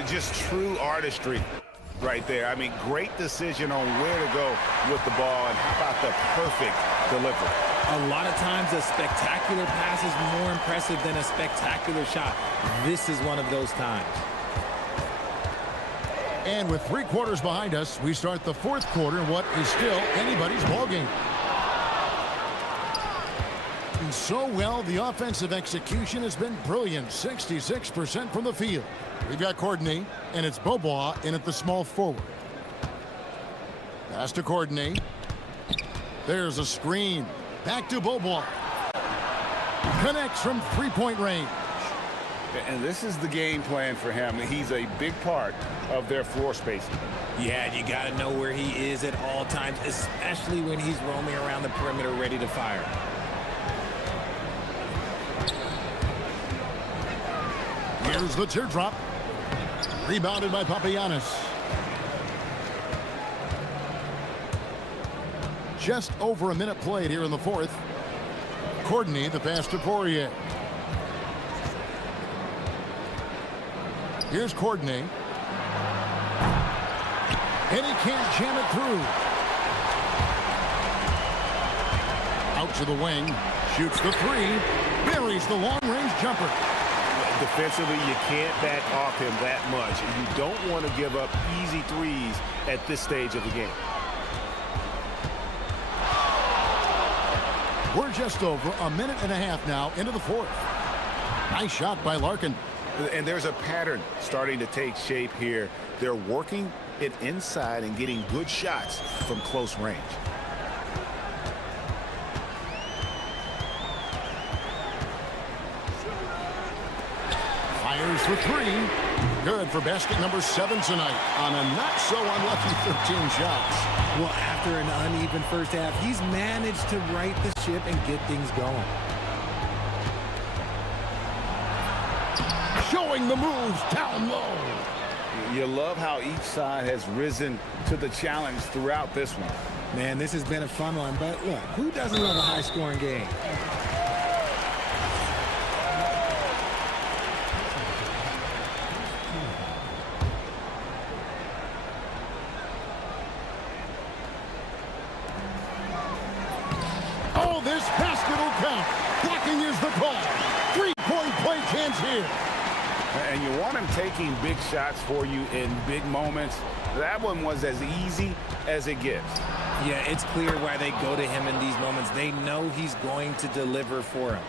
Just true artistry right there. I mean, great decision on where to go with the ball, and how about the perfect delivery. A lot of times a spectacular pass is more impressive than a spectacular shot. This is one of those times. And with 3 quarters behind us, we start the fourth quarter in what is still anybody's ballgame. And so well, the offensive execution has been brilliant. 66% from the field. We've got Courtney, and it's Bobois in at the small forward. Pass to Courtney. There's a screen. Back to Bobois. Connects from three-point range. And this is the game plan for him. He's a big part of their floor spacing. Yeah, you got to know where he is at all times, especially when he's roaming around the perimeter ready to fire. Here's the teardrop. Rebounded by Papagiannis. Just over a minute played here in the fourth. Courtney, the pass to Poirier. Here's Courtney. And he can't jam it through. Out to the wing. Shoots the three. Buries the long-range jumper. Defensively, you can't back off him that much. You don't want to give up easy threes at this stage of the game. We're just over a minute and a half now into the fourth. Nice shot by Larkin. And there's a pattern starting to take shape here. They're working it inside and getting good shots from close range. Fires for three. Good for basket number 7 tonight on a not-so-unlucky 13 shots. Well, after an uneven first half, he's managed to right the ship and get things going. Showing the moves down low. You love how each side has risen to the challenge throughout this one. Man, this has been a fun one, but look, who doesn't love a high-scoring game? Oh, this basket will count. Blocking is the call. 3-point play chance here. And you want him taking big shots for you in big moments. That one was as easy as it gets. Yeah, it's clear why they go to him in these moments. They know he's going to deliver for him.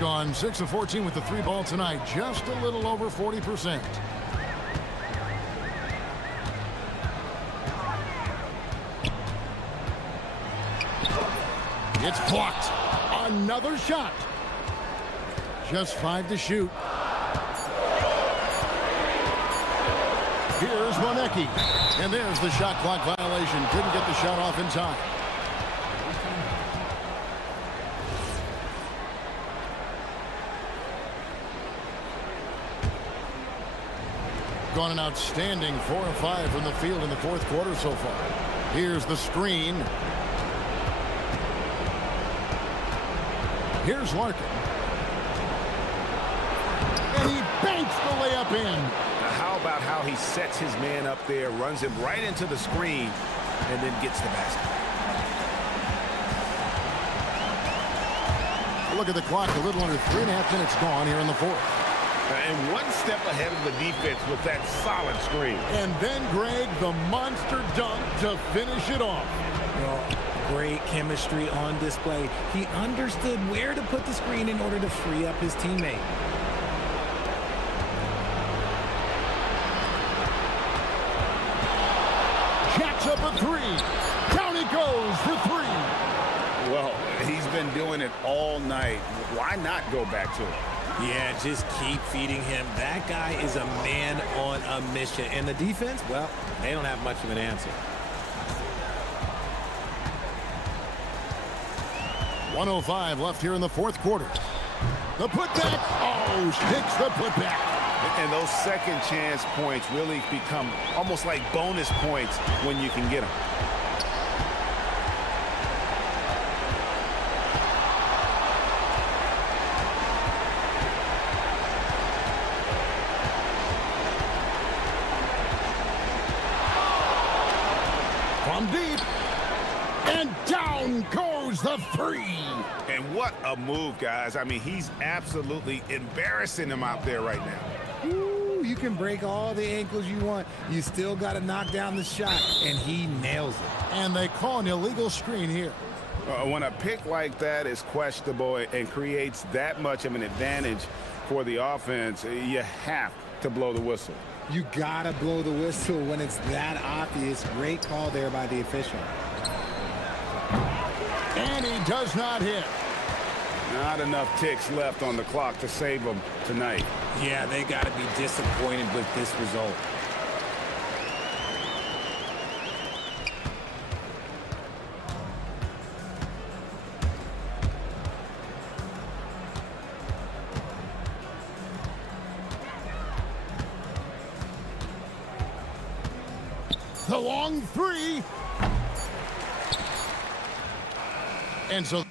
Gone 6 of 14 with the 3 ball tonight. Just a little over 40%. It's blocked. Another shot. Just 5 to shoot. Here's Monecki. And there's the shot clock violation. Couldn't get the shot off in time. Gone an outstanding 4 of 5 from the field in the fourth quarter so far. Here's the screen. Here's Larkin. And he banks the layup in. Now how about how he sets his man up there, runs him right into the screen, and then gets the basket. Look at the clock. A little under 3.5 minutes gone here in the fourth. And one step ahead of the defense with that solid screen. And then, Greg, the monster dunk to finish it off. Well, great chemistry on display. He understood where to put the screen in order to free up his teammate. Jacks up a 3. Down he goes for 3. Well, he's been doing it all night. Why not go back to it? Yeah, just keep feeding him. That guy is a man on a mission. And the defense, well, they don't have much of an answer. 1:05 left here in the fourth quarter. The putback. Oh, hits the putback. And those second chance points really become almost like bonus points when you can get them. From deep. And down goes the three. And what a move, guys. I mean, he's absolutely embarrassing him out there right now. Ooh, you can break all the ankles you want. You still got to knock down the shot, and he nails it. And they call an illegal screen here. When a pick like that is questionable and creates that much of an advantage for the offense, you have to blow the whistle. You got to blow the whistle when it's that obvious. Great call there by the official. And he does not hit. Not enough ticks left on the clock to save them tonight. Yeah, they got to be disappointed with this result. The long three. And so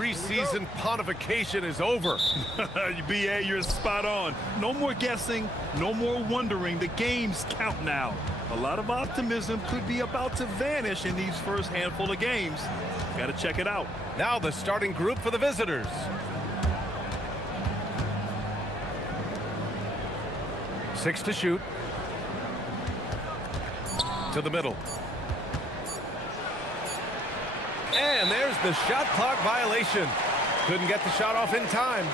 preseason pontification is over. BA, you're spot on. No more guessing, no more wondering. The games count now. A lot of optimism could be about to vanish in these first handful of games. Got to check it out. Now the starting group for the visitors. Six to shoot. To the middle. And there's the shot clock violation. Couldn't get the shot off in time.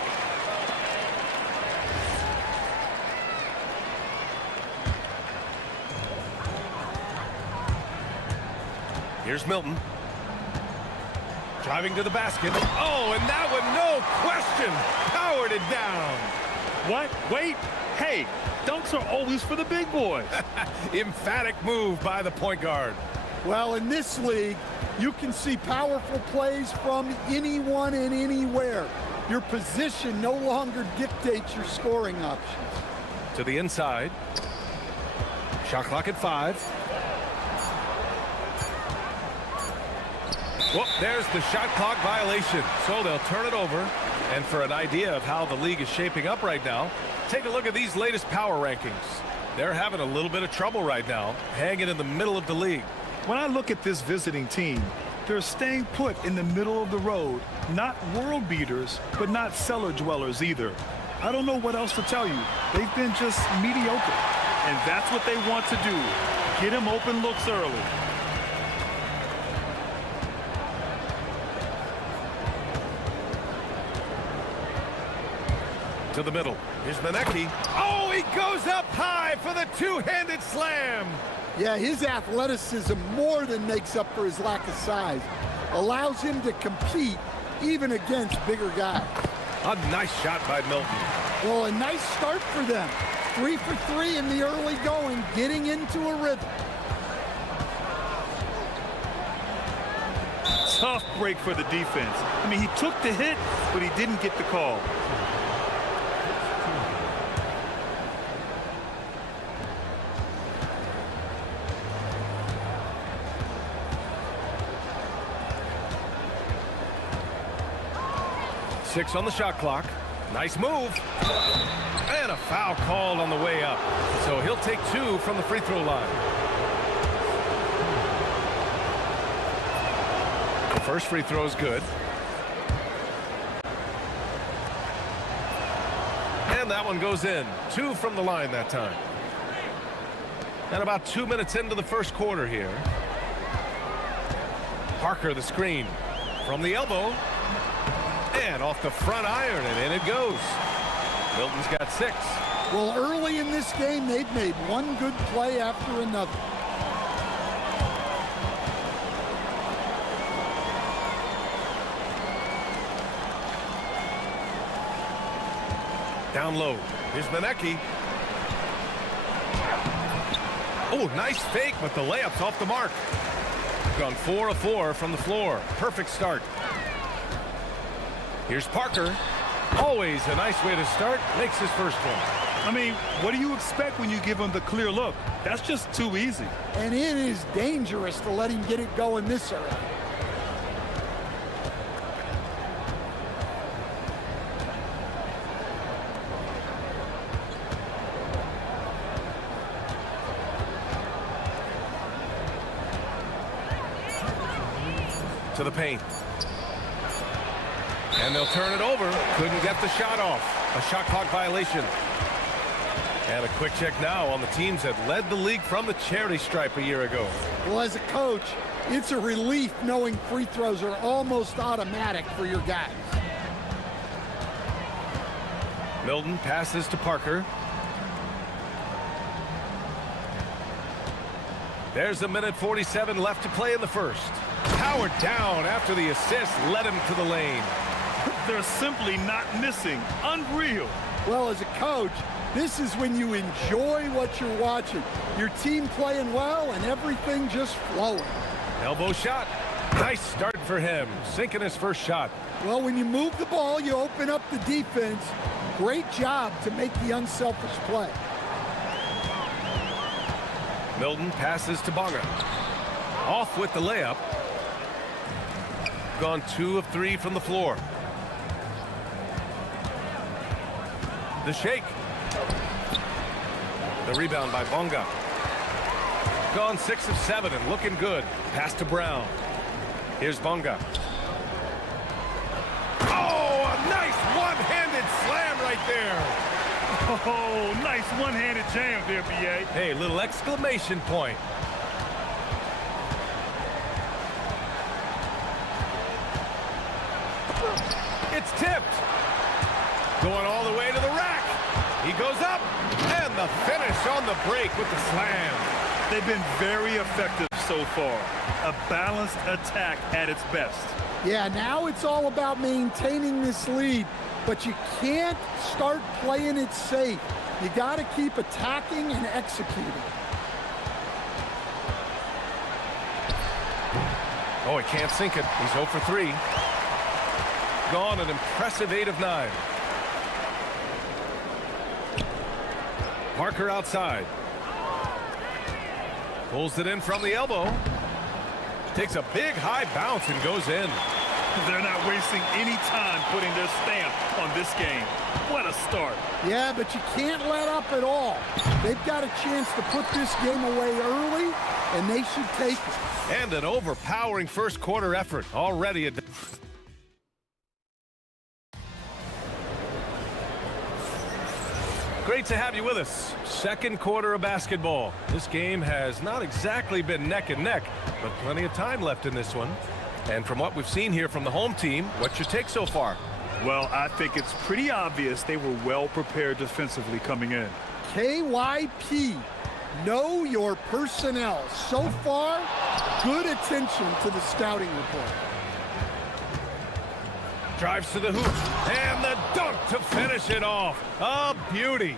Here's Milton. Driving to the basket. Oh, and that one, no question, powered it down. What? Wait. Hey, dunks are always for the big boys. Emphatic move by the point guard. Well, in this league, you can see powerful plays from anyone and anywhere. Your position no longer dictates your scoring options. To the inside. Shot clock at 5. Whoop, there's the shot clock violation. So they'll turn it over. And for an idea of how the league is shaping up right now, take a look at these latest power rankings. They're having a little bit of trouble right now, hanging in the middle of the league. When I look at this visiting team, they're staying put in the middle of the road. Not world beaters, but not cellar dwellers either. I don't know what else to tell you. They've been just mediocre. And that's what they want to do. Get him open looks early. To the middle. Here's Manecki. Oh, he goes up high for the two-handed slam. Yeah, his athleticism more than makes up for his lack of size. Allows him to compete even against bigger guys. A nice shot by Milton. Well, a nice start for them. 3 for 3 in the early going, getting into a rhythm. Tough break for the defense. I mean, he took the hit, but he didn't get the call. Six on the shot clock. Nice move. And a foul called on the way up. So he'll take 2 from the free throw line. The first free throw is good. And that one goes in. 2 from the line that time. And about 2 minutes into the first quarter here. Parker the screen. From the elbow. And off the front iron, and in it goes. Milton's got 6. Well, early in this game, they've made one good play after another. Down low. Here's Manecki. Oh, nice fake, but the layup's off the mark. Gone 4 of 4 from the floor. Perfect start. Here's Parker. Always a nice way to start. Makes his first one. I mean, what do you expect when you give him the clear look? That's just too easy. And it is dangerous to let him get it going this early. To the paint. And they'll turn it over. Couldn't get the shot off. A shot clock violation. And a quick check now on the teams that led the league from the charity stripe a year ago. Well, as a coach, it's a relief knowing free throws are almost automatic for your guys. Milton passes to Parker. There's a minute 47 left to play in the first. Powered down after the assist led him to the lane. They're simply not missing. Unreal. Well, as a coach, this is when you enjoy what you're watching. Your team playing well and everything just flowing. Elbow shot. Nice start for him. Sinking his first shot. Well, when you move the ball, you open up the defense. Great job to make the unselfish play. Milton passes to Bonga. Off with the layup. gone 2 of 3 from the floor. The shake. The rebound by Bonga. Gone 6 of 7 and looking good. Pass to Brown. Here's Bonga. Oh, a nice one-handed slam right there. Oh, nice one-handed jam there, B.A. Hey, little exclamation point. It's tipped. Going all the way to the rack. He goes up, and the finish on the break with the slam. They've been very effective so far. A balanced attack at its best. Yeah, now it's all about maintaining this lead, but you can't start playing it safe. You got to keep attacking and executing. Oh, he can't sink it. He's 0 for 3. Gone an impressive 8 of 9. Parker outside. Pulls it in from the elbow. Takes a big high bounce and goes in. They're not wasting any time putting their stamp on this game. What a start. Yeah, but you can't let up at all. They've got a chance to put this game away early, and they should take it. And an overpowering first quarter effort. Already a... Great to have you with us. Second quarter of basketball. This game has not exactly been neck and neck, but plenty of time left in this one. And from what we've seen here from the home team, what's your take so far? Well, I think it's pretty obvious they were well prepared defensively coming in. KYP, know your personnel. So far, good attention to the scouting report. Drives to the hoop, and the dunk to finish it off. A beauty.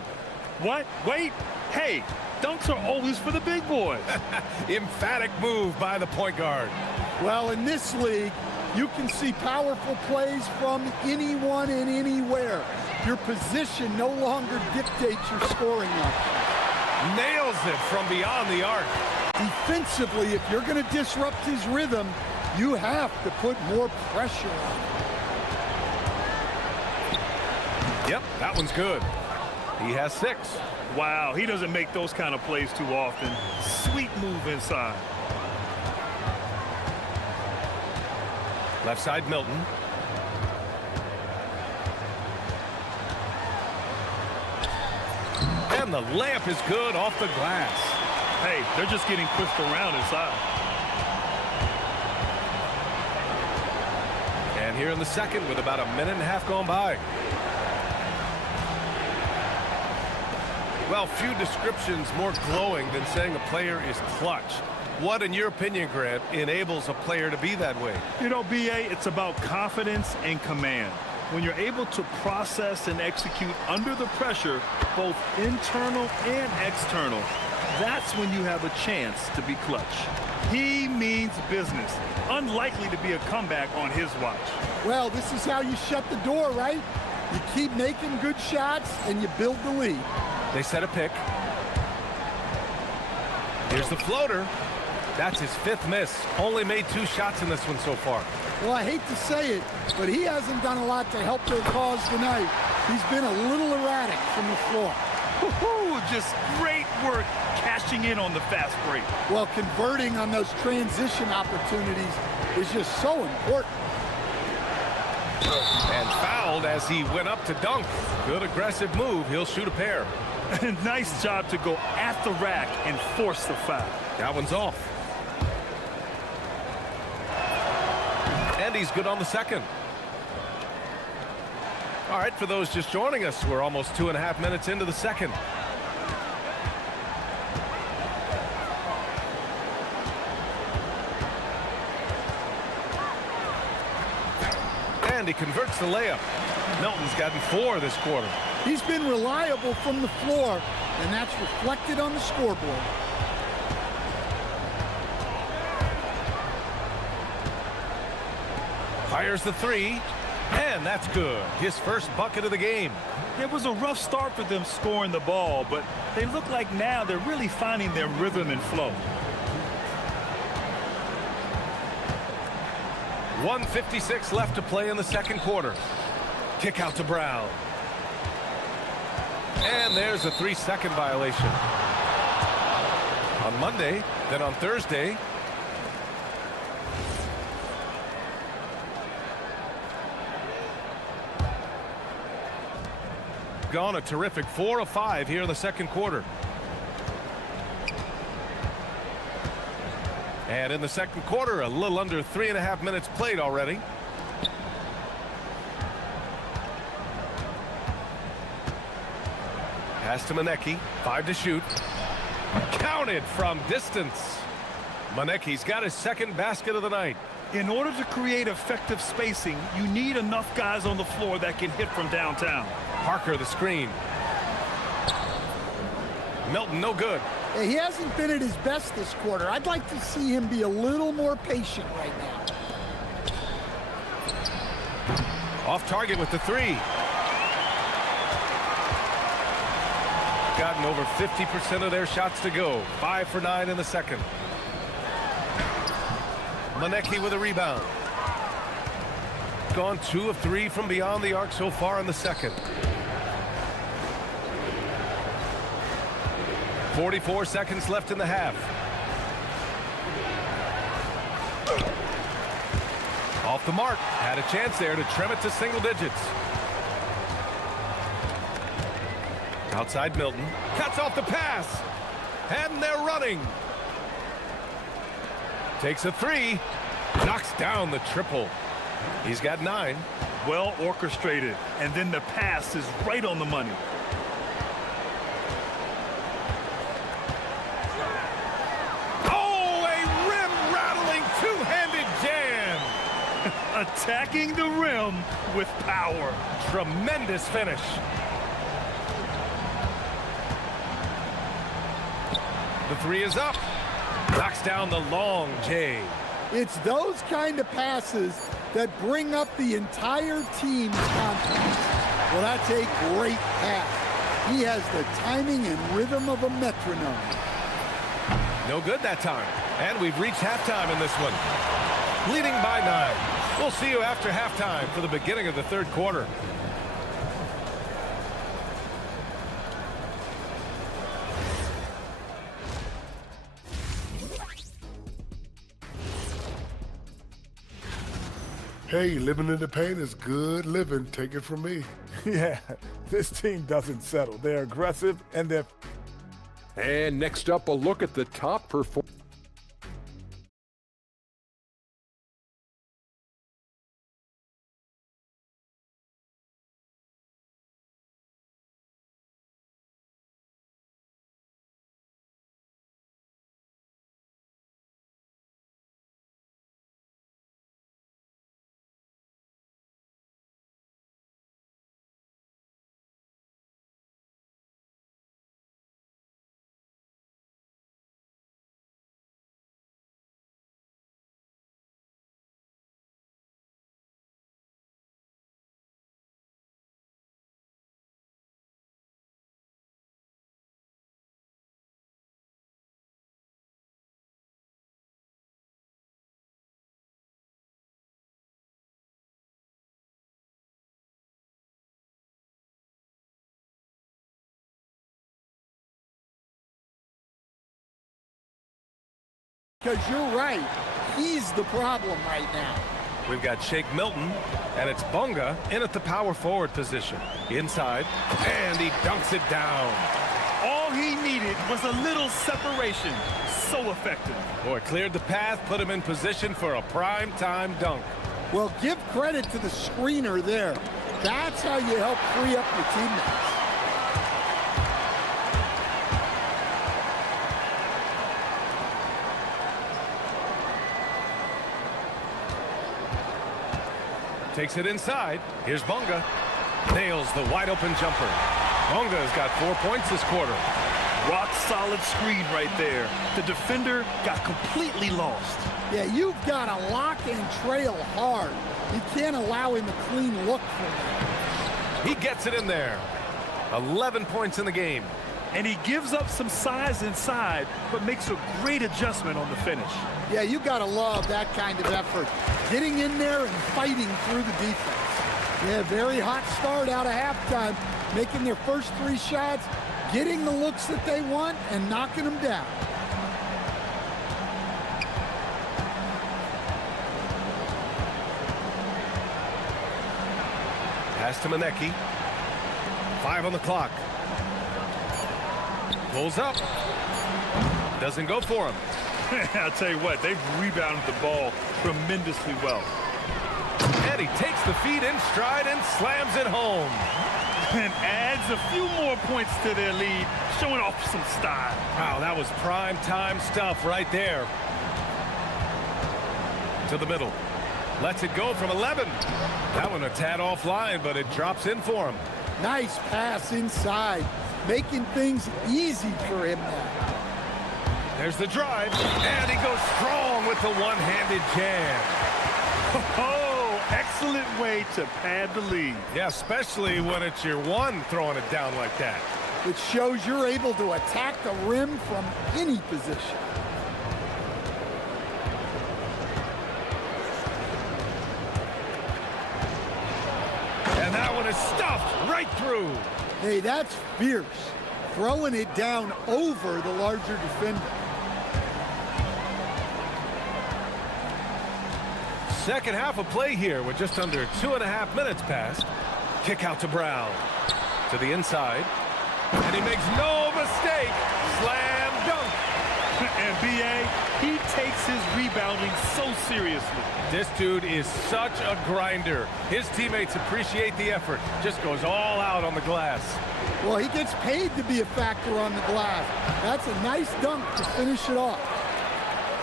What? Wait. Hey, dunks are always for the big boys. Emphatic move by the point guard. Well, in this league, you can see powerful plays from anyone and anywhere. Your position no longer dictates your scoring level. Nails it from beyond the arc. Defensively, if you're going to disrupt his rhythm, you have to put more pressure on him. Yep, that one's good. He has 6. Wow, he doesn't make those kind of plays too often. Sweet move inside. Left side, Milton. And the layup is good off the glass. Hey, they're just getting pushed around inside. And here in the second with about a minute and a half gone by. Well, few descriptions more glowing than saying a player is clutch. What, in your opinion, Grant, enables a player to be that way? You know, B.A., it's about confidence and command. When you're able to process and execute under the pressure, both internal and external, that's when you have a chance to be clutch. He means business. Unlikely to be a comeback on his watch. Well, this is how you shut the door, right? You keep making good shots and you build the lead. They set a pick. Here's the floater. That's his 5th miss. Only made 2 shots in this one so far. Well, I hate to say it, but he hasn't done a lot to help their cause tonight. He's been a little erratic from the floor. Just great work cashing in on the fast break. Well, converting on those transition opportunities is just so important. And fouled as he went up to dunk. Good aggressive move. He'll shoot a pair. Nice job to go at the rack and force the foul. That one's off. And he's good on the second. All right, for those just joining us, we're almost 2.5 minutes into the second. And he converts the layup. Milton's gotten 4 this quarter. He's been reliable from the floor, and that's reflected on the scoreboard. Fires the 3, and that's good. His first bucket of the game. It was a rough start for them scoring the ball, but they look like now they're really finding their rhythm and flow. 1:56 left to play in the second quarter. Kick out to Brown. And there's a 3-second violation. On Monday, then on Thursday. Gone a terrific 4 of 5 here in the second quarter. And in the second quarter, a little under 3.5 minutes played already. Pass to Manecki, 5 to shoot. Counted from distance. Manecki's got his second basket of the night. In order to create effective spacing, you need enough guys on the floor that can hit from downtown. Parker the screen. Milton no good. Yeah, he hasn't been at his best this quarter. I'd like to see him be a little more patient right now. Off target with the 3. Gotten over 50% of their shots to go. 5 for 9 in the second. Manecki with a rebound. Gone 2 of 3 from beyond the arc so far in the second. 44 seconds left in the half. Off the mark. Had a chance there to trim it to single digits. Outside Milton. Cuts off the pass. And they're running. Takes a 3. Knocks down the triple. He's got 9. Well orchestrated. And then the pass is right on the money. Oh, a rim-rattling two-handed jam. Attacking the rim with power. Tremendous finish. The 3 is up. Knocks down the long J. It's those kind of passes that bring up the entire team's confidence. Well, that's a great pass. He has the timing and rhythm of a metronome. No good that time. And we've reached halftime in this one. Leading by 9. We'll see you after halftime for the beginning of the third quarter. Hey, living in the paint is good living. Take it from me. Yeah, this team doesn't settle. They're aggressive and they're... And next up, a look at the top performers. Because you're right. He's the problem right now. We've got Shake Milton, and it's Bunga in at the power forward position. Inside, and he dunks it down. All he needed was a little separation. So effective. Boy, cleared the path, put him in position for a prime-time dunk. Well, give credit to the screener there. That's how you help free up your teammates. Takes it inside. Here's Bunga. Nails the wide-open jumper. Bunga's got 4 points this quarter. Rock solid screen right there. The defender got completely lost. Yeah, you've got to lock and trail hard. You can't allow him a clean look from that. He gets it in there. 11 points in the game. And he gives up some size inside, but makes a great adjustment on the finish. Yeah, you got to love that kind of effort. getting in there and fighting through the defense. Yeah, very hot start out of halftime, making their first 3 shots, getting the looks that they want, and knocking them down. Pass to Manecki. 5 on the clock. Pulls up. Doesn't go for him. I'll tell you what, they've rebounded the ball tremendously well. And he takes the feed in stride and slams it home. And adds a few more points to their lead, showing off some style. Wow, that was prime time stuff right there. To the middle. Lets it go from 11. That one a tad offline, but it drops in for him. Nice pass inside, making things easy for him now. There's the drive, and he goes strong with the one-handed jam. Oh, excellent way to pad the lead. Yeah, especially when it's your one throwing it down like that. It shows you're able to attack the rim from any position. And that one is stuffed right through. Hey, that's fierce. Throwing it down over the larger defender. Second half of play here with just under 2.5 minutes passed. Kick out to Brown. To the inside. And he makes no mistake. Slam dunk. And B.A., he takes his rebounding so seriously. This dude is such a grinder. His teammates appreciate the effort. Just goes all out on the glass. Well, he gets paid to be a factor on the glass. That's a nice dunk to finish it off.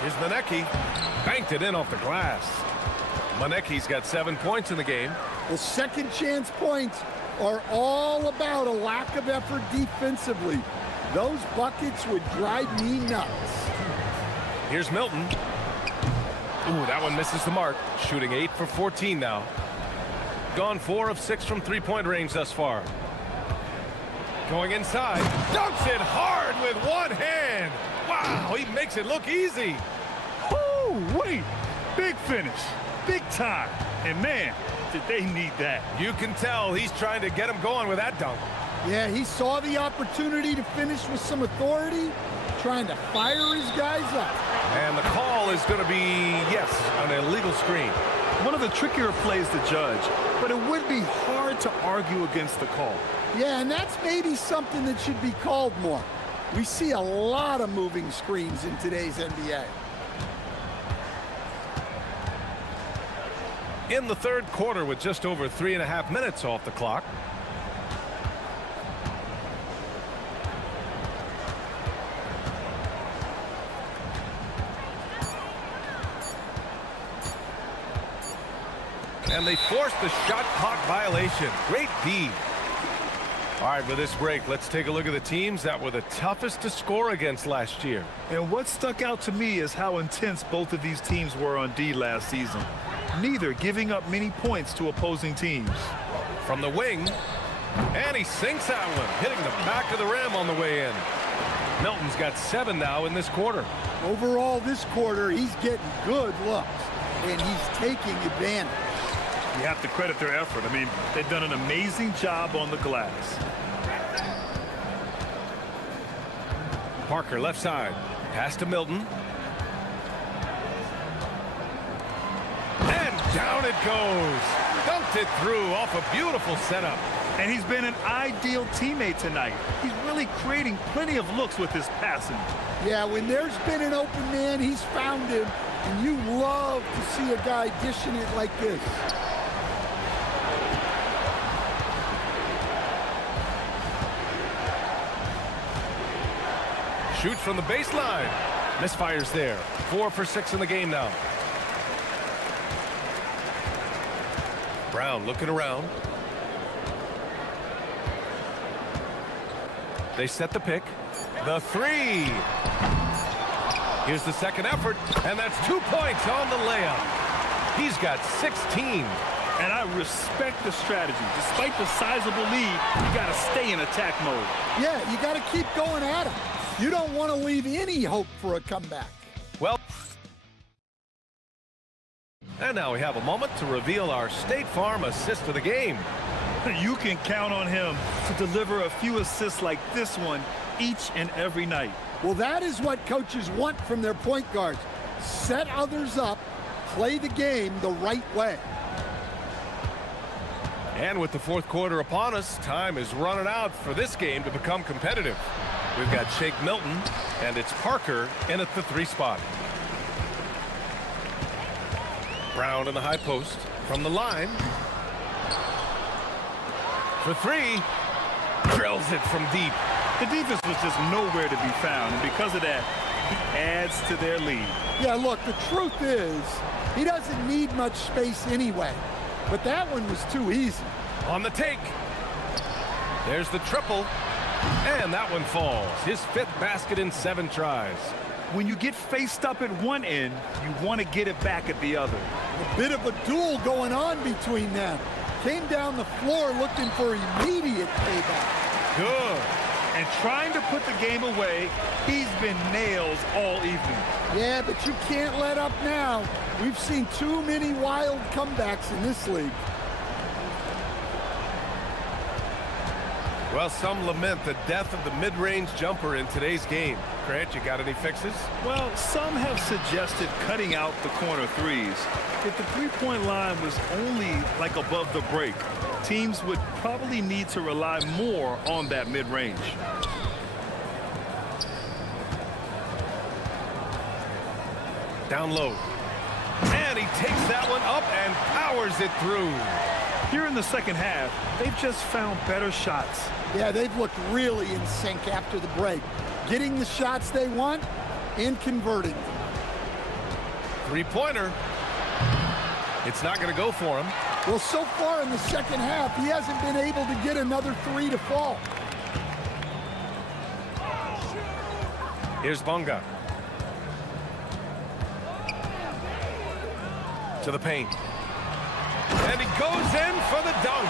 Here's Manecki. Banked it in off the glass. Manecki's got 7 points in the game. The second chance points are all about a lack of effort defensively. Those buckets would drive me nuts. Here's Milton. Ooh, that one misses the mark. Shooting 8 for 14 now. Gone 4 of 6 from three-point range thus far. Going inside. Dunks it hard with one hand. Wow, he makes it look easy. Oh, wait. Big finish. Big time. And man, did they need that. You can tell he's trying to get him going with that dunk. Yeah, he saw the opportunity to finish with some authority, trying to fire his guys up. And the call is going to be, yes, an illegal screen. One of the trickier plays to judge, but it would be hard to argue against the call. Yeah, and that's maybe something that should be called more. We see a lot of moving screens in today's NBA. In the third quarter with just over 3.5 minutes off the clock. And they force the shot clock violation. Great D. All right, with this break, let's take a look at the teams that were the toughest to score against last year. And what stuck out to me is how intense both of these teams were on D last season. Neither giving up many points to opposing teams. From the wing, and he sinks that one, hitting the back of the rim on the way in. Milton's got 7 now in this quarter. Overall, this quarter, he's getting good looks, and he's taking advantage. You have to credit their effort. I mean, they've done an amazing job on the glass. Parker left side. Pass to Milton. And down it goes. Dunked it through off a beautiful setup. And he's been an ideal teammate tonight. He's really creating plenty of looks with his passing. Yeah, when there's been an open man, he's found him. And you love to see a guy dishing it like this. Shoots from the baseline. Misfires there. 4 for 6 in the game now. Brown looking around. They set the pick. The 3. Here's the second effort, and that's 2 points on the layup. He's got 16. And I respect the strategy. Despite the sizable lead, you got to stay in attack mode. Yeah, you got to keep going at him. You don't want to leave any hope for a comeback. Well, And now we have a moment to reveal our State Farm assist of the game. You can count on him to deliver a few assists like this one each and every night. Well, that is what coaches want from their point guards. Set others up, play the game the right way. And with the fourth quarter upon us, time is running out for this game to become competitive. We've got Shake Milton, and it's Parker in at the 3 spot. Brown in the high post from the line. For 3, drills it from deep. The defense was just nowhere to be found, and because of that, he adds to their lead. Yeah, look, the truth is, he doesn't need much space anyway. But that one was too easy. On the take. There's the triple. And that one falls. His 5th basket in 7 tries. When you get faced up at one end, you want to get it back at the other. A bit of a duel going on between them. Came down the floor looking for immediate payback. Good. And trying to put the game away, he's been nails all evening. Yeah, but you can't let up now. We've seen too many wild comebacks in this league. Well, some lament the death of the mid-range jumper in today's game. Grant, you got any fixes? Well, some have suggested cutting out the corner threes. If the three-point line was only like above the break, teams would probably need to rely more on that mid-range. Down low. And he takes that one up and powers it through. Here in the second half, they've just found better shots. Yeah, they've looked really in sync after the break. Getting the shots they want and converting them. 3-pointer. It's not going to go for him. Well, so far in the second half, he hasn't been able to get another 3 to fall. Here's Bunga. To the paint. And he goes in for the dunk.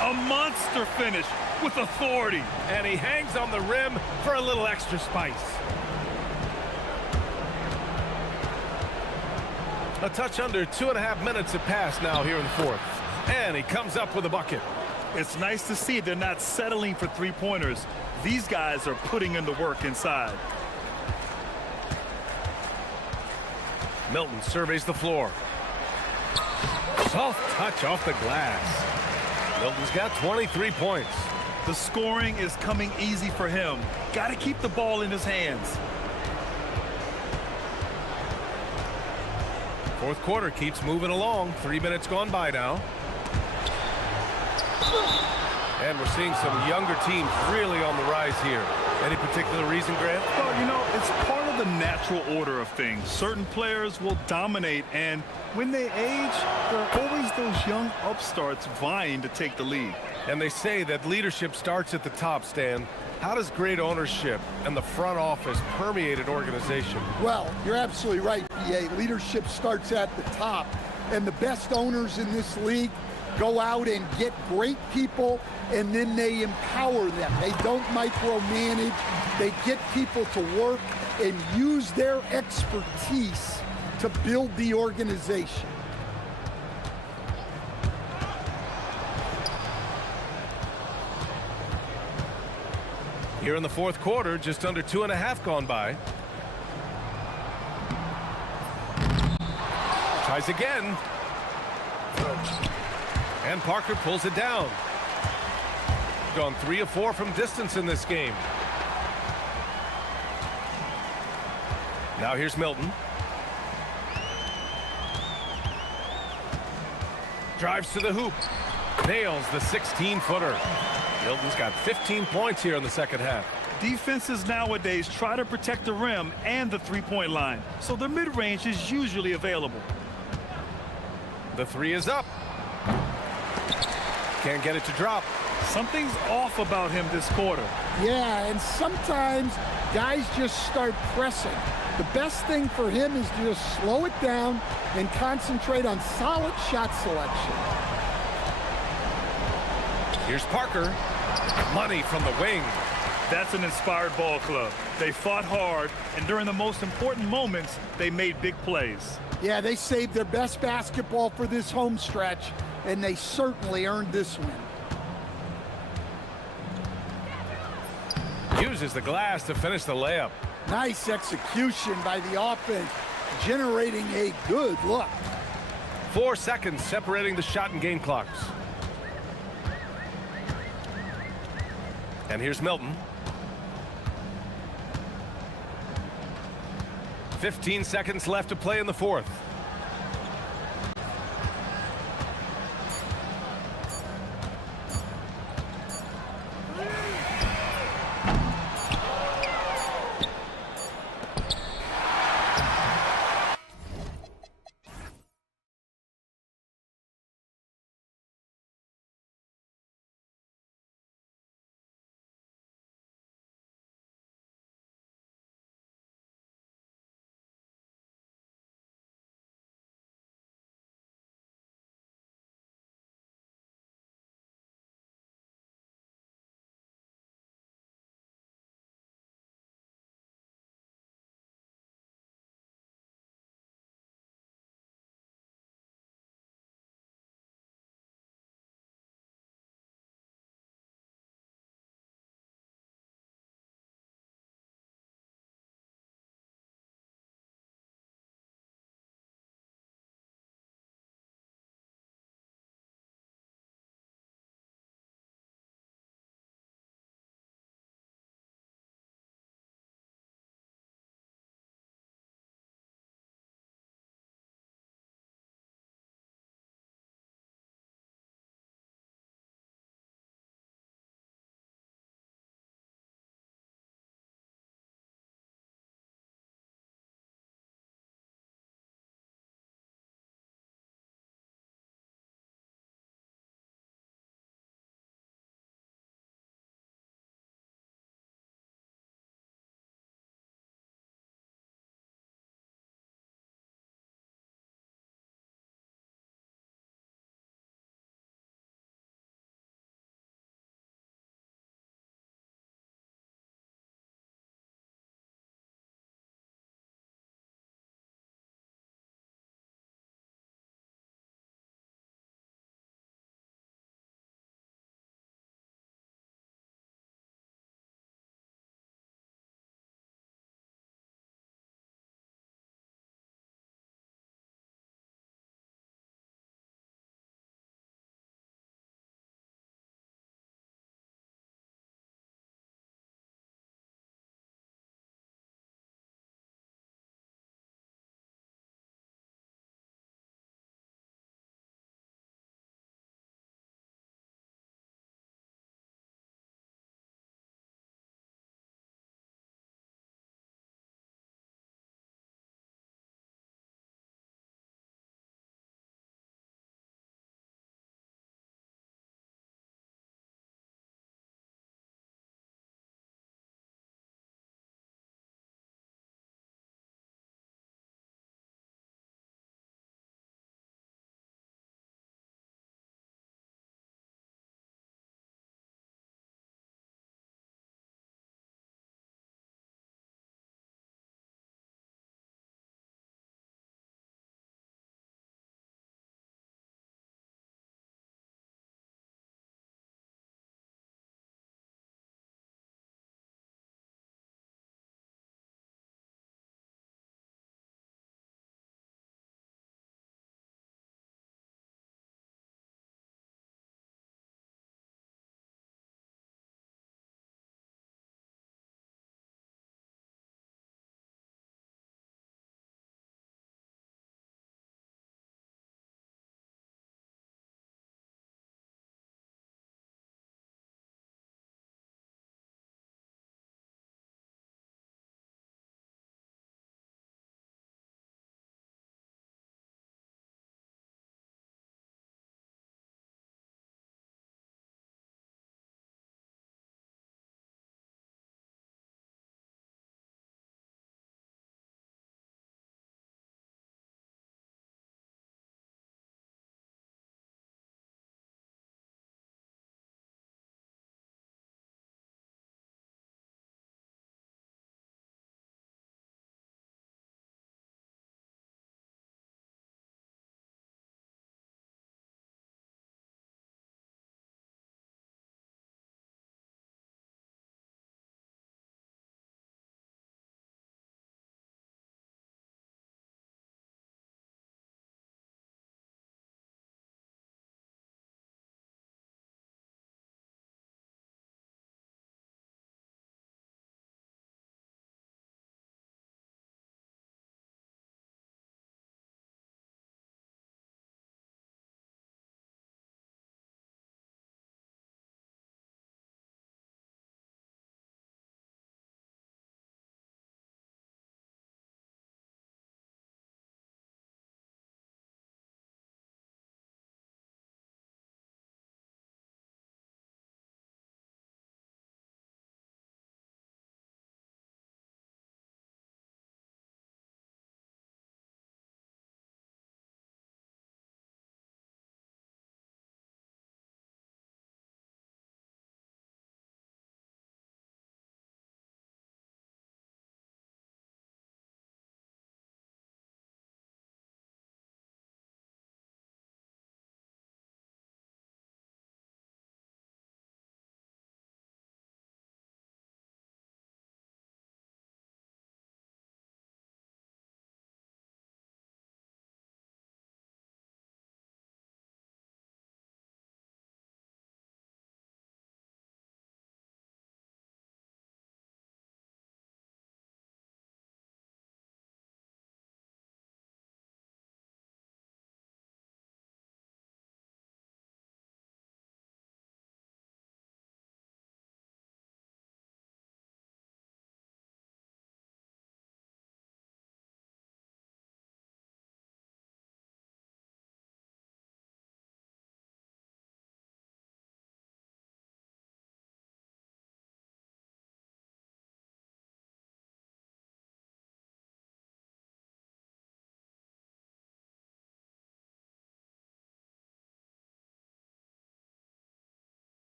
A monster finish with authority. And he hangs on the rim for a little extra spice. A touch under 2.5 minutes have passed now here in the fourth. And he comes up with a bucket. It's nice to see they're not settling for three-pointers. These guys are putting in the work inside. Milton surveys the floor. Soft touch off the glass. Milton's got 23 points. The scoring is coming easy for him. Got to keep the ball in his hands. Fourth quarter keeps moving along. 3 minutes gone by now. And we're seeing some younger teams really on the rise here. Any particular reason, Grant? Well, you know, it's part of the natural order of things. Certain players will dominate, and when they age, there are always those young upstarts vying to take the lead. And they say that leadership starts at the top, Stan. How does great ownership and the front office permeate an organization? Well, you're absolutely right, PA. Leadership starts at the top, and the best owners in this league go out and get great people, and then they empower them. They don't micromanage. They get people to work and use their expertise to build the organization. Here in the fourth quarter, just under 2.5 gone by. Tries again. And Parker pulls it down. Gone 3 of 4 from distance in this game. Now here's Milton. Drives to the hoop. Nails the 16-footer. Milton's got 15 points here in the second half. Defenses nowadays try to protect the rim and the three-point line, so the mid-range is usually available. The 3 is up. Can't get it to drop. Something's off about him this quarter. Yeah, and sometimes guys just start pressing. The best thing for him is to just slow it down and concentrate on solid shot selection. Here's Parker. Money from the wing. That's an inspired ball club. They fought hard, and during the most important moments, they made big plays. Yeah, they saved their best basketball for this home stretch, and they certainly earned this win. Uses the glass to finish the layup. Nice execution by the offense, generating a good look. 4 seconds separating the shot and game clocks. And here's Milton. 15 seconds left to play in the fourth.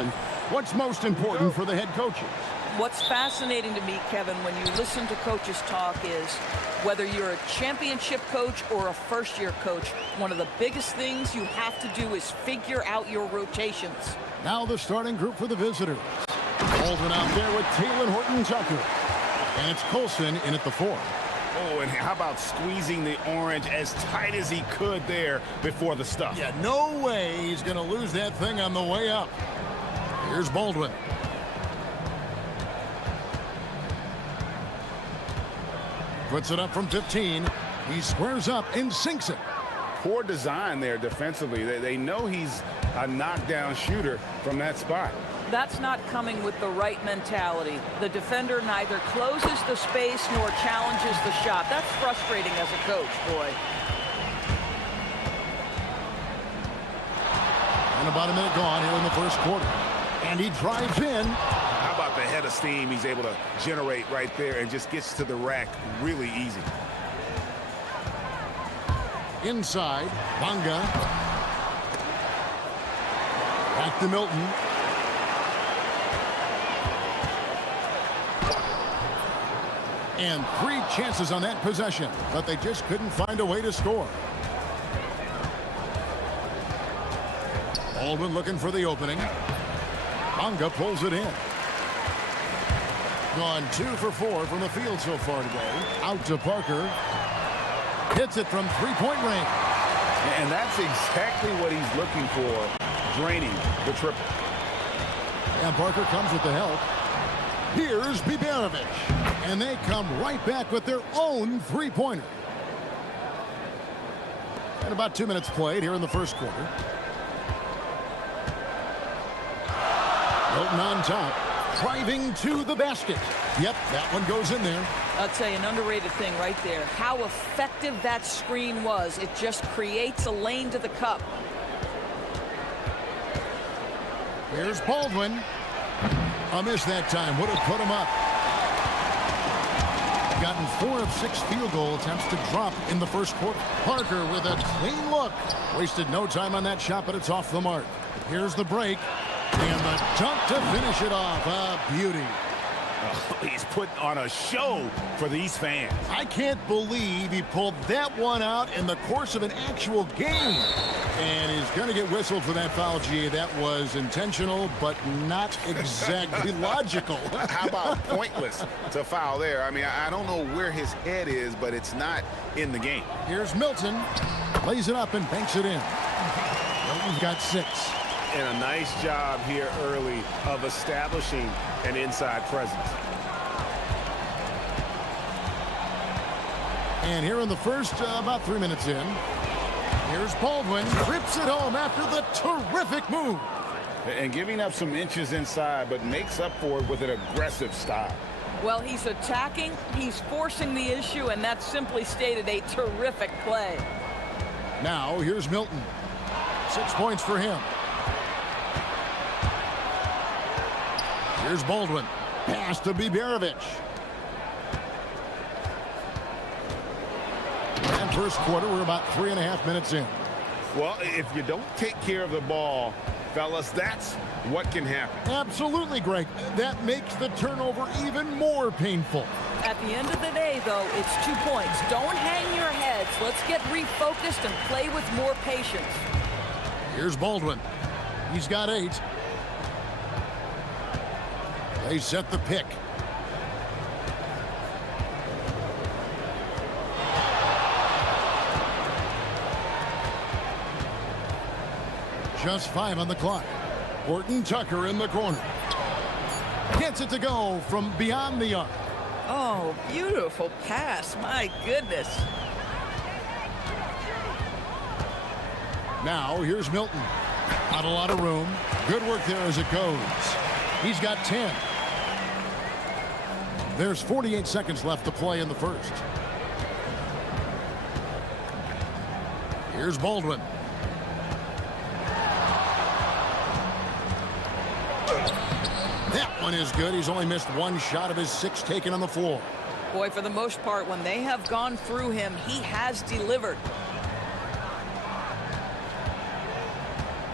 What's most important for the head coaches? What's fascinating to me, Kevin, when you listen to coaches talk is whether you're a championship coach or a first-year coach, one of the biggest things you have to do is figure out your rotations. Now the starting group for the visitors. Baldwin out there with Taylor Horton-Tucker. And it's Colson in at the 4. Oh, and how about squeezing the orange as tight as he could there before the stuff? Yeah, no way he's going to lose that thing on the way up. Here's Baldwin. Puts it up from 15. He squares up and sinks it. Poor design there defensively. They know he's a knockdown shooter from that spot. That's not coming with the right mentality. The defender neither closes the space nor challenges the shot. That's frustrating as a coach, boy. And about a minute gone here in the first quarter. And he drives in. How about the head of steam he's able to generate right there and just gets to the rack really easy. Inside, Bonga. Back to Milton. And 3 chances on that possession, but they just couldn't find a way to score. Baldwin looking for the opening. Bonga pulls it in. Gone 2 for 4 from the field so far today. Out to Parker. Hits it from 3-point range. And that's exactly what he's looking for, draining the triple. And Parker comes with the help. Here's Biberovic. And they come right back with their own 3-pointer. And about 2 minutes played here in the first quarter. Milton on top, driving to the basket. Yep, that one goes in there. I'll tell you an underrated thing right there. How effective that screen was. It just creates a lane to the cup. Here's Baldwin. A miss that time. Would have put him up. Gotten 4 of 6 field goal attempts to drop in the first quarter. Parker with a clean look. Wasted no time on that shot, but it's off the mark. Here's the break. And the dunk to finish it off. A beauty. Oh, he's putting on a show for these fans. I can't believe he pulled that one out in the course of an actual game. And he's going to get whistled for that foul, G. That was intentional, but not exactly logical. How about pointless to foul there? I mean, I don't know where his head is, but it's not in the game. Here's Milton. Lays it up and banks it in. Milton's got 6. And a nice job here early of establishing an inside presence. And here in the first, about 3 minutes in, here's Baldwin. Rips it home after the terrific move. And giving up some inches inside, but makes up for it with an aggressive style. Well, he's attacking, he's forcing the issue, and that's simply stated a terrific play. Now, here's Milton. 6 points for him. Here's Baldwin. Pass to Biberovic. And first quarter, we're about 3.5 minutes in. Well, if you don't take care of the ball, fellas, that's what can happen. Absolutely, Greg. That makes the turnover even more painful. At the end of the day, though, it's 2 points. Don't hang your heads. Let's get refocused and play with more patience. Here's Baldwin. He's got 8. They set the pick. Just 5 on the clock. Horton-Tucker in the corner. Gets it to go from beyond the arc. Oh, beautiful pass. My goodness. Now, here's Milton. Not a lot of room. Good work there as it goes. He's got 10. There's 48 seconds left to play in the first. Here's Baldwin. That one is good. He's only missed 1 shot of his 6 taken on the floor. Boy, for the most part, when they have gone through him, he has delivered.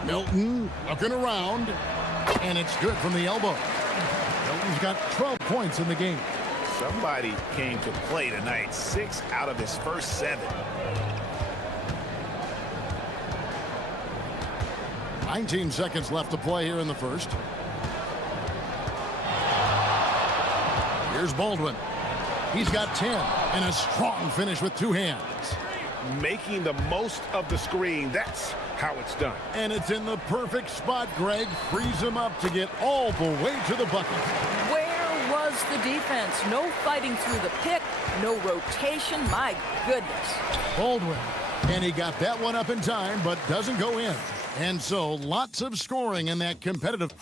Milton looking around. And it's good from the elbow. Milton's got 12 points in the game. Somebody came to play tonight. 6 out of his first 7. 19 seconds left to play here in the first. Here's Baldwin. He's got 10 and a strong finish with 2 hands. Making the most of the screen. That's how it's done. And it's in the perfect spot. Greg frees him up to get all the way to the bucket. Where was the defense? No fighting through the pick, no rotation. My goodness. Baldwin. And he got that one up in time, but doesn't go in. And so lots of scoring in that competitive.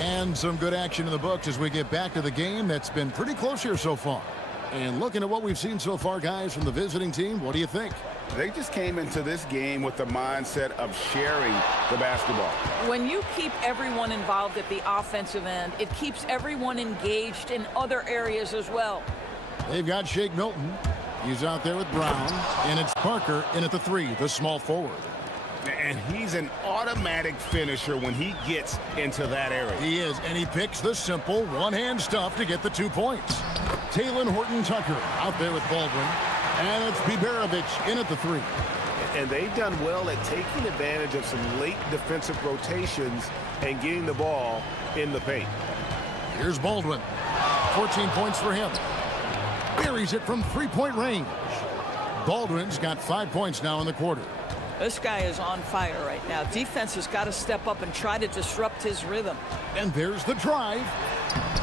And some good action in the books as we get back to the game that's been pretty close here so far. And looking at what we've seen so far, guys, from the visiting team, what do you think? They just came into this game with the mindset of sharing the basketball. When you keep everyone involved at the offensive end, it keeps everyone engaged in other areas as well. They've got Shake Milton. He's out there with Brown. And it's Parker in at the 3, the small forward. And he's an automatic finisher when he gets into that area. He is, and he picks the simple one-hand stuff to get the 2 points. Talon Horton-Tucker out there with Baldwin. And it's Biberovich in at the 3. And they've done well at taking advantage of some late defensive rotations and getting the ball in the paint. Here's Baldwin. 14 points for him. Buries it from 3-point range. Baldwin's got 5 points now in the quarter. This guy is on fire right now. Defense has got to step up and try to disrupt his rhythm. And there's the drive.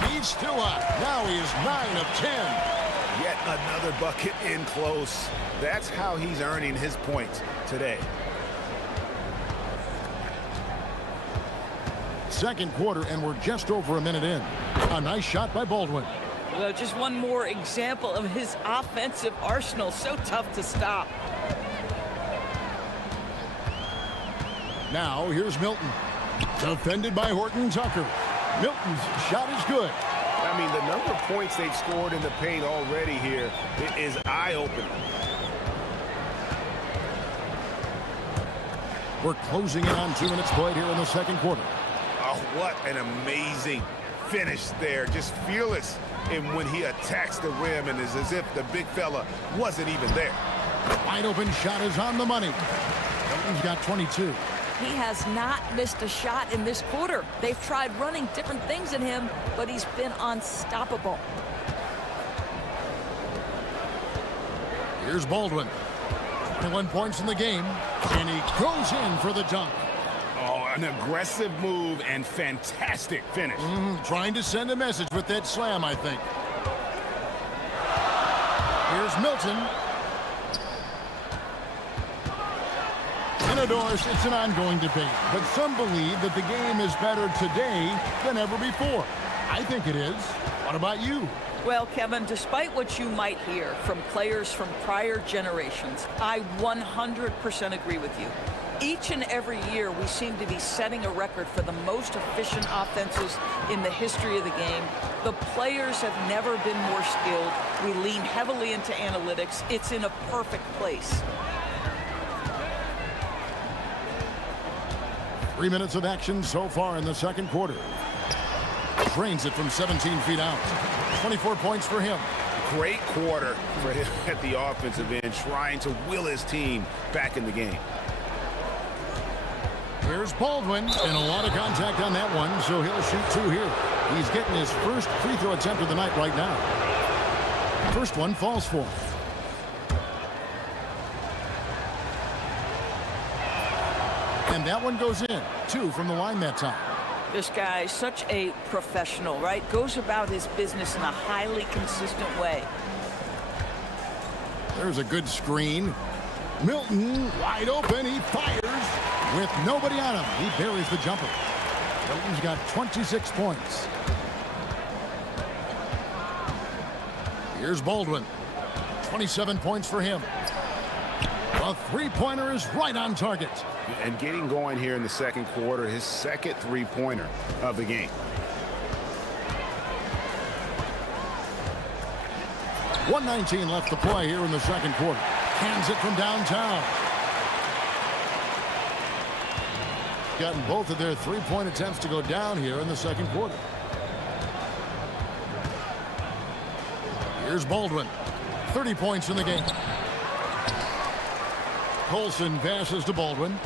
He's still up. Now he is 9 of 10. Yet another bucket in close. That's how he's earning his points today. Second quarter, and we're just over a minute in. A nice shot by Baldwin. Well, just one more example of his offensive arsenal. So tough to stop. Now, here's Milton. Defended by Horton-Tucker. Milton's shot is good. I mean, the number of points they've scored in the paint already here is eye-opening. We're closing in on 2 minutes played here in the second quarter. Oh, what an amazing finish there. Just fearless when he attacks the rim, and it's as if the big fella wasn't even there. Wide open shot is on the money. Milton's got 22. He has not missed a shot in this quarter. They've tried running different things at him, but he's been unstoppable. Here's Baldwin. 21 points in the game, and he goes in for the dunk. Oh, an aggressive move and fantastic finish. Trying to send a message with that slam, I think. Here's Milton. Indoors, it's an ongoing debate, but some believe that the game is better today than ever before. I think it is. What about you? Well, Kevin, despite what you might hear from players from prior generations, I 100% agree with you. Each and every year, we seem to be setting a record for the most efficient offenses in the history of the game. The players have never been more skilled. We lean heavily into analytics. It's in a perfect place. 3 minutes of action so far in the second quarter. Drains it from 17 feet out. 24 points for him. Great quarter for him at the offensive end, trying to will his team back in the game. Here's Baldwin, and a lot of contact on that one, so he'll shoot 2 here. He's getting his first free throw attempt of the night right now. First one falls for him. And that one goes in. 2 from the line that time. This guy's such a professional, right? Goes about his business in a highly consistent way. There's a good screen. Milton wide open. He fires with nobody on him. He buries the jumper. Milton's got 26 points. Here's Baldwin. 27 points for him. A three-pointer is right on target. And getting going here in the second quarter, his second three-pointer of the game. .119 left to play here in the second quarter. Hands it from downtown. Gotten both of their three-point attempts to go down here in the second quarter. Here's Baldwin. 30 points in the game. Colson passes to Baldwin.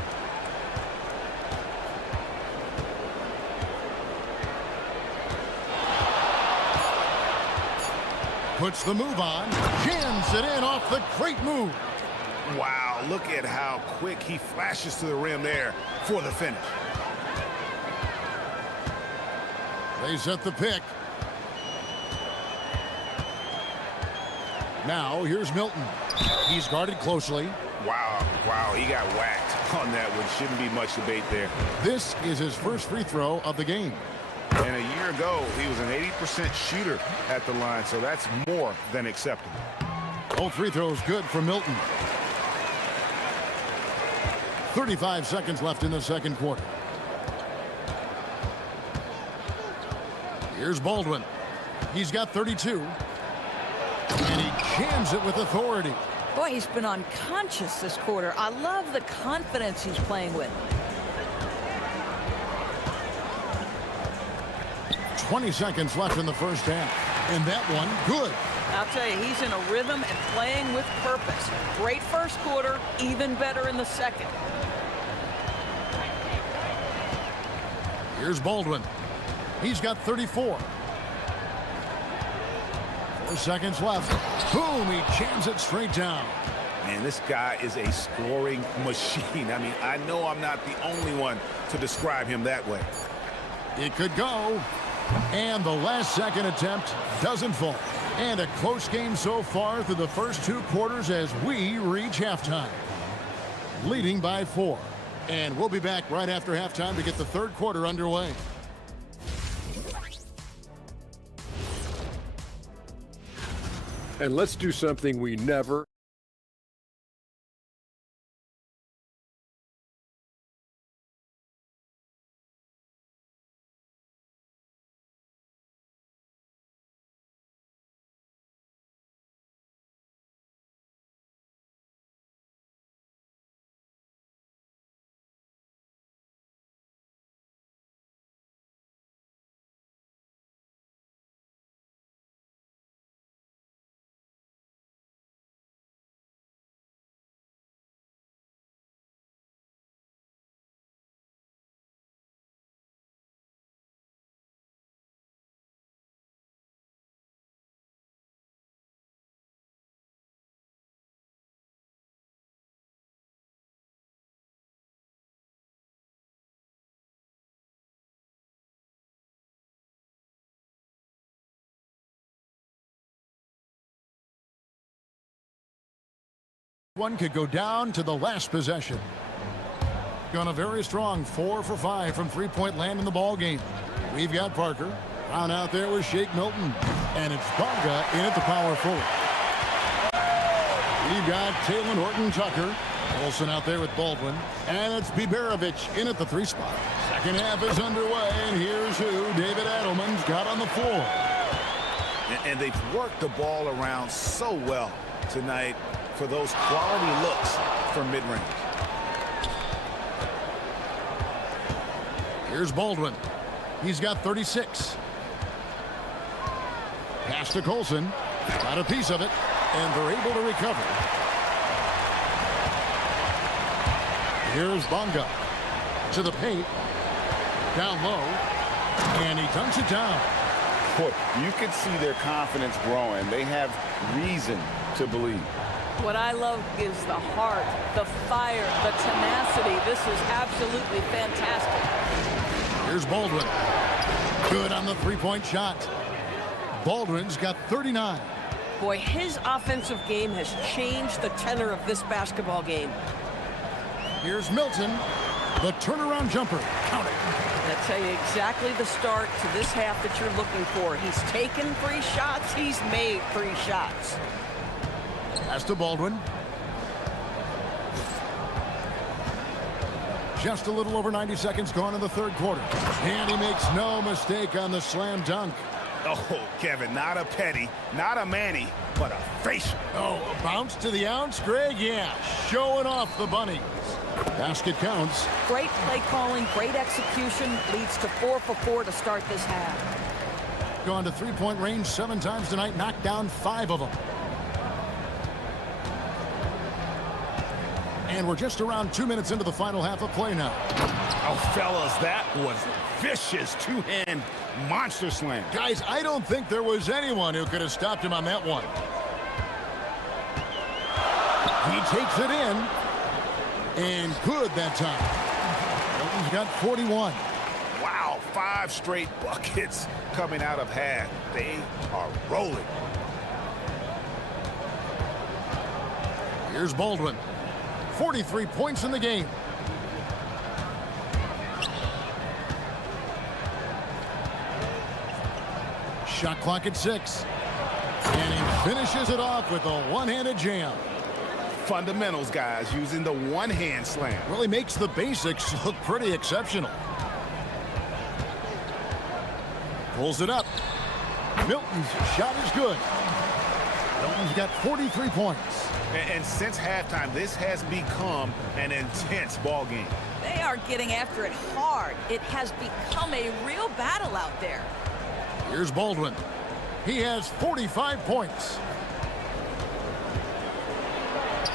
Puts the move on. Jams it in off the great move. Wow, look at how quick he flashes to the rim there for the finish. They set the pick. Now, here's Milton. He's guarded closely. Wow, he got whacked on that one. Shouldn't be much debate there. This is his first free throw of the game. And a year ago, he was an 80% shooter at the line, so that's more than acceptable. Both free throws good for Milton. 35 seconds left in the second quarter. Here's Baldwin. He's got 32. And he jams it with authority. Boy, he's been unconscious this quarter. I love the confidence he's playing with. 20 seconds left in the first half. And that one, good. I'll tell you, he's in a rhythm and playing with purpose. Great first quarter, even better in the second. Here's Baldwin. He's got 34. 4 seconds left. Boom, he jams it straight down. Man, this guy is a scoring machine. I mean, I know I'm not the only one to describe him that way. It could go. And the last second attempt doesn't fall. And a close game so far through the first 2 quarters as we reach halftime. Leading by 4. And we'll be back right after halftime to get the third quarter underway. And let's do something we never One could go down to the last possession. On a very strong 4 for 5 from three-point land in the ball game. We've got Parker. Round out there with Shake Milton. And it's Bonga in at the power forward. We've got Taylor Horton-Tucker. Olsen out there with Baldwin. And it's Biberovic in at the 3 spot. Second half is underway, and here's who David Adelman's got on the floor. And they've worked the ball around so well tonight for those quality looks from mid-range. Here's Baldwin. He's got 36. Pass to Colson. Got a piece of it, and they're able to recover. Here's Bonga to the paint. Down low, and he dunks it down. Boy, you can see their confidence growing. They have reason to believe. What I love is the heart, the fire, the tenacity. This is absolutely fantastic. Here's Baldwin. Good on the three-point shot. Baldwin's got 39. Boy, his offensive game has changed the tenor of this basketball game. Here's Milton. The turnaround jumper. Count it. I'll tell you exactly the start to this half that you're looking for. He's taken 3 shots. He's made 3 shots. Pass to Baldwin. Just a little over 90 seconds gone in the third quarter. And he makes no mistake on the slam dunk. Oh, Kevin, not a Petty, not a Manny, but a face. Oh, a bounce to the ounce, Greg? Yeah, showing off the bunnies. Basket counts. Great play calling, great execution, leads to 4 for 4 to start this half. Gone to three-point range 7 times tonight, knocked down 5 of them. And we're just around 2 minutes into the final half of play now. Oh, fellas, that was vicious two-hand monster slam. Guys, I don't think there was anyone who could have stopped him on that one. He takes it in, and good that time. Milton's got 41. Wow, 5 straight buckets coming out of half. They are rolling. Here's Baldwin. 43 points in the game. Shot clock at 6. And he finishes it off with a one-handed jam. Fundamentals, guys, using the one-hand slam. Really makes the basics look pretty exceptional. Pulls it up. Milton's shot is good. Milton's got 43 points. And since halftime, this has become an intense ball game. They are getting after it hard. It has become a real battle out there. Here's Baldwin. He has 45 points.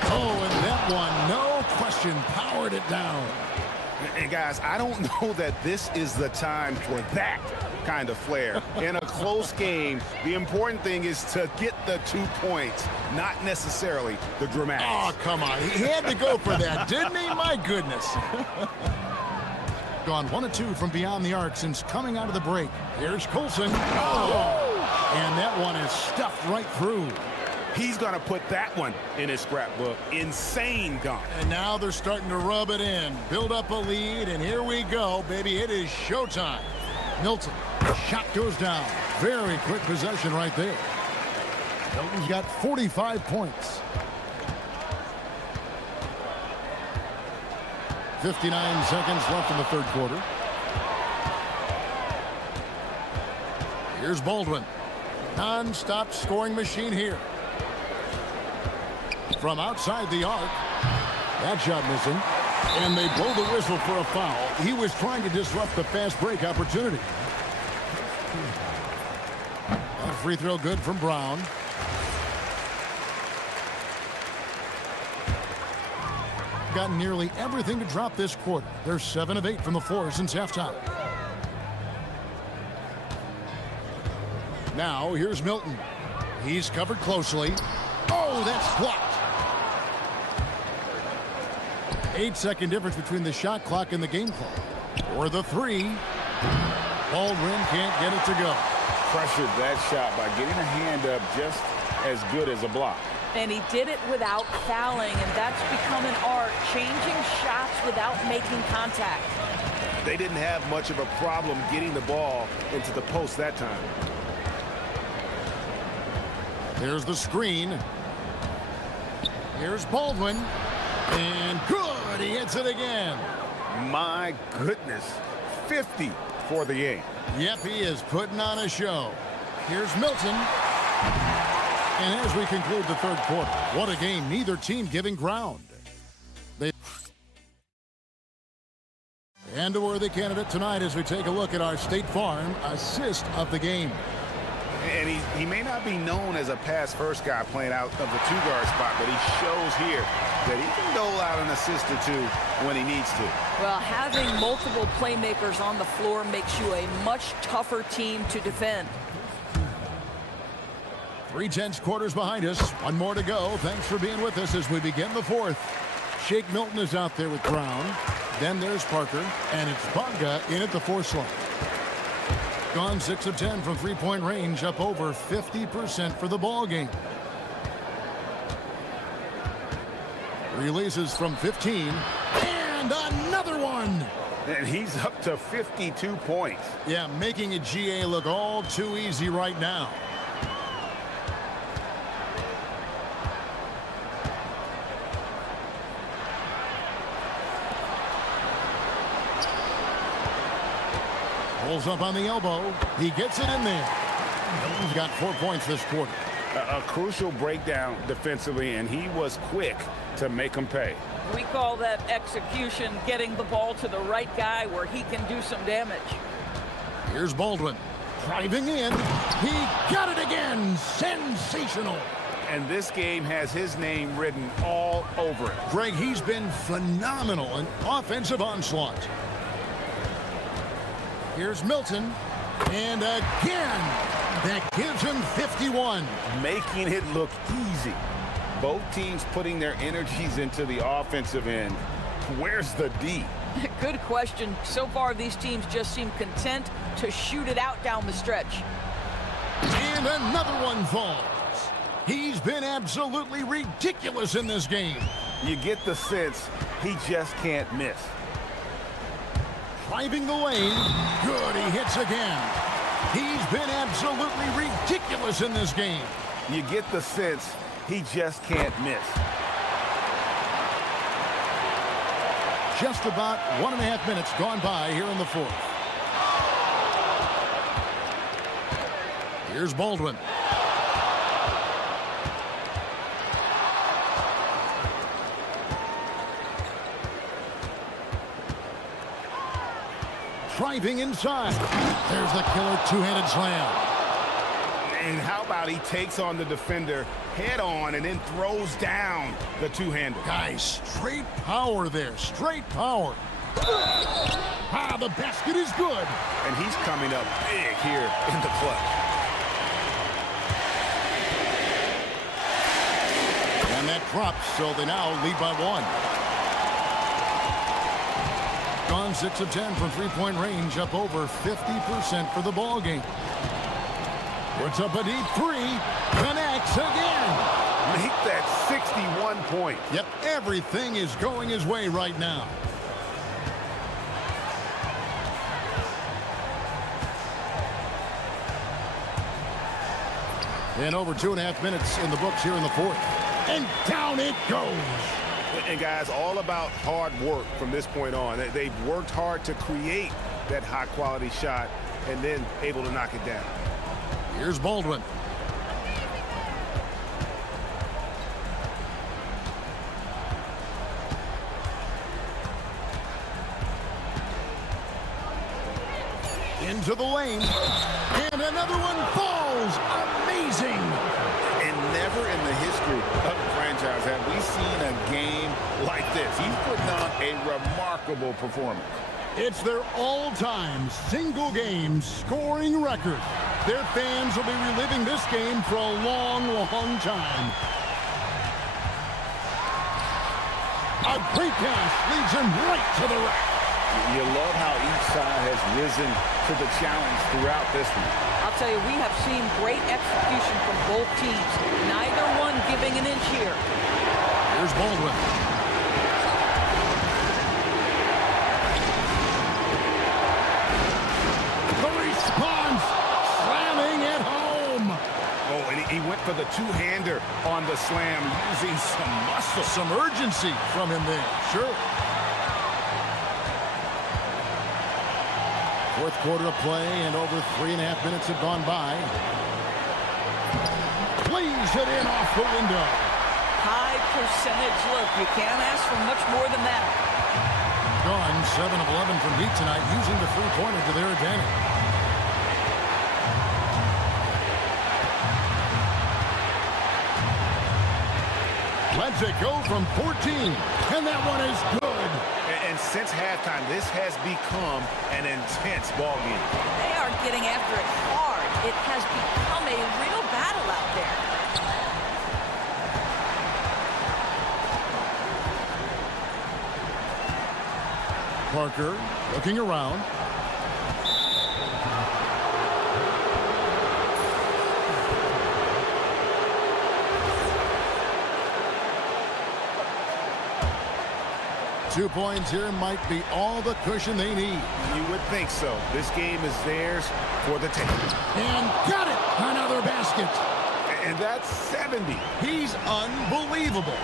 Oh, and that one, no question, powered it down. And guys, I don't know that this is the time for that kind of flair. In a close game, the important thing is to get the 2 points, not necessarily the dramatics. Oh, come on. He had to go for that, didn't he? My goodness. Gone 1 of 2 from beyond the arc since coming out of the break. Here's Colson. Oh! And that one is stuffed right through. He's going to put that one in his scrapbook. Insane dunk. And now they're starting to rub it in. Build up a lead, and here we go, baby. It is showtime. Milton. Shot goes down. Very quick possession right there. Milton's got 45 points. 59 seconds left in the third quarter. Here's Baldwin. Non-stop scoring machine here. From outside the arc. That shot missing. And they blow the whistle for a foul. He was trying to disrupt the fast break opportunity. That free throw good from Brown. Gotten nearly everything to drop this quarter. They're 7 of 8 from the floor since halftime. Now here's Milton. He's covered closely. Oh, that's blocked. 8-second difference between the shot clock and the game clock. Or the 3. Baldwin can't get it to go. Pressured that shot by getting a hand up just as good as a block. And he did it without fouling, and that's become an art, changing shots without making contact. They didn't have much of a problem getting the ball into the post that time. There's the screen. Here's Baldwin. And good, he hits it again. My goodness, 50 for the game. Yep, he is putting on a show. Here's Milton. And as we conclude the third quarter, what a game, neither team giving ground. And a worthy candidate tonight as we take a look at our State Farm assist of the game. And he may not be known as a pass-first guy playing out of the two-guard spot, but he shows here that he can dole out an assist or two when he needs to. Well, having multiple playmakers on the floor makes you a much tougher team to defend. 3 tense quarters behind us. 1 more to go. Thanks for being with us as we begin the fourth. Shake Milton is out there with Brown. Then there's Parker. And it's Bonga in at the 4 slot. Gone 6 of 10 from three-point range, up over 50% for the ball game. Releases from 15. And another one. And he's up to 52 points. Yeah, making a GA look all too easy right now. Pulls up on the elbow. He gets it in there. Milton's got 4 points this quarter. A crucial breakdown defensively, and he was quick to make them pay. We call that execution, getting the ball to the right guy where he can do some damage. Here's Baldwin. Driving in. He got it again. Sensational. And this game has his name written all over it. Greg, he's been phenomenal in offensive onslaught. Here's Milton. And again, that gives him 51. Making it look easy. Both teams putting their energies into the offensive end. Where's the D? Good question. So far, these teams just seem content to shoot it out down the stretch. And another one falls. He's been absolutely ridiculous in this game. You get the sense he just can't miss. Driving the lane. Good, he hits again. He's been absolutely ridiculous in this game. You get the sense he just can't miss. Just about 1.5 minutes gone by here in the fourth. Here's Baldwin. Driving inside. There's the killer two-handed slam. And how about he takes on the defender head on and then throws down the two-hander. Guys, straight power there. Straight power. Ah, the basket is good. And he's coming up big here in the clutch. And that drops, so they now lead by 1. Gone 6 of 10 from three-point range, up over 50% for the ball game. Puts up a deep three, connects again. Make that 61 point. Yep, everything is going his way right now. And over 2.5 minutes in the books here in the fourth. And down it goes. And guys, all about hard work from this point on. They've worked hard to create that high-quality shot and then able to knock it down. Here's Baldwin. Into the lane. And another one falls. Amazing. And never in the history of the franchise have we seen a game like this. He's putting on a remarkable performance. It's their all-time single-game scoring record. Their fans will be reliving this game for a long, long time. A great pass leads him right to the rack. You love how each side has risen to the challenge throughout this one. I'll tell you, we have seen great execution from both teams. Neither one giving an inch here. Here's Baldwin. The response, slamming it home. Oh, and he went for the two-hander on the slam, using some muscle. Some urgency from him there, sure. Fourth quarter of play, and over 3.5 minutes have gone by. Plays it in off the window. High percentage look. You can't ask for much more than that. Gone 7 of 11 from deep tonight, using the three-pointer to their advantage. Lets it go from 14, and that one is good. And since halftime, this has become an intense ball game. They are getting after it hard. It has become a real battle out there. Parker looking around. Two points here might be all the cushion they need. You would think so. This game is theirs for the taking. And got it! Another basket. And that's 70. He's unbelievable.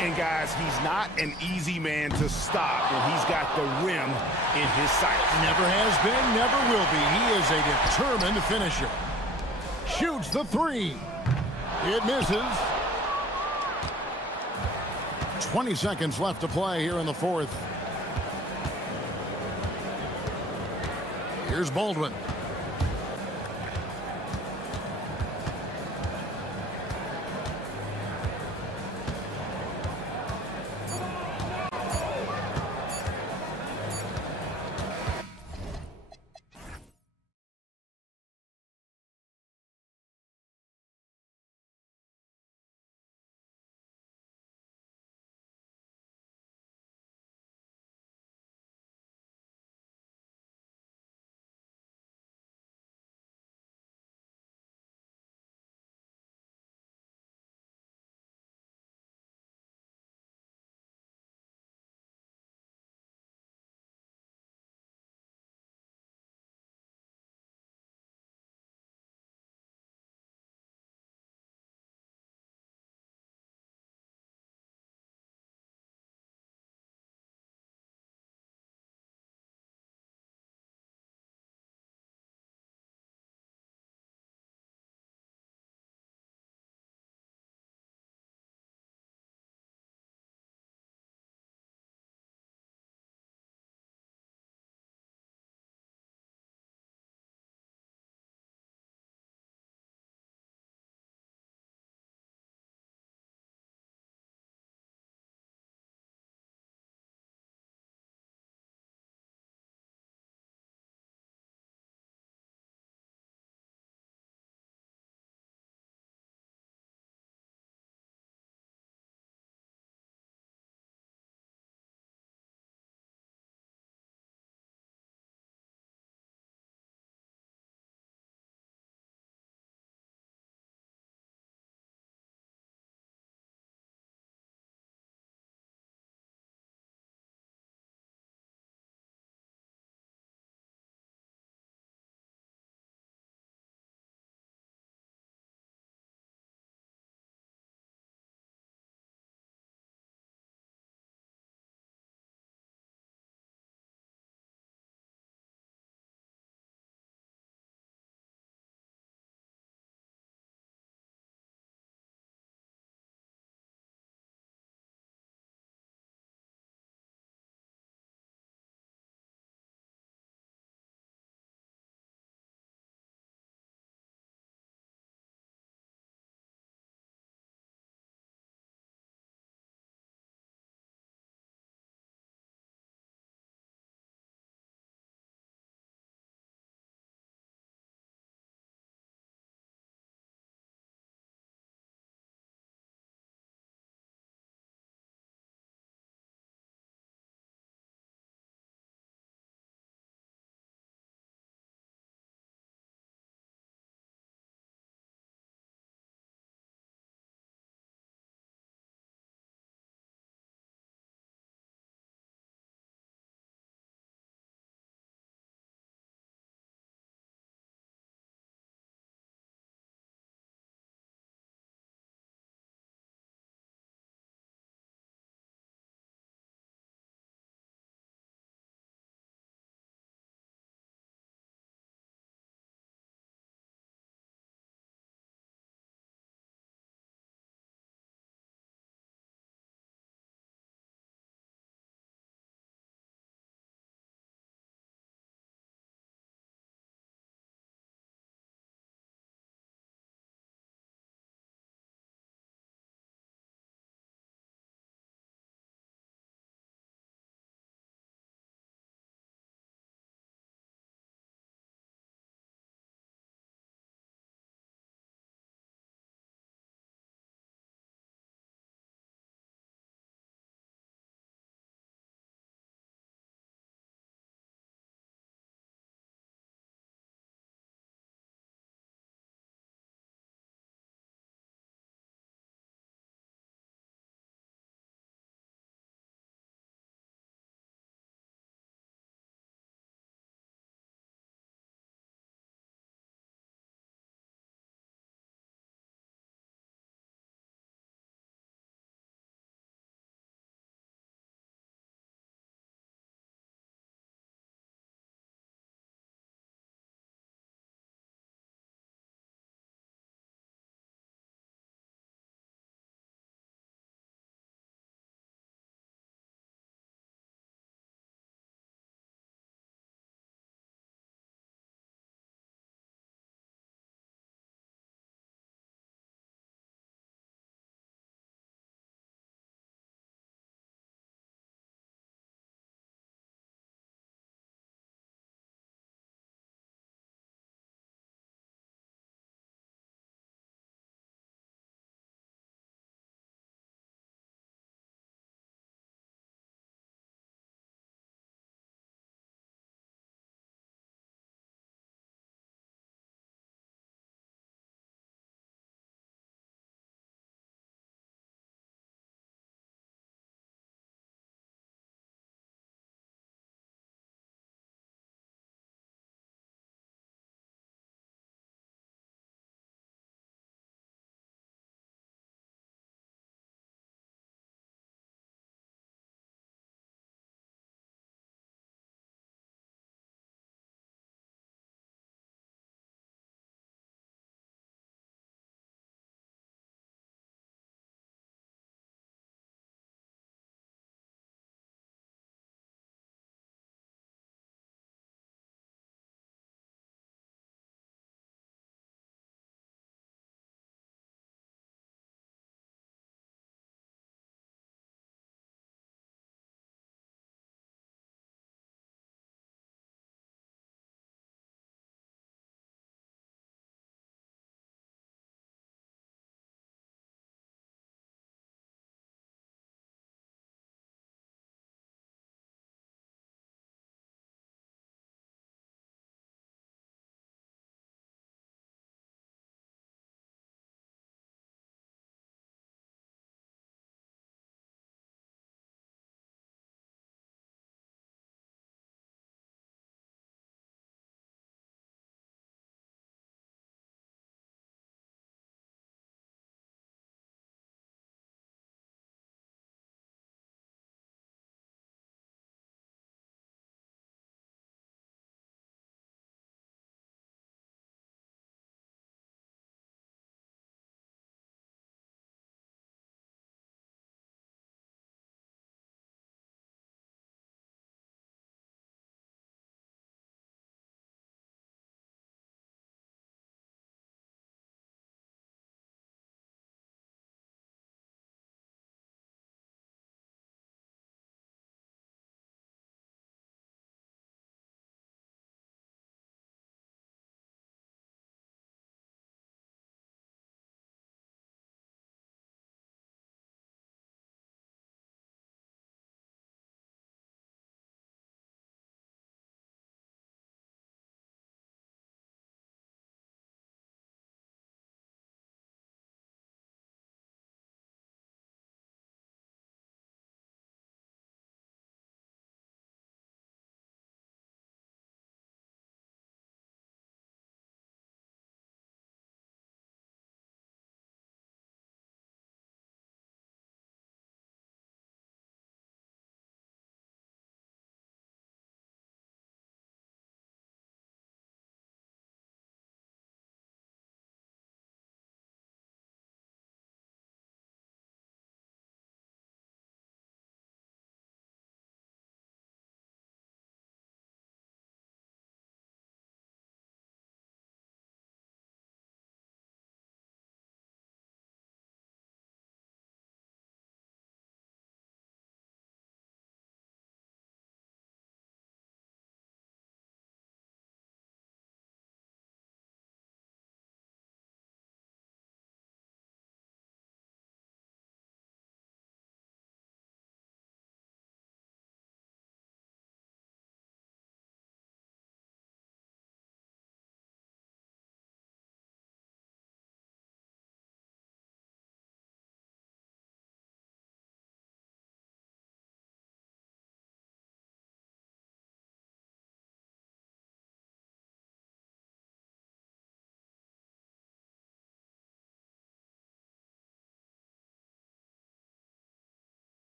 And guys, he's not an easy man to stop when he's got the rim in his sights. Never has been, never will be. He is a determined finisher. Shoots the three. It misses. 20 seconds left to play here in the fourth. Here's Baldwin.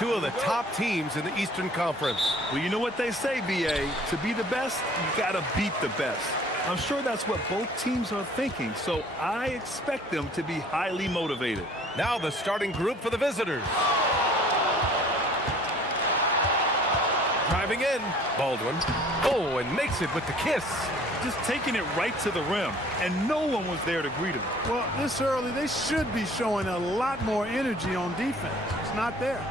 two of the top teams in the Eastern Conference. Well, you know what they say, BA. To be the best, you got to beat the best. I'm sure that's what both teams are thinking, so I expect them to be highly motivated. Now the starting group for the visitors. Driving in, Baldwin. Oh, and makes it with the kiss. Just taking it right to the rim, and no one was there to greet him. Well, this early, they should be showing a lot more energy on defense. It's not there.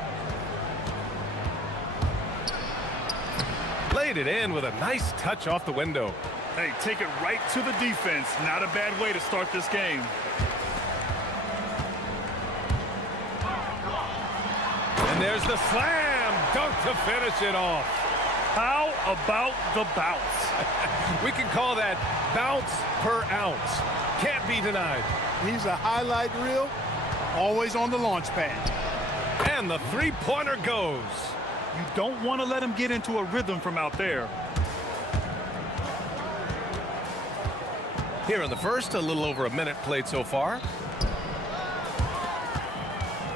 Laid it in with a nice touch off the window. Hey, take it right to the defense. Not a bad way to start this game. And there's the slam dunk to finish it off. How about the bounce? We can call that bounce per ounce. Can't be denied. He's a highlight reel, always on the launch pad. And the three-pointer goes. You don't want to let him get into a rhythm from out there. Here in the first, a little over a minute played so far.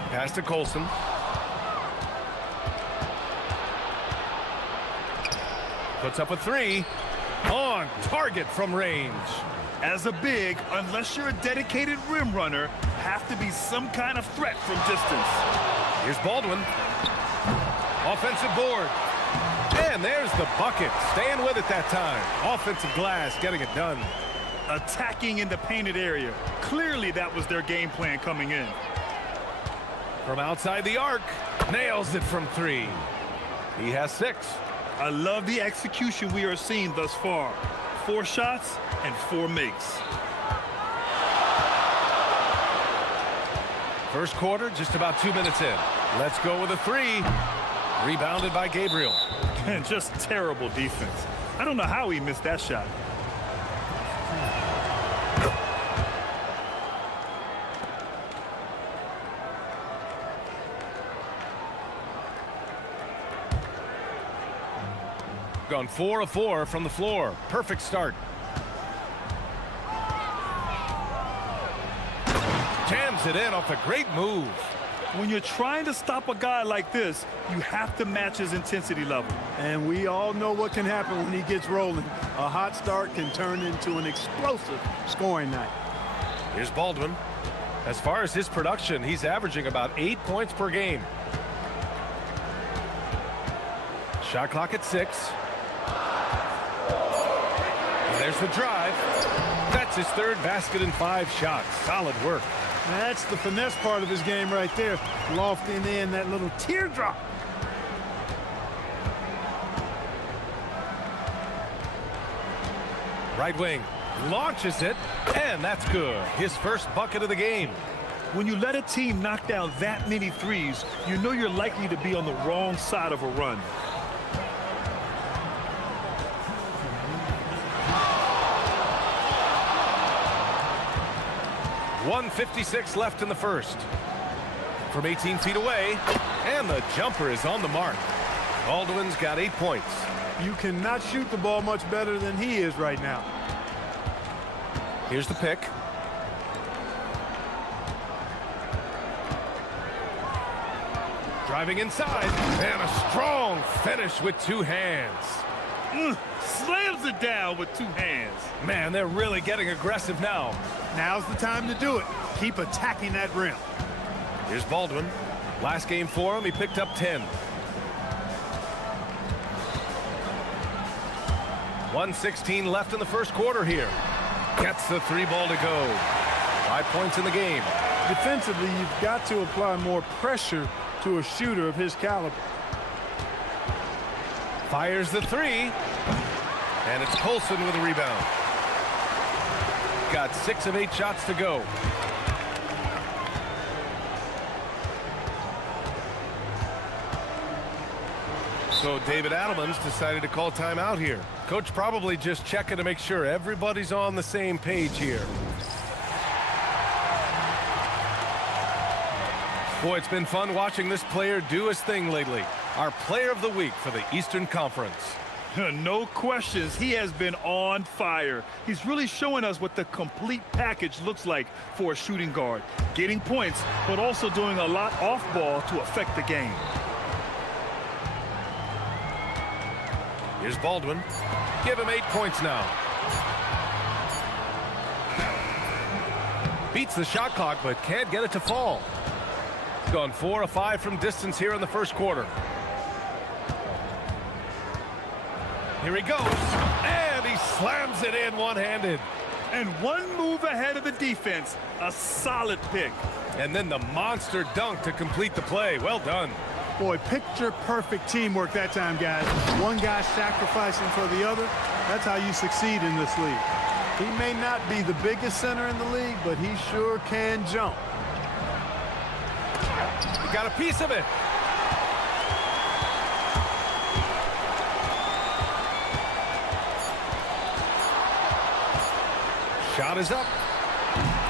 Pass to Colson. Puts up a three. On target from range. As a big, unless you're a dedicated rim runner, have to be some kind of threat from distance. Here's Baldwin. Offensive board. And there's the bucket. Staying with it that time. Offensive glass, getting it done. Attacking in the painted area. Clearly that was their game plan coming in. From outside the arc. Nails it from three. He has 6. I love the execution we are seeing thus far. 4 shots and 4 makes. First quarter, just about 2 minutes in. Let's go with a 3. Rebounded by Gabriel. And just terrible defense. I don't know how he missed that shot. Gone 4 of 4 from the floor. Perfect start. Jams it in off a great move. When you're trying to stop a guy like this, you have to match his intensity level. And we all know what can happen when he gets rolling. A hot start can turn into an explosive scoring night. Here's Baldwin. As far as his production, he's averaging about 8 points per game. Shot clock at 6. And there's the drive. That's his 3rd basket in 5 shots. Solid work. That's the finesse part of his game right there. Lofting in that little teardrop. Right wing. Launches it. And that's good. His first bucket of the game. When you let a team knock down that many threes, you know you're likely to be on the wrong side of a run. .156 left in the first. From 18 feet away, and the jumper is on the mark. Baldwin's got 8 points. You cannot shoot the ball much better than he is right now. Here's the pick. Driving inside, and a strong finish with 2 hands. Slams it down with 2 hands. Man, they're really getting aggressive now. Now's the time to do it. Keep attacking that rim. Here's Baldwin. Last game for him, he picked up 10. 1:16 left in the first quarter here. Gets the 3 ball to go. 5 points in the game. Defensively, you've got to apply more pressure to a shooter of his caliber. Fires the 3. And it's Colson with a rebound. Got 6 of 8 shots to go. So David Adelman's decided to call timeout here. Coach probably just checking to make sure everybody's on the same page here. Boy, it's been fun watching this player do his thing lately. Our player of the week for the Eastern Conference. No questions, he has been on fire. He's really showing us what the complete package looks like for a shooting guard. Getting points, but also doing a lot off ball to affect the game. Here's Baldwin. Give him 8 points now. Beats the shot clock, but can't get it to fall. Gone 4 of 5 from distance here in the first quarter. Here he goes, and he slams it in one-handed. And one move ahead of the defense. A solid pick. And then the monster dunk to complete the play. Well done. Boy, picture-perfect teamwork that time, guys. One guy sacrificing for the other. That's how you succeed in this league. He may not be the biggest center in the league, but he sure can jump. He got a piece of it. Shot is up.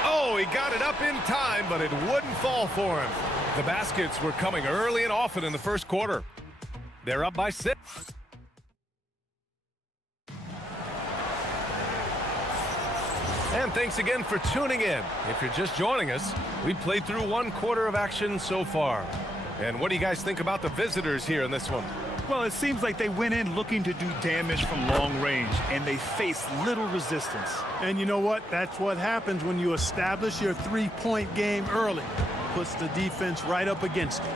Oh, he got it up in time, but it wouldn't fall for him. The baskets were coming early and often in the first quarter. They're up by 6. And thanks again for tuning in. If you're just joining us, we played through 1 quarter of action so far. And what do you guys think about the visitors here in this one? Well, it seems like they went in looking to do damage from long range, and they faced little resistance. And you know what? That's what happens when you establish your three-point game early. Puts the defense right up against you.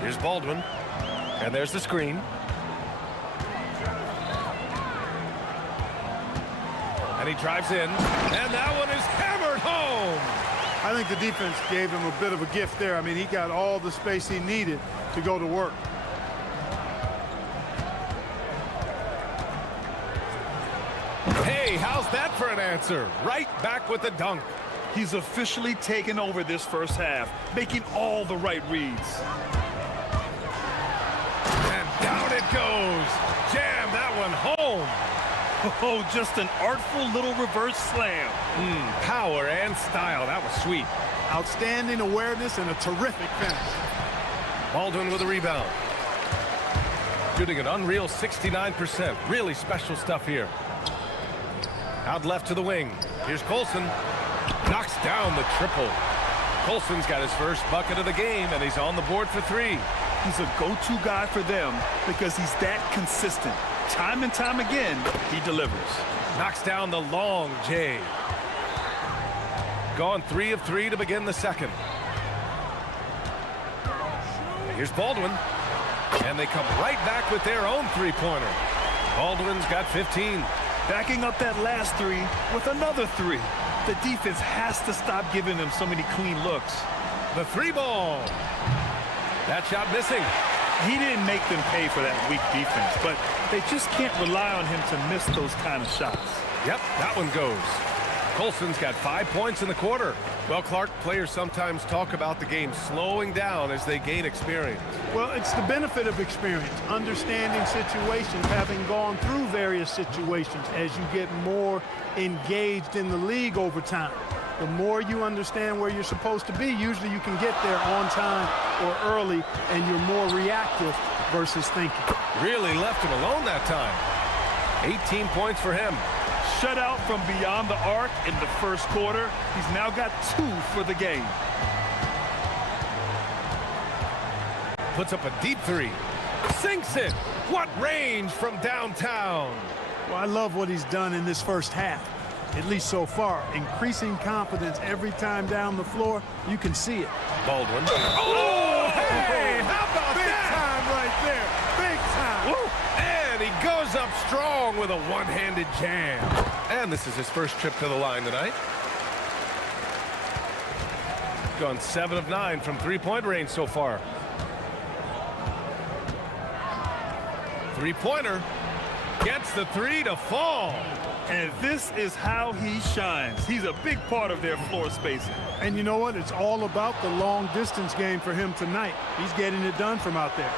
Here's Baldwin. And there's the screen. And he drives in. And that one is hammered home. I think the defense gave him a bit of a gift there. I mean, he got all the space he needed to go to work. Hey, how's that for an answer? Right back with the dunk. He's officially taken over this first half, making all the right reads. And down it goes. Jam that one home. Oh, just an artful little reverse slam. Power and style. That was sweet. Outstanding awareness and a terrific finish. Baldwin with a rebound. Shooting an unreal 69%. Really special stuff here. Out left to the wing. Here's Colson. Knocks down the triple. Colson's got his first bucket of the game, and he's on the board for 3. He's a go-to guy for them because he's that consistent. Time and time again, he delivers. Knocks down the long J. Gone 3 of 3 to begin the second. Here's Baldwin. And they come right back with their own three-pointer. Baldwin's got 15. Backing up that last 3 with another 3. The defense has to stop giving them so many clean looks. The 3-ball. That shot missing. He didn't make them pay for that weak defense, but they just can't rely on him to miss those kind of shots. Yep, that one goes. Colson's got 5 points in the quarter. Well, Clark, players sometimes talk about the game slowing down as they gain experience. Well, it's the benefit of experience, understanding situations, having gone through various situations as you get more engaged in the league over time. The more you understand where you're supposed to be, usually you can get there on time or early, and you're more reactive versus thinking. Really left him alone that time. 18 points for him. Shutout from beyond the arc in the first quarter. He's now got 2 for the game. Puts up a deep 3. Sinks it. What range from downtown. Well, I love what he's done in this first half, at least so far. Increasing confidence every time down the floor. You can see it. Baldwin. Oh, hey, how about Big that? time right there. Big time. Woo. And he goes up strong with a one-handed jam. And this is his first trip to the line tonight. Gone 7 of 9 from three-point range so far. Three-pointer. Gets the 3 to fall. And this is how he shines. He's a big part of their floor spacing. And you know what? It's all about the long distance game for him tonight. He's getting it done from out there.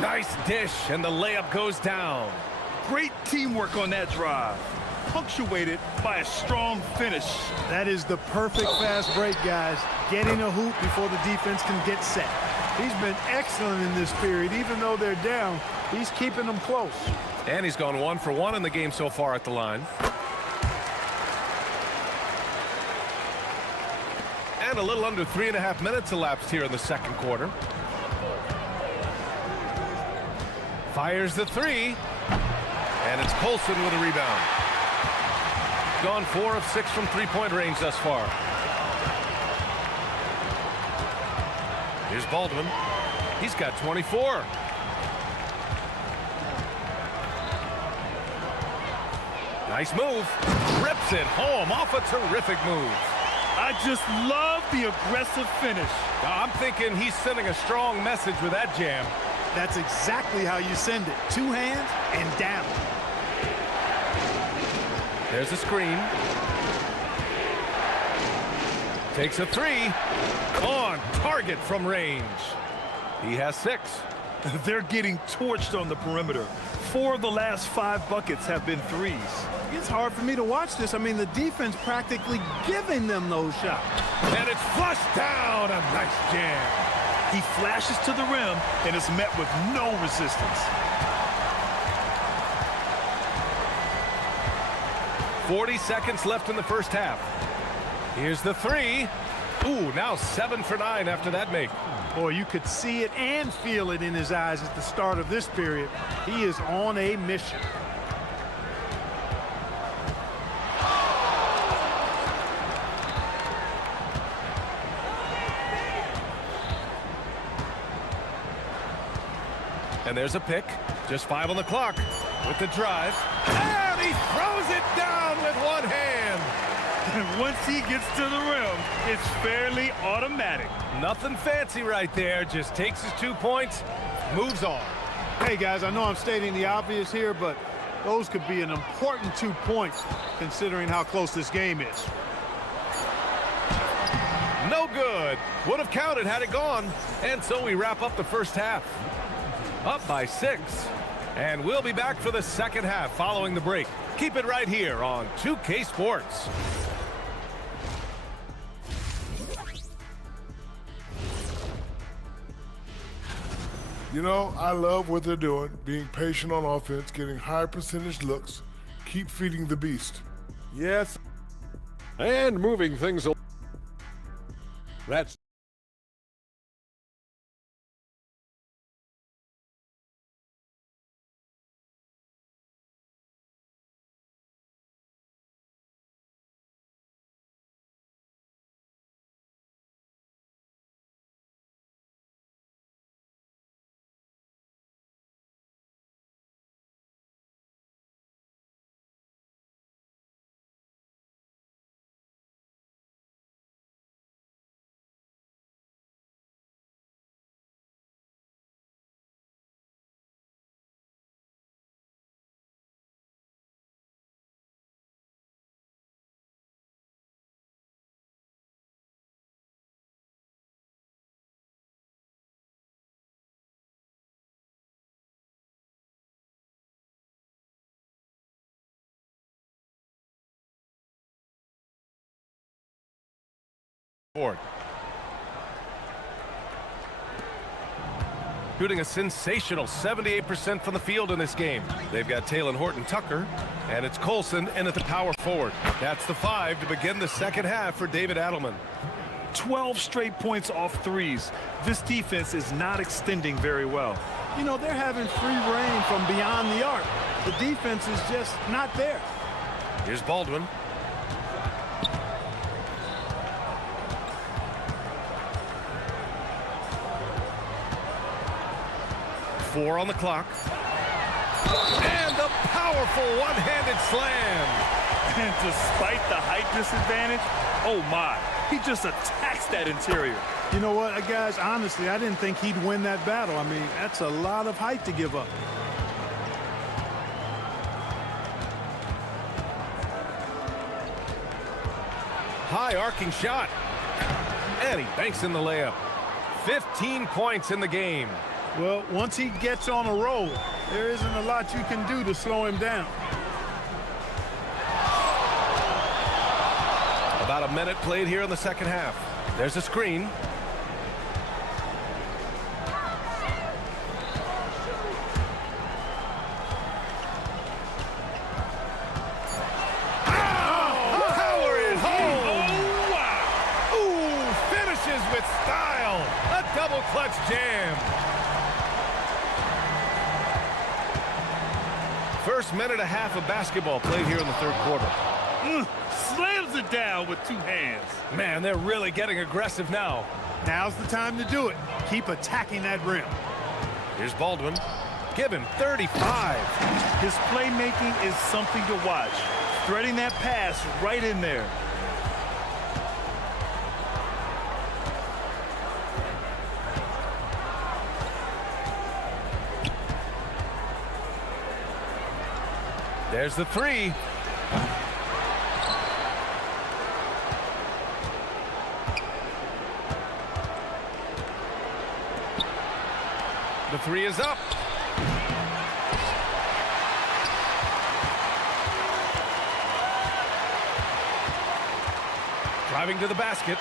Nice dish, and the layup goes down. Great teamwork on that drive, punctuated by a strong finish. That is the perfect fast break, guys. Getting a hoop before the defense can get set. He's been excellent in this period. Even though they're down, he's keeping them close. And he's gone 1 for 1 in the game so far at the line. And a little under 3.5 minutes elapsed here in the second quarter. Fires the three. And it's Colson with a rebound. Gone 4 of 6 from three-point range thus far. Here's Baldwin. He's got 24. Nice move. Rips it home off a terrific move. I just love the aggressive finish. I'm thinking he's sending a strong message with that jam. That's exactly how you send it. 2 hands and down. There's a screen. Takes a three. On target from range. He has 6. They're getting torched on the perimeter. 4 of the last 5 buckets have been threes. It's hard for me to watch this. I mean, the defense practically giving them those shots. And it's flushed down. A nice jam. He flashes to the rim and is met with no resistance. 40 seconds left in the first half. Here's the three. Ooh, now 7 for 9 after that make. Boy, you could see it and feel it in his eyes at the start of this period. He is on a mission. And there's a pick. Just 5 on the clock with the drive. And he throws it down with one hand. And once he gets to the rim, it's fairly automatic. Nothing fancy right there. Just takes his 2 points, moves on. Hey, guys, I know I'm stating the obvious here, but those could be an important 2 points considering how close this game is. No good. Would have counted had it gone. And so we wrap up the first half. Up by 6. And we'll be back for the second half following the break. Keep it right here on 2K Sports. You know, I love what they're doing, being patient on offense, getting high percentage looks, keep feeding the beast. Yes. And moving things along. That's board. Shooting a sensational 78% from the field in this game. They've got Taylor Horton-Tucker, and it's Colson in at the power forward. That's the 5 to begin the second half for David Adelman. 12 straight points off threes. This defense is not extending very well. You know, they're having free reign from beyond the arc. The defense is just not there. Here's Baldwin. Four on the clock. And a powerful one-handed slam. And despite the height disadvantage, oh my, he just attacks that interior. You know what, guys, honestly, I didn't think he'd win that battle. I mean, that's a lot of height to give up. High arcing shot. And he banks in the layup. 15 points in the game. Well, once he gets on a roll, there isn't a lot you can do to slow him down. About a minute played here in the second half. There's a screen. Power it home. Oh, wow. Ooh, finishes with style. A double clutch jam. First minute and a half of basketball played here in the third quarter. Slams it down with two hands. Man, they're really getting aggressive now. Now's the time to do it. Keep attacking that rim. Here's Baldwin. Give him 35. His playmaking is something to watch. Threading that pass right in there. There's the three. The three is up. Driving to the basket.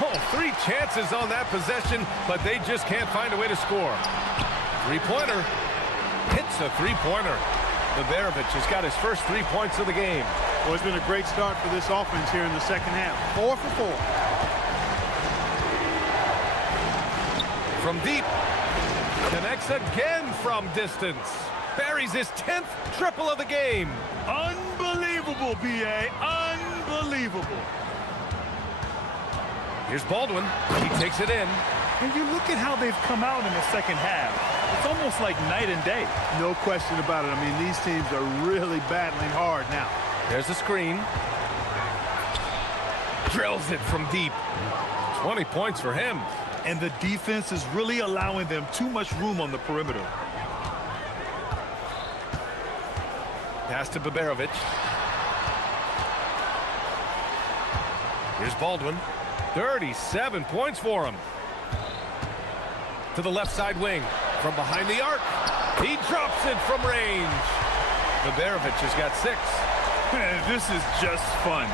Oh, three chances on that possession, but they just can't find a way to score. Three-pointer. Hits a three-pointer. Beberovic has got his first 3 points of the game. Well, it's been a great start for this offense here in the second half. 4 for 4. From deep. Connects again from distance. Buries his 10th triple of the game. Unbelievable, B.A. Unbelievable. Here's Baldwin. He takes it in. And you look at how they've come out in the second half. It's almost like night and day. No question about it. I mean, these teams are really battling hard now. There's the screen. Drills it from deep. 20 points for him. And the defense is really allowing them too much room on the perimeter. Pass to Beberovic. Here's Baldwin. 37 points for him. To the left side wing. From behind the arc. He drops it from range. Beberovic has got 6. This is just fun.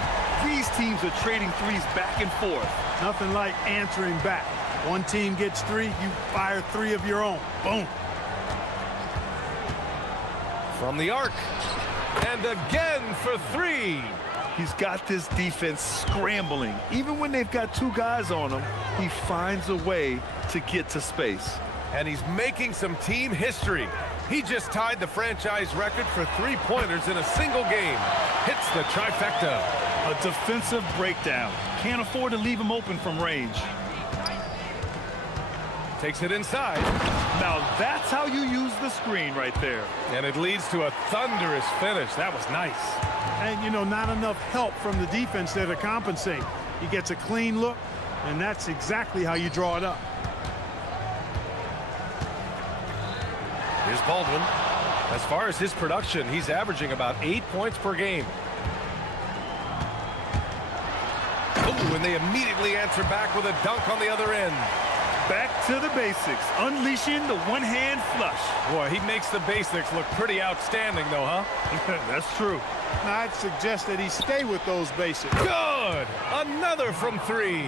These teams are trading threes back and forth. Nothing like answering back. One team gets 3, you fire 3 of your own. Boom. From the arc. And again for 3. He's got this defense scrambling. Even when they've got 2 guys on him, he finds a way to get to space. And he's making some team history. He just tied the franchise record for 3-pointers in a single game. Hits the trifecta. A defensive breakdown. Can't afford to leave him open from range. Takes it inside. Now that's how you use the screen right there. And it leads to a thunderous finish. That was nice. And, you know, not enough help from the defense there to compensate. He gets a clean look, and that's exactly how you draw it up. Here's Baldwin. As far as his production, he's averaging about 8 points per game. Ooh, and they immediately answer back with a dunk on the other end. Back to the basics, unleashing the one-hand flush. Boy, he makes the basics look pretty outstanding, though, huh? That's true. Now, I'd suggest that he stay with those basics. Good! Another from 3.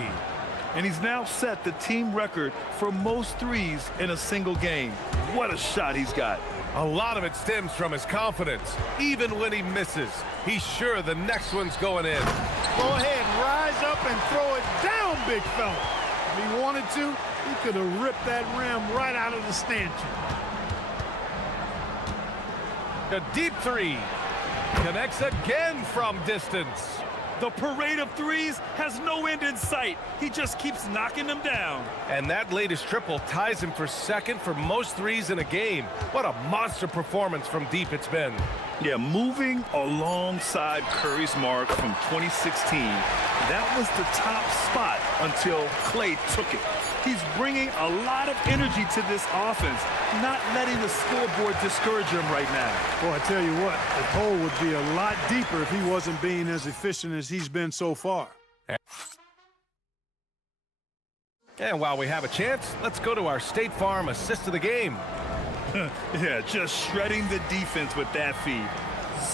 And he's now set the team record for most threes in a single game. What a shot he's got. A lot of it stems from his confidence. Even when he misses, he's sure the next one's going in. Go ahead, rise up and throw it down, big fella. If he wanted to, he could have ripped that rim right out of the stanchion. A deep 3. Connects again from distance. The parade of threes has no end in sight. He just keeps knocking them down. And that latest triple ties him for second for most threes in a game. What a monster performance from deep it's been. Yeah, moving alongside Curry's mark from 2016. That was the top spot until Clay took it. He's bringing a lot of energy to this offense, not letting the scoreboard discourage him right now. Boy, I tell you what, the hole would be a lot deeper if he wasn't being as efficient as he's been so far. And while we have a chance, let's go to our State Farm assist of the game. Yeah, just shredding the defense with that feed.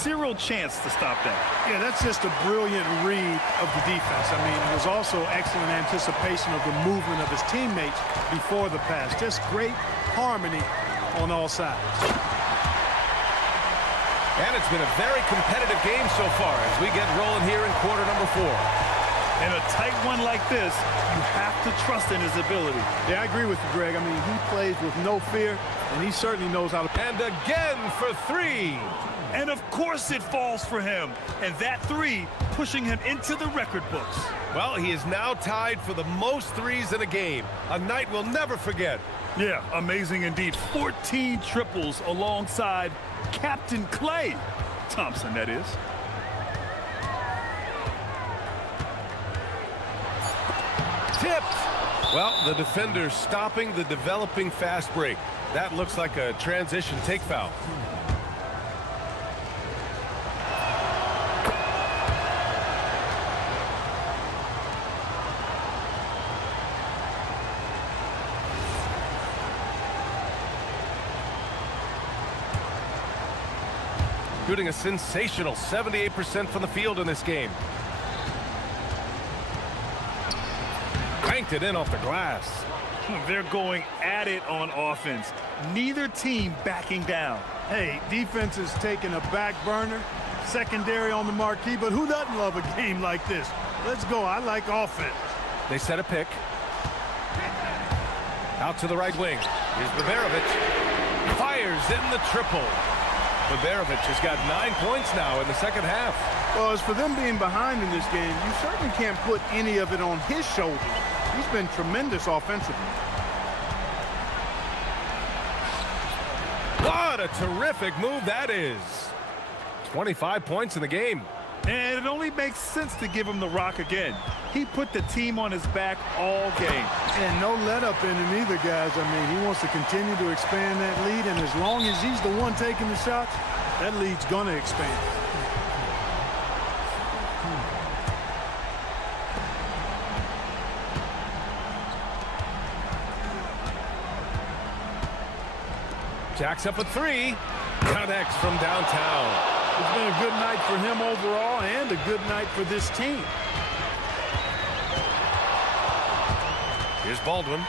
Zero chance to stop that. Yeah, that's just a brilliant read of the defense. I mean, it was also excellent anticipation of the movement of his teammates before the pass. Just great harmony on all sides. And it's been a very competitive game so far as we get rolling here in quarter number 4. In a tight one like this, you have to trust in his ability. Yeah, I agree with you, Greg. I mean, he plays with no fear, and he certainly knows how to... And again for three. And of course it falls for him. And that three pushing him into the record books. Well, he is now tied for the most threes in a game. A night we'll never forget. Yeah, amazing indeed. 14 triples alongside Captain Clay Thompson, that is. Tipped. Well, the defender stopping the developing fast break. That looks like a transition take foul. Shooting a sensational 78% from the field in this game. Banked it in off the glass. They're going at it on offense. Neither team backing down. Hey, defense is taking a back burner, secondary on the marquee, but who doesn't love a game like this? Let's go. I like offense. They set a pick. Out to the right wing. Here's Baberovic. Fires in the triple. Baberovic has got 9 points now in the second half. Well, as for them being behind in this game, you certainly can't put any of it on his shoulders. He's been tremendous offensively. What a terrific move that is. 25 points in the game. And it only makes sense to give him the rock again. He put the team on his back all game. And no let up in him either, guys. I mean, he wants to continue to expand that lead, and as long as he's the one taking the shots, that lead's going to expand. Jacks up a three. Connects from downtown. It's been a good night for him overall and a good night for this team. Here's Baldwin.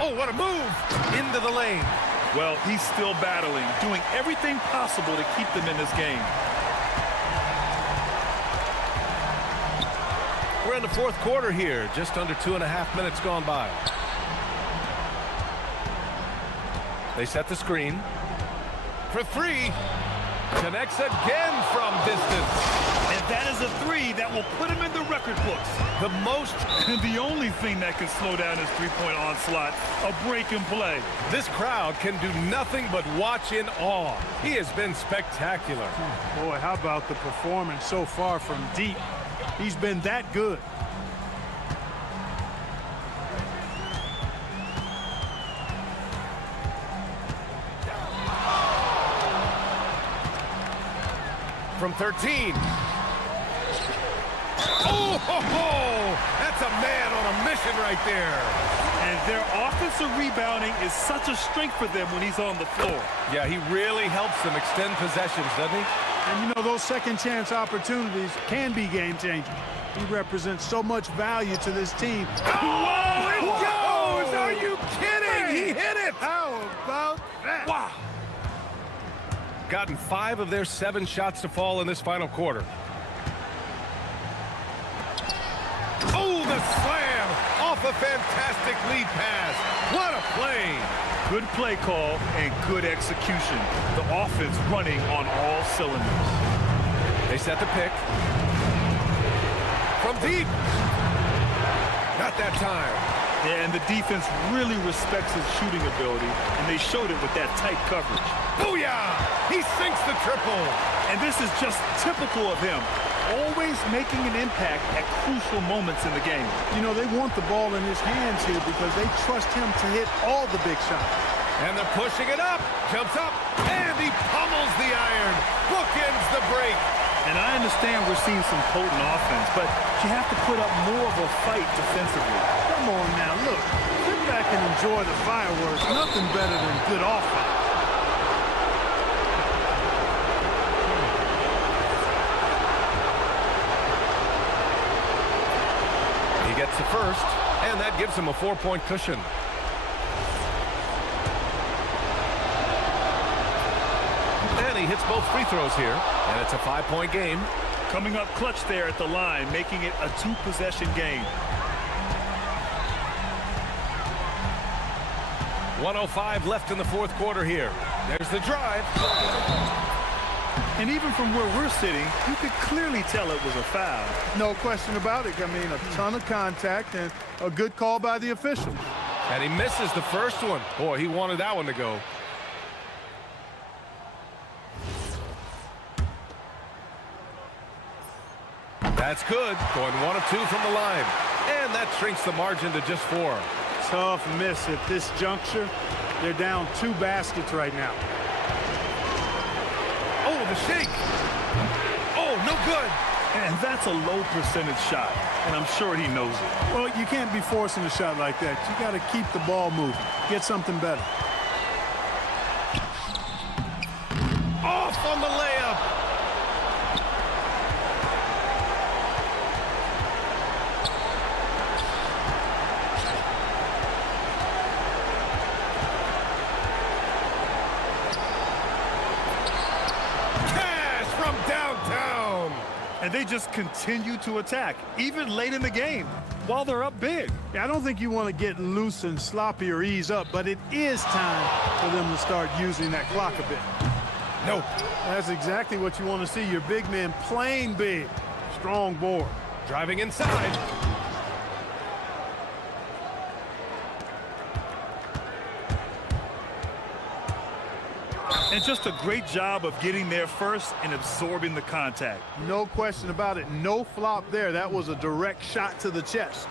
Oh, what a move! Into the lane. Well, he's still battling, doing everything possible to keep them in this game. We're in the fourth quarter here, just under 2.5 minutes gone by. They set the screen. For three. Connects again from distance. And that is a three that will put him in the record books. The most. And the only thing that can slow down his three-point onslaught, a break and play. This crowd can do nothing but watch in awe. He has been spectacular. Boy, how about the performance so far from deep? He's been that good. From 13. Oh, ho, ho! That's a man on a mission right there. And their offensive rebounding is such a strength for them when he's on the floor. Yeah, he really helps them extend possessions, doesn't he? And you know, those second chance opportunities can be game changing. He represents so much value to this team. Oh, it goes! Are you kidding? He hit it! How about that? Wow. Gotten 5 of their 7 shots to fall in this final quarter. Oh, the slam! Off a fantastic lead pass. What a play! Good play call and good execution. The offense running on all cylinders. They set the pick. From deep. Not that time. Yeah, and the defense really respects his shooting ability, and they showed it with that tight coverage. Booyah! He sinks the triple. And this is just typical of him. Always making an impact at crucial moments in the game. You know, they want the ball in his hands here because they trust him to hit all the big shots. And they're pushing it up. Jumps up. And he pummels the iron. Bookends the break. And I understand we're seeing some potent offense, but you have to put up more of a fight defensively. Come on now, look. Sit back and enjoy the fireworks. Nothing better than good offense. He gets the first, and that gives him a 4-point cushion. hits both free throws here, and it's a 5-point game. Coming up clutch there at the line, making it a 2-possession game. 1:05 left in the fourth quarter here. There's the drive. And even from where we're sitting, you could clearly tell it was a foul. No question about it. I mean, a ton of contact and a good call by the official. And he misses the first one. Boy, he wanted that one to go. That's good. Going 1 of 2 from the line. And that shrinks the margin to just 4. Tough miss at this juncture. They're down 2 baskets right now. Oh, the shake. Oh, no good. And that's a low percentage shot, and I'm sure he knows it. Well, you can't be forcing a shot like that. You got to keep the ball moving. Get something better. Off on the layup. And they just continue to attack, even late in the game, while they're up big. Yeah, I don't think you want to get loose and sloppy or ease up, but it is time for them to start using that clock a bit. Nope. That's exactly what you want to see. Your big man playing big. Strong board. Driving inside. And just a great job of getting there first and absorbing the contact. No question about it. No flop there. That was a direct shot to the chest.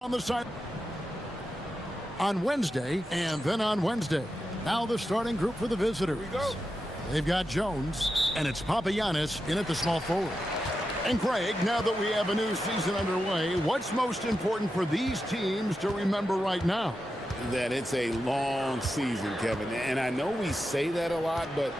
On the side on Wednesday, and then on Wednesday. Now the starting group for the visitors. Here we go. They've got Jones, and it's Papagiannis in at the small forward. And Craig, now that we have a new season underway, what's most important for these teams to remember right now? That it's a long season, Kevin. And I know we say that a lot, but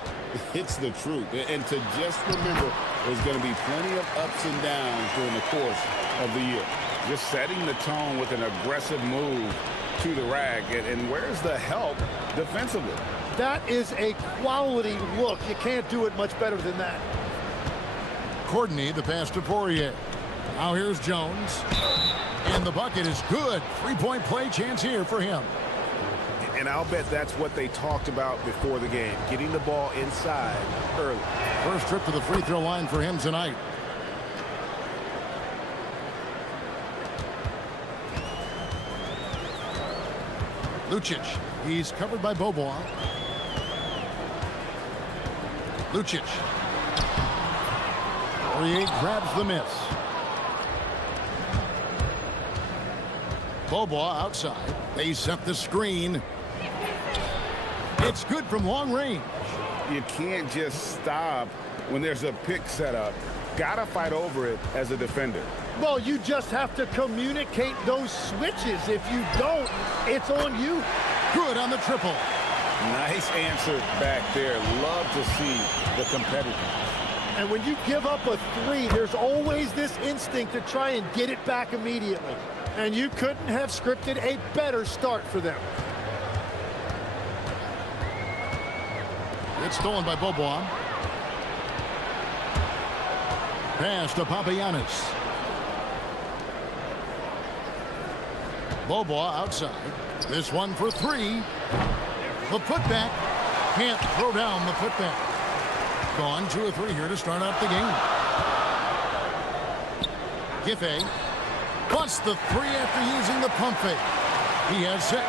it's the truth. And to just remember, there's going to be plenty of ups and downs during the course of the year. Just setting the tone with an aggressive move to the rack. And where's the help defensively? That is a quality look. You can't do it much better than that. Courtney, the pass to Poirier. Now here's Jones. And the bucket is good. Three-point play chance here for him. And I'll bet that's what they talked about before the game, getting the ball inside early. First trip to the free throw line for him tonight. Lucic, he's covered by Bobois. Lucic. Poirier grabs the miss. Bobois outside. They set the screen. It's good from long range. You can't just stop when there's a pick set up. Gotta fight over it as a defender. Well, you just have to communicate those switches. If you don't, it's on you. Good on the triple. Nice answer back there. Love to see the competitiveness. And when you give up a three, there's always this instinct to try and get it back immediately. And you couldn't have scripted a better start for them. It's stolen by Bobois. Pass to Papagiannis. Bobois outside. This one for three. The putback. Can't throw down the putback. Gone 2-3 here to start out the game. Giffey busts the three after using the pump fake. He has 6.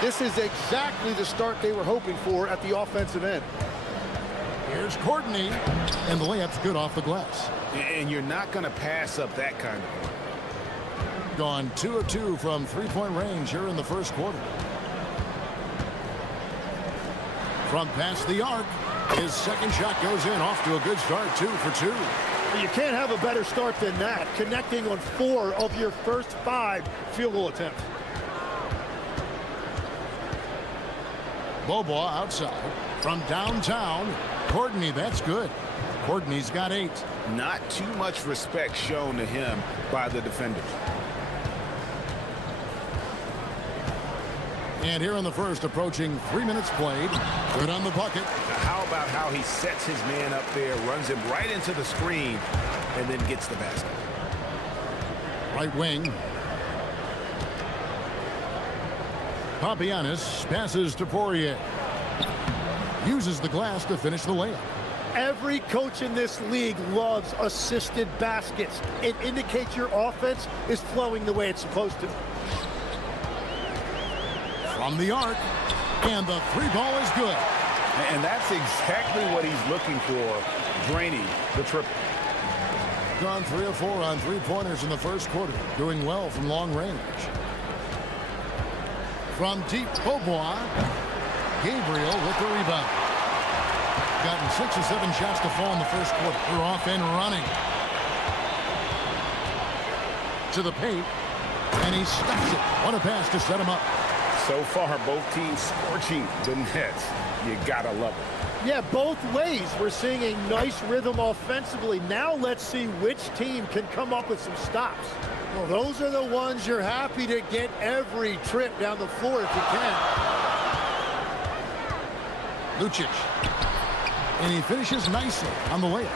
This is exactly the start they were hoping for at the offensive end. Here's Courtney, and the layup's good off the glass. And you're not going to pass up that kind of thing. Gone 2 of 2 from three-point range here in the first quarter. From past the arc, his second shot goes in, off to a good start, 2 for 2. You can't have a better start than that, connecting on 4 of your first 5 field goal attempts. Bobois outside. From downtown, Courtney, that's good. Courtney's got 8. Not too much respect shown to him by the defenders. And here in the first, approaching 3 minutes played. Good on the bucket. How about how he sets his man up there, runs him right into the screen, and then gets the basket. Right wing. Papagiannis passes to Poirier. Uses the glass to finish the layup. Every coach in this league loves assisted baskets. It indicates your offense is flowing the way it's supposed to. From the arc, and the 3-ball is good. And that's exactly what he's looking for, draining the triple. Gone 3 of 4 on 3-pointers in the first quarter, doing well from long range. From deep, Bobois. Gabriel with the rebound. Gotten 6 or 7 shots to fall in the first quarter. They're off and running. To the paint, and he stops it. What a pass to set him up. So far, both teams scorching the nets. You gotta love it. Yeah, both ways. We're seeing a nice rhythm offensively. Now let's see which team can come up with some stops. Well, those are the ones you're happy to get every trip down the floor if you can. Lucic. And he finishes nicely on the layup.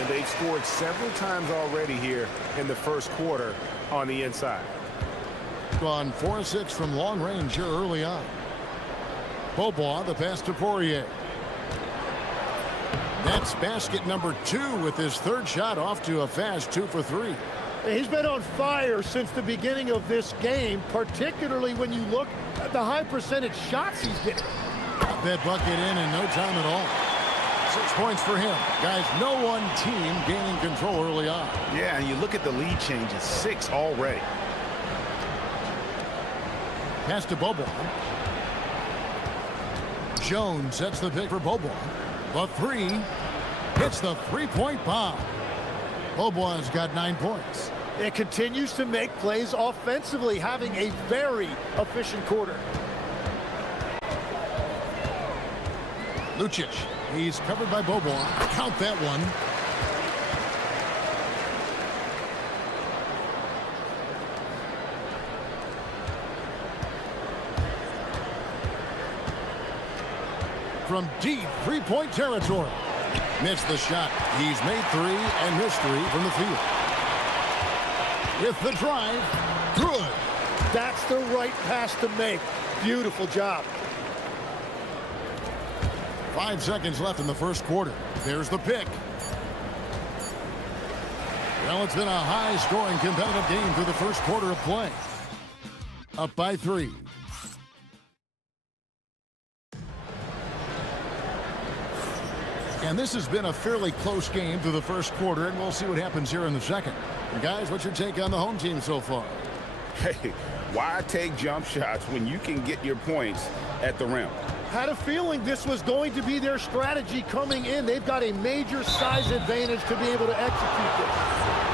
And they've scored several times already here in the first quarter on the inside. Gone 4 of 6 from long range here early on. Bobois, the pass to Poirier. That's basket number 2 with his 3rd shot, off to a fast 2 for 3. He's been on fire since the beginning of this game, particularly when you look at the high percentage shots he's getting. Got that bucket in no time at all. 6 points for him. Guys, no one team gaining control early on. Yeah, and you look at the lead changes, 6 already. Pass to Bobois. Jones sets the pick for Bobois. The three hits the three-point bomb. Bobois got 9 points. It continues to make plays offensively, having a very efficient quarter. Lucic, he's covered by Bobois. Count that one. From deep three-point territory. Missed the shot. He's made 3 and missed 3 from the field. With the drive, good. That's the right pass to make. Beautiful job. 5 seconds left in the first quarter. There's the pick. Well, it's been a high-scoring competitive game through the first quarter of play. Up by 3. And this has been a fairly close game through the first quarter, and we'll see what happens here in the second. And guys, what's your take on the home team so far? Hey, why take jump shots when you can get your points at the rim? Had a feeling this was going to be their strategy coming in. They've got a major size advantage to be able to execute this.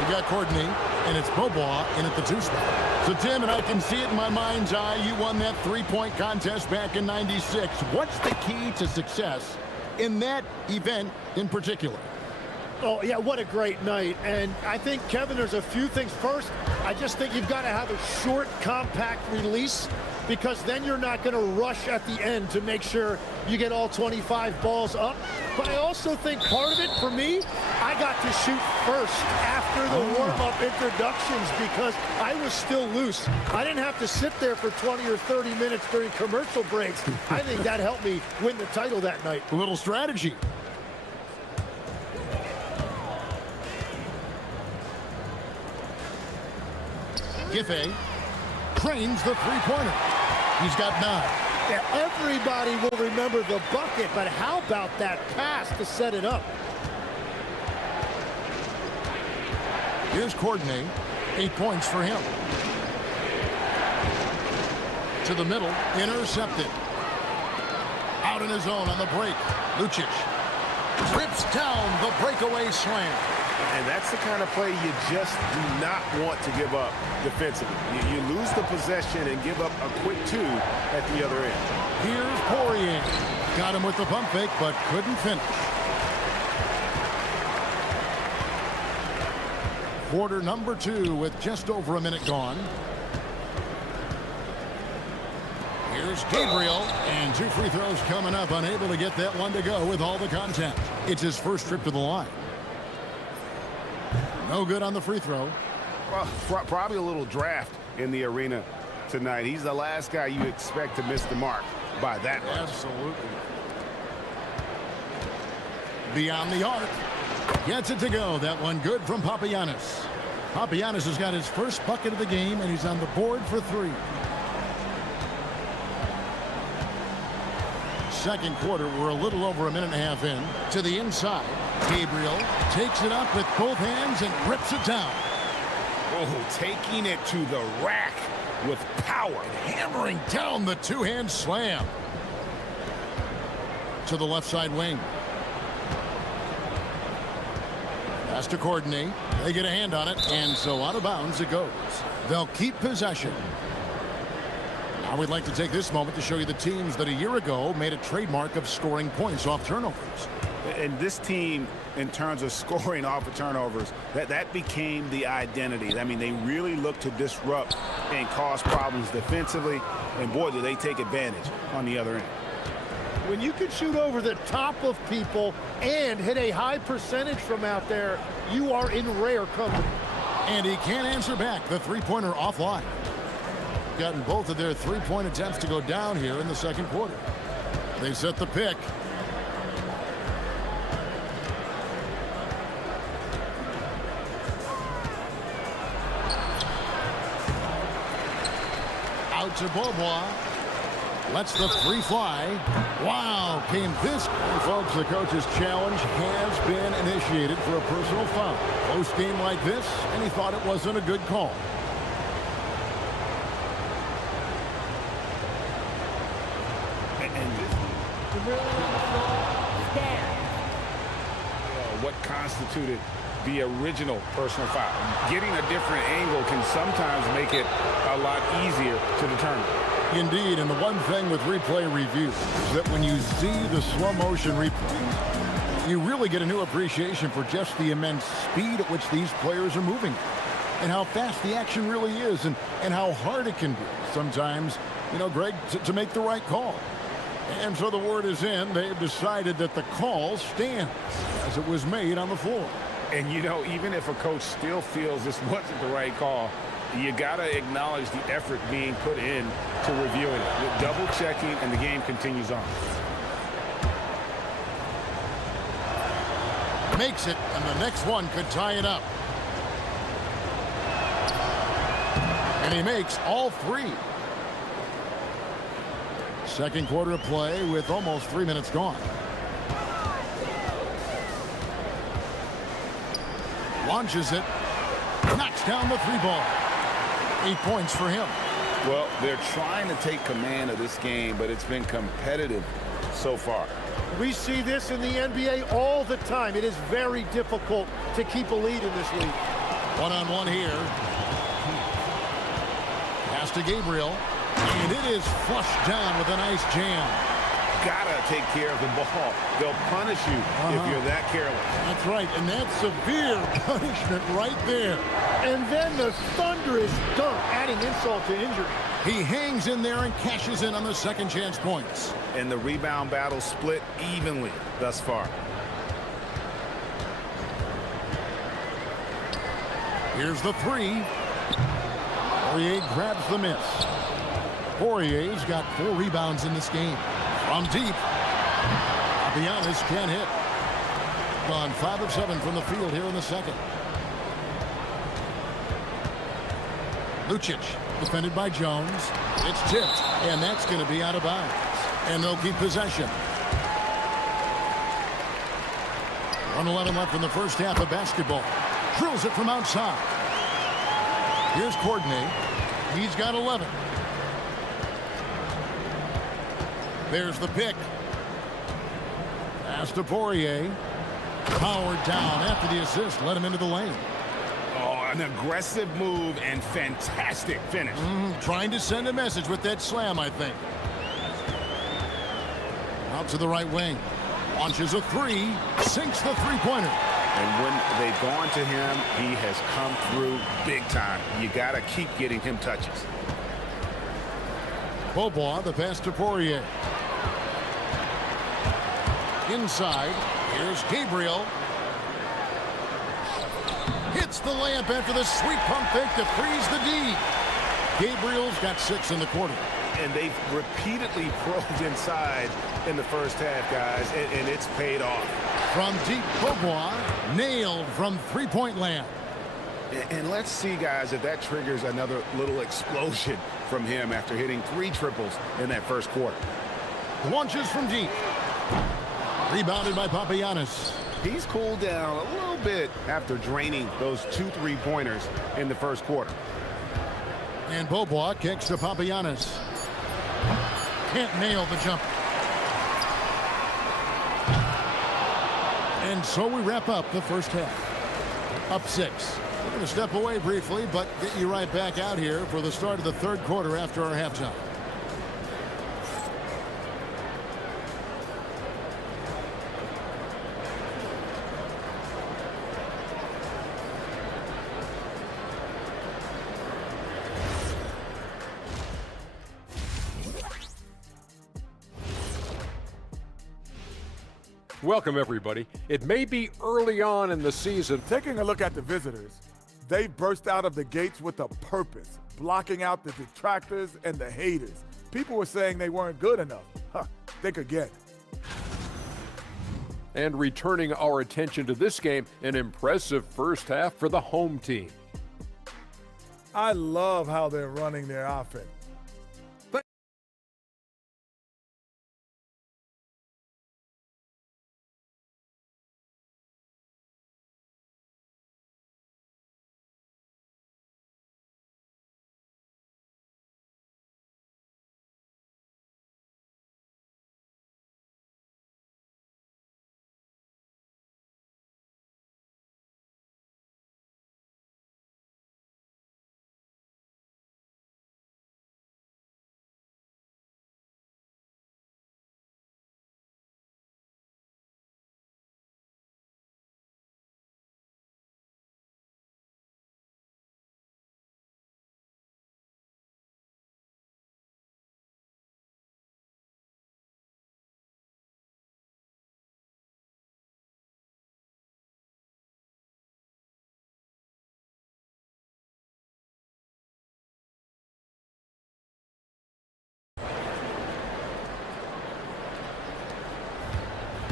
We got Courtney, and it's Bobois in at the 2 spot. So, Tim, and I can see it in my mind's eye, you won that three-point contest back in '96. What's the key to success in that event in particular? Oh, yeah, what a great night. And I think, Kevin, there's a few things. First, I just think you've got to have a short, compact release, because then you're not going to rush at the end to make sure you get all 25 balls up. But I also think part of it, for me, I got to shoot first after the warm-up introductions because I was still loose. I didn't have to sit there for 20 or 30 minutes during commercial breaks. I think that helped me win the title that night. A little strategy. Giffey trains the three-pointer. He's got 9. Yeah, everybody will remember the bucket, but how about that pass to set it up? Here's Courtney. 8 points for him. To the middle, intercepted. Out in his own on the break. Lucic rips down the breakaway slam. And that's the kind of play you just do not want to give up defensively. You lose the possession and give up a quick 2 at the other end. Here's Poirier. Got him with the pump fake, but couldn't finish. Quarter number 2 with just over a minute gone. Here's Gabriel, and 2 free throws coming up, unable to get that one to go with all the contact. It's his first trip to the line. No good on the free throw. Well, probably a little draft in the arena tonight. He's the last guy you expect to miss the mark by that much. Absolutely. Beyond the arc. Gets it to go. That one good from Papagiannis. Papagiannis has got his first bucket of the game, and he's on the board for 3. Second quarter, we're a little over a minute and a half in. To the inside. Gabriel takes it up with both hands and rips it down. Oh, taking it to the rack with power. And hammering down the 2-hand slam. To the left side wing. Pass to Courtney. They get a hand on it, and so out of bounds it goes. They'll keep possession. Now we'd like to take this moment to show you the teams that a year ago made a trademark of scoring points off turnovers. And this team, in terms of scoring off of turnovers, that became the identity. I mean, they really looked to disrupt and cause problems defensively, and boy, do they take advantage on the other end. When you can shoot over the top of people and hit a high percentage from out there, you are in rare company. And he can't answer back. The three-pointer offline. Gotten both of their three-point attempts to go down here in the second quarter. They set the pick. Out to Bobois. Lets the 3 fly. Wow, came this. And folks, the coach's challenge has been initiated for a personal foul. Close game like this, and he thought it wasn't a good call. What constituted the original personal foul? Getting a different angle can sometimes make it a lot easier to determine. Indeed, and the one thing with replay review is that when you see the slow motion replay, you really get a new appreciation for just the immense speed at which these players are moving and how fast the action really is and how hard it can be sometimes, you know, Greg, to make the right call. And so the word is in. They've decided that the call stands as it was made on the floor. And, you know, even if a coach still feels this wasn't the right call, you got to acknowledge the effort being put in to reviewing it, with double checking, and the game continues on. Makes it, and the next one could tie it up. And he makes all three. Second quarter of play with almost 3 minutes gone. Launches it. Knocks down the three ball. 8 points for him. Well, they're trying to take command of this game, but it's been competitive so far. We see this in the NBA all the time. It is very difficult to keep a lead in this league. One-on-one here. Pass to Gabriel. And it is flushed down with a nice jam. Gotta take care of the ball. They'll punish you if you're that careless. That's right, and that's severe punishment right there. And then the thunderous dunk, adding insult to injury. He hangs in there and cashes in on the second chance points. And the rebound battle split evenly thus far. Here's the three. Poirier grabs the miss. Poirier's got 4 rebounds in this game. From deep. Papianis can't hit. Gone 5 of 7 from the field here in the second. Lucic, defended by Jones. It's tipped, and that's going to be out of bounds. And they'll keep possession. 1:11 left in the first half of basketball. Drills it from outside. Here's Courtney. He's got 11. There's the pick. Pass to Poirier. Powered down after the assist. Let him into the lane. Oh, an aggressive move and fantastic finish. Trying to send a message with that slam, I think. Out to the right wing. Launches a three. Sinks the three-pointer. And when they've gone to him, he has come through big time. You got to keep getting him touches. Beaubois, the pass to Poirier. Inside, here's Gabriel. Hits the layup after the sweet pump fake to freeze the D. Gabriel's got 6 in the quarter. And they've repeatedly probed inside in the first half, guys, and it's paid off. From deep, Beaubois nailed from three-point land. And let's see, guys, if that triggers another little explosion from him after hitting 3 triples in that first quarter. Launches from deep. Rebounded by Papianis. He's cooled down a little bit after draining those 2 3-pointers in the first quarter. And Beaubois kicks to Papianis. Can't nail the jumper. And so we wrap up the first half. Up 6. We're going to step away briefly, but get you right back out here for the start of the third quarter after our halftime. Welcome, everybody. It may be early on in the season. Taking a look at the visitors, they burst out of the gates with a purpose, blocking out the detractors and the haters. People were saying they weren't good enough. Think again. And returning our attention to this game, an impressive first half for the home team. I love how they're running their offense.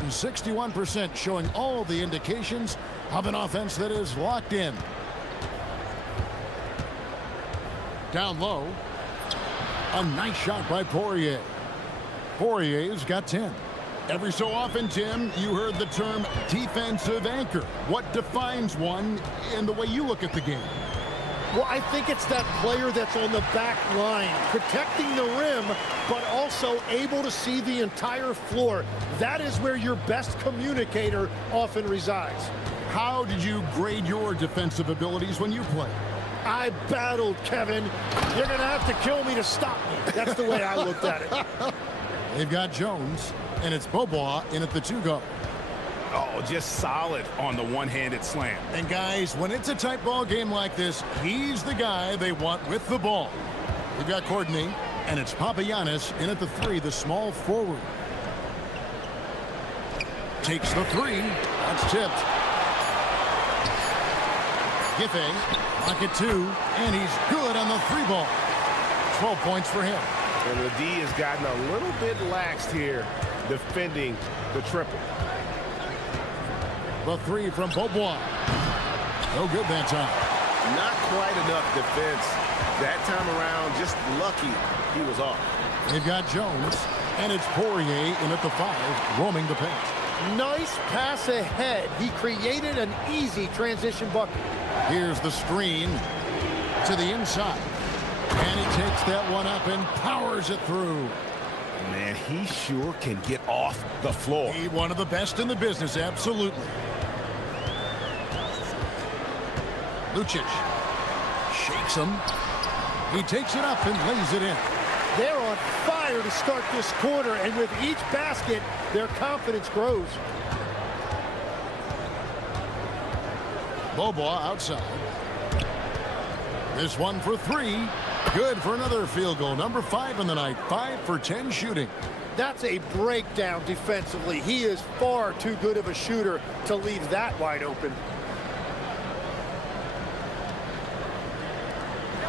61%, showing all the indications of an offense that is locked in. Down low. A nice shot by Poirier. Poirier's got 10. Every so often, Tim, you heard the term defensive anchor. What defines one in the way you look at the game? Well, I think it's that player that's on the back line, protecting the rim, but also able to see the entire floor. That is where your best communicator often resides. How did you grade your defensive abilities when you played? I battled, Kevin. You're going to have to kill me to stop me. That's the way I looked at it. They've got Jones, and it's Bobois in at the 2-go. Oh, just solid on the one-handed slam. And guys, when it's a tight ball game like this, he's the guy they want with the ball. We've got Courtney, and it's Papagiannis in at the 3, the small forward. Takes the 3. That's tipped. Giffey, pocket 2, and he's good on the 3 ball. 12 points for him. And the D has gotten a little bit laxed here defending the triple. The 3 from Bobois. No good that time. Not quite enough defense. That time around, just lucky he was off. They've got Jones, and it's Poirier in at the 5, roaming the paint. Nice pass ahead. He created an easy transition bucket. Here's the screen to the inside. And he takes that one up and powers it through. Man, he sure can get off the floor. He's one of the best in the business, absolutely. Lucic shakes him. He takes it up and lays it in. They're on fire to start this quarter, and with each basket, their confidence grows. Bobois outside. This one for 3. Good for another field goal. Number 5 in the night. 5 for 10 shooting. That's a breakdown defensively. He is far too good of a shooter to leave that wide open.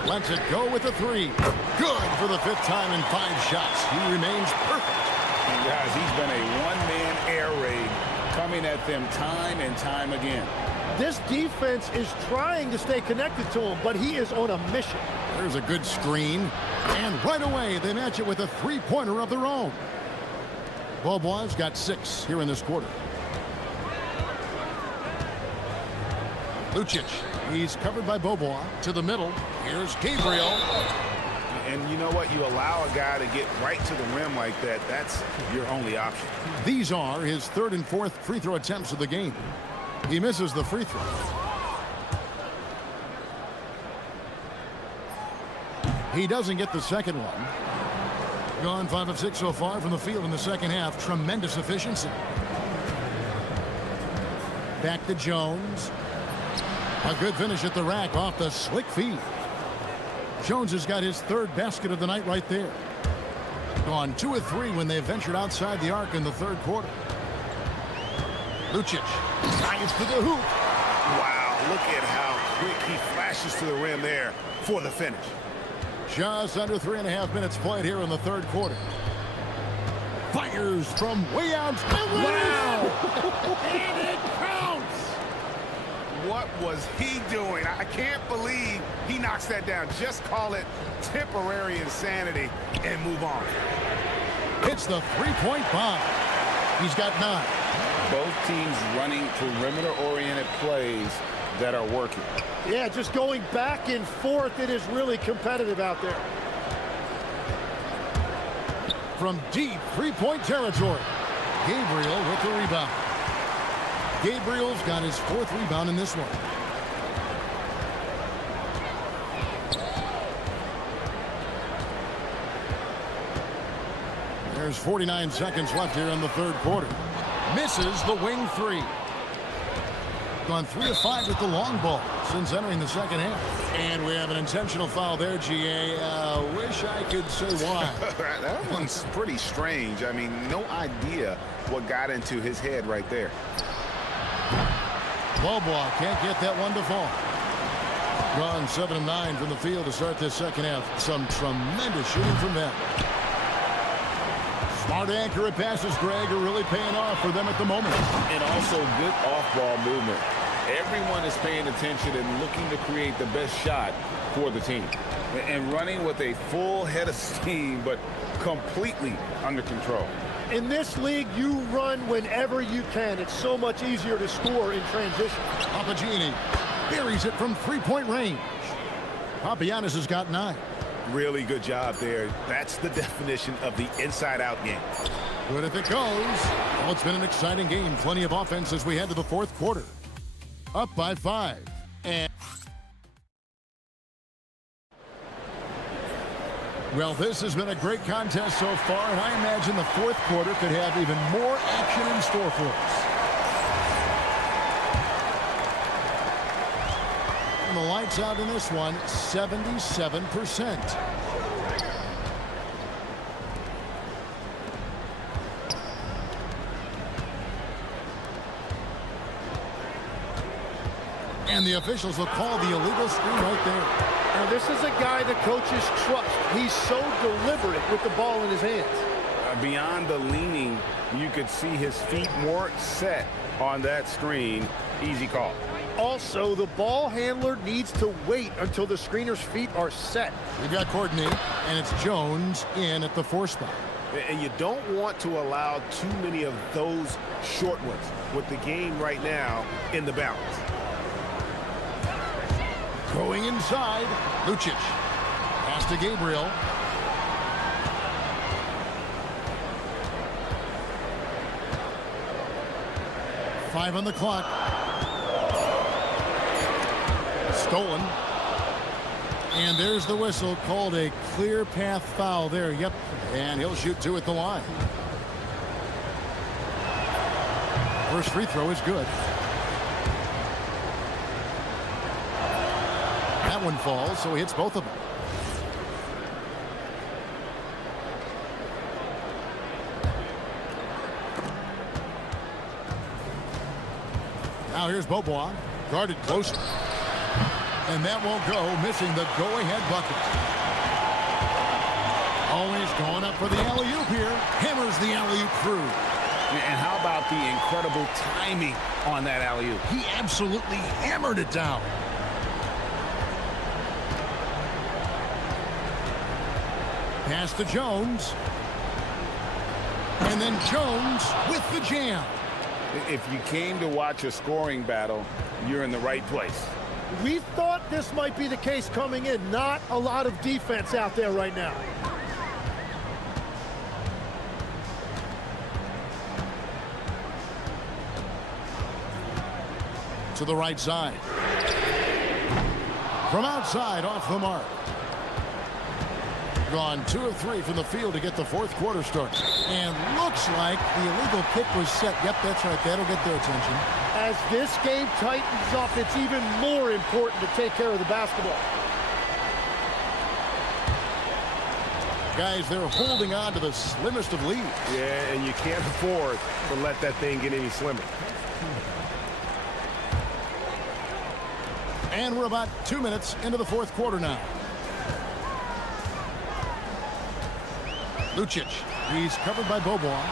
Lets it go with the 3. Good for the 5th time in 5 shots. He remains perfect. And guys, he's been a one-man air raid coming at them time and time again. This defense is trying to stay connected to him, but he is on a mission. There's a good screen. And right away, they match it with a 3-pointer of their own. Bobois got 6 here in this quarter. Lucic. He's covered by Bobois to the middle. Here's Gabriel. And you know what? You allow a guy to get right to the rim like that. That's your only option. These are his 3rd and 4th free throw attempts of the game. He misses the free throw. He doesn't get the second one. Gone 5 of 6 so far from the field in the second half. Tremendous efficiency. Back to Jones. A good finish at the rack off the slick feed. Jones has got his 3rd basket of the night right there. Gone 2 of 3 when they ventured outside the arc in the 3rd quarter. Lucic drives to the hoop. Wow, look at how quick he flashes to the rim there for the finish. Just under 3.5 minutes played here in the 3rd quarter. Fires from way out. Wow! And it counts! What was he doing? I can't believe he knocks that down. Just call it temporary insanity and move on. Hits the 3-point bomb. He's got 9. Both teams running perimeter-oriented plays that are working. Yeah, just going back and forth. It is really competitive out there. From deep 3-point territory, Gabriel with the rebound. Gabriel's got his 4th rebound in this one. There's 49 seconds left here in the 3rd quarter. Misses the wing 3. Gone 3 of 5 with the long ball since entering the second half. And we have an intentional foul there, GA. Wish I could say why. That one's pretty strange. I mean, no idea what got into his head right there. Bobois can't get that one to fall. Gone 7 of 9 from the field to start this second half. Some tremendous shooting from them. Smart, accurate passes, Greg, are really paying off for them at the moment. And also good off-ball movement. Everyone is paying attention and looking to create the best shot for the team. And running with a full head of steam, but completely under control. In this league, you run whenever you can. It's so much easier to score in transition. Papagini buries it from three-point range. Papagiannis has got 9. Really good job there. That's the definition of the inside-out game. Good if it goes. Well, it's been an exciting game. Plenty of offense as we head to the fourth quarter. Up by 5. And well, this has been a great contest so far, and I imagine the fourth quarter could have even more action in store for us. And the lights out in this one, 77%. And the officials will call the illegal screen right there. Now, this is a guy the coaches trust. He's so deliberate with the ball in his hands. Beyond the leaning, you could see his feet more set on that screen. Easy call. Also, the ball handler needs to wait until the screener's feet are set. We've got Courtney, and it's Jones in at the 4 spot. And you don't want to allow too many of those short ones with the game right now in the balance. Going inside, Lucic. Pass to Gabriel. Five on the clock. Stolen. And there's the whistle, called a clear path foul there. Yep. And he'll shoot 2 at the line. First free throw is good. That one falls, so he hits both of them. Now here's Bobois, guarded closely. And that won't go, missing the go-ahead bucket. Always going up for the alley-oop here. Hammers the alley-oop through. And how about the incredible timing on that alley-oop? He absolutely hammered it down. Pass to Jones. And then Jones with the jam. If you came to watch a scoring battle, you're in the right place. We thought this might be the case coming in. Not a lot of defense out there right now. To the right side. From outside, off the mark. Gone 2 of 3 from the field to get the fourth quarter started. And looks like the illegal kick was set. Yep, that's right. That'll get their attention. As this game tightens up, it's even more important to take care of the basketball. Guys, they're holding on to the slimmest of leads. Yeah, and you can't afford to let that thing get any slimmer. And we're about 2 minutes into the fourth quarter now. Lucic, he's covered by Bobois.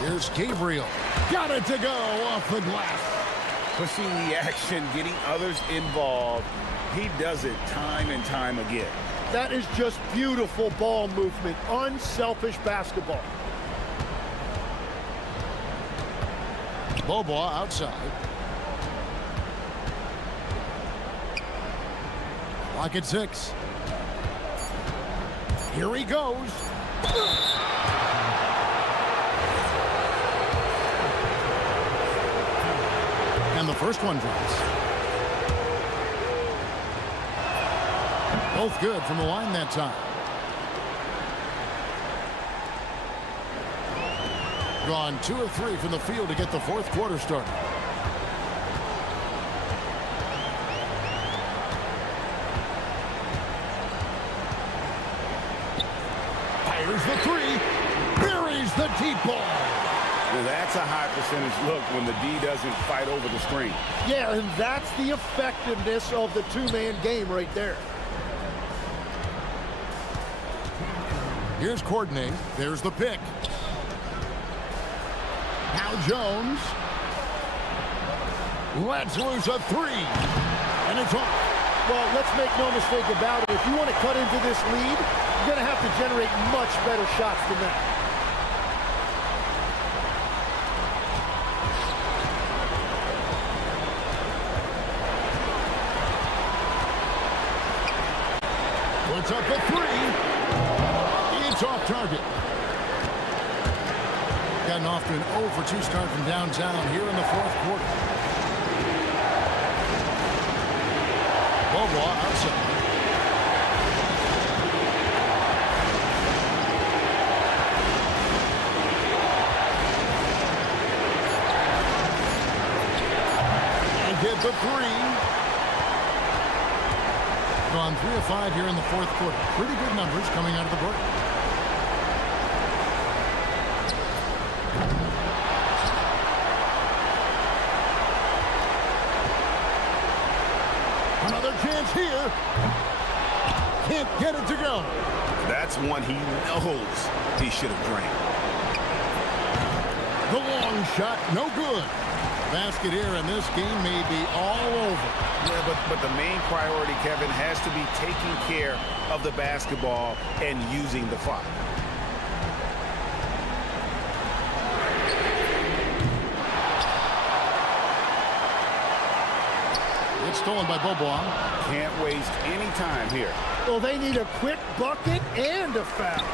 Here's Gabriel. Got it to go off the glass. Pushing the action, getting others involved. He does it time and time again. That is just beautiful ball movement. Unselfish basketball. Bobois outside. Clock at 6. Here he goes. And the first one drops. Both good from the line that time. Gone 2 of 3 from the field to get the fourth quarter started. Fires the 3. Buries the deep ball. Well, that's a high percentage look when the D doesn't fight over the screen. Yeah, and that's the effectiveness of the two-man game right there. Here's Courtney. There's the pick. Now Jones. Lets loose a three. And it's off. Well, let's make no mistake about it. If you want to cut into this lead, you're going to have to generate much better shots than that. Puts up a three. It's off target. Gotten off to an 0-for-2 start from downtown here in the fourth quarter. Beauvoir outside. And get the three. Gone 3 of 5 here in the fourth quarter. Pretty good numbers coming out of the break. Another chance here. Can't get it to go. That's one he knows he should have drained. The long shot, no good. Basket here, and this game may be all over. Yeah, but the main priority, Kevin, has to be taking care of the basketball and using the clock. It's stolen by Beauvoir. Can't waste any time here. Well, they need a quick bucket and a foul.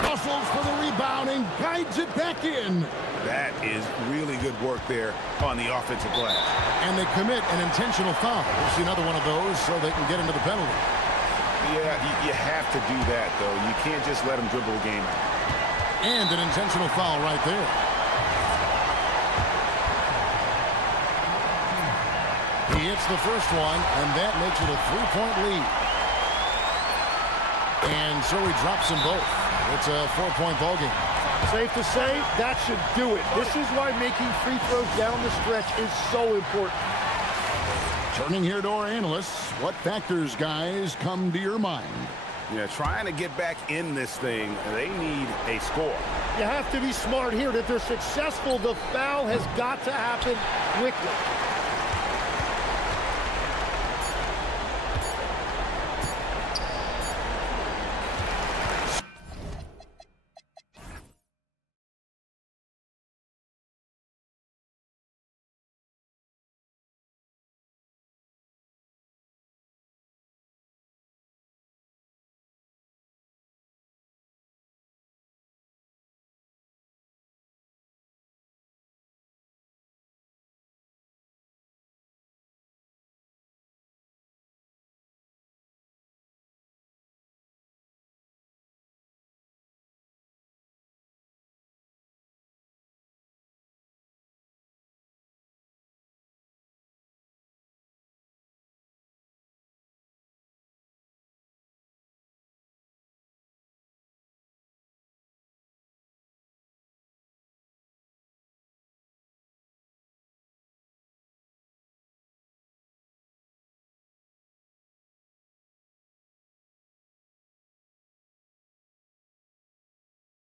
Hustles for the rebound and guides it back in. That is really good work there on the offensive glass. And they commit an intentional foul. We'll see another one of those so they can get into the penalty. Yeah, you have to do that, though. You can't just let them dribble the game out. And an intentional foul right there. He hits the first one, and that makes it a 3-point lead. And so he drops them both. It's a 4-point ball game. Safe to say, that should do it. This is why making free throws down the stretch is so important. Turning here to our analysts, what factors, guys, come to your mind? Yeah, trying to get back in this thing, they need a score. You have to be smart here. If they're successful, the foul has got to happen quickly.